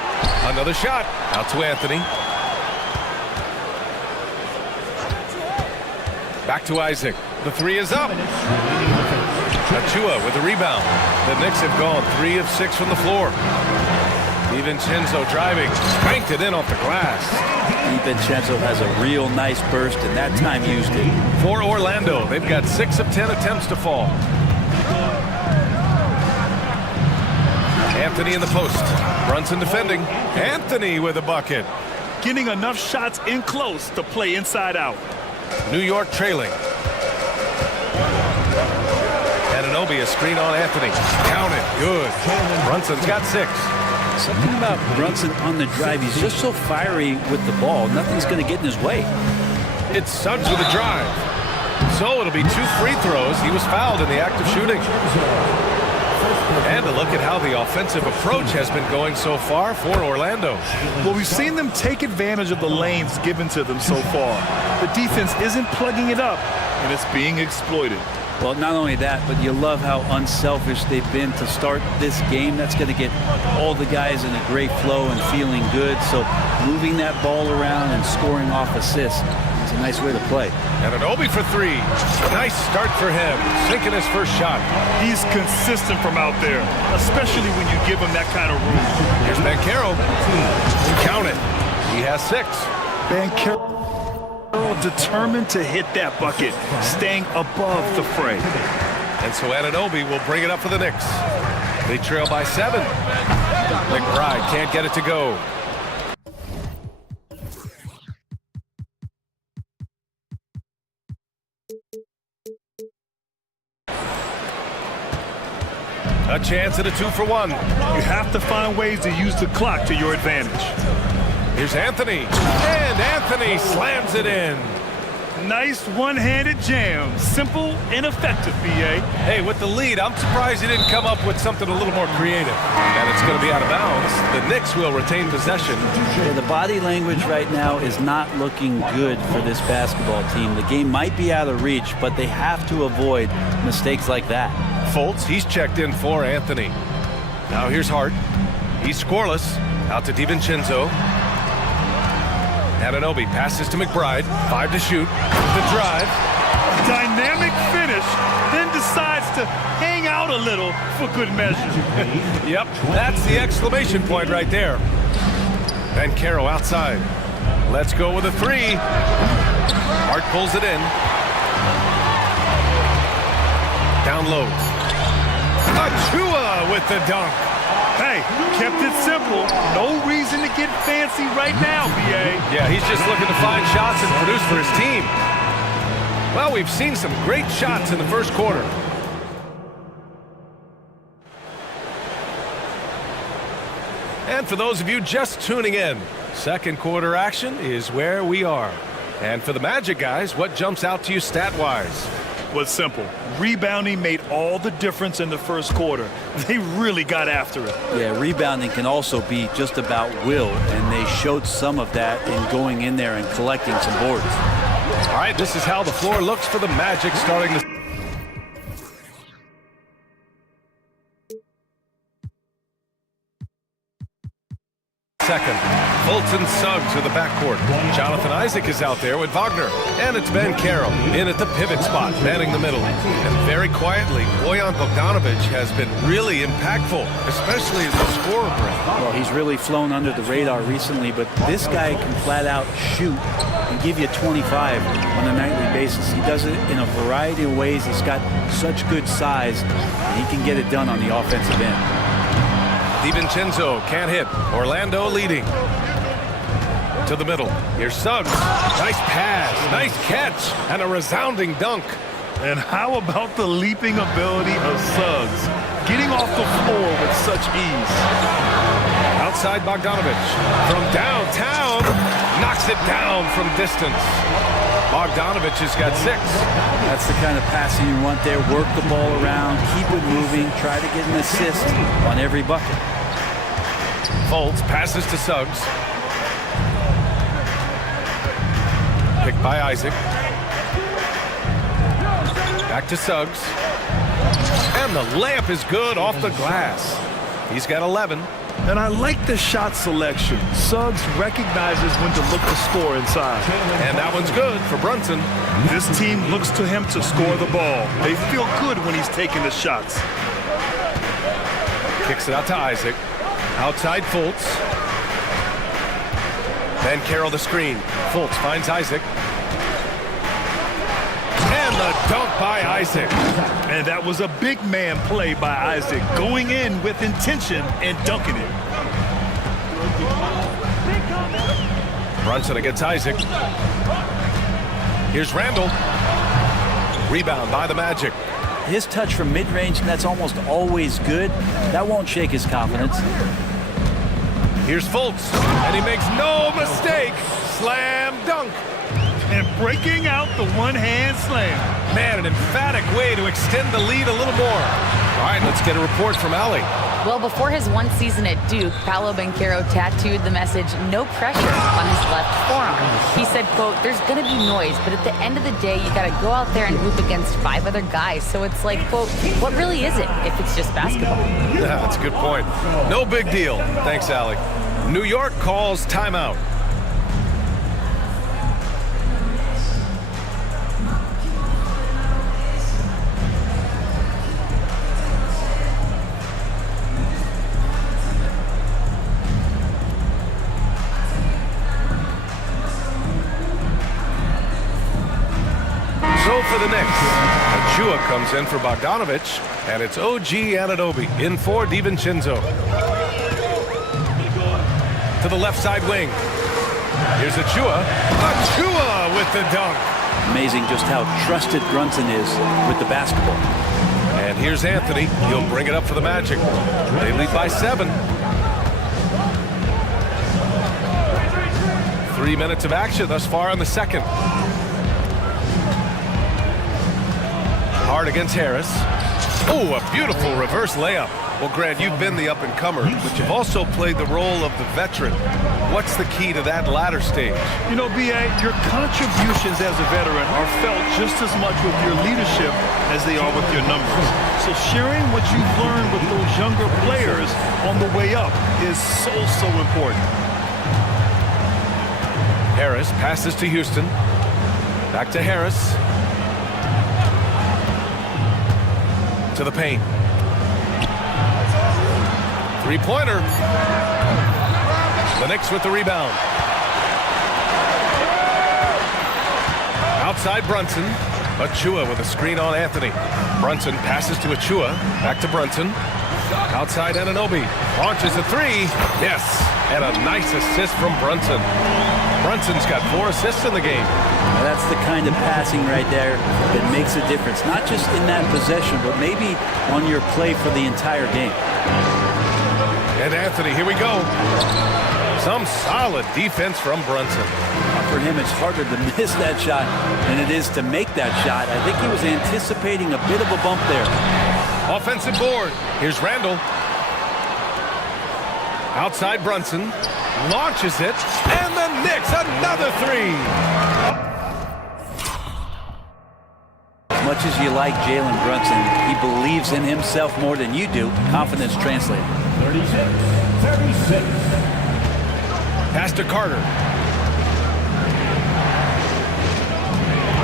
Another shot. Out to Anthony. Back to Isaac. The 3 is up. Achua with the rebound. The Knicks have gone 3 of 6 from the floor. DiVincenzo driving, spanked it in off the glass. DiVincenzo has a real nice burst, and that time used it. For Orlando, they've got 6 of 10 attempts to fall. Anthony in the post. Brunson defending. Anthony with a bucket. Getting enough shots in close to play inside out. New York trailing. Anunoby, a screen on Anthony. Counted. Good. Brunson's got 6. Something about Brunson on the drive. He's just so fiery with the ball. Nothing's going to get in his way. It's Suggs with a drive. So it'll be 2 free throws. He was fouled in the act of shooting. And a look at how the offensive approach has been going so far for Orlando. Well, we've seen them take advantage of the lanes given to them so far. The defense isn't plugging it up, and it's being exploited. Well, not only that, but you love how unselfish they've been to start this game. That's going to get all the guys in a great flow and feeling good. So moving that ball around and scoring off assists, it's a nice way to play. And an Obi for three. Nice start for him, sinking his first shot. He's consistent from out there, especially when you give him that kind of room. Here's Bankero. Count it. He has 6. Bankero determined to hit that bucket, staying above the fray. And so Anunoby will bring it up for the Knicks. They trail by 7. McBride can't get it to go. A chance at a 2-for-1. You have to find ways to use the clock to your advantage. Here's Anthony. And Anthony slams it in. Nice one-handed jam. Simple and effective, B.A. Hey, with the lead, I'm surprised he didn't come up with something a little more creative. And it's going to be out of bounds. The Knicks will retain possession. Yeah, the body language right now is not looking good for this basketball team. The game might be out of reach, but they have to avoid mistakes like that. Fultz, he's checked in for Anthony. Now here's Hart. He's scoreless. Out to DiVincenzo. Anunoby passes to McBride. 5 to shoot. The drive. Dynamic finish, then decides to hang out a little for good measure. Yep, that's the exclamation point right there. Bankero outside. Let's go with a 3. Hart pulls it in. Down low. Achua with the dunk. Hey, kept it simple. No reason to get fancy right now, B.A. Yeah, he's just looking to find shots and produce for his team. Well, we've seen some great shots in the first quarter. And for those of you just tuning in, second quarter action is where we are. And for the Magic guys, what jumps out to you stat-wise? Was simple. Rebounding made all the difference in the first quarter. They really got after it. Yeah, rebounding can also be just about will, and they showed some of that in going in there and collecting some boards. All right, this is how the floor looks for the Magic starting the second. Fultz and Suggs to the backcourt. Jonathan Isaac is out there with Wagner. And it's Bankero in at the pivot spot, manning the middle. And very quietly, Bojan Bogdanovic has been really impactful, especially as a scorer. Well, he's really flown under the radar recently, but this guy can flat out shoot and give you 25 on a nightly basis. He does it in a variety of ways. He's got such good size, and he can get it done on the offensive end. DiVincenzo can't hit. Orlando leading. To the middle. Here's Suggs. Nice pass. Nice catch. And a resounding dunk. And how about the leaping ability of Suggs? Getting off the floor with such ease. Outside Bogdanovic. From downtown. Knocks it down from distance. Bogdanovic has got 6. That's the kind of passing you want there. Work the ball around. Keep it moving. Try to get an assist on every bucket. Fultz passes to Suggs. Picked by Isaac. Back to Suggs. And the layup is good off the glass. He's got 11. And I like the shot selection. Suggs recognizes when to look to score inside. And that one's good for Brunson. This team looks to him to score the ball. They feel good when he's taking the shots. Kicks it out to Isaac. Outside Fultz. Then Carroll the screen. Fultz finds Isaac. And the dunk by Isaac. And that was a big man play by Isaac, going in with intention and dunking it. Brunson against Isaac. Here's Randall. Rebound by the Magic. His touch from mid-range, that's almost always good. That won't shake his confidence. Here's Fultz, and he makes no mistake. Slam dunk. And breaking out the one-hand slam. Man, an emphatic way to extend the lead a little more. All right, let's get a report from Allie. Well, before his one season at Duke, Paolo Banchero tattooed the message, "No pressure," on his left forearm. He said, quote, "There's going to be noise, but at the end of the day, you got to go out there and hoop against 5 other guys." So it's like, quote, what really is it if it's just basketball? Yeah, that's a good point. No big deal. Thanks, Allie. New York calls timeout. So for the Knicks, Achua comes in for Bogdanovich, and it's OG Anunoby in for DiVincenzo. To the left side wing. Here's Achua. Achua with the dunk. Amazing just how trusted Brunson is with the basketball. And here's Anthony. He'll bring it up for the Magic. They lead by 7. 3 minutes of action thus far in the second. Hard against Harris. Oh, a beautiful reverse layup. Well, Grant, you've been the up-and-comer, but you've also played the role of the veteran. What's the key to that latter stage? You know, B.A., your contributions as a veteran are felt just as much with your leadership as they are with your numbers. So sharing what you've learned with those younger players on the way up is so important. Harris passes to Houston. Back to Harris. To the paint. Three-pointer. The Knicks with the rebound. Outside Brunson. Achua with a screen on Anthony. Brunson passes to Achua. Back to Brunson. Outside Anunoby. Launches a 3. Yes. And a nice assist from Brunson. Brunson's got 4 assists in the game. Now that's the kind of passing right there that makes a difference. Not just in that possession, but maybe on your play for the entire game. And Anthony, here we go. Some solid defense from Brunson. For him, it's harder to miss that shot than it is to make that shot. I think he was anticipating a bit of a bump there. Offensive board. Here's Randall. Outside Brunson. Launches it. And the Knicks, another 3. As much as you like Jalen Brunson, he believes in himself more than you do. Confidence translated. 36. Pass to Carter.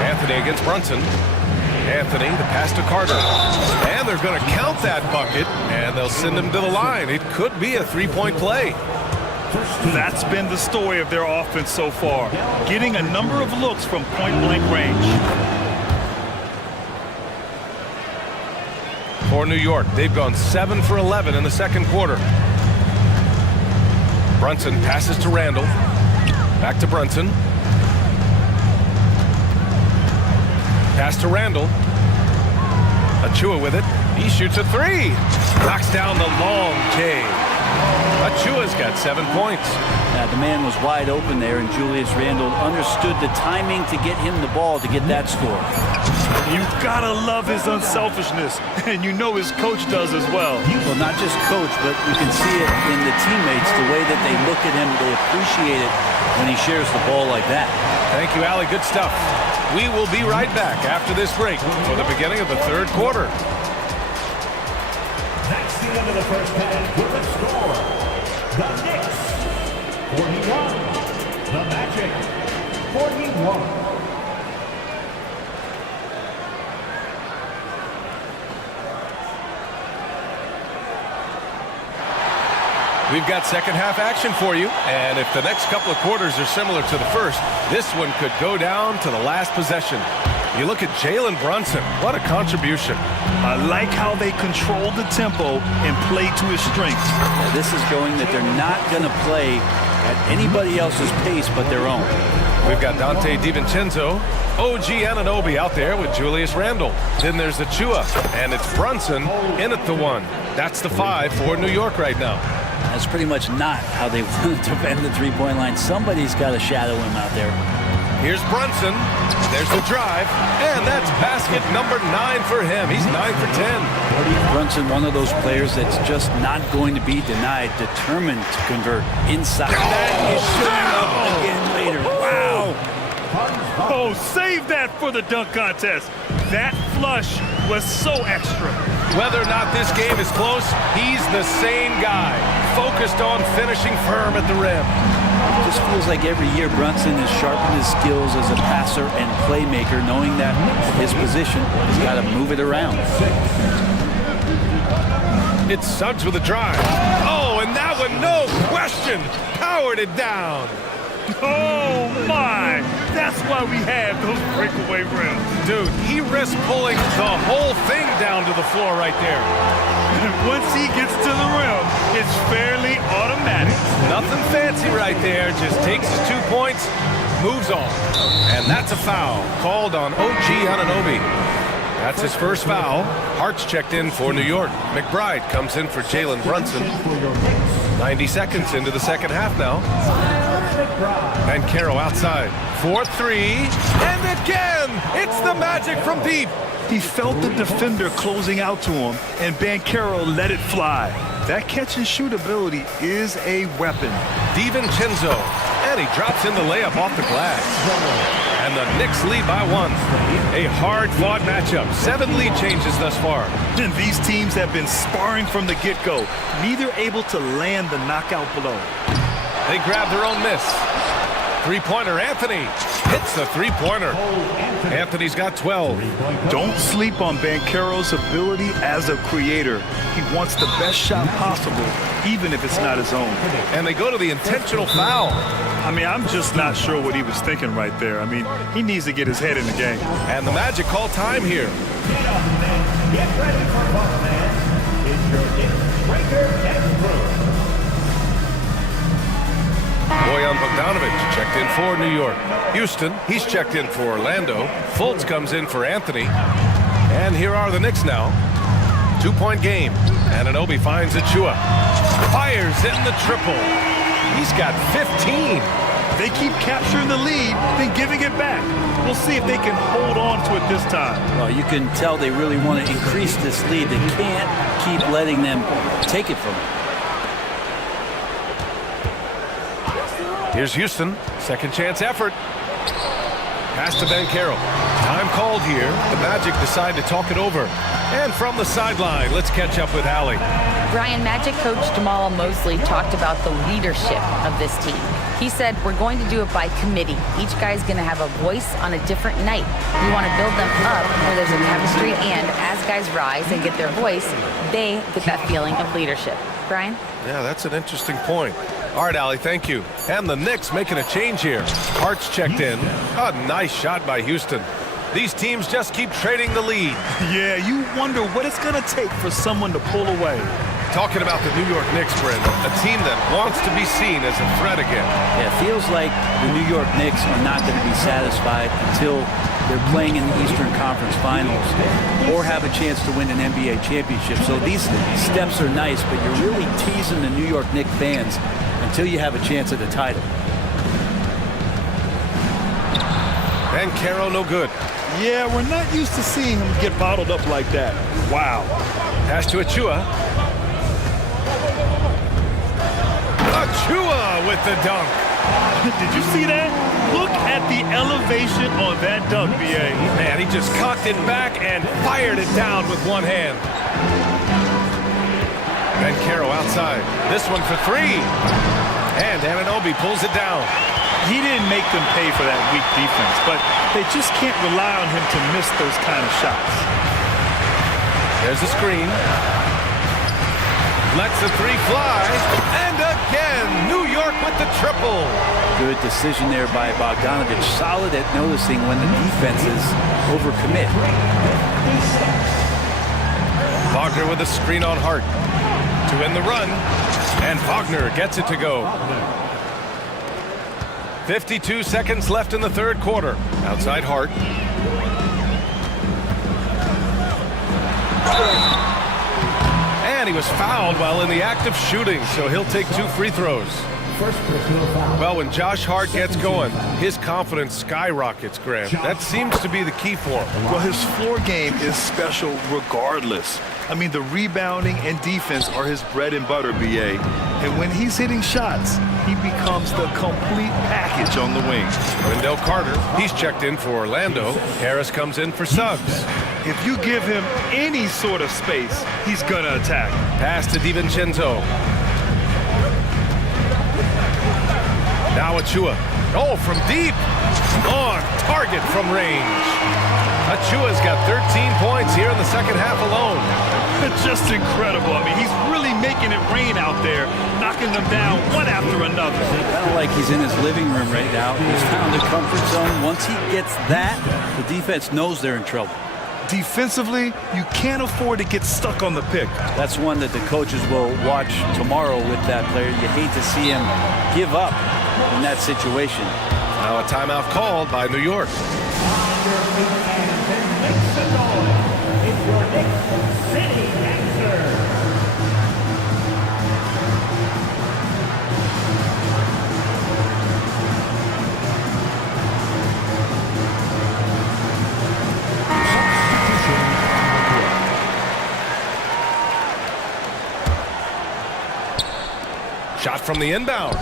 Anthony against Brunson. Anthony, the pass to Carter. And they're going to count that bucket, and they'll send him to the line. It could be a 3-point play. That's been the story of their offense so far. Getting a number of looks from point-blank range. For New York, they've gone 7 for 11 in the second quarter. Brunson passes to Randall. Back to Brunson. Pass to Randall. Achua with it. He shoots a 3. Knocks down the long J. Achua's got 7 points. Now, the man was wide open there, and Julius Randle understood the timing to get him the ball to get that score. You gotta love his unselfishness, and you know his coach does as well. Well, not just coach, but you can see it in the teammates, the way that they look at him, they appreciate it when he shares the ball like that. Thank you, Allie. Good stuff. We will be right back after this break for the beginning of the third quarter. That's the end of the first half with the score. The Knicks, 41. The Magic, 41. We've got second half action for you, and if the next couple of quarters are similar to the first, this one could go down to the last possession. You look at Jalen Brunson, what a contribution. I like how they control the tempo and play to his strengths. Yeah, this is showing that they're not going to play at anybody else's pace but their own. We've got Dante DiVincenzo, OG Anunoby out there with Julius Randle. Then there's Achua, and it's Brunson in at the 1. That's the 5 for New York right now. That's pretty much not how they want to defend the three-point line. Somebody's got to shadow him out there. Here's Brunson. There's the drive. And that's basket number 9 for him. He's 9 for 10. Brunson, one of those players that's just not going to be denied, determined to convert inside. That is showing up again later. Wow. Oh, save that for the dunk contest. That flush was so extra. Whether or not this game is close, he's the same guy, focused on finishing firm at the rim. It just feels like every year Brunson has sharpened his skills as a passer and playmaker, knowing that his position, he's got to move it around. It's Suggs with a drive. Oh, and that one, no question, powered it down. Oh, my. That's why we have those breakaway rims. Dude, he risked pulling the whole thing down to the floor right there. And once he gets to the rim, it's fairly automatic. Nothing fancy right there. Just takes his 2 points, moves on. And that's a foul called on OG Anunoby. That's his first foul. Hart's checked in for New York. McBride comes in for Jalen Brunson. 90 seconds into the second half now. And Caro outside. 4-3. And again, it's the Magic from deep. He felt the defender closing out to him, and Banchero let it fly. That catch-and-shoot ability is a weapon. DiVincenzo. And he drops in the layup off the glass. And the Knicks lead by 1. A hard-fought matchup. 7 lead changes thus far. And these teams have been sparring from the get-go, neither able to land the knockout blow. They grab their own miss. Three-pointer, Anthony hits the three-pointer. Anthony's got 12. Don't sleep on Banchero's ability as a creator. He wants the best shot possible, even if it's not his own. And they go to the intentional foul. I mean, I'm just not sure what he was thinking right there. I mean, he needs to get his head in the game. And the Magic call time here. Get ready for fun, man. It's your game breaker and through. Bojan Bogdanovic checked in for New York. Houston, he's checked in for Orlando. Fultz comes in for Anthony. And here are the Knicks now. 2-point game. Anunoby finds Achua. Fires in the triple. He's got 15. They keep capturing the lead, then giving it back. We'll see if they can hold on to it this time. Well, you can tell they really want to increase this lead. They can't keep letting them take it from them. Here's Houston. Second chance effort. Pass to Banchero. Time called here. The Magic decide to talk it over. And from the sideline, let's catch up with Allie. Brian, Magic coach Jamal Mosley talked about the leadership of this team. He said, we're going to do it by committee. Each guy's going to have a voice on a different night. We want to build them up where there's a chemistry, and as guys rise and get their voice, they get that feeling of leadership. Brian? Yeah, that's an interesting point. All right, Allie, thank you. And the Knicks making a change here. Hart's checked in. A nice shot by Houston. These teams just keep trading the lead. Yeah, you wonder what it's going to take for someone to pull away. Talking about the New York Knicks, Brendan, a team that wants to be seen as a threat again. Yeah, it feels like the New York Knicks are not going to be satisfied until they're playing in the Eastern Conference Finals or have a chance to win an NBA championship. So these steps are nice, but you're really teasing the New York Knicks fans until you have a chance at the title. And Caro no good. Yeah, we're not used to seeing him get bottled up like that. Wow. Pass to Achua. Achua with the dunk. Did you see that? Look at the elevation on that dunk, B.A. Man, he just cocked it back and fired it down with one hand. Banchero outside. This one for 3. And Anunoby pulls it down. He didn't make them pay for that weak defense, but they just can't rely on him to miss those kind of shots. There's a screen. Lets the 3 fly. And again, New York with the triple. Good decision there by Bogdanovic. Solid at noticing when the defenses overcommit. Wagner with a screen on Hart. To win the run. And Wagner gets it to go. 52 seconds left in the third quarter. Outside Hart. And he was fouled while in the act of shooting, so he'll take 2 free throws. first personal foul. Well, when Josh Hart gets going, his confidence skyrockets, Graham. That seems to be the key for him. Well, his floor game is special regardless. I mean, the rebounding and defense are his bread and butter, BA. And when he's hitting shots, he becomes the complete package on the wing. Wendell Carter, he's checked in for Orlando. Harris comes in for Suggs. If you give him any sort of space, he's gonna attack. Pass to DiVincenzo. Now Achua. Oh, from deep. On target from range. Achua's got 13 points here in the second half alone. It's just incredible. I mean, he's really making it rain out there, knocking them down one after another. Kind of like he's in his living room right now. He's found the comfort zone. Once he gets that, the defense knows they're in trouble. Defensively, you can't afford to get stuck on the pick. That's one that the coaches will watch tomorrow with that player. You hate to see him give up in that situation. Now a timeout called by New York. Shot from the inbound.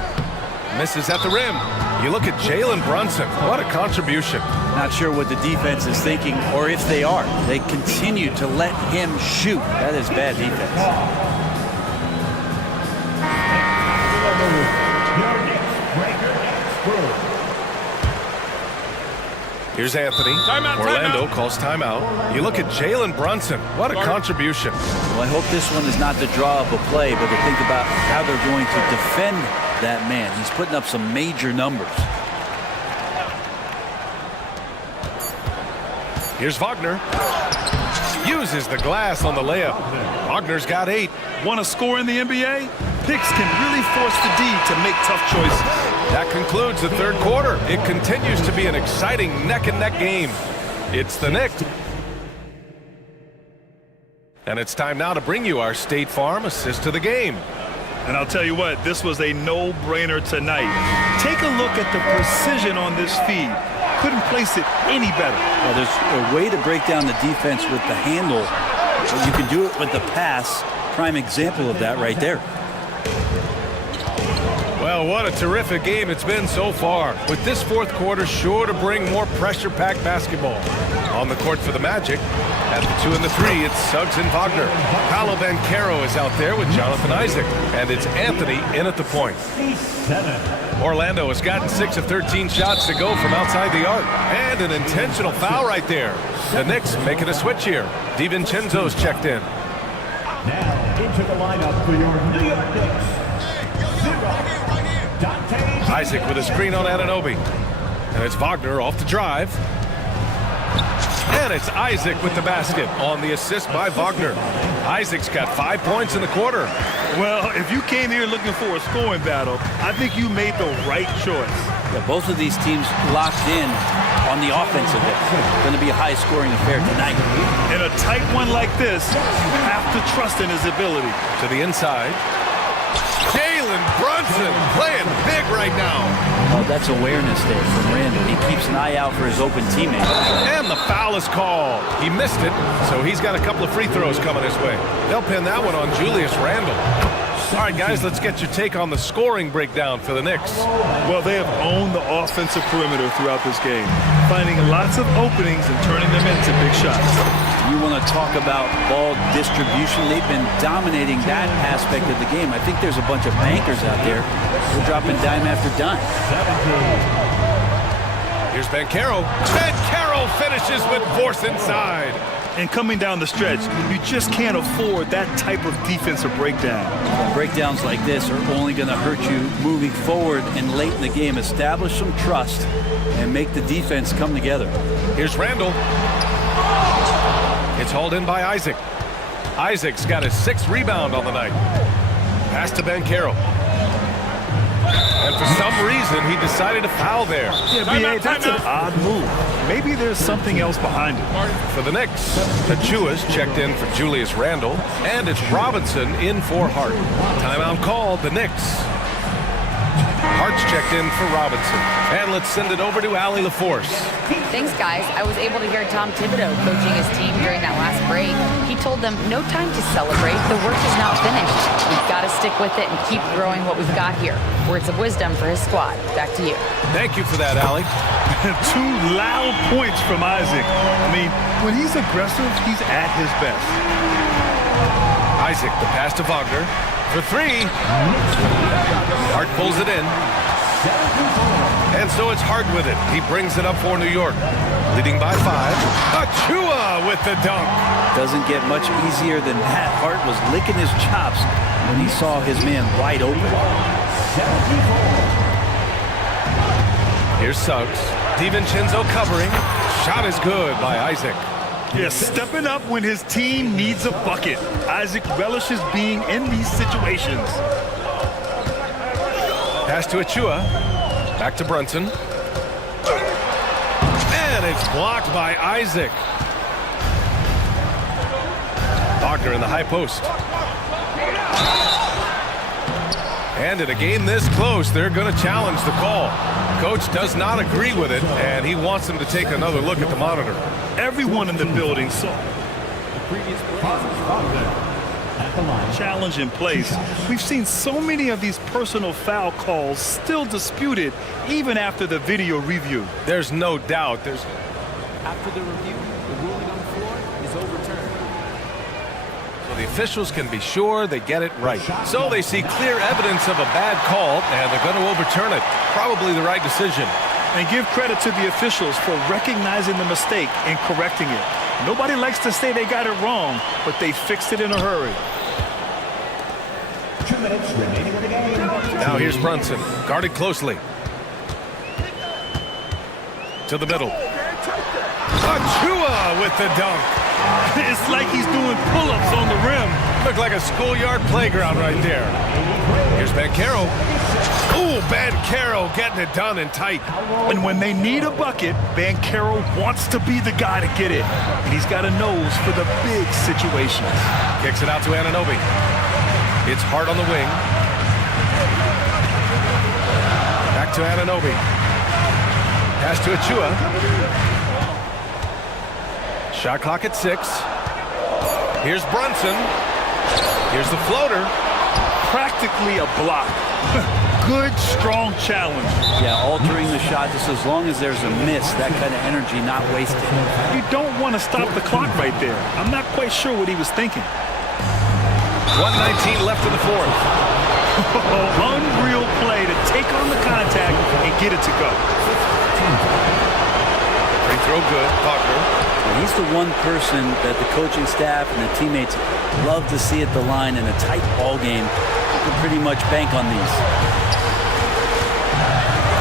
Misses at the rim. You look at Jalen Brunson. What a contribution. Not sure what the defense is thinking, or if they are. They continue to let him shoot. That is bad defense. Here's Anthony. Orlando calls timeout. You look at Jalen Brunson. What a contribution. Well, I hope this one is not the draw up a play, but to think about how they're going to defend that man. He's putting up some major numbers. Here's Wagner. Uses the glass on the layup. Wagner's got 8. Want to score in the NBA? Picks can really force the D to make tough choices. That concludes the third quarter. It continues to be an exciting neck-and-neck game. It's the Knicks. And it's time now to bring you our State Farm assist to the game. And I'll tell you what, this was a no-brainer tonight. Take a look at the precision on this feed. Couldn't place it any better. Well, there's a way to break down the defense with the handle, but you can do it with the pass. Prime example of that right there. Well, what a terrific game it's been so far. With this fourth quarter sure to bring more pressure-packed basketball. On the court for the Magic, at the 2 and the 3, it's Suggs and Wagner. Paolo Banchero is out there with Jonathan Isaac, and it's Anthony in at the point. Orlando has gotten 6 of 13 shots to go from outside the arc, and an intentional foul right there. The Knicks making a switch here. DiVincenzo's checked in. Now into the lineup for your New York Knicks. Isaac with a screen on Anunoby. And it's Wagner off the drive. And it's Isaac with the basket on the assist by Wagner. Isaac's got 5 points in the quarter. Well, if you came here looking for a scoring battle, I think you made the right choice. Yeah, both of these teams locked in on the offensive end. It's going to be a high-scoring affair tonight. In a tight one like this, you have to trust in his ability. To the inside. Jalen Brunson playing big right now. Oh, that's awareness there from Randall. He keeps an eye out for his open teammate. And the foul is called. He missed it, so he's got a couple of free throws coming his way. They'll pin that one on Julius Randle. All right, guys, let's get your take on the scoring breakdown for the Knicks. Well, they have owned the offensive perimeter throughout this game, finding lots of openings and turning them into big shots. You want to talk about ball distribution. They've been dominating that aspect of the game. I think there's a bunch of bankers out there. They're dropping dime after dime. Here's Banchero. Banchero finishes with force inside. And coming down the stretch, you just can't afford that type of defensive breakdown. Breakdowns like this are only going to hurt you moving forward and late in the game. Establish some trust and make the defense come together. Here's Randall. It's hauled in by Isaac. Isaac's got his 6th rebound on the night. Pass to Banchero. And for some reason, he decided to foul there. Yeah, BA, that's an odd move. Maybe there's something else behind it. For the Knicks, Achua's checked in for Julius Randle, and it's Robinson in for Hart. Timeout called, the Knicks. Hart's checked in for Robinson. And let's send it over to Allie LaForce. Thanks, guys. I was able to hear Tom Thibodeau coaching his team during that last break. He told them, no time to celebrate. The work is not finished. We've got to stick with it and keep growing what we've got here. Words of wisdom for his squad. Back to you. Thank you for that, Allie. 2 loud points from Isaac. I mean, when he's aggressive, he's at his best. Isaac, the pass to Wagner. For 3. Hart pulls it in. And so it's Hart with it. He brings it up for New York. Leading by 5. Achua with the dunk. Doesn't get much easier than that. Hart was licking his chops when he saw his man wide open. Here's Suggs. DiVincenzo covering. Shot is good by Isaac. Yeah, stepping up when his team needs a bucket. Isaac relishes being in these situations. Pass to Achua. Back to Brunson. And it's blocked by Isaac. Wagner in the high post. And in a game this close, they're going to challenge the call. Coach does not agree with it, and he wants them to take another look at the monitor. Everyone in the building saw challenge in place. We've seen so many of these personal foul calls still disputed even after the video review. There's no doubt. After the review, the ruling on the floor is overturned. So the officials can be sure they get it right. So they see clear evidence of a bad call, and they're going to overturn it. Probably the right decision. And give credit to the officials for recognizing the mistake and correcting it. Nobody likes to say they got it wrong, but they fixed it in a hurry. 2 minutes remaining in the game. Now here's Brunson, guarded closely. To the middle. Achua with the dunk. It's like he's doing pull-ups on the rim. Looked like a schoolyard playground right there. Here's Banchero. Ooh, Banchero getting it done and tight. And when they need a bucket, Banchero wants to be the guy to get it. And he's got a nose for the big situations. Kicks it out to Anunoby. It's Hart on the wing. Back to Anunoby. Pass to Achua. Shot clock at 6. Here's Brunson. Here's the floater. Practically a block. Good, strong challenge. Yeah, altering the shot just as long as there's a miss, that kind of energy not wasted. You don't want to stop the clock right there. I'm not quite sure what he was thinking. 1:19 left in the 4th. Unreal play to take on the contact and get it to go. Free throw good, Wagner. And he's the one person that the coaching staff and the teammates love to see at the line in a tight ball game. You can pretty much bank on these.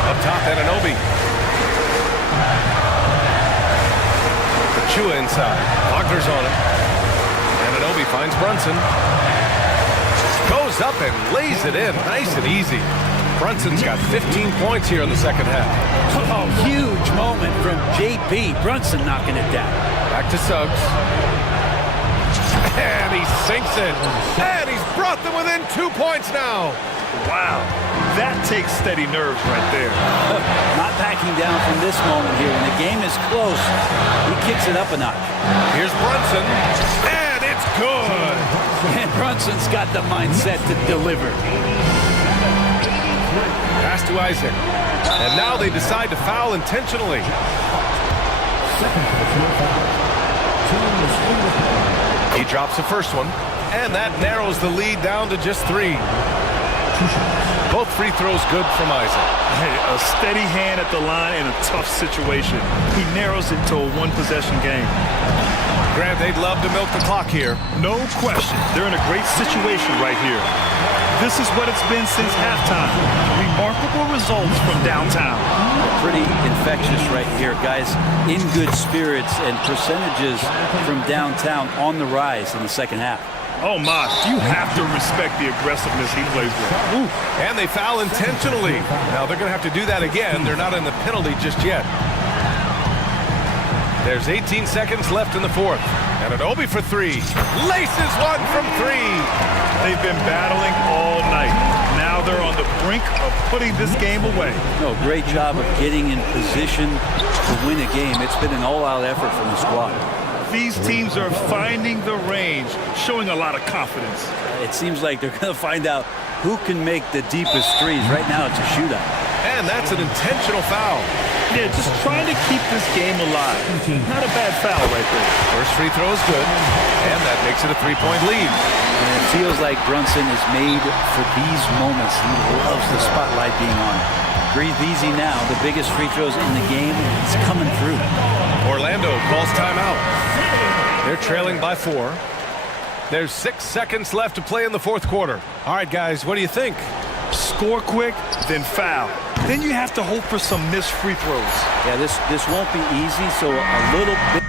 Up top, Anunoby. Achua inside. Wagner's on it. Anunoby finds Brunson. Goes up and lays it in. Nice and easy. Brunson's got 15 points here in the second half. Oh, huge moment from JP. Brunson knocking it down. Back to Suggs. And he sinks it. And he's brought them within 2 points now. Wow. That takes steady nerves right there. Not backing down from this moment here. When the game is close, he kicks it up a notch. Here's Brunson. And it's good. And Brunson's got the mindset to deliver. Pass to Isaac. And now they decide to foul intentionally. He drops the first one. And that narrows the lead down to just 3. Both free throws good from Isaac. Hey, a steady hand at the line in a tough situation. He narrows it to a one-possession game. Grant, they'd love to milk the clock here. No question. They're in a great situation right here. This is what it's been since halftime. Remarkable results from downtown. Pretty infectious right here, guys. In good spirits and percentages from downtown on the rise in the second half. Oh, my. You have to respect the aggressiveness he plays with. Ooh. And they foul intentionally. Now, they're going to have to do that again. They're not in the penalty just yet. There's 18 seconds left in the 4th. Anunoby for 3. Laces one from 3. They've been battling all night. Now they're on the brink of putting this game away. No, great job of getting in position to win a game. It's been an all-out effort from the squad. These teams are finding the range, showing a lot of confidence. It seems like they're going to find out who can make the deepest threes. Right now, it's a shootout. And that's an intentional foul. Yeah, just trying to keep this game alive. Not a bad foul right there. First free throw is good, and that makes it a three-point lead. And it feels like Brunson is made for these moments. He loves the spotlight being on him. Breathe easy now. The biggest free throws in the game. It's coming through. Orlando calls timeout. They're trailing by 4. There's 6 seconds left to play in the fourth quarter. All right, guys, what do you think? Score quick, then foul. Then you have to hope for some missed free throws. Yeah, this won't be easy, so a little bit.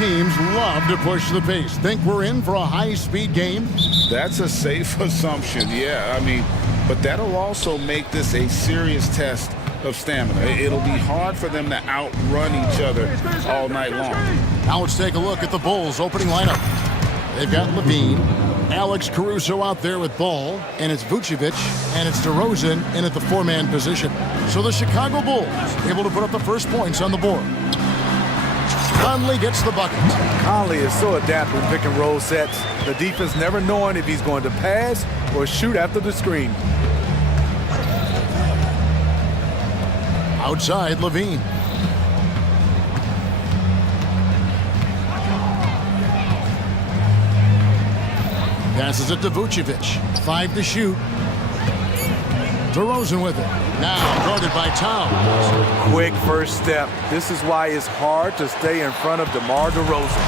teams love to push the pace. Think we're in for a high-speed game? That's a safe assumption, yeah. I mean, but that'll also make this a serious test of stamina. It'll be hard for them to outrun each other all night long. Now let's take a look at the Bulls' opening lineup. They've got Levine, Alex Caruso out there with ball, and it's Vucevic, and it's DeRozan in at the four-man position. So the Chicago Bulls able to put up the first points on the board. Conley gets the bucket. Conley is so adept in pick and roll sets. The defense never knowing if he's going to pass or shoot after the screen. Outside, Levine. Passes it to Vucevic. 5 to shoot. DeRozan with it. Now guarded by Towns. Quick first step. This is why it's hard to stay in front of DeMar DeRozan.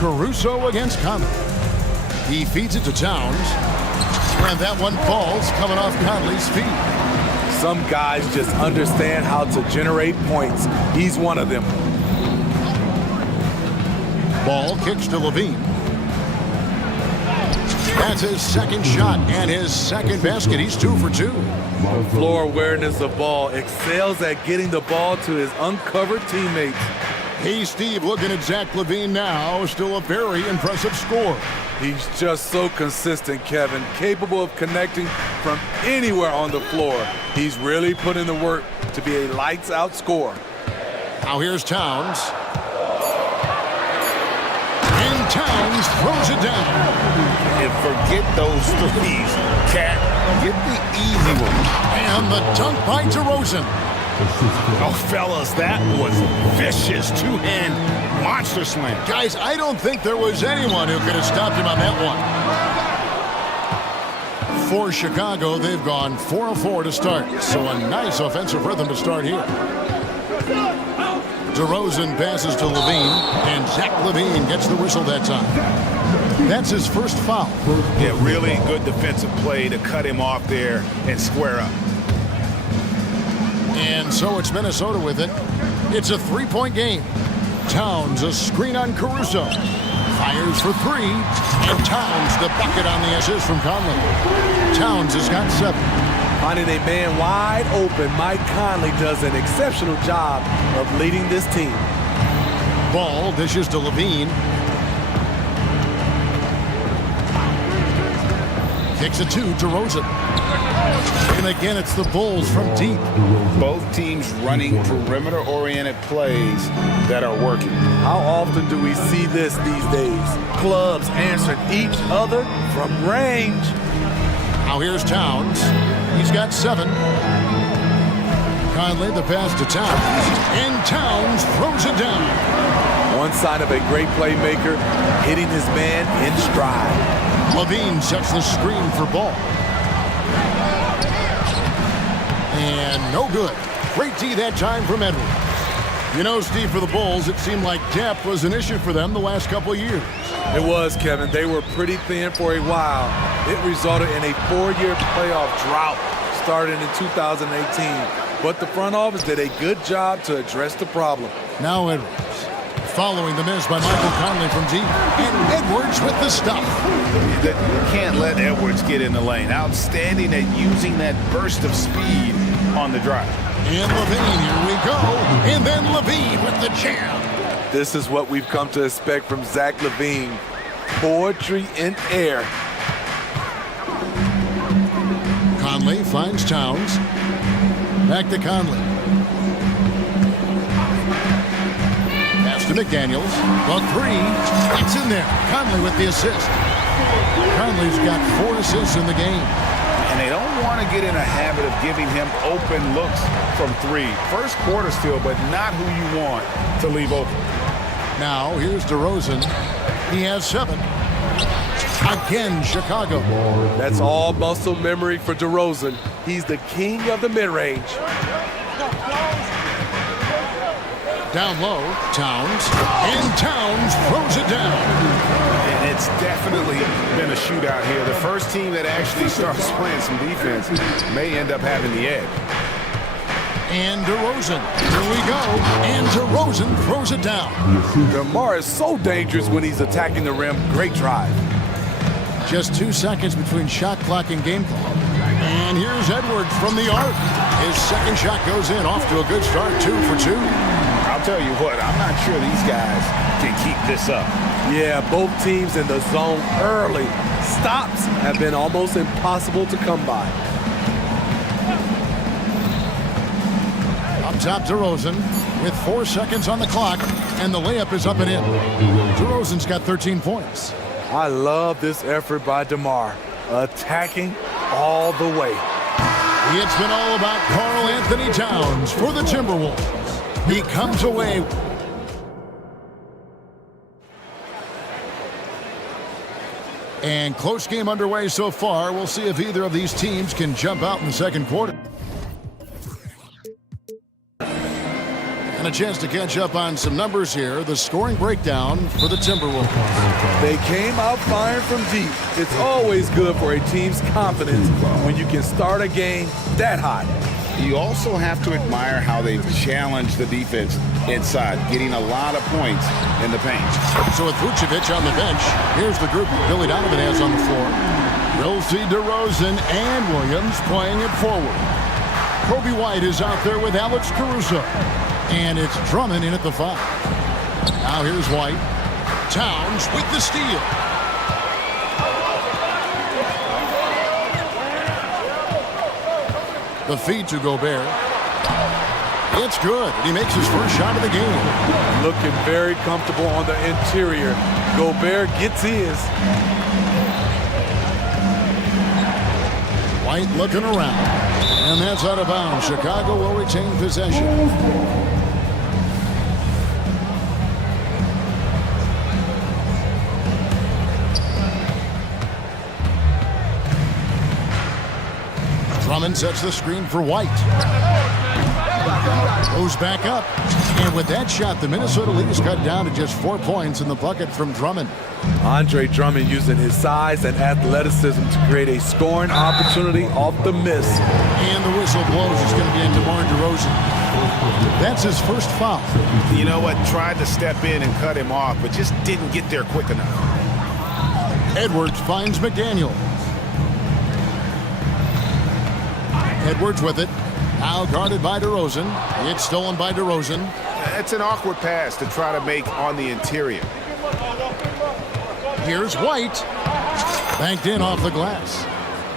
Caruso against Conley. He feeds it to Towns. And that one falls coming off Conley's feet. Some guys just understand how to generate points. He's one of them. Ball kicks to Levine. That's his second shot and his second basket. He's 2 for 2. Floor awareness of ball. Excels at getting the ball to his uncovered teammates. Hey, Steve, looking at Zach Levine now. Still a very impressive score. He's just so consistent, Kevin. Capable of connecting from anywhere on the floor. He's really put in the work to be a lights-out scorer. Now here's Towns. And Towns throws it down. And forget those threes, Cat. Get the easy one. And the dunk by DeRozan. Oh, fellas, that was vicious. Two-hand monster slam. Guys, I don't think there was anyone who could have stopped him on that one. For Chicago, they've gone 4 of 4 to start. So a nice offensive rhythm to start here. DeRozan passes to Levine, and Zach Levine gets the whistle that time. That's his first foul. Yeah, really good defensive play to cut him off there and square up. And so it's Minnesota with it. It's a 3-point game. Towns, a screen on Caruso. Fires for 3. And Towns, the bucket on the assist from Conley. Towns has got 7. Finding a man wide open, Mike Conley does an exceptional job of leading this team. Ball dishes to Levine. Kicks it to DeRozan. And again, it's the Bulls from deep. Both teams running perimeter-oriented plays that are working. How often do we see this these days? Clubs answering each other from range. Now here's Towns. He's got 7. Conley the pass to Towns. And Towns throws it down. One sign of a great playmaker, hitting his man in stride. Levine sets the screen for ball. And no good. Great D that time from Edwards. You know, Steve, for the Bulls, it seemed like depth was an issue for them the last couple of years. It was, Kevin. They were pretty thin for a while. It resulted in a 4-year playoff drought starting in 2018. But the front office did a good job to address the problem. Now Edwards. Following the miss by Michael Conley from deep. And Edwards with the stuff. You can't let Edwards get in the lane. Outstanding at using that burst of speed on the drive. And Levine, here we go. And then Levine with the jam. This is what we've come to expect from Zach Levine. Poetry in air. Conley finds Towns. Back to Conley. Pass to McDaniels. The 3. It's in there. Conley with the assist. Conley's got 4 assists in the game. And they don't want to get in a habit of giving him open looks from 3. First quarter still, but not who you want to leave open. Now, here's DeRozan. He has 7. Again, Chicago. That's all muscle memory for DeRozan. He's the king of the mid-range. Down low, Towns. And Towns throws it down. And it's definitely been a shootout here. The first team that actually starts playing some defense may end up having the edge. And DeRozan. Here we go. And DeRozan throws it down. DeMar is so dangerous when he's attacking the rim. Great drive. Just 2 seconds between shot clock and game clock. And here's Edwards from the arc. His second shot goes in, off to a good start, 2 for 2. I'll tell you what, I'm not sure these guys can keep this up. Yeah, both teams in the zone early. Stops have been almost impossible to come by. Up top, DeRozan with 4 seconds on the clock, and the layup is up and in. DeRozan's got 13 points. I love this effort by DeMar, attacking all the way. It's been all about Karl Anthony Towns for the Timberwolves. He comes away. And close game underway so far. We'll see if either of these teams can jump out in the second quarter. And a chance to catch up on some numbers here. The scoring breakdown for the Timberwolves. They came out firing from deep. It's always good for a team's confidence when you can start a game that hot. You also have to admire how they've challenged the defense inside, getting a lot of points in the paint. So with Vucevic on the bench, here's the group that Billy Donovan has on the floor. We'll see DeRozan and Williams playing it forward. Kobe White is out there with Alex Caruso. And it's Drummond in at the 5. Now here's White. Towns with the steal. The feed to Gobert. It's good. He makes his first shot of the game. Looking very comfortable on the interior. Gobert gets his. White looking around. And that's out of bounds. Chicago will retain possession. Drummond sets the screen for White. Goes back up. And with that shot, the Minnesota lead is cut down to just 4 points in the bucket from Drummond. Andre Drummond using his size and athleticism to create a scoring opportunity off the miss. And the whistle blows. It's going to be on DeMar DeRozan. That's his first foul. You know what? Tried to step in and cut him off, but just didn't get there quick enough. Edwards finds McDaniel. Edwards with it. Now guarded by DeRozan. It's stolen by DeRozan. It's an awkward pass to try to make on the interior. Here's White. Banked in off the glass.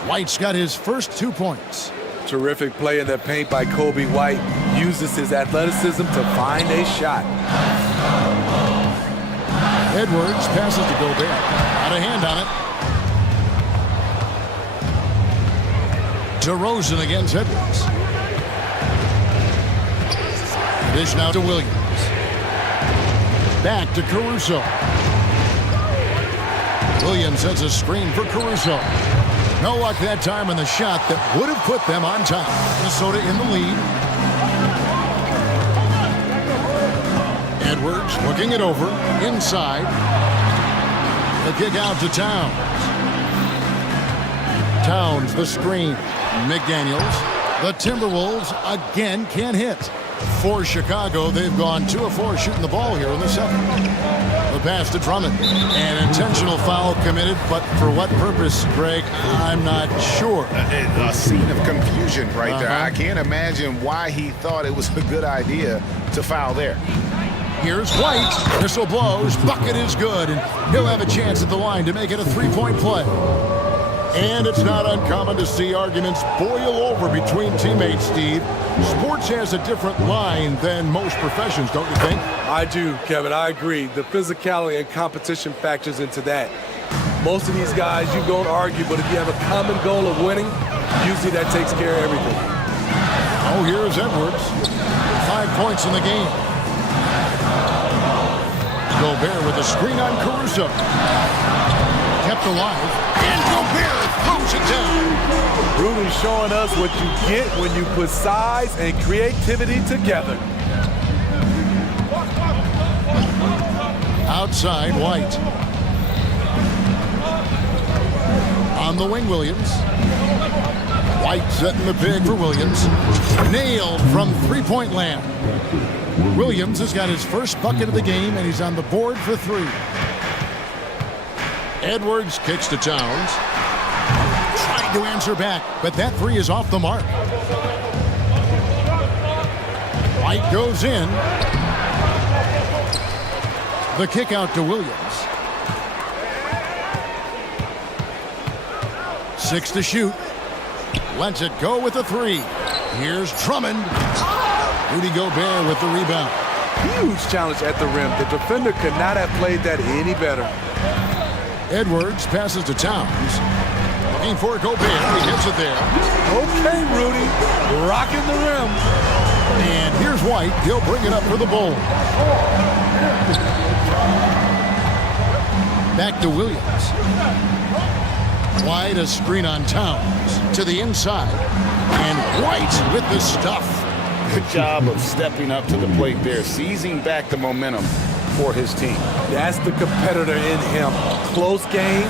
White's got his first 2 points. Terrific play in the paint by Kobe White. Uses his athleticism to find a shot. Edwards passes to Gobert. Got a hand on it. DeRozan against Edwards. Dish now to Williams. Back to Caruso. Williams sets a screen for Caruso. No luck that time on the shot that would have put them on top. Minnesota in the lead. Edwards looking it over. Inside. The kick out to Towns. Towns the screen. McDaniels. The Timberwolves again can't hit. For Chicago, they've gone 2 of 4 shooting the ball here in the second. The pass to Drummond. An intentional foul committed, but for what purpose, Greg, I'm not sure. A scene of confusion right there. I can't imagine why he thought it was a good idea to foul there. Here's White. Whistle blows. Bucket is good, and he'll have a chance at the line to make it a 3-point play. And it's not uncommon to see arguments boil over between teammates, Steve. Sports has a different line than most professions, don't you think? I do, Kevin. I agree. The physicality and competition factors into that. Most of these guys, you don't argue, but if you have a common goal of winning, usually that takes care of everything. Oh, here's Edwards. 5 points in the game. Gobert with a screen on Caruso. Kept alive. And Gobert throws it down. Really showing us what you get when you put size and creativity together. Outside, White. On the wing, Williams. White setting the pick for Williams. Nailed from three-point land. Williams has got his first bucket of the game, and he's on the board for three. Edwards kicks to Towns. Trying to answer back, but that three is off the mark. White goes in. The kick out to Williams. 6 to shoot. Lets it go with a three. Here's Drummond. Rudy Gobert with the rebound. Huge challenge at the rim. The defender could not have played that any better. Edwards passes to Towns. Looking for Gobert. He gets it there. Okay, Rudy. Rocking the rim. And here's White. He'll bring it up for the Bulls. Back to Williams. White, a screen on Towns. To the inside. And White with the stuff. Good job of stepping up to the plate there, seizing back the momentum for his team. That's the competitor in him. Close game.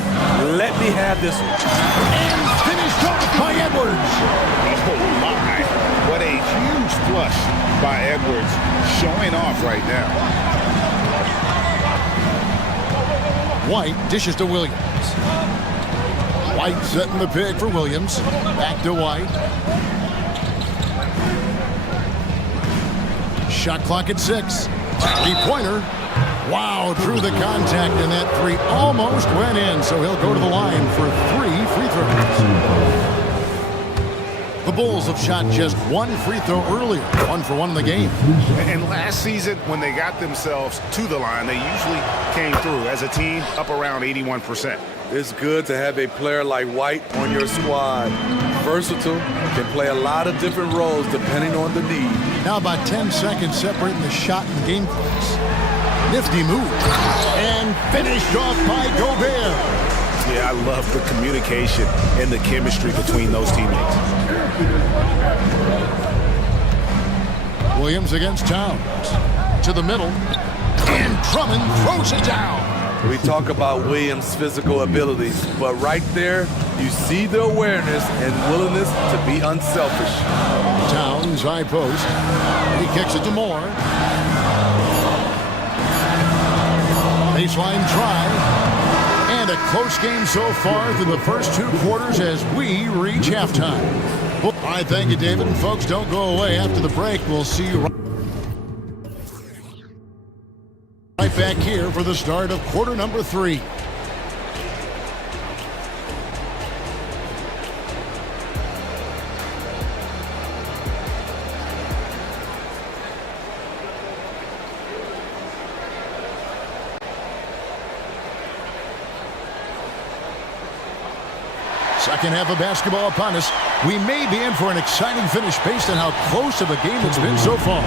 Let me have this one. And finished off by Edwards. Oh my. What a huge flush by Edwards, showing off right now. White dishes to Williams. White setting the pick for Williams. Back to White. Shot clock at 6. Three-pointer. Wow, drew the contact, and that three almost went in, so he'll go to the line for 3 free throws. The Bulls have shot just 1 free throw earlier, 1 for 1 in the game. And last season, when they got themselves to the line, they usually came through as a team up around 81%. It's good to have a player like White on your squad. Versatile, can play a lot of different roles depending on the need. Now about 10 seconds separating the shot and game clocks. Nifty move. And finished off by Gobert. Yeah, I love the communication and the chemistry between those teammates. Williams against Towns. To the middle. And Drummond throws it down. We talk about Williams' physical abilities, but right there, you see the awareness and willingness to be unselfish. Towns, high post. He kicks it to Moore. Baseline try. And a close game so far through the first 2 quarters as we reach halftime. All right, thank you, David. And folks, don't go away. After the break, we'll see you right back here for the start of quarter number 3. Second half of basketball upon us. We may be in for an exciting finish based on how close of a game it's been so far.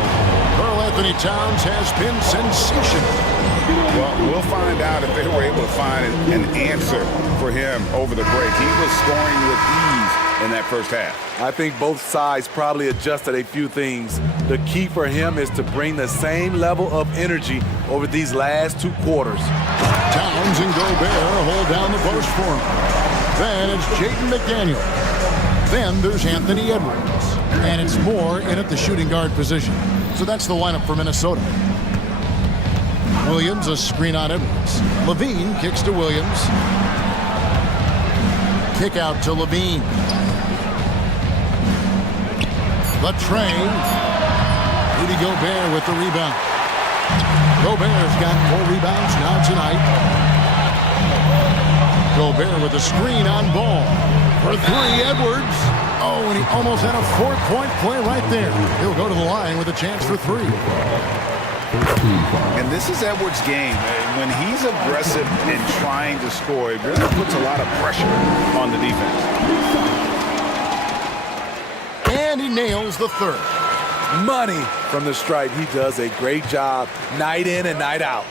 Karl Anthony Towns has been sensational. Well, we'll find out if they were able to find an answer for him over the break. He was scoring with ease in that first half. I think both sides probably adjusted a few things. The key for him is to bring the same level of energy over these last 2 quarters. Towns and Gobert hold down the post for him. Then it's Jaden McDaniel. Then there's Anthony Edwards. And it's Moore in at the shooting guard position. So that's the lineup for Minnesota. Williams, a screen on Edwards. Levine kicks to Williams. Kick out to Levine. The tray. Rudy Gobert with the rebound. Gobert's got 4 rebounds now tonight. Gobert with a screen on ball. For 3, Edwards. Oh, and he almost had a 4-point play right there. He'll go to the line with a chance for 3. And this is Edwards' game. When he's aggressive and trying to score, it really puts a lot of pressure on the defense. And he nails the 3rd. Money from the stripe. He does a great job night in and night out.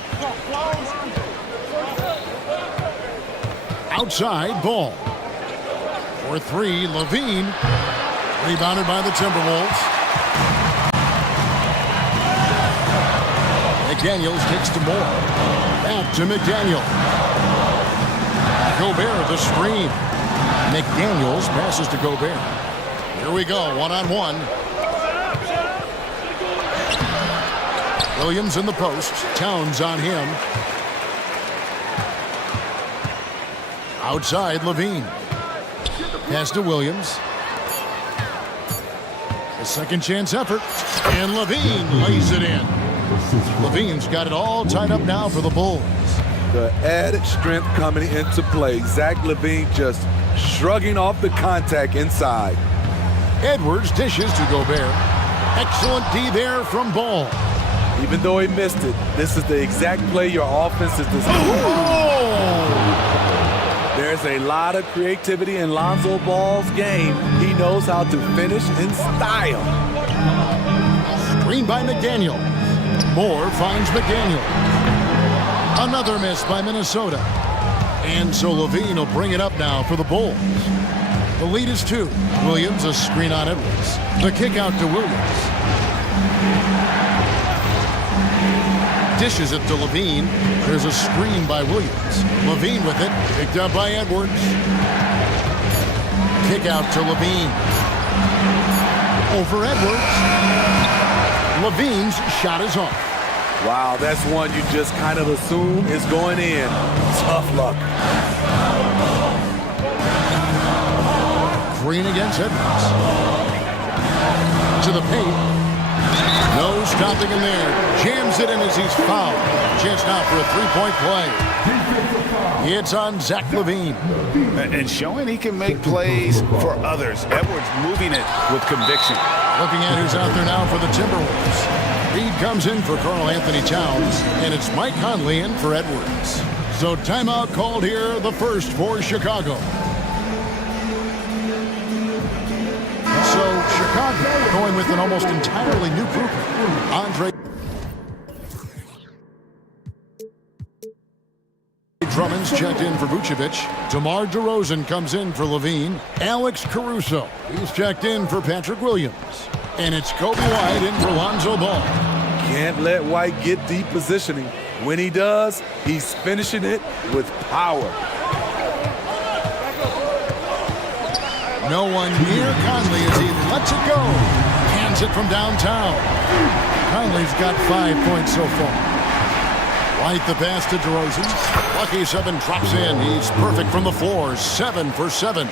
Outside ball. For 3, Levine. Rebounded by the Timberwolves. McDaniels kicks to Moore. Back to McDaniel. Gobert the screen. McDaniels passes to Gobert. Here we go, one-on-one. Williams in the post. Towns on him. Outside, Levine. Pass to Williams. A second chance effort. And Levine lays it in. Levine's got it all tied up now for the Bulls. The added strength coming into play. Zach Levine just shrugging off the contact inside. Edwards dishes to Gobert. Excellent D there from Ball. Even though he missed it, this is the exact play your offense is designed. There's a lot of creativity in Lonzo Ball's game. He knows how to finish in style. Screen by McDaniel. Moore finds McDaniel. Another miss by Minnesota. And so Levine will bring it up now for the Bulls. The lead is 2. Williams, a screen on Edwards. The kick out to Williams. Dishes it to Levine. There's a screen by Williams. Levine with it. Picked up by Edwards. Kick out to Levine. Over Edwards. Levine's shot is off. Wow, that's one you just kind of assume is going in. Tough luck. Green against Edwards. To the paint. No stopping him there. Jams it in as he's fouled. Chance now for a three-point play. It's on Zach Levine. And showing he can make plays for others. Edwards moving it with conviction. Looking at who's out there now for the Timberwolves. Reed comes in for Karl Anthony Towns, and it's Mike Conley in for Edwards. So timeout called here, the first for Chicago. So Chicago going with an almost entirely new group. Andre Drummond's checked in for Vucevic. DeMar DeRozan comes in for Levine. Alex Caruso, he's checked in for Patrick Williams. And it's Kobe White in for Lonzo Ball. Can't let White get deep positioning. When he does, he's finishing it with power. No one near Conley as he lets it go. Hands it from downtown. Conley's got 5 points so far. White the pass to DeRozan. Lucky 7 drops in. He's perfect from the floor. 7 for 7.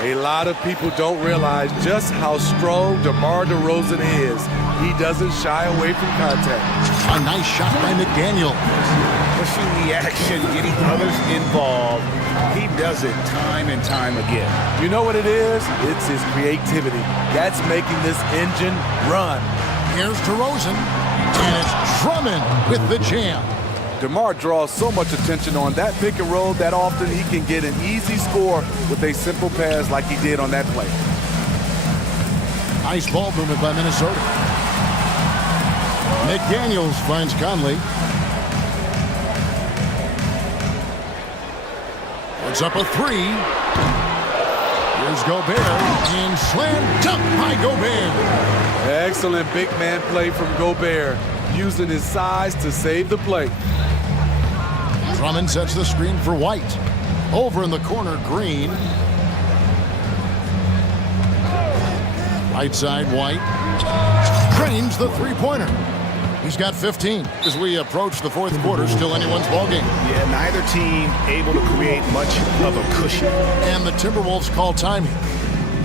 A lot of people don't realize just how strong DeMar DeRozan is. He doesn't shy away from contact. A nice shot by McDaniel. Pushing the action, getting others involved. He does it time and time again. You know what it is? It's his creativity. That's making this engine run. Here's DeRozan. And it's Drummond with the jam. DeMar draws so much attention on that pick and roll that often he can get an easy score with a simple pass like he did on that play. Nice ball movement by Minnesota. McDaniels finds Conley. Puts up a 3. Here's Gobert. And slam dunk by Gobert. Excellent big man play from Gobert, using his size to save the play. Drummond sets the screen for White. Over in the corner, Green. Right side, White. Drains the three-pointer. He's got 15. As we approach the fourth quarter, still anyone's ballgame. Yeah, neither team able to create much of a cushion. And the Timberwolves call timing.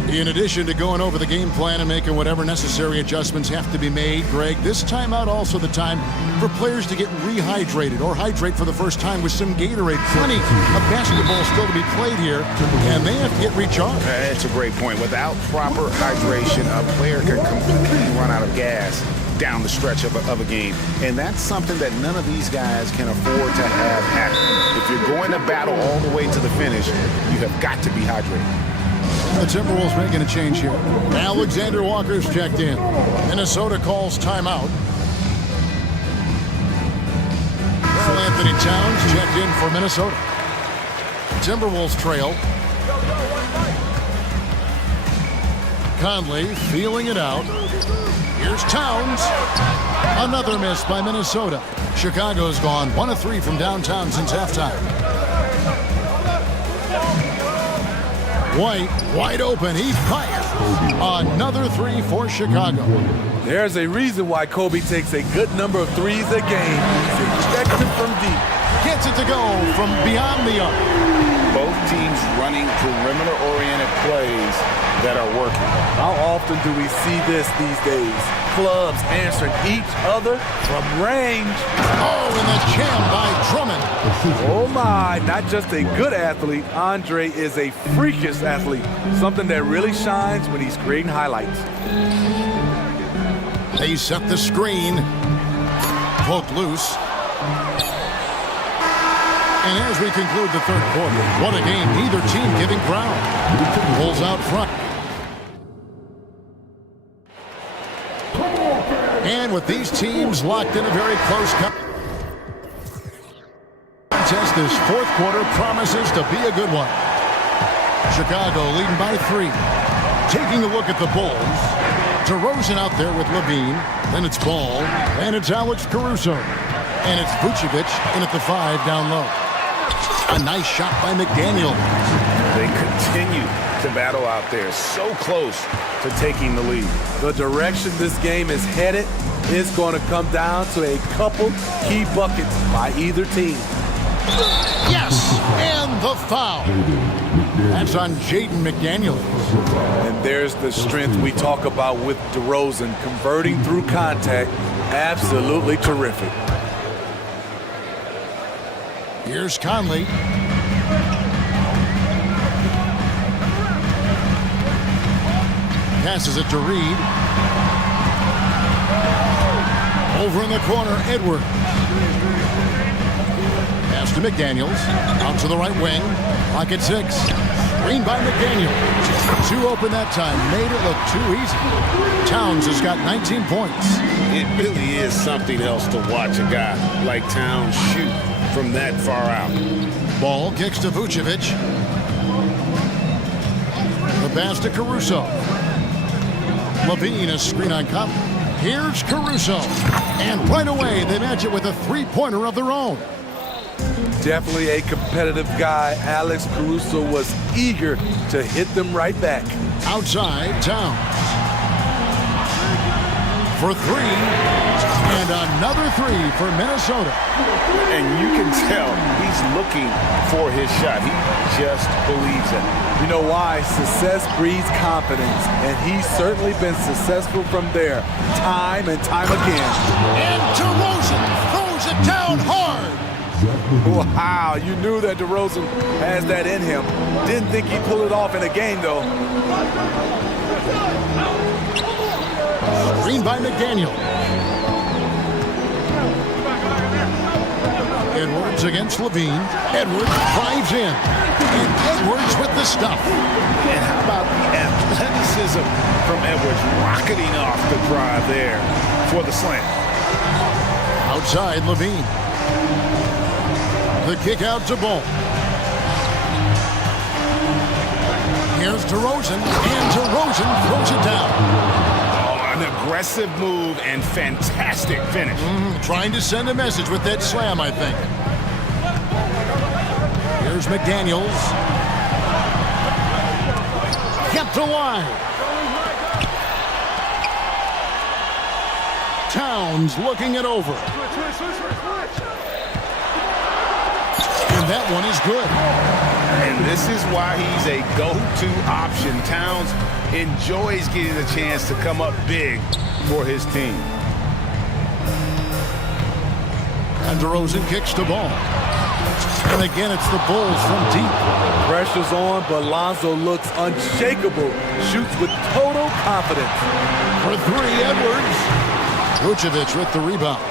In addition to going over the game plan and making whatever necessary adjustments have to be made, Greg, this timeout also the time for players to get rehydrated or hydrate for the first time with some Gatorade. Plenty of basketball still to be played here, and they have to get recharged. That's a great point. Without proper hydration, a player can completely run out of gas down the stretch of a game. And that's something that none of these guys can afford to have happen. If you're going to battle all the way to the finish, you have got to be hydrated. The Timberwolves making a change here. Alexander Walker's checked in. Minnesota calls timeout. Karl Anthony Towns checked in for Minnesota. Timberwolves trail. Conley feeling it out. Here's Towns. Another miss by Minnesota. Chicago's gone 1 of 3 from downtown since halftime. White, wide open, he fires. Another three for Chicago. There's a reason why Kobe takes a good number of threes a game. He's effective from deep. Gets it to go from beyond the arc. Both teams running perimeter-oriented plays that are working. How often do we see this these days? Clubs answering each other from range. Oh, and the jam by Drummond. Oh my, not just a good athlete, Andre is a freakish athlete. Something that really shines when he's creating highlights. They set the screen. Poked loose. And as we conclude the third quarter, what a game. Neither team giving ground. Pulls out front. And with these teams locked in a very close contest, this fourth quarter promises to be a good one. Chicago leading by 3. Taking a look at the Bulls. DeRozan out there with Levine. Then it's Ball. And it's Alex Caruso. And it's Vucevic in at the 5 down low. A nice shot by McDaniel. They continue to battle out there, so close to taking the lead. The direction this game is headed is going to come down to a couple key buckets by either team. Yes, and the foul. That's on Jaden McDaniel. And there's the strength we talk about with DeRozan, converting through contact. Absolutely terrific. Here's Conley. Passes it to Reed. Over in the corner, Edward. Pass to McDaniels. Out to the right wing. Pocket 6. Screen by McDaniel. 2 open that time. Made it look too easy. Towns has got 19 points. It really is something else to watch a guy like Towns shoot from that far out. Ball kicks to Vucevic. The pass to Caruso. Levine, a screen on cup. Here's Caruso. And right away, they match it with a three-pointer of their own. Definitely a competitive guy. Alex Caruso was eager to hit them right back. Outside, Towns. For 3. And another 3 for Minnesota. And you can tell he's looking for his shot. He just believes in it. You know why? Success breeds confidence, and he's certainly been successful from there, time and time again. And DeRozan throws it down hard. Wow, you knew that DeRozan has that in him. Didn't think he'd pull it off in a game, though. Screen by McDaniel. Edwards against Levine. Edwards drives in. And Edwards with the stuff. And how about the athleticism from Edwards rocketing off the drive there for the slam. Outside, Levine. The kick out to Ball. Here's DeRozan. And DeRozan throws it down. An aggressive move and fantastic finish. Trying to send a message with that slam, I think. Here's McDaniels. Kept alive. Towns looking it over. And that one is good. And this is why he's a go-to option. Towns enjoys getting the chance to come up big for his team. And DeRozan kicks the ball. And again, it's the Bulls from deep. Pressure's on, but Lonzo looks unshakable. Shoots with total confidence. For 3, Edwards. Vucevic with the rebound.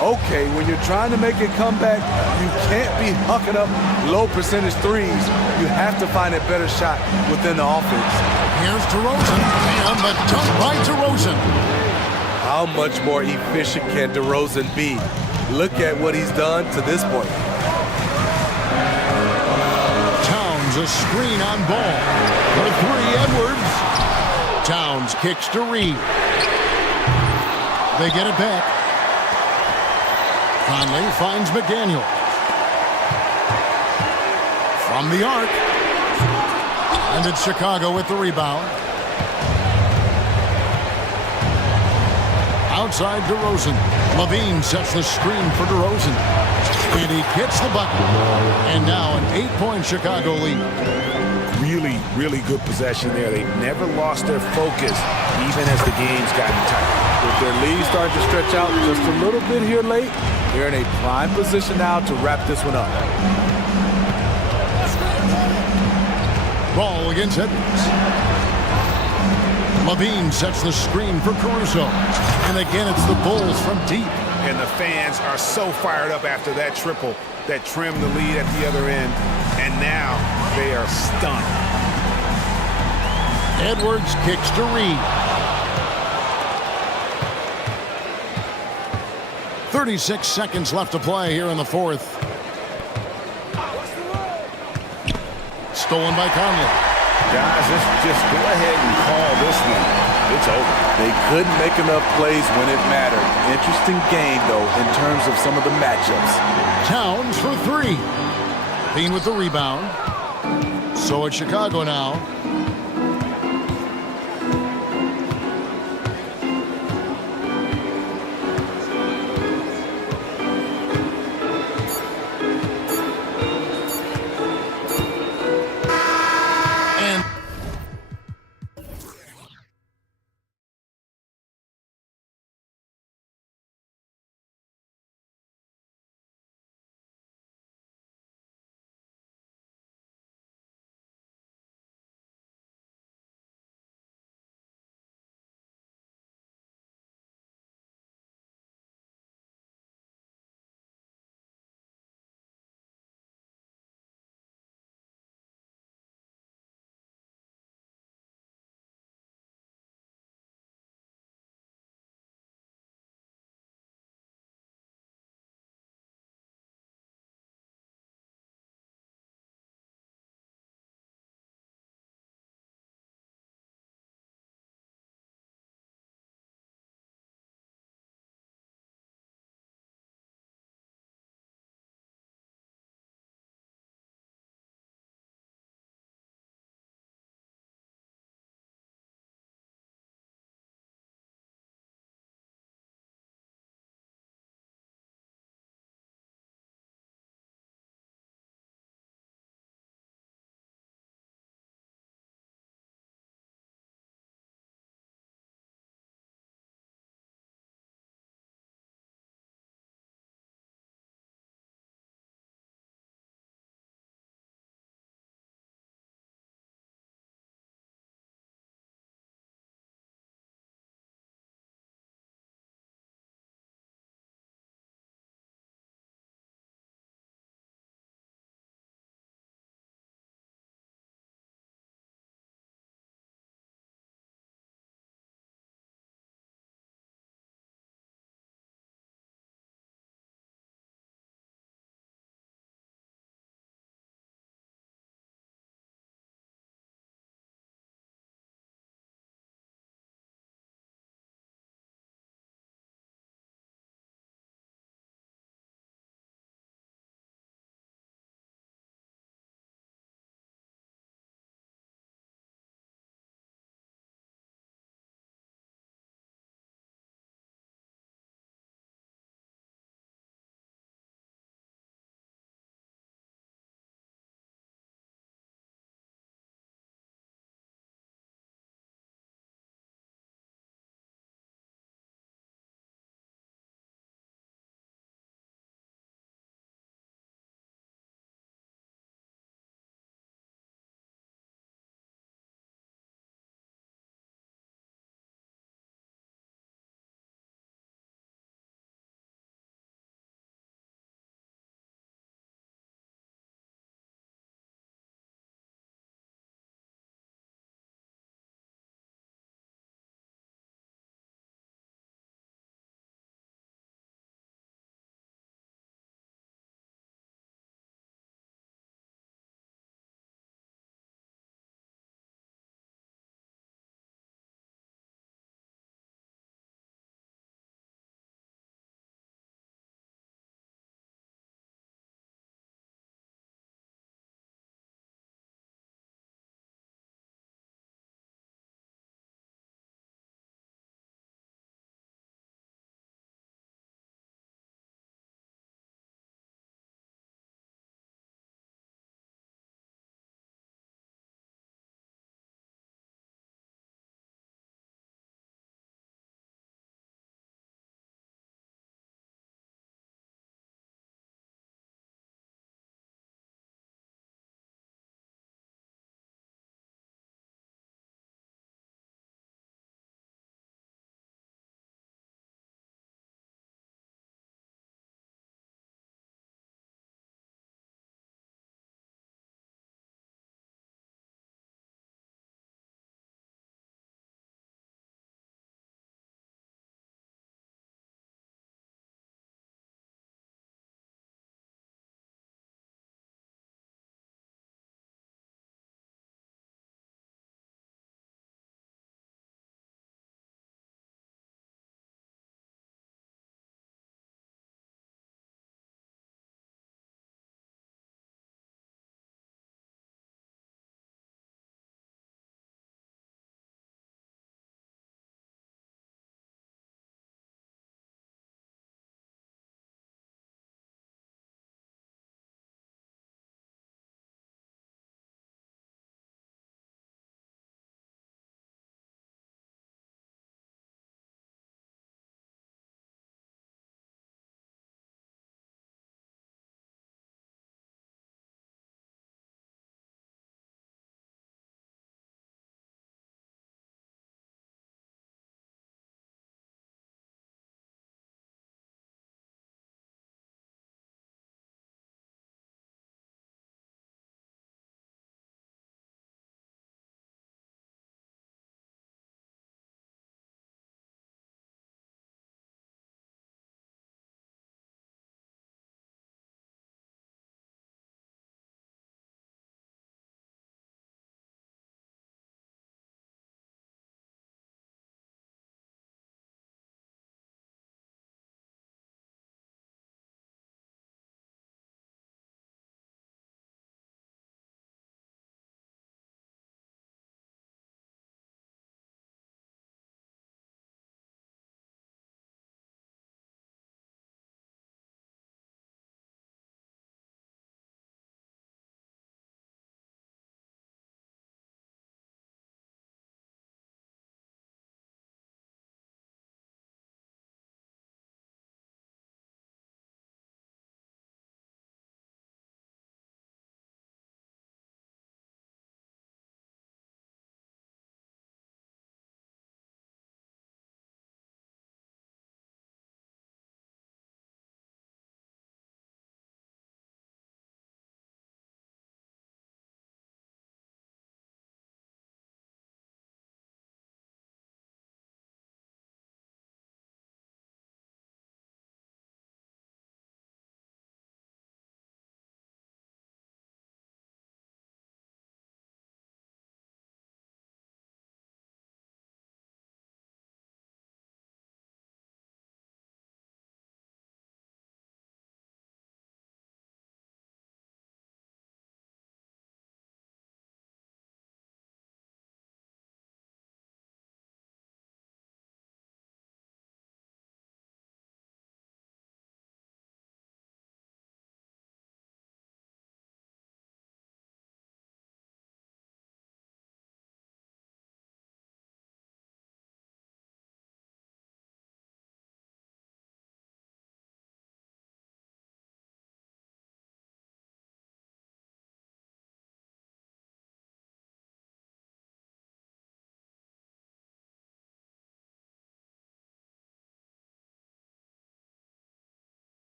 Okay, when you're trying to make a comeback, you can't be hucking up low percentage threes. You have to find a better shot within the offense. Here's DeRozan. And the dunk by DeRozan. How much more efficient can DeRozan be? Look at what he's done to this point. Towns a screen on Ball. For 3, Edwards. Towns kicks to Reed. They get it back. Conley finds McDaniel. From the arc. And it's Chicago with the rebound. Outside DeRozan. Levine sets the screen for DeRozan. And he hits the bucket. And now an 8-point Chicago lead. Really, really good possession there. They never lost their focus, even as the game's gotten tighter. With their lead starting to stretch out just a little bit here late, they're in a prime position now to wrap this one up. Ball against Edwards. Levine sets the screen for Caruso. And again, it's the Bulls from deep. And the fans are so fired up after that triple that trimmed the lead at the other end. And now they are stunned. Edwards kicks to Reed. 36 seconds left to play here in the fourth. Stolen by Conley. Guys, let's just go ahead and call this one. It's over. They couldn't make enough plays when it mattered. Interesting game, though, in terms of some of the matchups. Towns for three. Bean with the rebound. So it's Chicago now.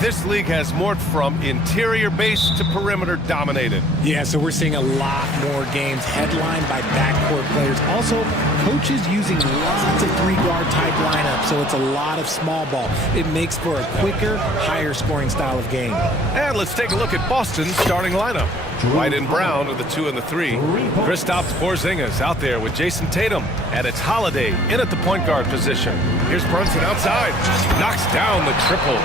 This league has morphed from interior base to perimeter dominated. Yeah, so we're seeing a lot more games headlined by backcourt players. Also, coaches using lots of three-guard type lineups, so it's a lot of small ball. It makes for a quicker, higher-scoring style of game. And let's take a look at Boston's starting lineup. White and Brown are the 2 and the 3. Kristaps Porzingis out there with Jason Tatum. And it's Holiday in at the point guard position. Here's Brunson outside. Knocks down the triple.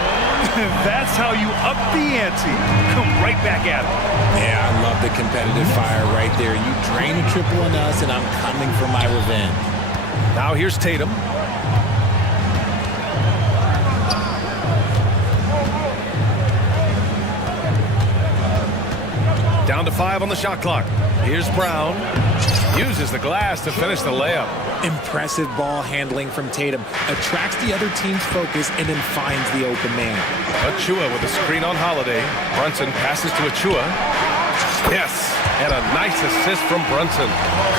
That's how you up the ante. Come right back at it. Yeah, I love the competitive fire right there. You drain a triple on us, and I'm coming for my revenge. Now here's Tatum. Down to 5 on the shot clock. Here's Brown. Uses the glass to finish the layup. Impressive ball handling from Tatum. Attracts the other team's focus and then finds the open man. Achua with a screen on Holiday. Brunson passes to Achua. Yes, and a nice assist from Brunson.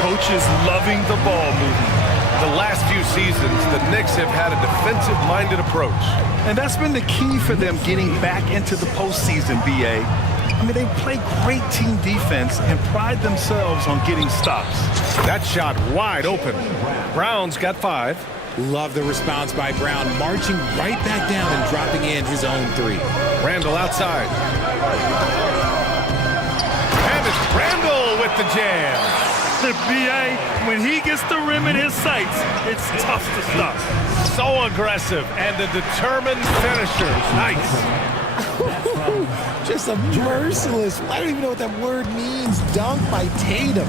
Coach is loving the ball movement. The last few seasons, the Knicks have had a defensive-minded approach. And that's been the key for them getting back into the postseason, B.A. I mean, they play great team defense and pride themselves on getting stops. That shot wide open. Brown's got 5. Love the response by Brown, marching right back down and dropping in his own 3. Randall outside. And it's Randall with the jam. The B.A., when he gets the rim in his sights, it's tough to stop. So aggressive and a determined finisher. Nice. Just a merciless, I don't even know what that word means, dunk by Tatum.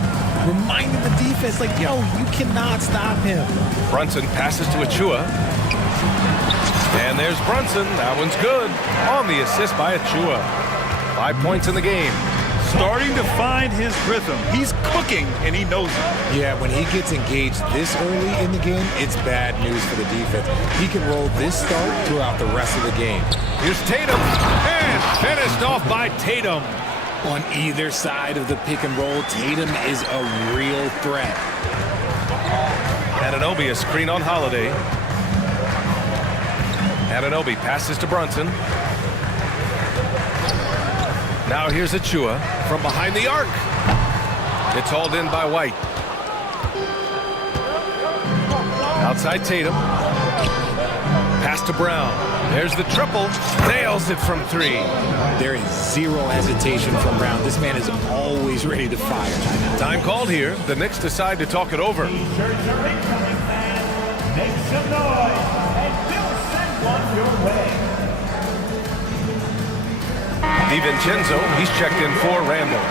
Reminding the defense, like, yo, you cannot stop him. Brunson passes to Achua. And there's Brunson. That one's good. On the assist by Achua. 5 points in the game. Starting to find his rhythm. He's cooking, and he knows it. Yeah, when he gets engaged this early in the game, it's bad news for the defense. He can roll this start throughout the rest of the game. Here's Tatum. And finished off by Tatum. On either side of the pick and roll, Tatum is a real threat. Anunoby a screen on Holiday. Anunoby passes to Brunson. Now here's Achua from behind the arc. It's hauled in by White. Outside Tatum. Pass to Brown. There's the triple. Nails it from 3. There is zero hesitation from Brown. This man is always ready to fire. Time called here. The Knicks decide to talk it over. Make some noise, and we'll send one your way. DiVincenzo, he's checked in for Randall.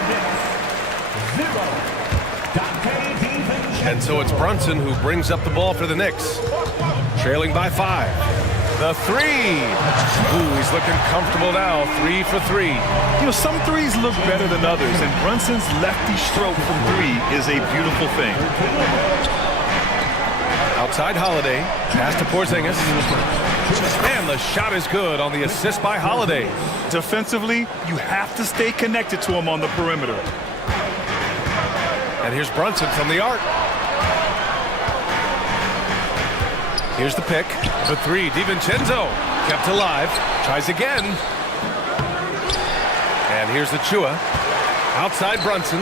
And so it's Brunson who brings up the ball for the Knicks. Trailing by 5. The 3. Ooh, he's looking comfortable now. 3 for 3. You know, some threes look better than others, and Brunson's lefty stroke from 3 is a beautiful thing. Outside Holiday. Pass to Porzingis. And the shot is good on the assist by Holiday. Defensively, you have to stay connected to him on the perimeter. And here's Brunson from the arc. Here's the pick. The 3, DiVincenzo. Kept alive. Tries again. And here's Achua. Outside Brunson.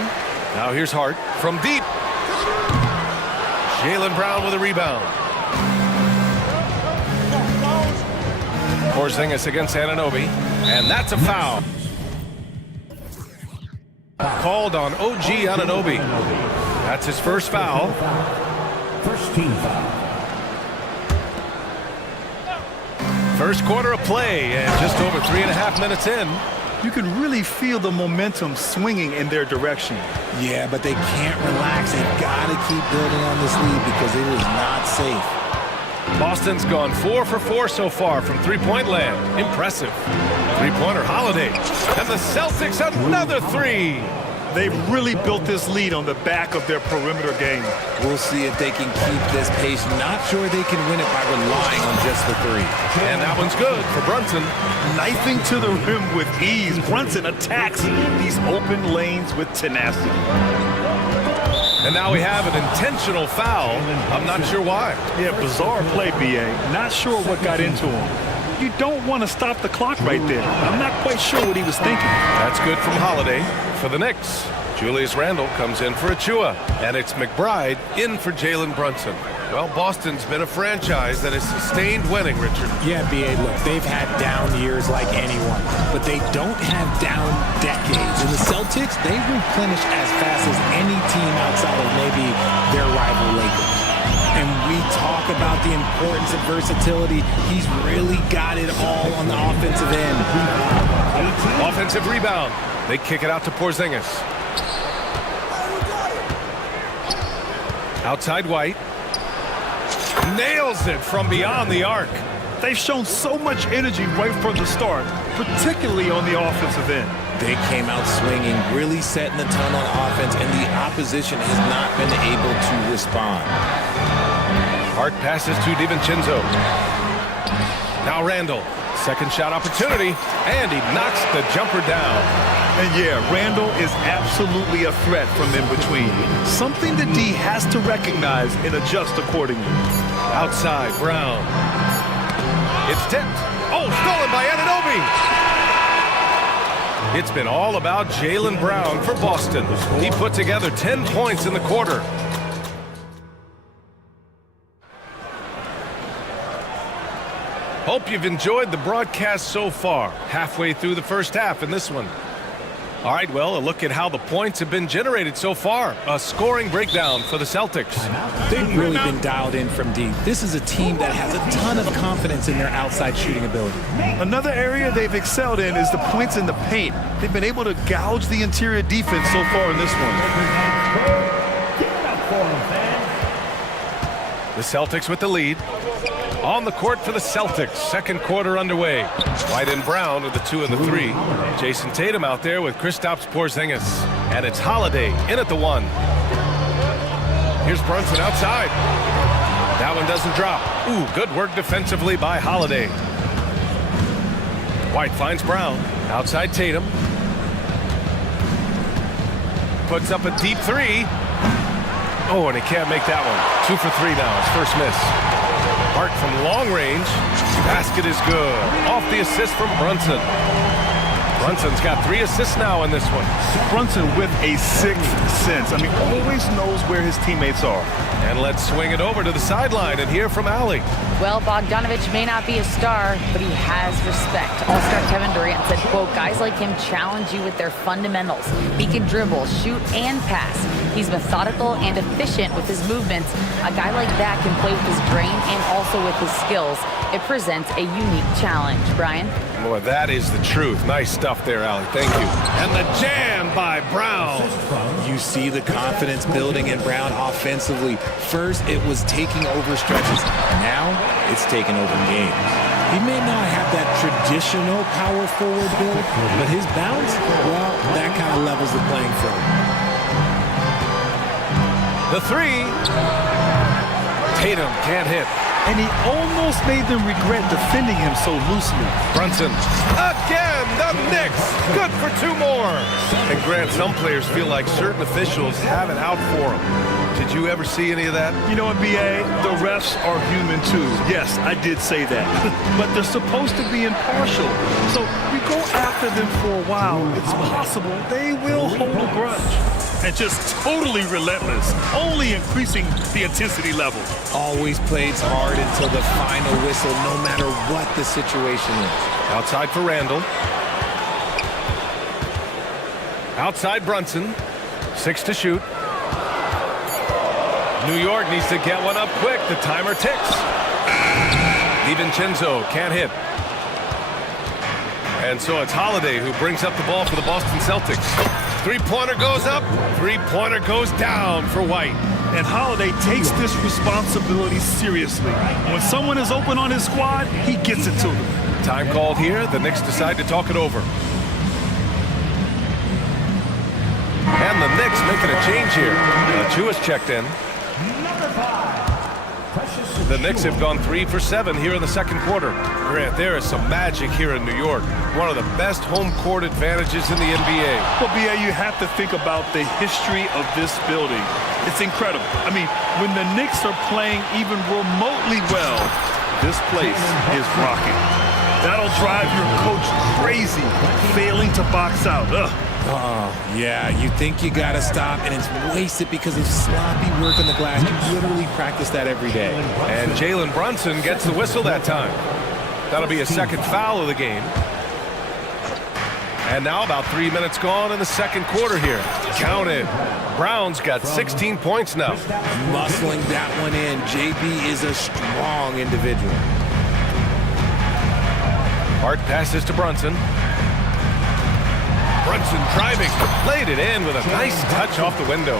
Now here's Hart from deep. Jaylen Brown with a rebound. Porzingis against Anunoby. And that's a foul. Called on OG Anunoby. That's his first foul. First team foul. First quarter of play, and just over 3.5 minutes in. You can really feel the momentum swinging in their direction. Yeah, but they can't relax. They've got to keep building on this lead because it is not safe. Boston's gone 4 for 4 so far from three-point land. Impressive. Three-pointer Holiday. And the Celtics another 3. They've really built this lead on the back of their perimeter game. We'll see if they can keep this pace. Not sure they can win it by relying on just the 3. And that one's good for Brunson. Knifing to the rim with ease. Brunson attacks these open lanes with tenacity. And now we have an intentional foul. I'm not sure why. Yeah, bizarre play, B.A. Not sure what got into him. you don't want to stop the clock right there. I'm not quite sure what he was thinking. That's good from Holiday for the Knicks. Julius Randle comes in for Achua, and it's McBride in for Jalen Brunson. Well, Boston's been a franchise that has sustained winning, Richard. Yeah, B.A., look, they've had down years like anyone, but they don't have down decades. And the Celtics, they replenish as fast as any team outside of maybe their rival Lakers. And we talk about the importance of versatility. He's really got it all on the offensive end. Offensive rebound. They kick it out to Porzingis. Outside White. Nails it from beyond the arc. They've shown so much energy right from the start, particularly on the offensive end. They came out swinging, really setting the tone on offense, and the opposition has not been able to respond. Hart passes to DiVincenzo. Now Randle. Second shot opportunity, and he knocks the jumper down. And yeah, Randle is absolutely a threat from in between. Something that D has to recognize and adjust accordingly. Outside, Brown. It's tipped. Oh, stolen by Anunoby. It's been all about Jaylen Brown for Boston. He put together 10 points in the quarter. Hope you've enjoyed the broadcast so far. Halfway through the first half in this one. All right, well, a look at how the points have been generated so far. A scoring breakdown for the Celtics. They've really been dialed in from deep. This is a team that has a ton of confidence in their outside shooting ability. Another area they've excelled in is the points in the paint. They've been able to gouge the interior defense so far in this one. The Celtics with the lead. On the court for the Celtics. Second quarter underway. White and Brown are the 2 and the 3. Jason Tatum out there with Kristaps Porzingis. And it's Holiday in at the 1. Here's Brunson outside. That one doesn't drop. Ooh, good work defensively by Holiday. White finds Brown. Outside Tatum. Puts up a deep 3. Oh, and he can't make that one. 2 for 3 now. His first miss. Hart from long range. Basket is good. Off the assist from Brunson. Brunson's got 3 assists now in this one. Brunson with a sixth sense. I mean, always knows where his teammates are. And let's swing it over to the sideline and hear from Allie. Well, Bogdanovich may not be a star, but he has respect. All-star Kevin Durant said, quote, guys like him challenge you with their fundamentals. He can dribble, shoot, and pass. He's methodical and efficient with his movements. A guy like that can play with his brain and also with his skills. It presents a unique challenge. Brian? Boy, that is the truth. Nice stuff there, Allie. Thank you. And the jam by Brown. You see the confidence building in Brown offensively. First, it was taking over stretches. Now, it's taking over games. He may not have that traditional power forward build, but his bounce, well, that kind of levels the playing field. The 3. Tatum can't hit. And he almost made them regret defending him so loosely. Brunson. Again, the Knicks. Good for 2 more. And Grant, some players feel like certain officials have it out for them. Did you ever see any of that? You know what, B.A.? The refs are human too. Yes, I did say that. But they're supposed to be impartial. So we go after them for a while. It's possible they will hold a grudge. And just totally relentless, only increasing the intensity level. Always plays hard until the final whistle, no matter what the situation is. Outside for Randle. Outside Brunson. 6 to shoot. New York needs to get one up quick. The timer ticks. DiVincenzo can't hit. And so it's Holiday who brings up the ball for the Boston Celtics. 3-pointer goes up, 3-pointer goes down for White. And Holiday takes this responsibility seriously. When someone is open on his squad, he gets it to them. Time called here. The Knicks decide to talk it over. And the Knicks making a change here. Achua's checked in. The Knicks have gone 3 for 7 here in the second quarter. Grant, there is some magic here in New York. One of the best home court advantages in the NBA. Well, B.A., you have to think about the history of this building. It's incredible. I mean, when the Knicks are playing even remotely well, this place is rocking. That'll drive your coach crazy, failing to box out. Ugh. Oh, yeah, you think you got to stop, and it's wasted because of sloppy work on the glass. You literally practice that every day. And Jalen Brunson gets the whistle that time. That'll be a second foul of the game. And now about 3 minutes gone in the second quarter here. Counted. Brown's got 16 points now. Muscling that one in. JB is a strong individual. Hart passes to Brunson. Brunson driving, laid it in with a nice touch off the window.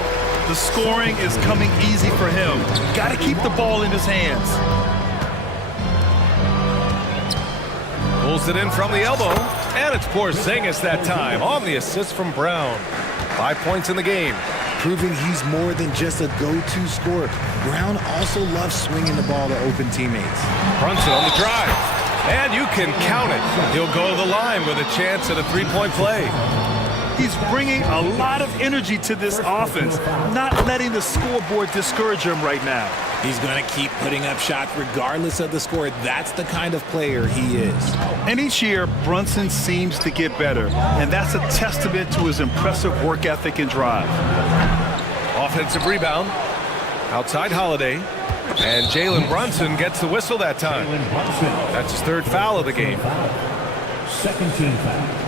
The scoring is coming easy for him. Got to keep the ball in his hands. Pulls it in from the elbow, and it's Porzingis that time on the assist from Brown. 5 points in the game. Proving he's more than just a go-to scorer. Brown also loves swinging the ball to open teammates. Brunson on the drive, and you can count it. He'll go to the line with a chance at a three-point play. He's bringing a lot of energy to this offense, not letting the scoreboard discourage him right now. He's going to keep putting up shots regardless of the score. That's the kind of player he is. And each year, Brunson seems to get better, and that's a testament to his impressive work ethic and drive. Offensive rebound. Outside Holiday. And Jalen Brunson gets the whistle that time. That's his third foul of the game. Second team foul.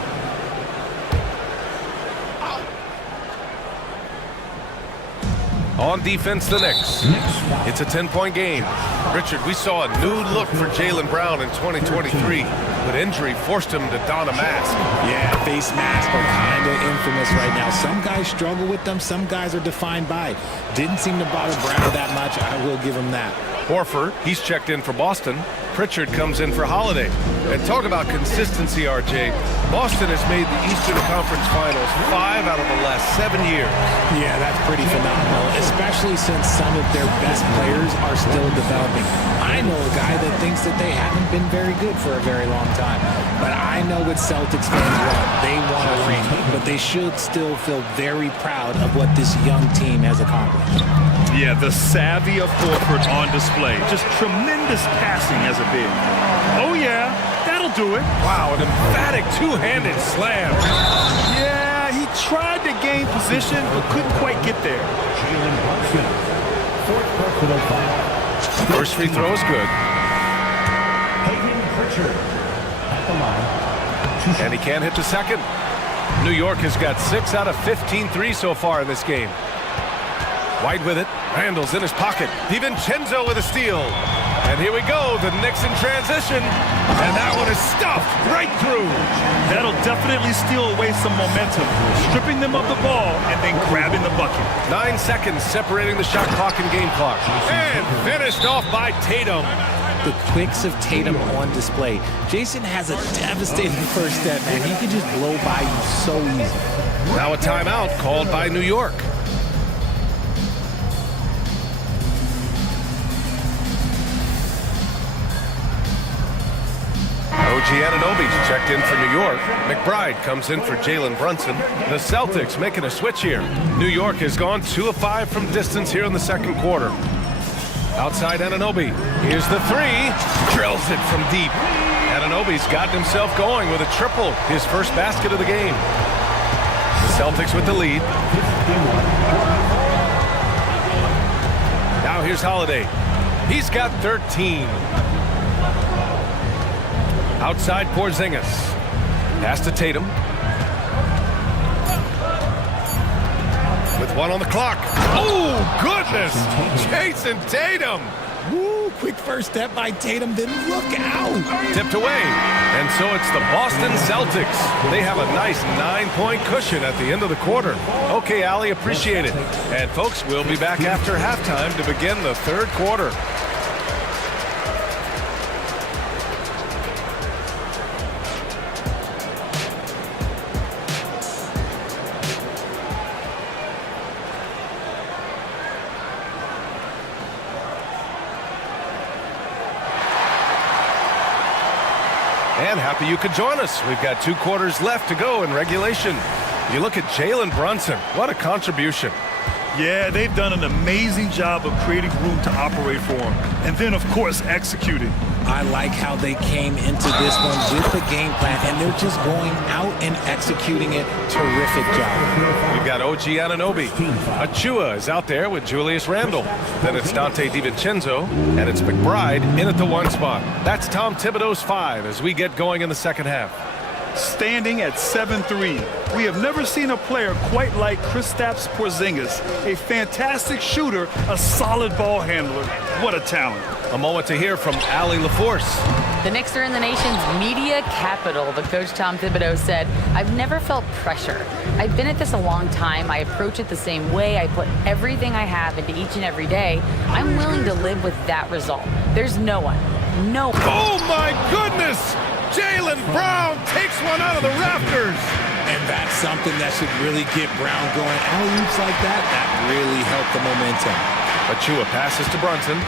On defense, the Knicks. It's a 10-point game. Richard, we saw a new look for Jaylen Brown in 2023, but injury forced him to don a mask. Yeah, face masks are kind of infamous right now. Some guys struggle with them. Some guys are defined by it. Didn't seem to bother Brown that much. I will give him that. Horford, he's checked in for Boston. Pritchard comes in for Holiday. And talk about consistency, RJ. Boston has made the Eastern Conference Finals 5 out of the last 7 years. Yeah, that's pretty phenomenal, especially since some of their best players are still developing. I know a guy that thinks that they haven't been very good for a very long time. But I know what Celtics fans want. They want a ring, but they should still feel very proud of what this young team has accomplished. Yeah, the savvy of Horford on display. Just tremendous passing as a big. Oh, yeah, that'll do it. Wow, an emphatic two-handed slam. Yeah, he tried to gain position, but couldn't quite get there. Jalen Brunson, fourth personal foul. First free throw is good. Hayden Pritchard at the line. And he can't hit the second. New York has got 6 out of 15 threes so far in this game. White with it. Randall's in his pocket. DiVincenzo with a steal. And here we go. The Knicks in transition. And that one is stuffed right through. That'll definitely steal away some momentum. Stripping them of the ball and then grabbing the bucket. 9 seconds separating the shot clock and game clock. And finished off by Tatum. The quicks of Tatum on display. Jason has a devastating first step, man. He can just blow by you so easy. Now a timeout called by New York. OG Anunoby's checked in for New York. McBride comes in for Jalen Brunson. The Celtics making a switch here. New York has gone 2 of 5 from distance here in the second quarter. Outside Anunoby. Here's the three. Drills it from deep. Anunoby's gotten himself going with a triple. His first basket of the game. The Celtics with the lead. Now here's Holiday. He's got 13. Outside Porzingis. Pass to Tatum. With 1 on the clock. Oh, goodness! Jason Tatum! Woo, quick first step by Tatum, then look out! Tipped away. And so it's the Boston Celtics. They have a nice 9-point cushion at the end of the quarter. Okay, Allie, appreciate it. And folks, we'll be back after halftime to begin the third quarter. And happy you could join us. We've got 2 quarters left to go in regulation. You look at Jalen Brunson. What a contribution. Yeah, they've done an amazing job of creating room to operate for him. And then, of course, executing. I like how they came into this one with the game plan, and they're just going out and executing it. Terrific job. We've got OG Anunoby. Achua is out there with Julius Randle. Then it's Dante DiVincenzo, and it's McBride in at the 1 spot. That's Tom Thibodeau's 5 as we get going in the second half. Standing at 7'3", we have never seen a player quite like Kristaps Porzingis. A fantastic shooter, a solid ball handler. What a talent. A moment to hear from Allie LaForce. The Knicks are in the nation's media capital, but Coach Tom Thibodeau said, "I've never felt pressure. I've been at this a long time. I approach it the same way. I put everything I have into each and every day. I'm willing to live with that result. There's no one. Oh my goodness! Jaylen Brown takes one out of the rafters. And that's something that should really get Brown going. Alley-oops like that really help the momentum. Achua passes to Brunson.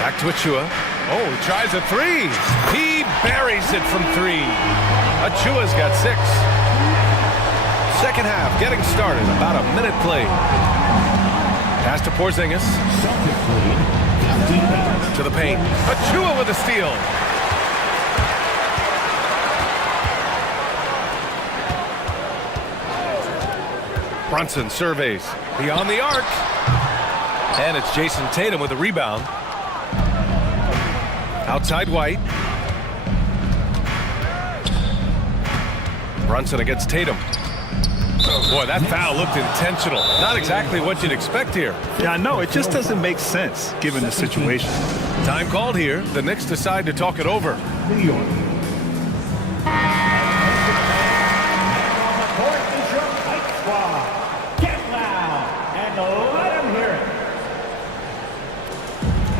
Back to Achua. Oh, he tries a 3. He buries it from 3. Achua's got 6. Second half getting started. About a minute played. Pass to Porzingis. To the paint. Achua with a steal. Brunson surveys. Beyond the arc. And it's Jason Tatum with a rebound. Outside White. Brunson against Tatum. Boy, that foul looked intentional. Not exactly what you'd expect here. Yeah, I know. It just doesn't make sense given the situation. Time called here. The Knicks decide to talk it over. New York.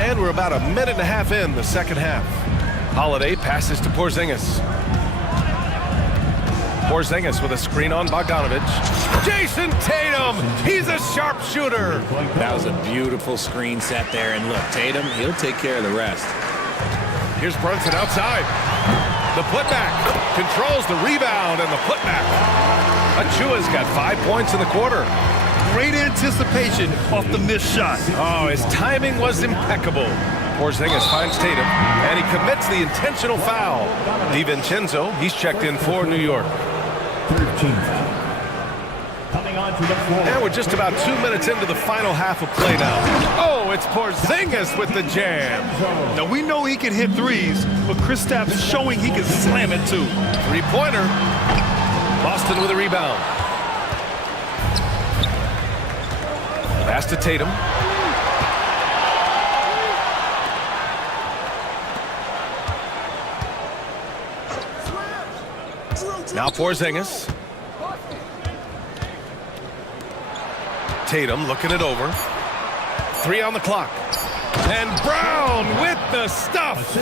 And we're about a minute and a half in the second half. Holiday passes to Porzingis. Porzingis with a screen on Bogdanovic. Jason Tatum! He's a sharpshooter! That was a beautiful screen set there. And look, Tatum, he'll take care of the rest. Here's Brunson outside. The putback. Controls the rebound and the putback. Achua's got 5 points in the quarter. Great anticipation off the missed shot. Oh, his timing was impeccable. Porzingis finds Tatum, and he commits the intentional foul. DiVincenzo, he's checked in for New York. 13 coming on to the floor. And we're just about 2 minutes into the final half of play now. Oh, it's Porzingis with the jam. Now, we know he can hit threes, but Kristaps showing he can slam it too. Three-pointer. Boston with a rebound. Pass to Tatum. Now Porzingis. Tatum looking it over. 3 on the clock. And Brown with the stuff.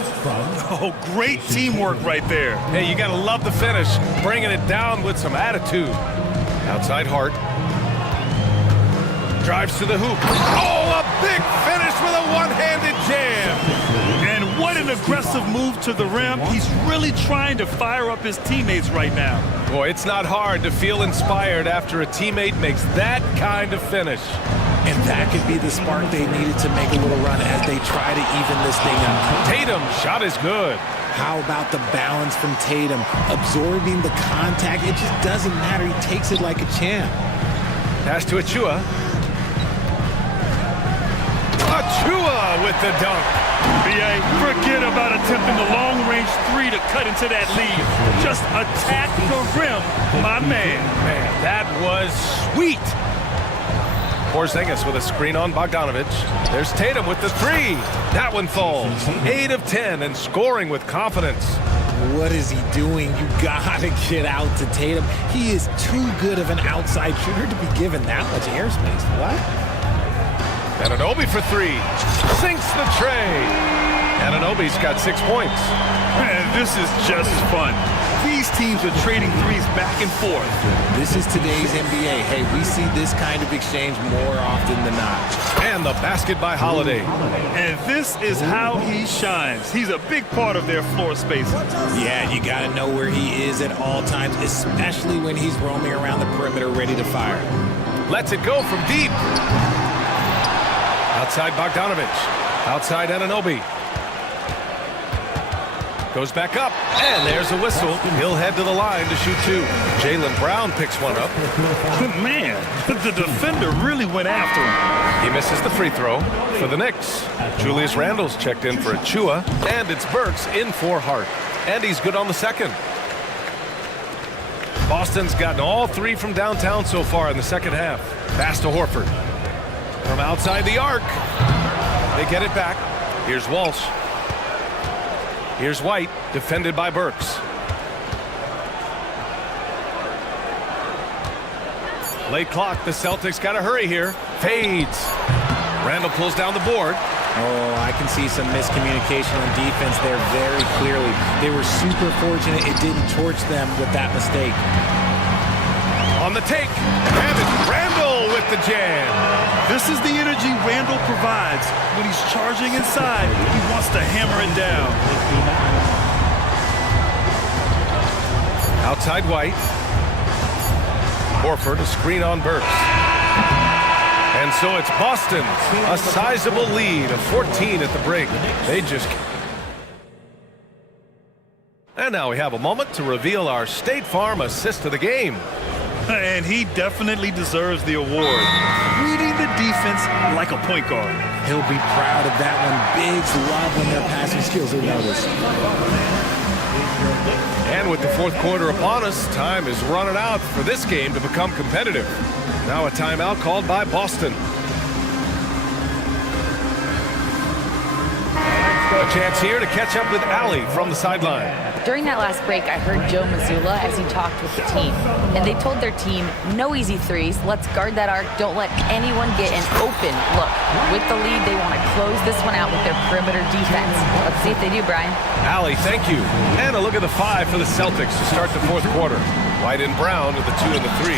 Oh, great teamwork right there. Hey, you got to love the finish. Bringing it down with some attitude. Outside Hart. Drives to the hoop. Oh, a big finish with a one-handed jam. And what an aggressive move to the rim. He's really trying to fire up his teammates right now. Boy, it's not hard to feel inspired after a teammate makes that kind of finish. And that could be the spark they needed to make a little run as they try to even this thing up. Tatum's shot is good. How about the balance from Tatum? Absorbing the contact, it just doesn't matter. He takes it like a champ. Pass to Achua. Achua with the dunk. B.A., forget about attempting the long-range 3 to cut into that lead. Just attack the rim, my man. Man, that was sweet. Porzingis with a screen on Bogdanovic. There's Tatum with the 3. That one falls. 8 of 10 and scoring with confidence. What is he doing? You gotta get out to Tatum. He is too good of an outside shooter to be given that much airspace. What? Anunoby for 3. Sinks the tray. Anunoby's got 6 points. Man, this is just fun. These teams are trading threes back and forth. This is today's NBA. Hey, we see this kind of exchange more often than not. And the basket by Holiday. And this is how he shines. He's a big part of their floor space. Yeah, you got to know where he is at all times, especially when he's roaming around the perimeter ready to fire. Lets it go from deep. Outside Bogdanovich. Outside Anunoby. Goes back up, and there's a whistle. He'll head to the line to shoot two. Jaylen Brown picks one up. Man, the defender really went after him. He misses the free throw for the Knicks. Julius Randle's checked in for Achua, and it's Burks in for Hart. And he's good on the second. Boston's gotten all three from downtown so far in the second half. Pass to Horford. From outside the arc. They get it back. Here's Walsh. Here's White, defended by Burks. Late clock, the Celtics got to hurry here. Fades. Randle pulls down the board. Oh, I can see some miscommunication on defense there very clearly. They were super fortunate it didn't torch them with that mistake. On the take, and it's Randle with the jam. This is the energy Randle provides. When he's charging inside, he wants to hammer it down. Outside White. Horford, a screen on Burks. And so it's Boston, a sizable lead of 14 at the break. They just... And now we have a moment to reveal our State Farm assist of the game. And he definitely deserves the award. Reading the defense like a point guard. He'll be proud of that one. Bigs love when their passing skills are noticed. And with the fourth quarter upon us, time is running out for this game to become competitive. Now a timeout called by Boston. A chance here to catch up with Allie from the sideline. During that last break, I heard Joe Mazzulla as he talked with the team, and they told their team, no easy threes, let's guard that arc, don't let anyone get an open look. With the lead, they want to close this one out with their perimeter defense. Let's see if they do, Brian. Allie, thank you. And a look at the five for the Celtics to start the fourth quarter. White and Brown with the 2 and the 3.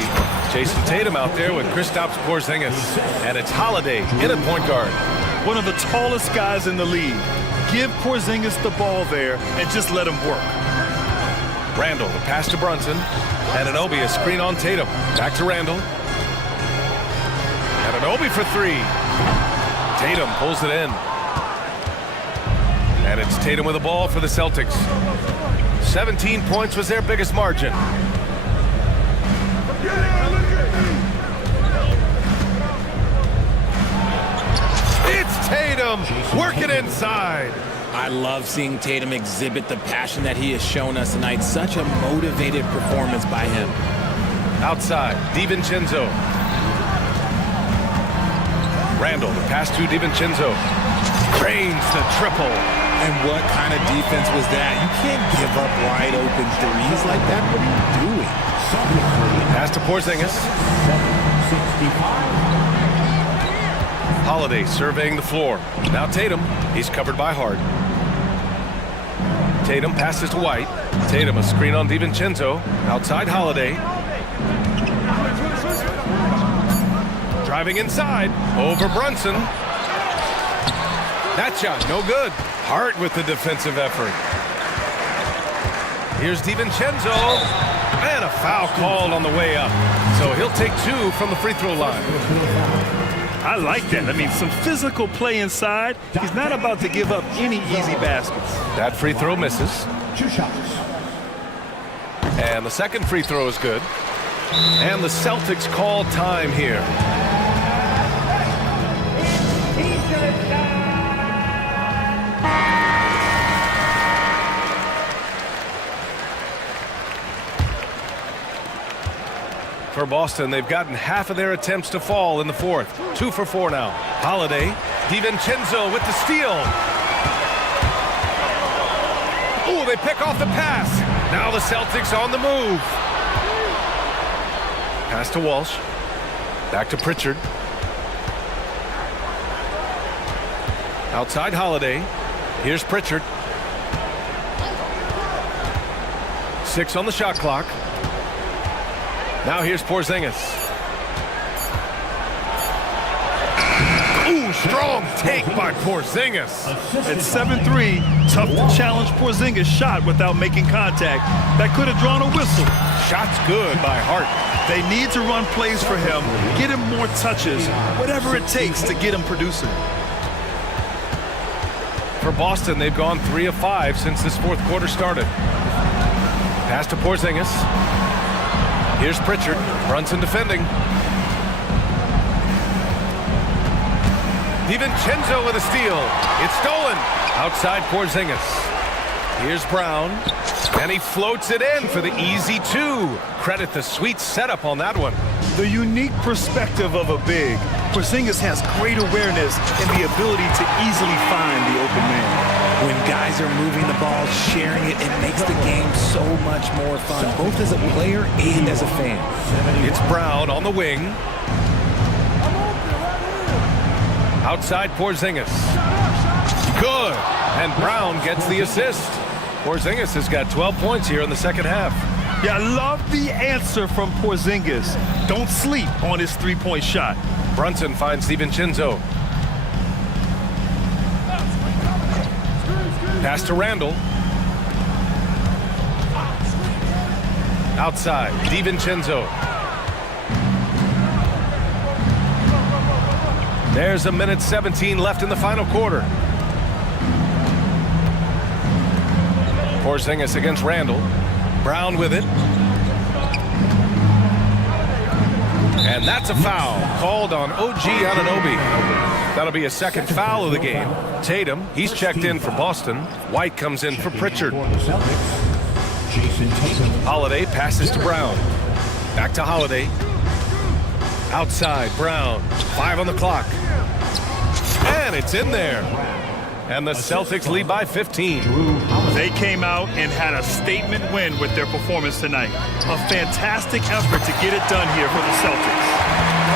Jason Tatum out there with Kristaps Porzingis. And it's Holiday in at point guard. One of the tallest guys in the league. Give Porzingis the ball there and just let him work. Randle, the pass to Brunson. Anunoby, a screen on Tatum. Back to Randle. Anunoby for 3. Tatum pulls it in. And it's Tatum with the ball for the Celtics. 17 points was their biggest margin. It's Tatum working inside. I love seeing Tatum exhibit the passion that he has shown us tonight. Such a motivated performance by him. Outside, DiVincenzo. Randle, the pass to DiVincenzo. Drains the triple. And what kind of defense was that? You can't give up wide open threes like that. What are you doing? Pass to Porzingis. Holiday surveying the floor. Now Tatum. He's covered by Hart. Tatum passes to White. Tatum, a screen on DiVincenzo. Outside Holiday. Driving inside. Over Brunson. That shot, no good. Hart with the defensive effort. Here's DiVincenzo. And a foul called on the way up. So he'll take 2 from the free throw line. I like that. I mean, some physical play inside. He's not about to give up any easy baskets. That free throw misses. 2 shots. And the second free throw is good. And the Celtics call time here. For Boston, they've gotten half of their attempts to fall in the fourth. 2 for 4 now. Holiday, DiVincenzo with the steal. Ooh, they pick off the pass. Now the Celtics on the move. Pass to Walsh. Back to Pritchard. Outside Holiday. Here's Pritchard. 6 on the shot clock. Now here's Porzingis. Ooh, Strong take by Porzingis. At 7'3", tough to challenge Porzingis' shot without making contact. That could have drawn a whistle. Shot's good by Hart. They need to run plays for him, get him more touches, whatever it takes to get him producing. For Boston, they've gone 3 of 5 since this fourth quarter started. Pass to Porzingis. Here's Pritchard. Brunson defending. DiVincenzo with a steal. It's stolen. Outside Porzingis. Here's Brown. And he floats it in for the easy 2. Credit the sweet setup on that one. The unique perspective of a big. Porzingis has great awareness and the ability to easily find the open man. When guys are moving the ball, sharing it, it makes the game so much more fun, both as a player and as a fan. It's Brown on the wing. Outside Porzingis. Good. And Brown gets the assist. Porzingis has got 12 points here in the second half. Yeah, I love the answer from Porzingis. Don't sleep on his three-point shot. Brunson finds DiVincenzo. Pass to Randall. Outside, DiVincenzo. There's a minute 17 left in the final quarter. Porzingis against Randall. Brown with it. And that's a foul called on OG Anunoby. That'll be a second foul of the game. Tatum, he's checked in for Boston. White comes in for Pritchard. Holiday passes to Brown. Back to Holiday. Outside, Brown. 5 on the clock. And it's in there. And the Celtics lead by 15. They came out and had a statement win with their performance tonight. A fantastic effort to get it done here for the Celtics.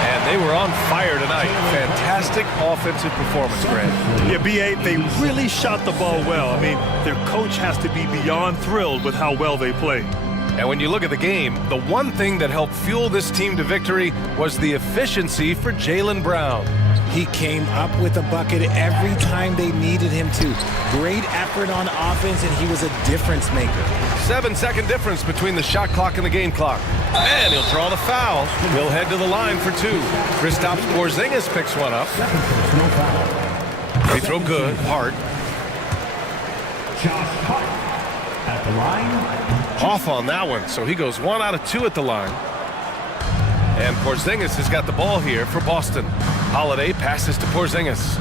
And they were on fire tonight. Fantastic offensive performance, Grant. Yeah, B.A., they really shot the ball well. I mean, their coach has to be beyond thrilled with how well they played. And when you look at the game, the one thing that helped fuel this team to victory was the efficiency for Jaylen Brown. He came up with a bucket every time they needed him to. Great effort on offense, and he was a difference maker. 7-second difference between the shot clock and the game clock. And he'll draw the foul. He'll head to the line for 2. Kristaps Porzingis picks one up. Free throw good. Hart. At the line. Off on that one, so he goes 1 out of 2 at the line. And Porzingis has got the ball here for Boston. Holiday passes to Porzingis.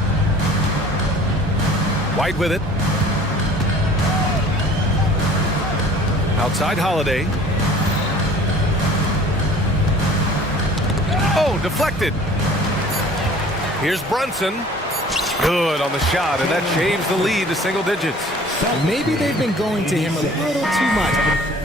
White with it. Outside Holiday. Oh, deflected. Here's Brunson. Good on the shot, and that shaves the lead to single digits. Maybe they've been going to him a little too much.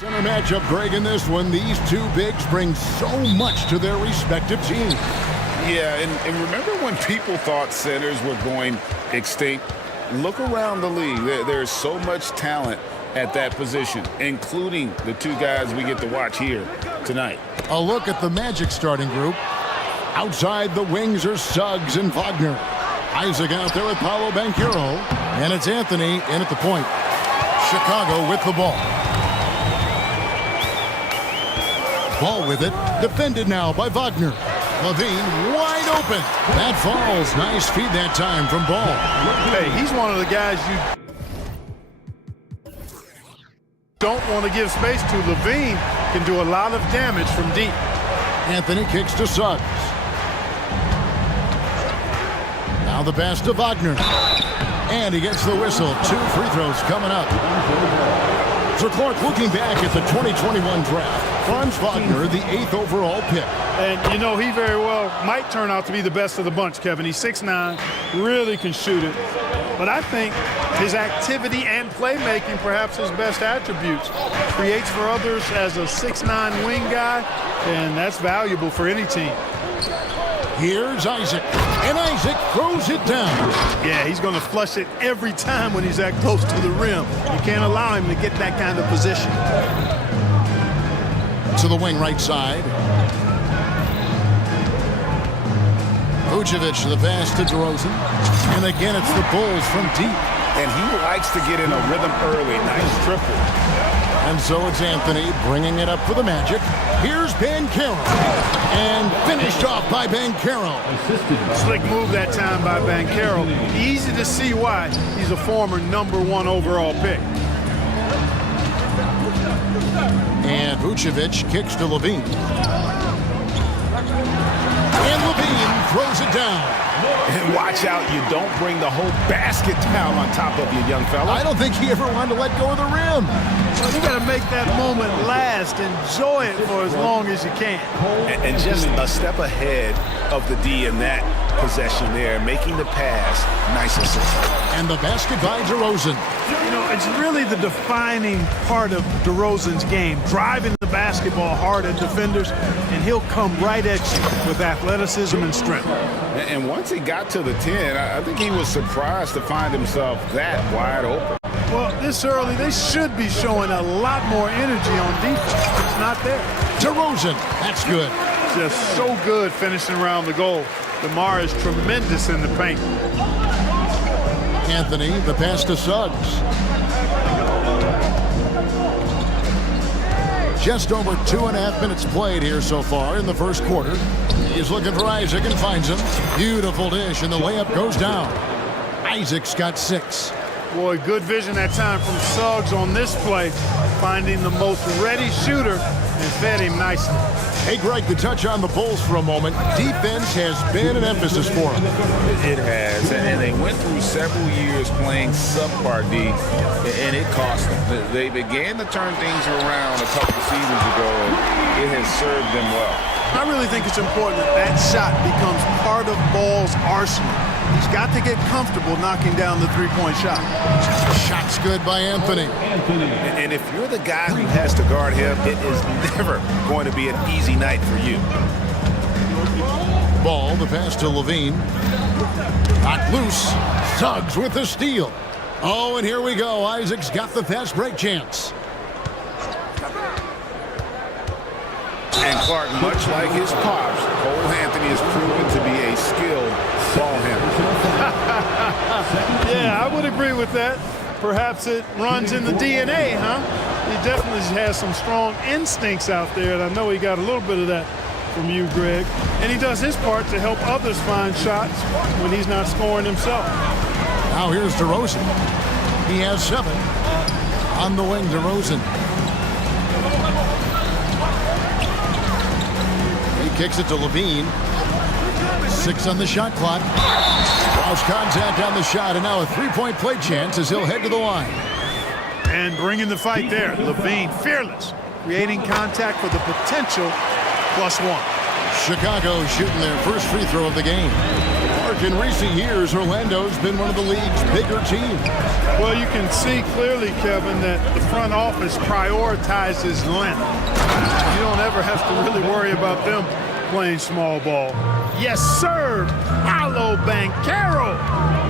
Center matchup, Greg, in this one. These two bigs bring so much to their respective teams. Yeah, and remember when people thought centers were going extinct? Look around the league. There's so much talent at that position, including the two guys we get to watch here tonight. A look at the Magic starting group. Outside the wings are Suggs and Wagner. Isaac out there with Paolo Banchero. And it's Anthony in at the point. Chicago with the ball. Ball with it. Defended now by Wagner. Levine wide open. That falls. Nice feed that time from Ball. Hey, he's one of the guys you don't want to give space to. Levine can do a lot of damage from deep. Anthony kicks to Suggs. Now the pass to Wagner. And he gets the whistle. 2 free throws coming up. So Clark, looking back at the 2021 draft, Franz Wagner, the 8th overall pick. And, you know, he very well might turn out to be the best of the bunch, Kevin. He's 6'9", really can shoot it. But I think his activity and playmaking, perhaps his best attributes. Creates for others as a 6'9" wing guy, and that's valuable for any team. Here's Isaac, and Isaac throws it down. Yeah, he's going to flush it every time when he's that close to the rim. You can't allow him to get that kind of position. To the wing right side. Vucevic, the pass to DeRozan. And again, it's the Bulls from deep. And he likes to get in a rhythm early. Nice triple. And so it's Anthony bringing it up for the Magic. Here's Banchero. And finished off by Banchero. Slick move that time by Banchero. Easy to see why he's a former #1 overall pick. And Vucevic kicks to Levine. And Levine throws it down. And watch out, you don't bring the whole basket down on top of you, young fella. I don't think he ever wanted to let go of the rim. Well, you got to make that moment last. Enjoy it for as long as you can. And just a step ahead of the D in that possession there, making the pass. Nice assist. And the basket by DeRozan. You know, it's really the defining part of DeRozan's game, driving the basketball hard at defenders, and he'll come right at you with athleticism and strength. And once he got to the 10, I think he was surprised to find himself that wide open. Well, this early, they should be showing a lot more energy on defense. It's not there. DeRozan, that's good. Just so good finishing around the goal. DeMar is tremendous in the paint. Anthony, the pass to Suggs. Just over 2.5 minutes played here so far in the first quarter. He's looking for Isaac and finds him. Beautiful dish, and the layup goes down. Isaac's got 6. Boy, good vision that time from Suggs on this play, finding the most ready shooter and fed him nicely. Hey, Greg, the touch on the Bulls for a moment. Defense has been an emphasis for them. It has, and they went through several years playing subpar D, and it cost them. They began to turn things around a couple seasons ago, and it has served them well. I really think it's important that that shot becomes part of Ball's arsenal. He's got to get comfortable knocking down the three-point shot. Shot's good by Anthony. And if you're the guy who has to guard him, it is never going to be an easy night for you. Ball, the pass to Levine. Not loose. Suggs with the steal. Oh, and here we go. Isaac's got the fast break chance. And Clark, much like his pops, Cole Anthony has proven to be a skilled ball handler. Yeah, I would agree with that. Perhaps it runs in the DNA, huh? He definitely has some strong instincts out there, and I know he got a little bit of that from you, Greg. And he does his part to help others find shots when he's not scoring himself. Now here's DeRozan. He has 7. On the wing, DeRozan. He kicks it to Levine. 6 on the shot clock. Lost contact on the shot, and now a three-point play chance as he'll head to the line. And bringing the fight there. Levine, fearless, creating contact for the potential +1. Chicago shooting their first free throw of the game. Mark in recent years, Orlando's been one of the league's bigger teams. Well, you can see clearly, Kevin, that the front office prioritizes length. You don't ever have to really worry about them playing small ball. Yes, sir. Paolo Banchero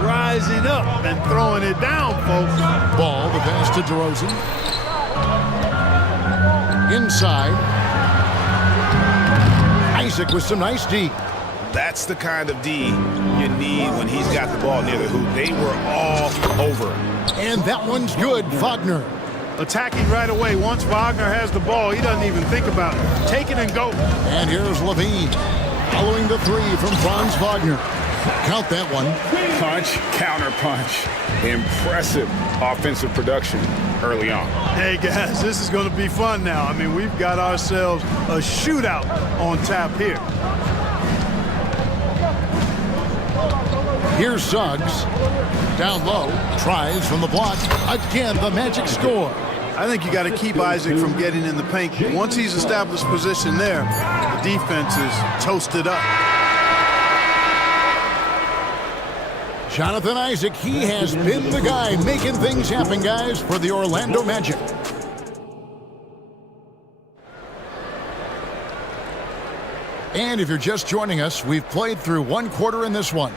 rising up and throwing it down, folks. Ball, the pass to DeRozan. Inside. Isaac with some nice D. That's the kind of D you need when he's got the ball near the hoop. They were all over him. And that one's good. Wagner. Attacking right away. Once Wagner has the ball, he doesn't even think about it. Take it and go. And here's Levine. Following the three from Franz Wagner. Count that one. Punch, counter punch. Impressive offensive production early on. Hey, guys, this is going to be fun now. I mean, we've got ourselves a shootout on tap here. Here's Suggs. Down low. Tries from the block. Again, the Magic score. I think you got to keep Isaac from getting in the paint. Once he's established position there, the defense is toasted up. Jonathan Isaac, he has been the guy making things happen, guys, for the Orlando Magic. And if you're just joining us, we've played through one quarter in this one.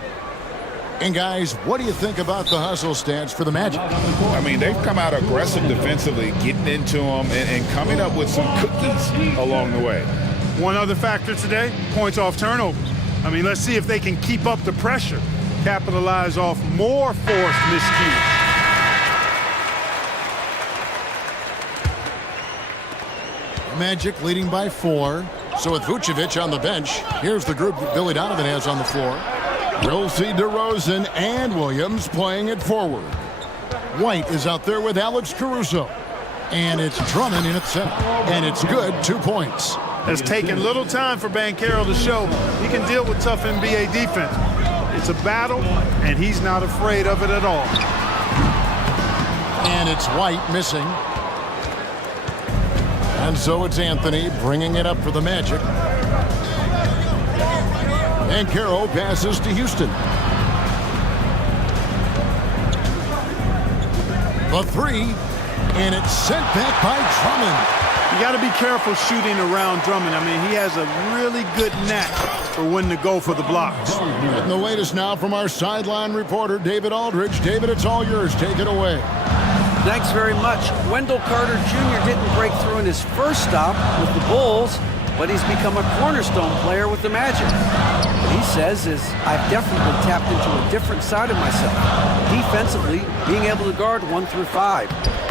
And guys, what do you think about the hustle stats for the Magic? I mean, they've come out aggressive defensively, getting into them and coming up with some cookies along the way. One other factor today, points off turnovers. I mean, let's see if they can keep up the pressure, capitalize off more forced miscues. Magic leading by 4. So with Vucevic on the bench, here's the group that Billy Donovan has on the floor. We'll see DeRozan and Williams playing it forward. White is out there with Alex Caruso. And it's Drummond in at center. And it's good, 2 points. It's taken little time for Banchero to show he can deal with tough NBA defense. It's a battle, and he's not afraid of it at all. And it's White missing. And so it's Anthony bringing it up for the Magic. And Banchero passes to Houston. The 3, and it's sent back by Drummond. You got to be careful shooting around Drummond. I mean, he has a really good knack for when to go for the blocks. And the latest now from our sideline reporter, David Aldridge. David, it's all yours. Take it away. Thanks very much. Wendell Carter Jr. didn't break through in his first stop with the Bulls, but he's become a cornerstone player with the Magic. What he says is, I've definitely tapped into a different side of myself. Defensively, being able to guard 1 through 5.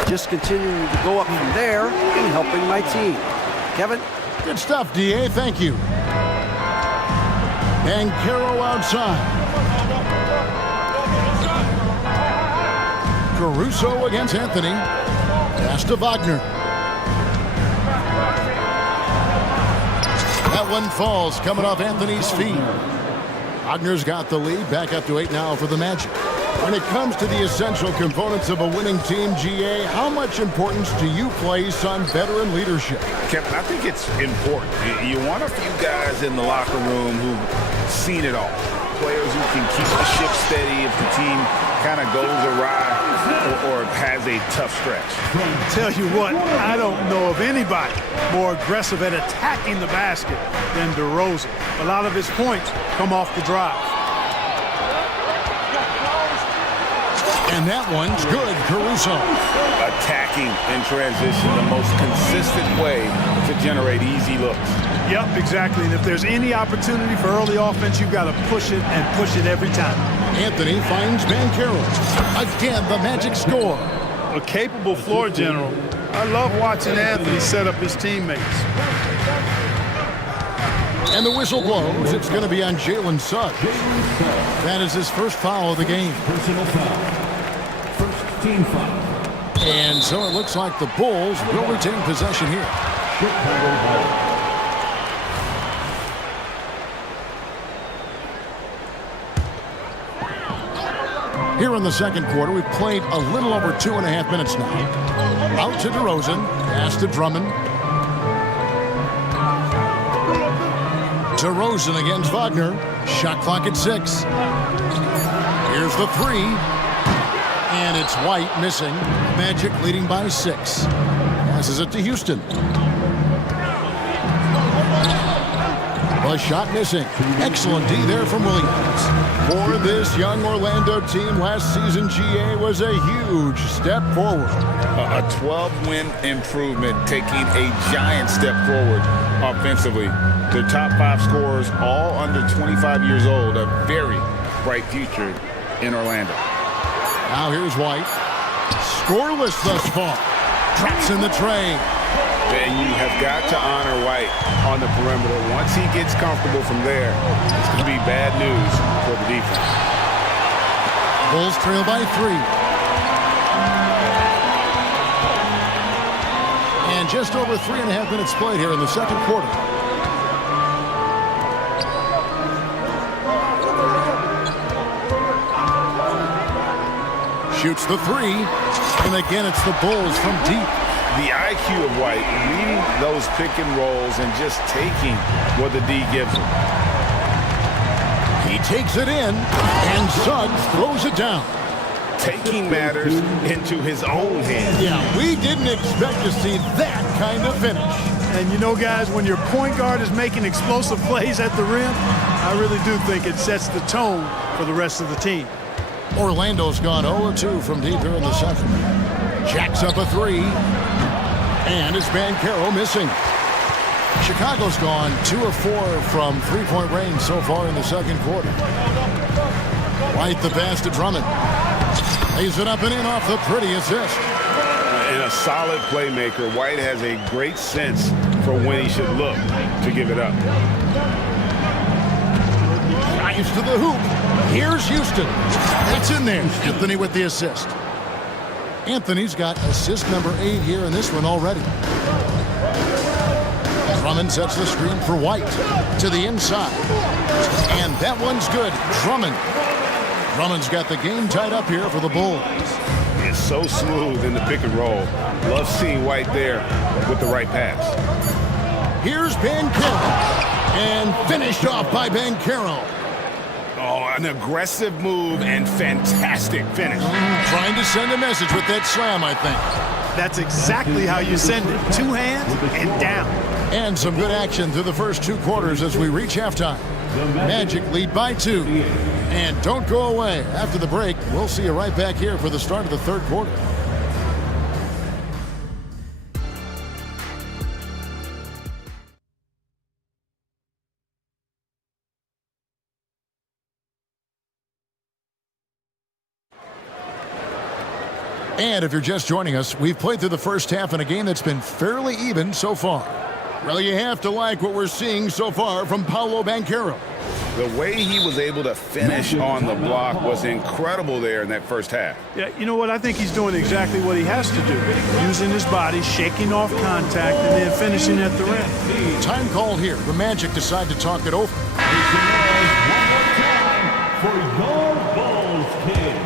Just continuing to go up from there and helping my team. Kevin? Good stuff, D.A. Thank you. And Banchero outside. Caruso against Anthony. Pass to Wagner. That one falls, coming off Anthony's feet. Wagner's got the lead, back up to 8 now for the Magic. When it comes to the essential components of a winning team, GA, how much importance do you place on veteran leadership? Kevin, I think it's important. You want a few guys in the locker room who've seen it all. Players who can keep the ship steady if the team kind of goes awry or has a tough stretch. Tell you what, I don't know of anybody more aggressive at attacking the basket than DeRozan. A lot of his points come off the drive. And that one's good, Caruso. Attacking in transition, the most consistent way to generate easy looks. Yep, exactly. And if there's any opportunity for early offense, you've got to push it and push it every time. Anthony finds Banchero. Again, the Magic score. A capable floor general. I love watching Anthony set up his teammates. And the whistle blows. It's going to be on Jalen Suggs. That is his first foul of the game. Personal foul. First team foul. And so it looks like the Bulls will retain possession here. Here in the second quarter, we've played a little over 2.5 minutes now. Out to DeRozan, pass to Drummond. DeRozan against Wagner. Shot clock at 6. Here's the 3. And it's White missing. Magic leading by 6. Passes it to Houston. A shot missing. Excellent D there from Williams. For this young Orlando team, last season GA was a huge step forward. A 12-win improvement, taking a giant step forward offensively. Their top 5 scorers, all under 25 years old, a very bright future in Orlando. Now here's White. Scoreless thus far. Drops in the tray. And you have got to honor White on the perimeter. Once he gets comfortable from there, it's going to be bad news for the defense. Bulls trail by 3. And just over 3.5 minutes played here in the second quarter. Shoots the 3. And again, it's the Bulls from deep. The IQ of White, reading those pick and rolls and just taking what the D gives him. He takes it in, and Suggs throws it down. Taking matters into his own hands. Yeah, we didn't expect to see that kind of finish. And you know, guys, when your point guard is making explosive plays at the rim, I really do think it sets the tone for the rest of the team. Orlando's gone 0-2 from deep here in the second. Jacks up a 3. And it's Banchero missing. Chicago's gone 2 of 4 from three-point range so far in the second quarter. White the pass to Drummond. Lays it up and in off the pretty assist. And a solid playmaker, White has a great sense for when he should look to give it up. Drives to the hoop. Here's Houston. It's in there. Anthony with the assist. Anthony's got assist number 8 here in this one already. Drummond sets the screen for White to the inside. And that one's good. Drummond's got the game tied up here for the Bulls. It's so smooth in the pick and roll. Love seeing White there with the right pass. Here's Banchero. And finished off by Banchero. Oh, an aggressive move and fantastic finish. Trying to send a message with that slam, I think. That's exactly how you send it. 2 hands and down. And some good action through the first 2 quarters as we reach halftime. Magic lead by 2. And don't go away. After the break, we'll see you right back here for the start of the third quarter. And if you're just joining us, we've played through the first half in a game that's been fairly even so far. Well, you have to like what we're seeing so far from Paolo Banchero. The way he was able to finish on the block was incredible there in that first half. Yeah, you know what? I think he's doing exactly what he has to do. Using his body, shaking off contact, and then finishing at the rim. Time called here. The Magic decide to talk it over. For your Bulls, kids.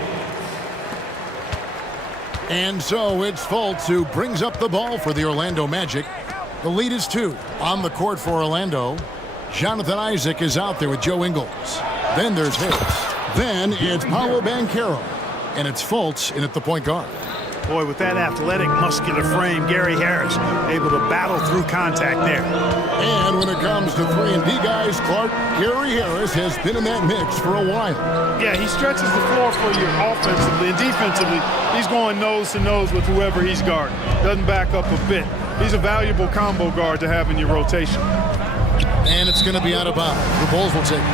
And so it's Fultz who brings up the ball for the Orlando Magic. The lead is 2 on the court for Orlando. Jonathan Isaac is out there with Joe Ingles. Then there's Harris. Then it's Paolo Banchero. And it's Fultz in at the point guard. Boy, with that athletic, muscular frame, Gary Harris able to battle through contact there. And when it comes to 3-and-D guys, Clark, Gary Harris has been in that mix for a while. Yeah, he stretches the floor for you offensively and defensively. He's going nose to nose with whoever he's guarding. Doesn't back up a bit. He's a valuable combo guard to have in your rotation. And it's going to be out of bounds. The Bulls will take it.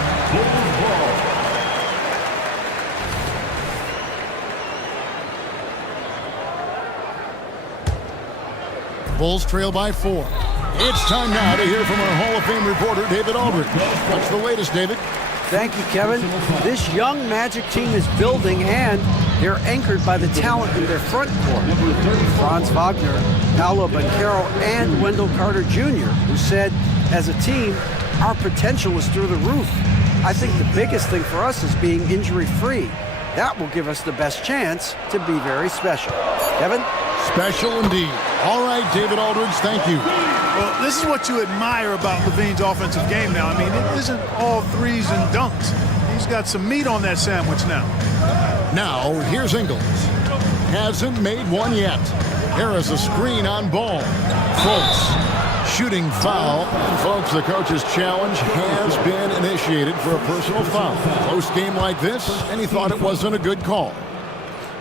Bulls trail by 4. It's time now to hear from our Hall of Fame reporter, David Aldridge. What's the latest, David? Thank you, Kevin. This young Magic team is building, and they're anchored by the talent in their front court. Franz Wagner, Paolo Banchero, and Wendell Carter Jr., who said, as a team, our potential was through the roof. I think the biggest thing for us is being injury-free. That will give us the best chance to be very special. Kevin? Special indeed. All right, David Aldridge, thank you. Well, this is what you admire about Levine's offensive game now. I mean, it isn't all threes and dunks. He's got some meat on that sandwich now. Now, here's Ingles. Hasn't made one yet. Harris a screen on ball. Folks, shooting foul. And folks, the coach's challenge has been initiated for a personal foul. Close game like this, and he thought it wasn't a good call.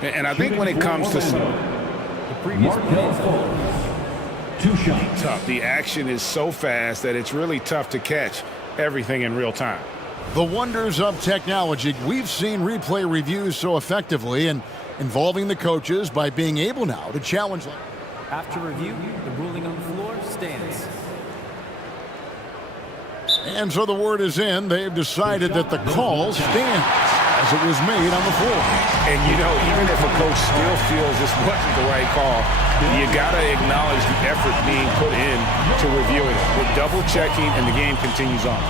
And I think when it comes to The previous play is called. 2 shots. tough, the action is so fast that it's really tough to catch everything in real time. The wonders of technology. We've seen replay reviews so effectively and involving the coaches by being able now to challenge them. After review, the ruling on the floor stands. And so the word is in. They've decided that the call stands as it was made on the floor. And, you know, even if a coach still feels this wasn't the right call, you got to acknowledge the effort being put in to reviewing it. We're double-checking, and the game continues on.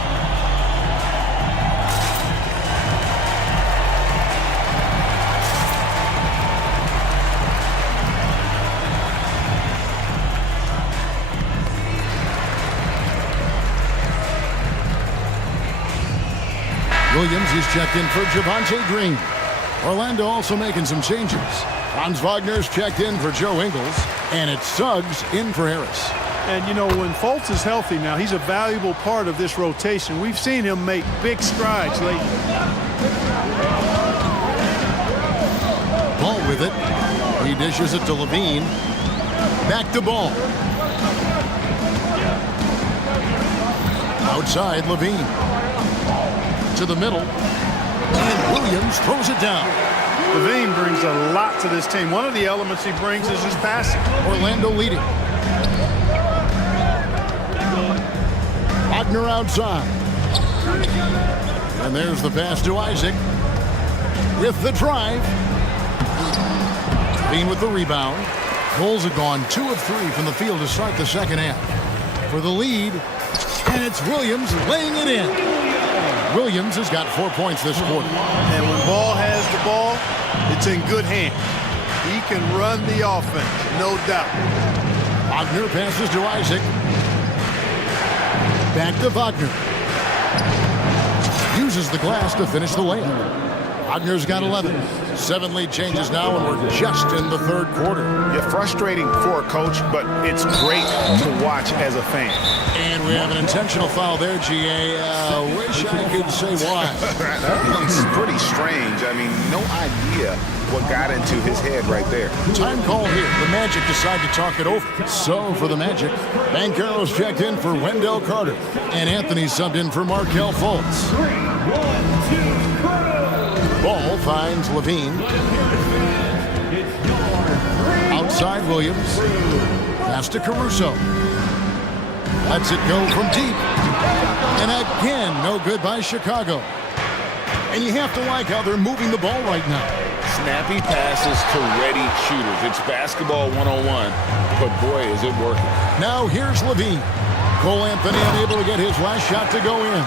Williams is checked in for Javonte Green. Orlando also making some changes. Franz Wagner's checked in for Joe Ingles, and it's Suggs in for Harris. And, you know, when Fultz is healthy now, he's a valuable part of this rotation. We've seen him make big strides lately. Ball with it. He dishes it to Levine. Back to Ball. Outside, Levine. To the middle. And Williams throws it down. Levine brings a lot to this team. One of the elements he brings is his passing. Orlando leading. Wagner outside. And there's the pass to Isaac. With the drive. Bean with the rebound. Bulls have gone 2 of 3 from the field to start the second half. For the lead. And it's Williams laying it in. Williams has got 4 points this quarter. And when Ball has the ball, it's in good hands. He can run the offense, no doubt. Wagner passes to Isaac. Back to Wagner. Uses the glass to finish the layup. Wagner's got 11. 7 lead changes now, and we're just in the third quarter. Yeah, frustrating for a coach, but it's great to watch as a fan. And we have an intentional foul there, GA. Wish I could say why. It's pretty strange. I mean, no idea what got into his head right there. Time call here. The Magic decide to talk it over. So for the Magic, Banchero's checked in for Wendell Carter. And Anthony subbed in for Markelle Fultz. Ball finds Levine. Outside Williams. Pass to Caruso. Lets it go from deep. And again, no good by Chicago. And you have to like how they're moving the ball right now. Snappy passes to ready shooters. It's basketball 101, but boy, is it working. Now here's Levine. Cole Anthony unable to get his last shot to go in.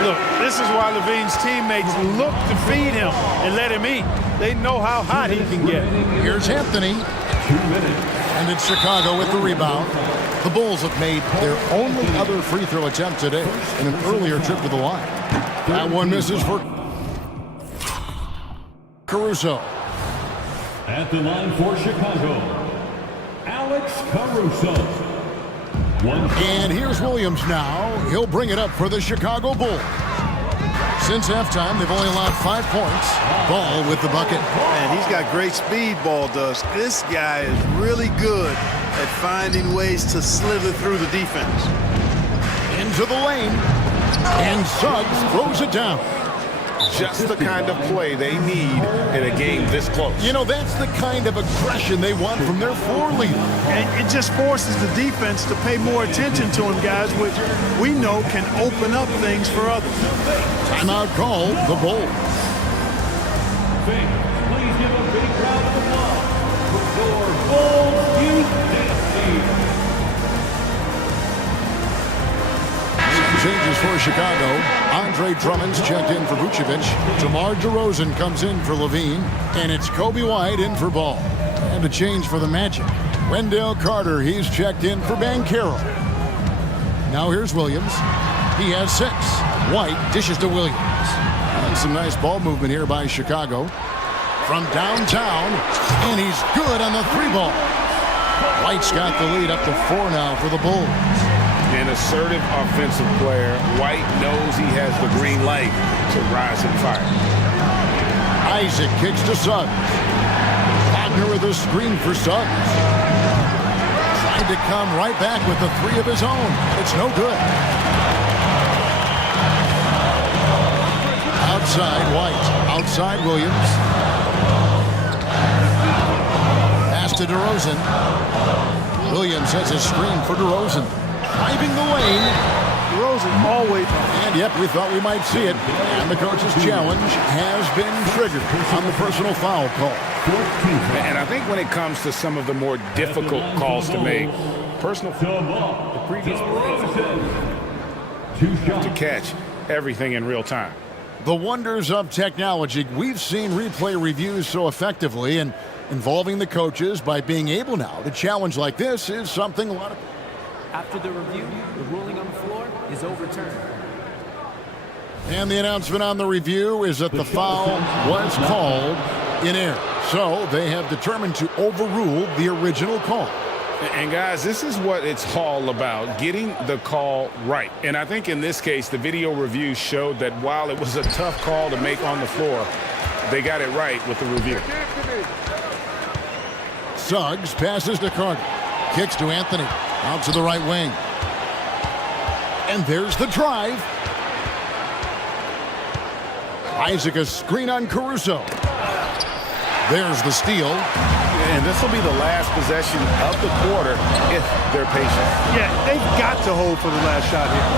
Look, this is why Levine's teammates look to feed him and let him eat. They know how hot he can get. Here's Anthony. And it's Chicago with the rebound. The Bulls have made their only other free throw attempt today in an earlier trip to the line. That one misses for Caruso. At the line for Chicago, Alex Caruso. And here's Williams now. He'll bring it up for the Chicago Bulls. Since halftime, they've only allowed 5 points. Ball with the bucket. Man, he's got great speed, Ball does. This guy is really good at finding ways to slither through the defense. Into the lane. And Suggs throws it down. Just the kind of play they need in a game this close. You know, that's the kind of aggression they want from their floor leader. And it just forces the defense to pay more attention to him, guys, which we know can open up things for others. Timeout call, the Bulls. Please give a big round of applause for your Bulls Youth team. Changes for Chicago. Andre Drummond's checked in for Vucevic. DeMar DeRozan comes in for Levine. And it's Kobe White in for Ball. And a change for the Magic. Wendell Carter, he's checked in for Banchero. Now here's Williams. He has 6. White dishes to Williams. And some nice ball movement here by Chicago. From downtown, and he's good on the 3-ball. White's got the lead up to 4 now for the Bulls. An assertive offensive player. White knows he has the green light to rise and fire. Isaac kicks to Suggs. Wagner with a screen for Suggs. Trying to come right back with the 3 of his own. It's no good. Outside White. Outside Williams. Pass to DeRozan. Williams has a screen for DeRozan. Driving the lane. DeRozan always. And yep, we thought we might see it. And the coach's challenge has been triggered on the personal foul call. And I think when it comes to some of the more difficult calls to make, personal foul, the previous to catch everything in real time. The wonders of technology. We've seen replay reviews so effectively, and involving the coaches by being able now to challenge like this is something a lot of... After the review, the ruling on the floor is overturned. And the announcement on the review is that the foul was called in error. So they have determined to overrule the original call. And guys, this is what it's all about, getting the call right. And I think in this case, the video review showed that while it was a tough call to make on the floor, they got it right with the review. Suggs passes to Carter. Kicks to Anthony. Out to the right wing. And there's the drive. Isaac a screen on Caruso. There's the steal. And this will be the last possession of the quarter if they're patient. Yeah, they've got to hold for the last shot here.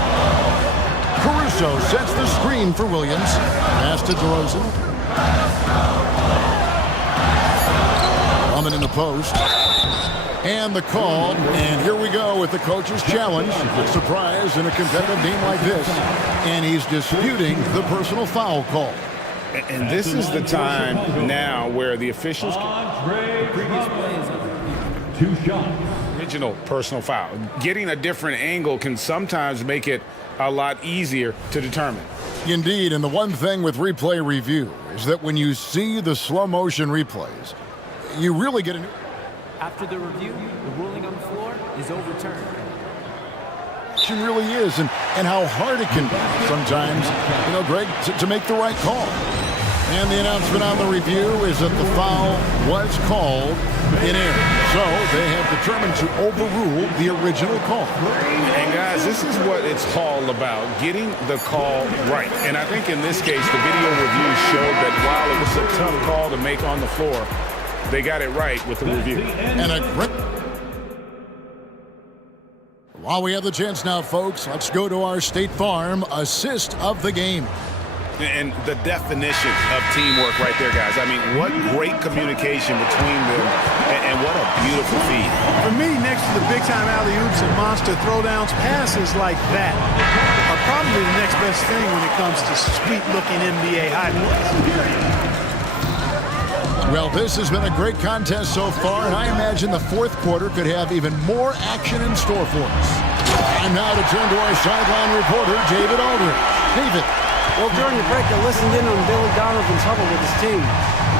Caruso sets the screen for Williams. Pass to DeRozan. Coming in the post. And the call. And here we go with the coach's challenge. Surprise in a competitive game like this. And he's disputing the personal foul call. And this is the time now where the officials Two shots. original personal foul. Getting a different angle can sometimes make it a lot easier to determine. Indeed, and the one thing with replay review is that when you see the slow motion replays, you really get a new... After the review, the ruling on the floor is overturned. It really is, and how hard it can be sometimes, you know, Greg, to make the right call. And the announcement on the review is that the foul was called in error. So they have determined to overrule the original call. And guys, this is what it's all about, getting the call right. And I think in this case, the video review showed that while it was a tough call to make on the floor, they got it right with the review. And a grip. While we have the chance now, folks, let's go to our State Farm assist of the game. And the definition of teamwork right there, guys. I mean, what great communication between them, and what a beautiful feed. For me, next to the big-time alley-oops and monster throwdowns, passes like that are probably the next best thing when it comes to sweet-looking NBA highlights. Well, this has been a great contest so far, and I imagine the fourth quarter could have even more action in store for us. Time now to turn to our sideline reporter, David Aldridge. David. Well, during the break, I listened in on Billy Donovan's huddle with his team.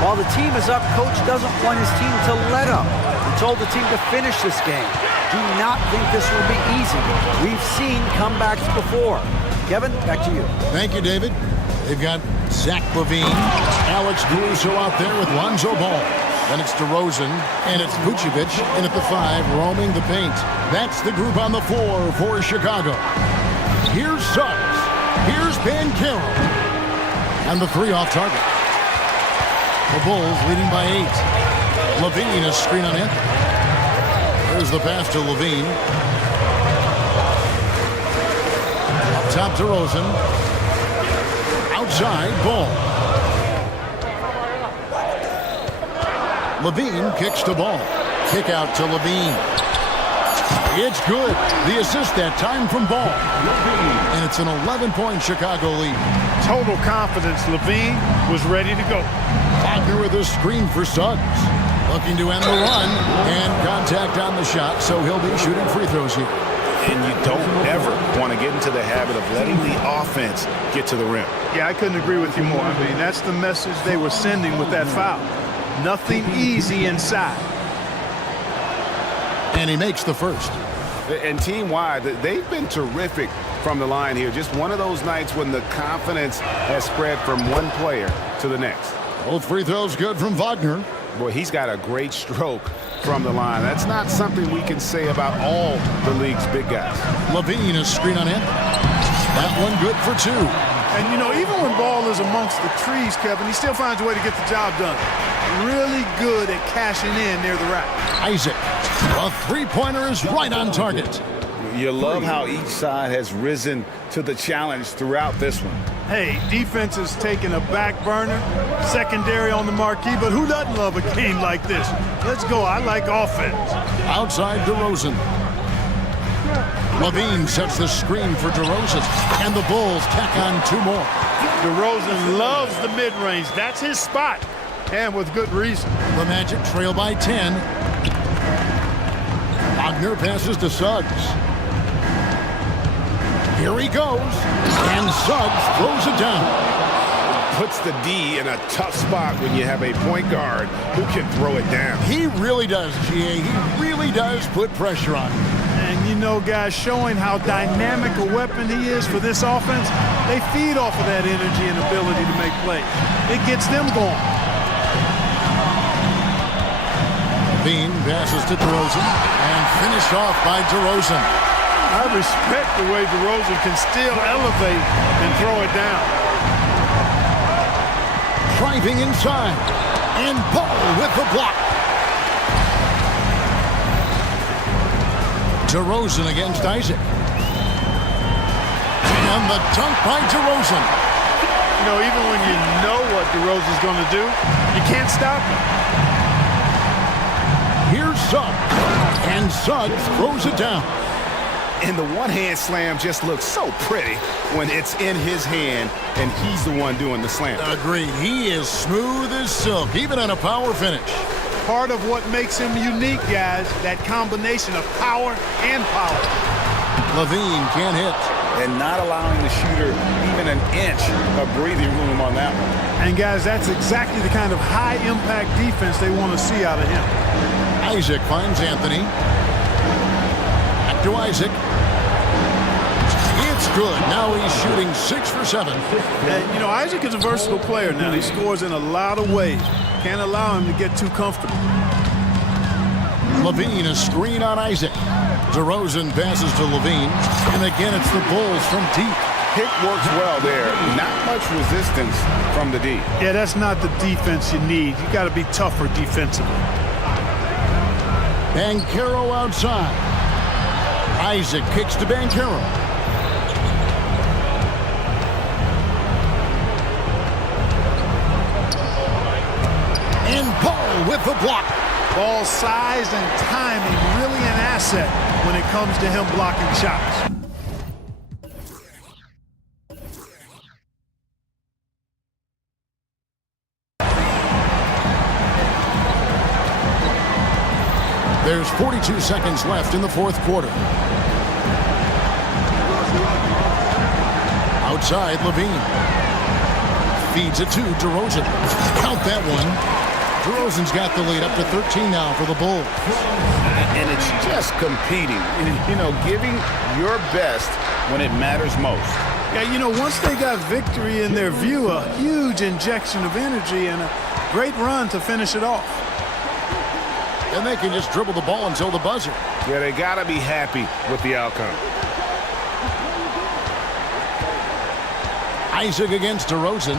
While the team is up, Coach doesn't want his team to let up. He told the team to finish this game. Do not think this will be easy. We've seen comebacks before. Kevin, back to you. Thank you, David. They've got Zach LaVine, Alex Caruso out there with Lonzo Ball. Then it's DeRozan, and it's Vucevic in at the 5, roaming the paint. That's the group on the floor for Chicago. Here's Suggs. Here's Banchero. And the 3 off target. The Bulls leading by 8. LaVine, a screen on Anthony. There's the pass to LaVine. Up top to DeRozan. Outside, Ball. LaVine kicks to Ball. Kick out to LaVine. It's good. The assist that time from Ball. And it's an 11-point Chicago lead. Total confidence. LaVine was ready to go. Wagner with a screen for Suggs. Looking to end the run. And contact impact on the shot, so he'll be shooting free throws here. And you don't ever want to get into the habit of letting the offense get to the rim. Yeah, I couldn't agree with you more. I mean, that's the message they were sending with that foul. Nothing easy inside. And he makes the first. And team-wide, they've been terrific from the line here. Just one of those nights when the confidence has spread from one player to the next. Both free throws good from Wagner. Boy, he's got a great stroke from the line. That's not something we can say about all the league's big guys. Levine is screen on him. That one good for two. And, you know, even when ball is amongst the trees, Kevin, he still finds a way to get the job done. Really good at cashing in near the rack. Isaac, a three-pointer is right on target. You love how each side has risen to the challenge throughout this one. Hey, defense has taken a back burner, secondary on the marquee, but who doesn't love a game like this? Let's go. I like offense. Outside DeRozan. Levine sets the screen for DeRozan, and the Bulls tack on two more. DeRozan loves the mid-range. That's his spot, and with good reason. The Magic trail by 10. Wagner passes to Suggs. Here he goes, and Suggs throws it down. Puts the D in a tough spot when you have a point guard who can throw it down. He really does, GA. He really does put pressure on him. And you know, guys, showing how dynamic a weapon he is for this offense, they feed off of that energy and ability to make plays. It gets them going. Levine passes to DeRozan, and finished off by DeRozan. I respect the way DeRozan can still elevate and throw it down. Driving inside, and Ball with the block. DeRozan against Isaac. And the dunk by DeRozan. You know, even when you know what DeRozan's going to do, you can't stop him. Here's Suggs, and Suggs throws it down. And the one-hand slam just looks so pretty when it's in his hand and he's the one doing the slam. Agreed. He is smooth as silk, even on a power finish. Part of what makes him unique, guys, that combination of power and power. Levine can't hit. And not allowing the shooter even an inch of breathing room on that one. And, guys, that's exactly the kind of high-impact defense they want to see out of him. Isaac finds Anthony. Back to Isaac. It's good. Now he's shooting 6 for 7. And, you know, Isaac is a versatile player now. He scores in a lot of ways. Can't allow him to get too comfortable. Levine, a screen on Isaac. DeRozan passes to Levine. And again, it's the Bulls from deep. Pick works well there. Not much resistance from the D. Yeah, that's not the defense you need. You got to be tougher defensively. Banchero outside. Isaac kicks to Banchero. And Ball with the block. Ball size and timing really an asset when it comes to him blocking shots. There's 42 seconds left in the fourth quarter. Outside, Levine. Feeds it to DeRozan. Count that one. DeRozan's got the lead up to 13 now for the Bulls. And it's just competing. You know, giving your best when it matters most. Yeah, you know, once they got victory in their view, a huge injection of energy and a great run to finish it off. And they can just dribble the ball until the buzzer. Yeah, they got to be happy with the outcome. Isaac against DeRozan.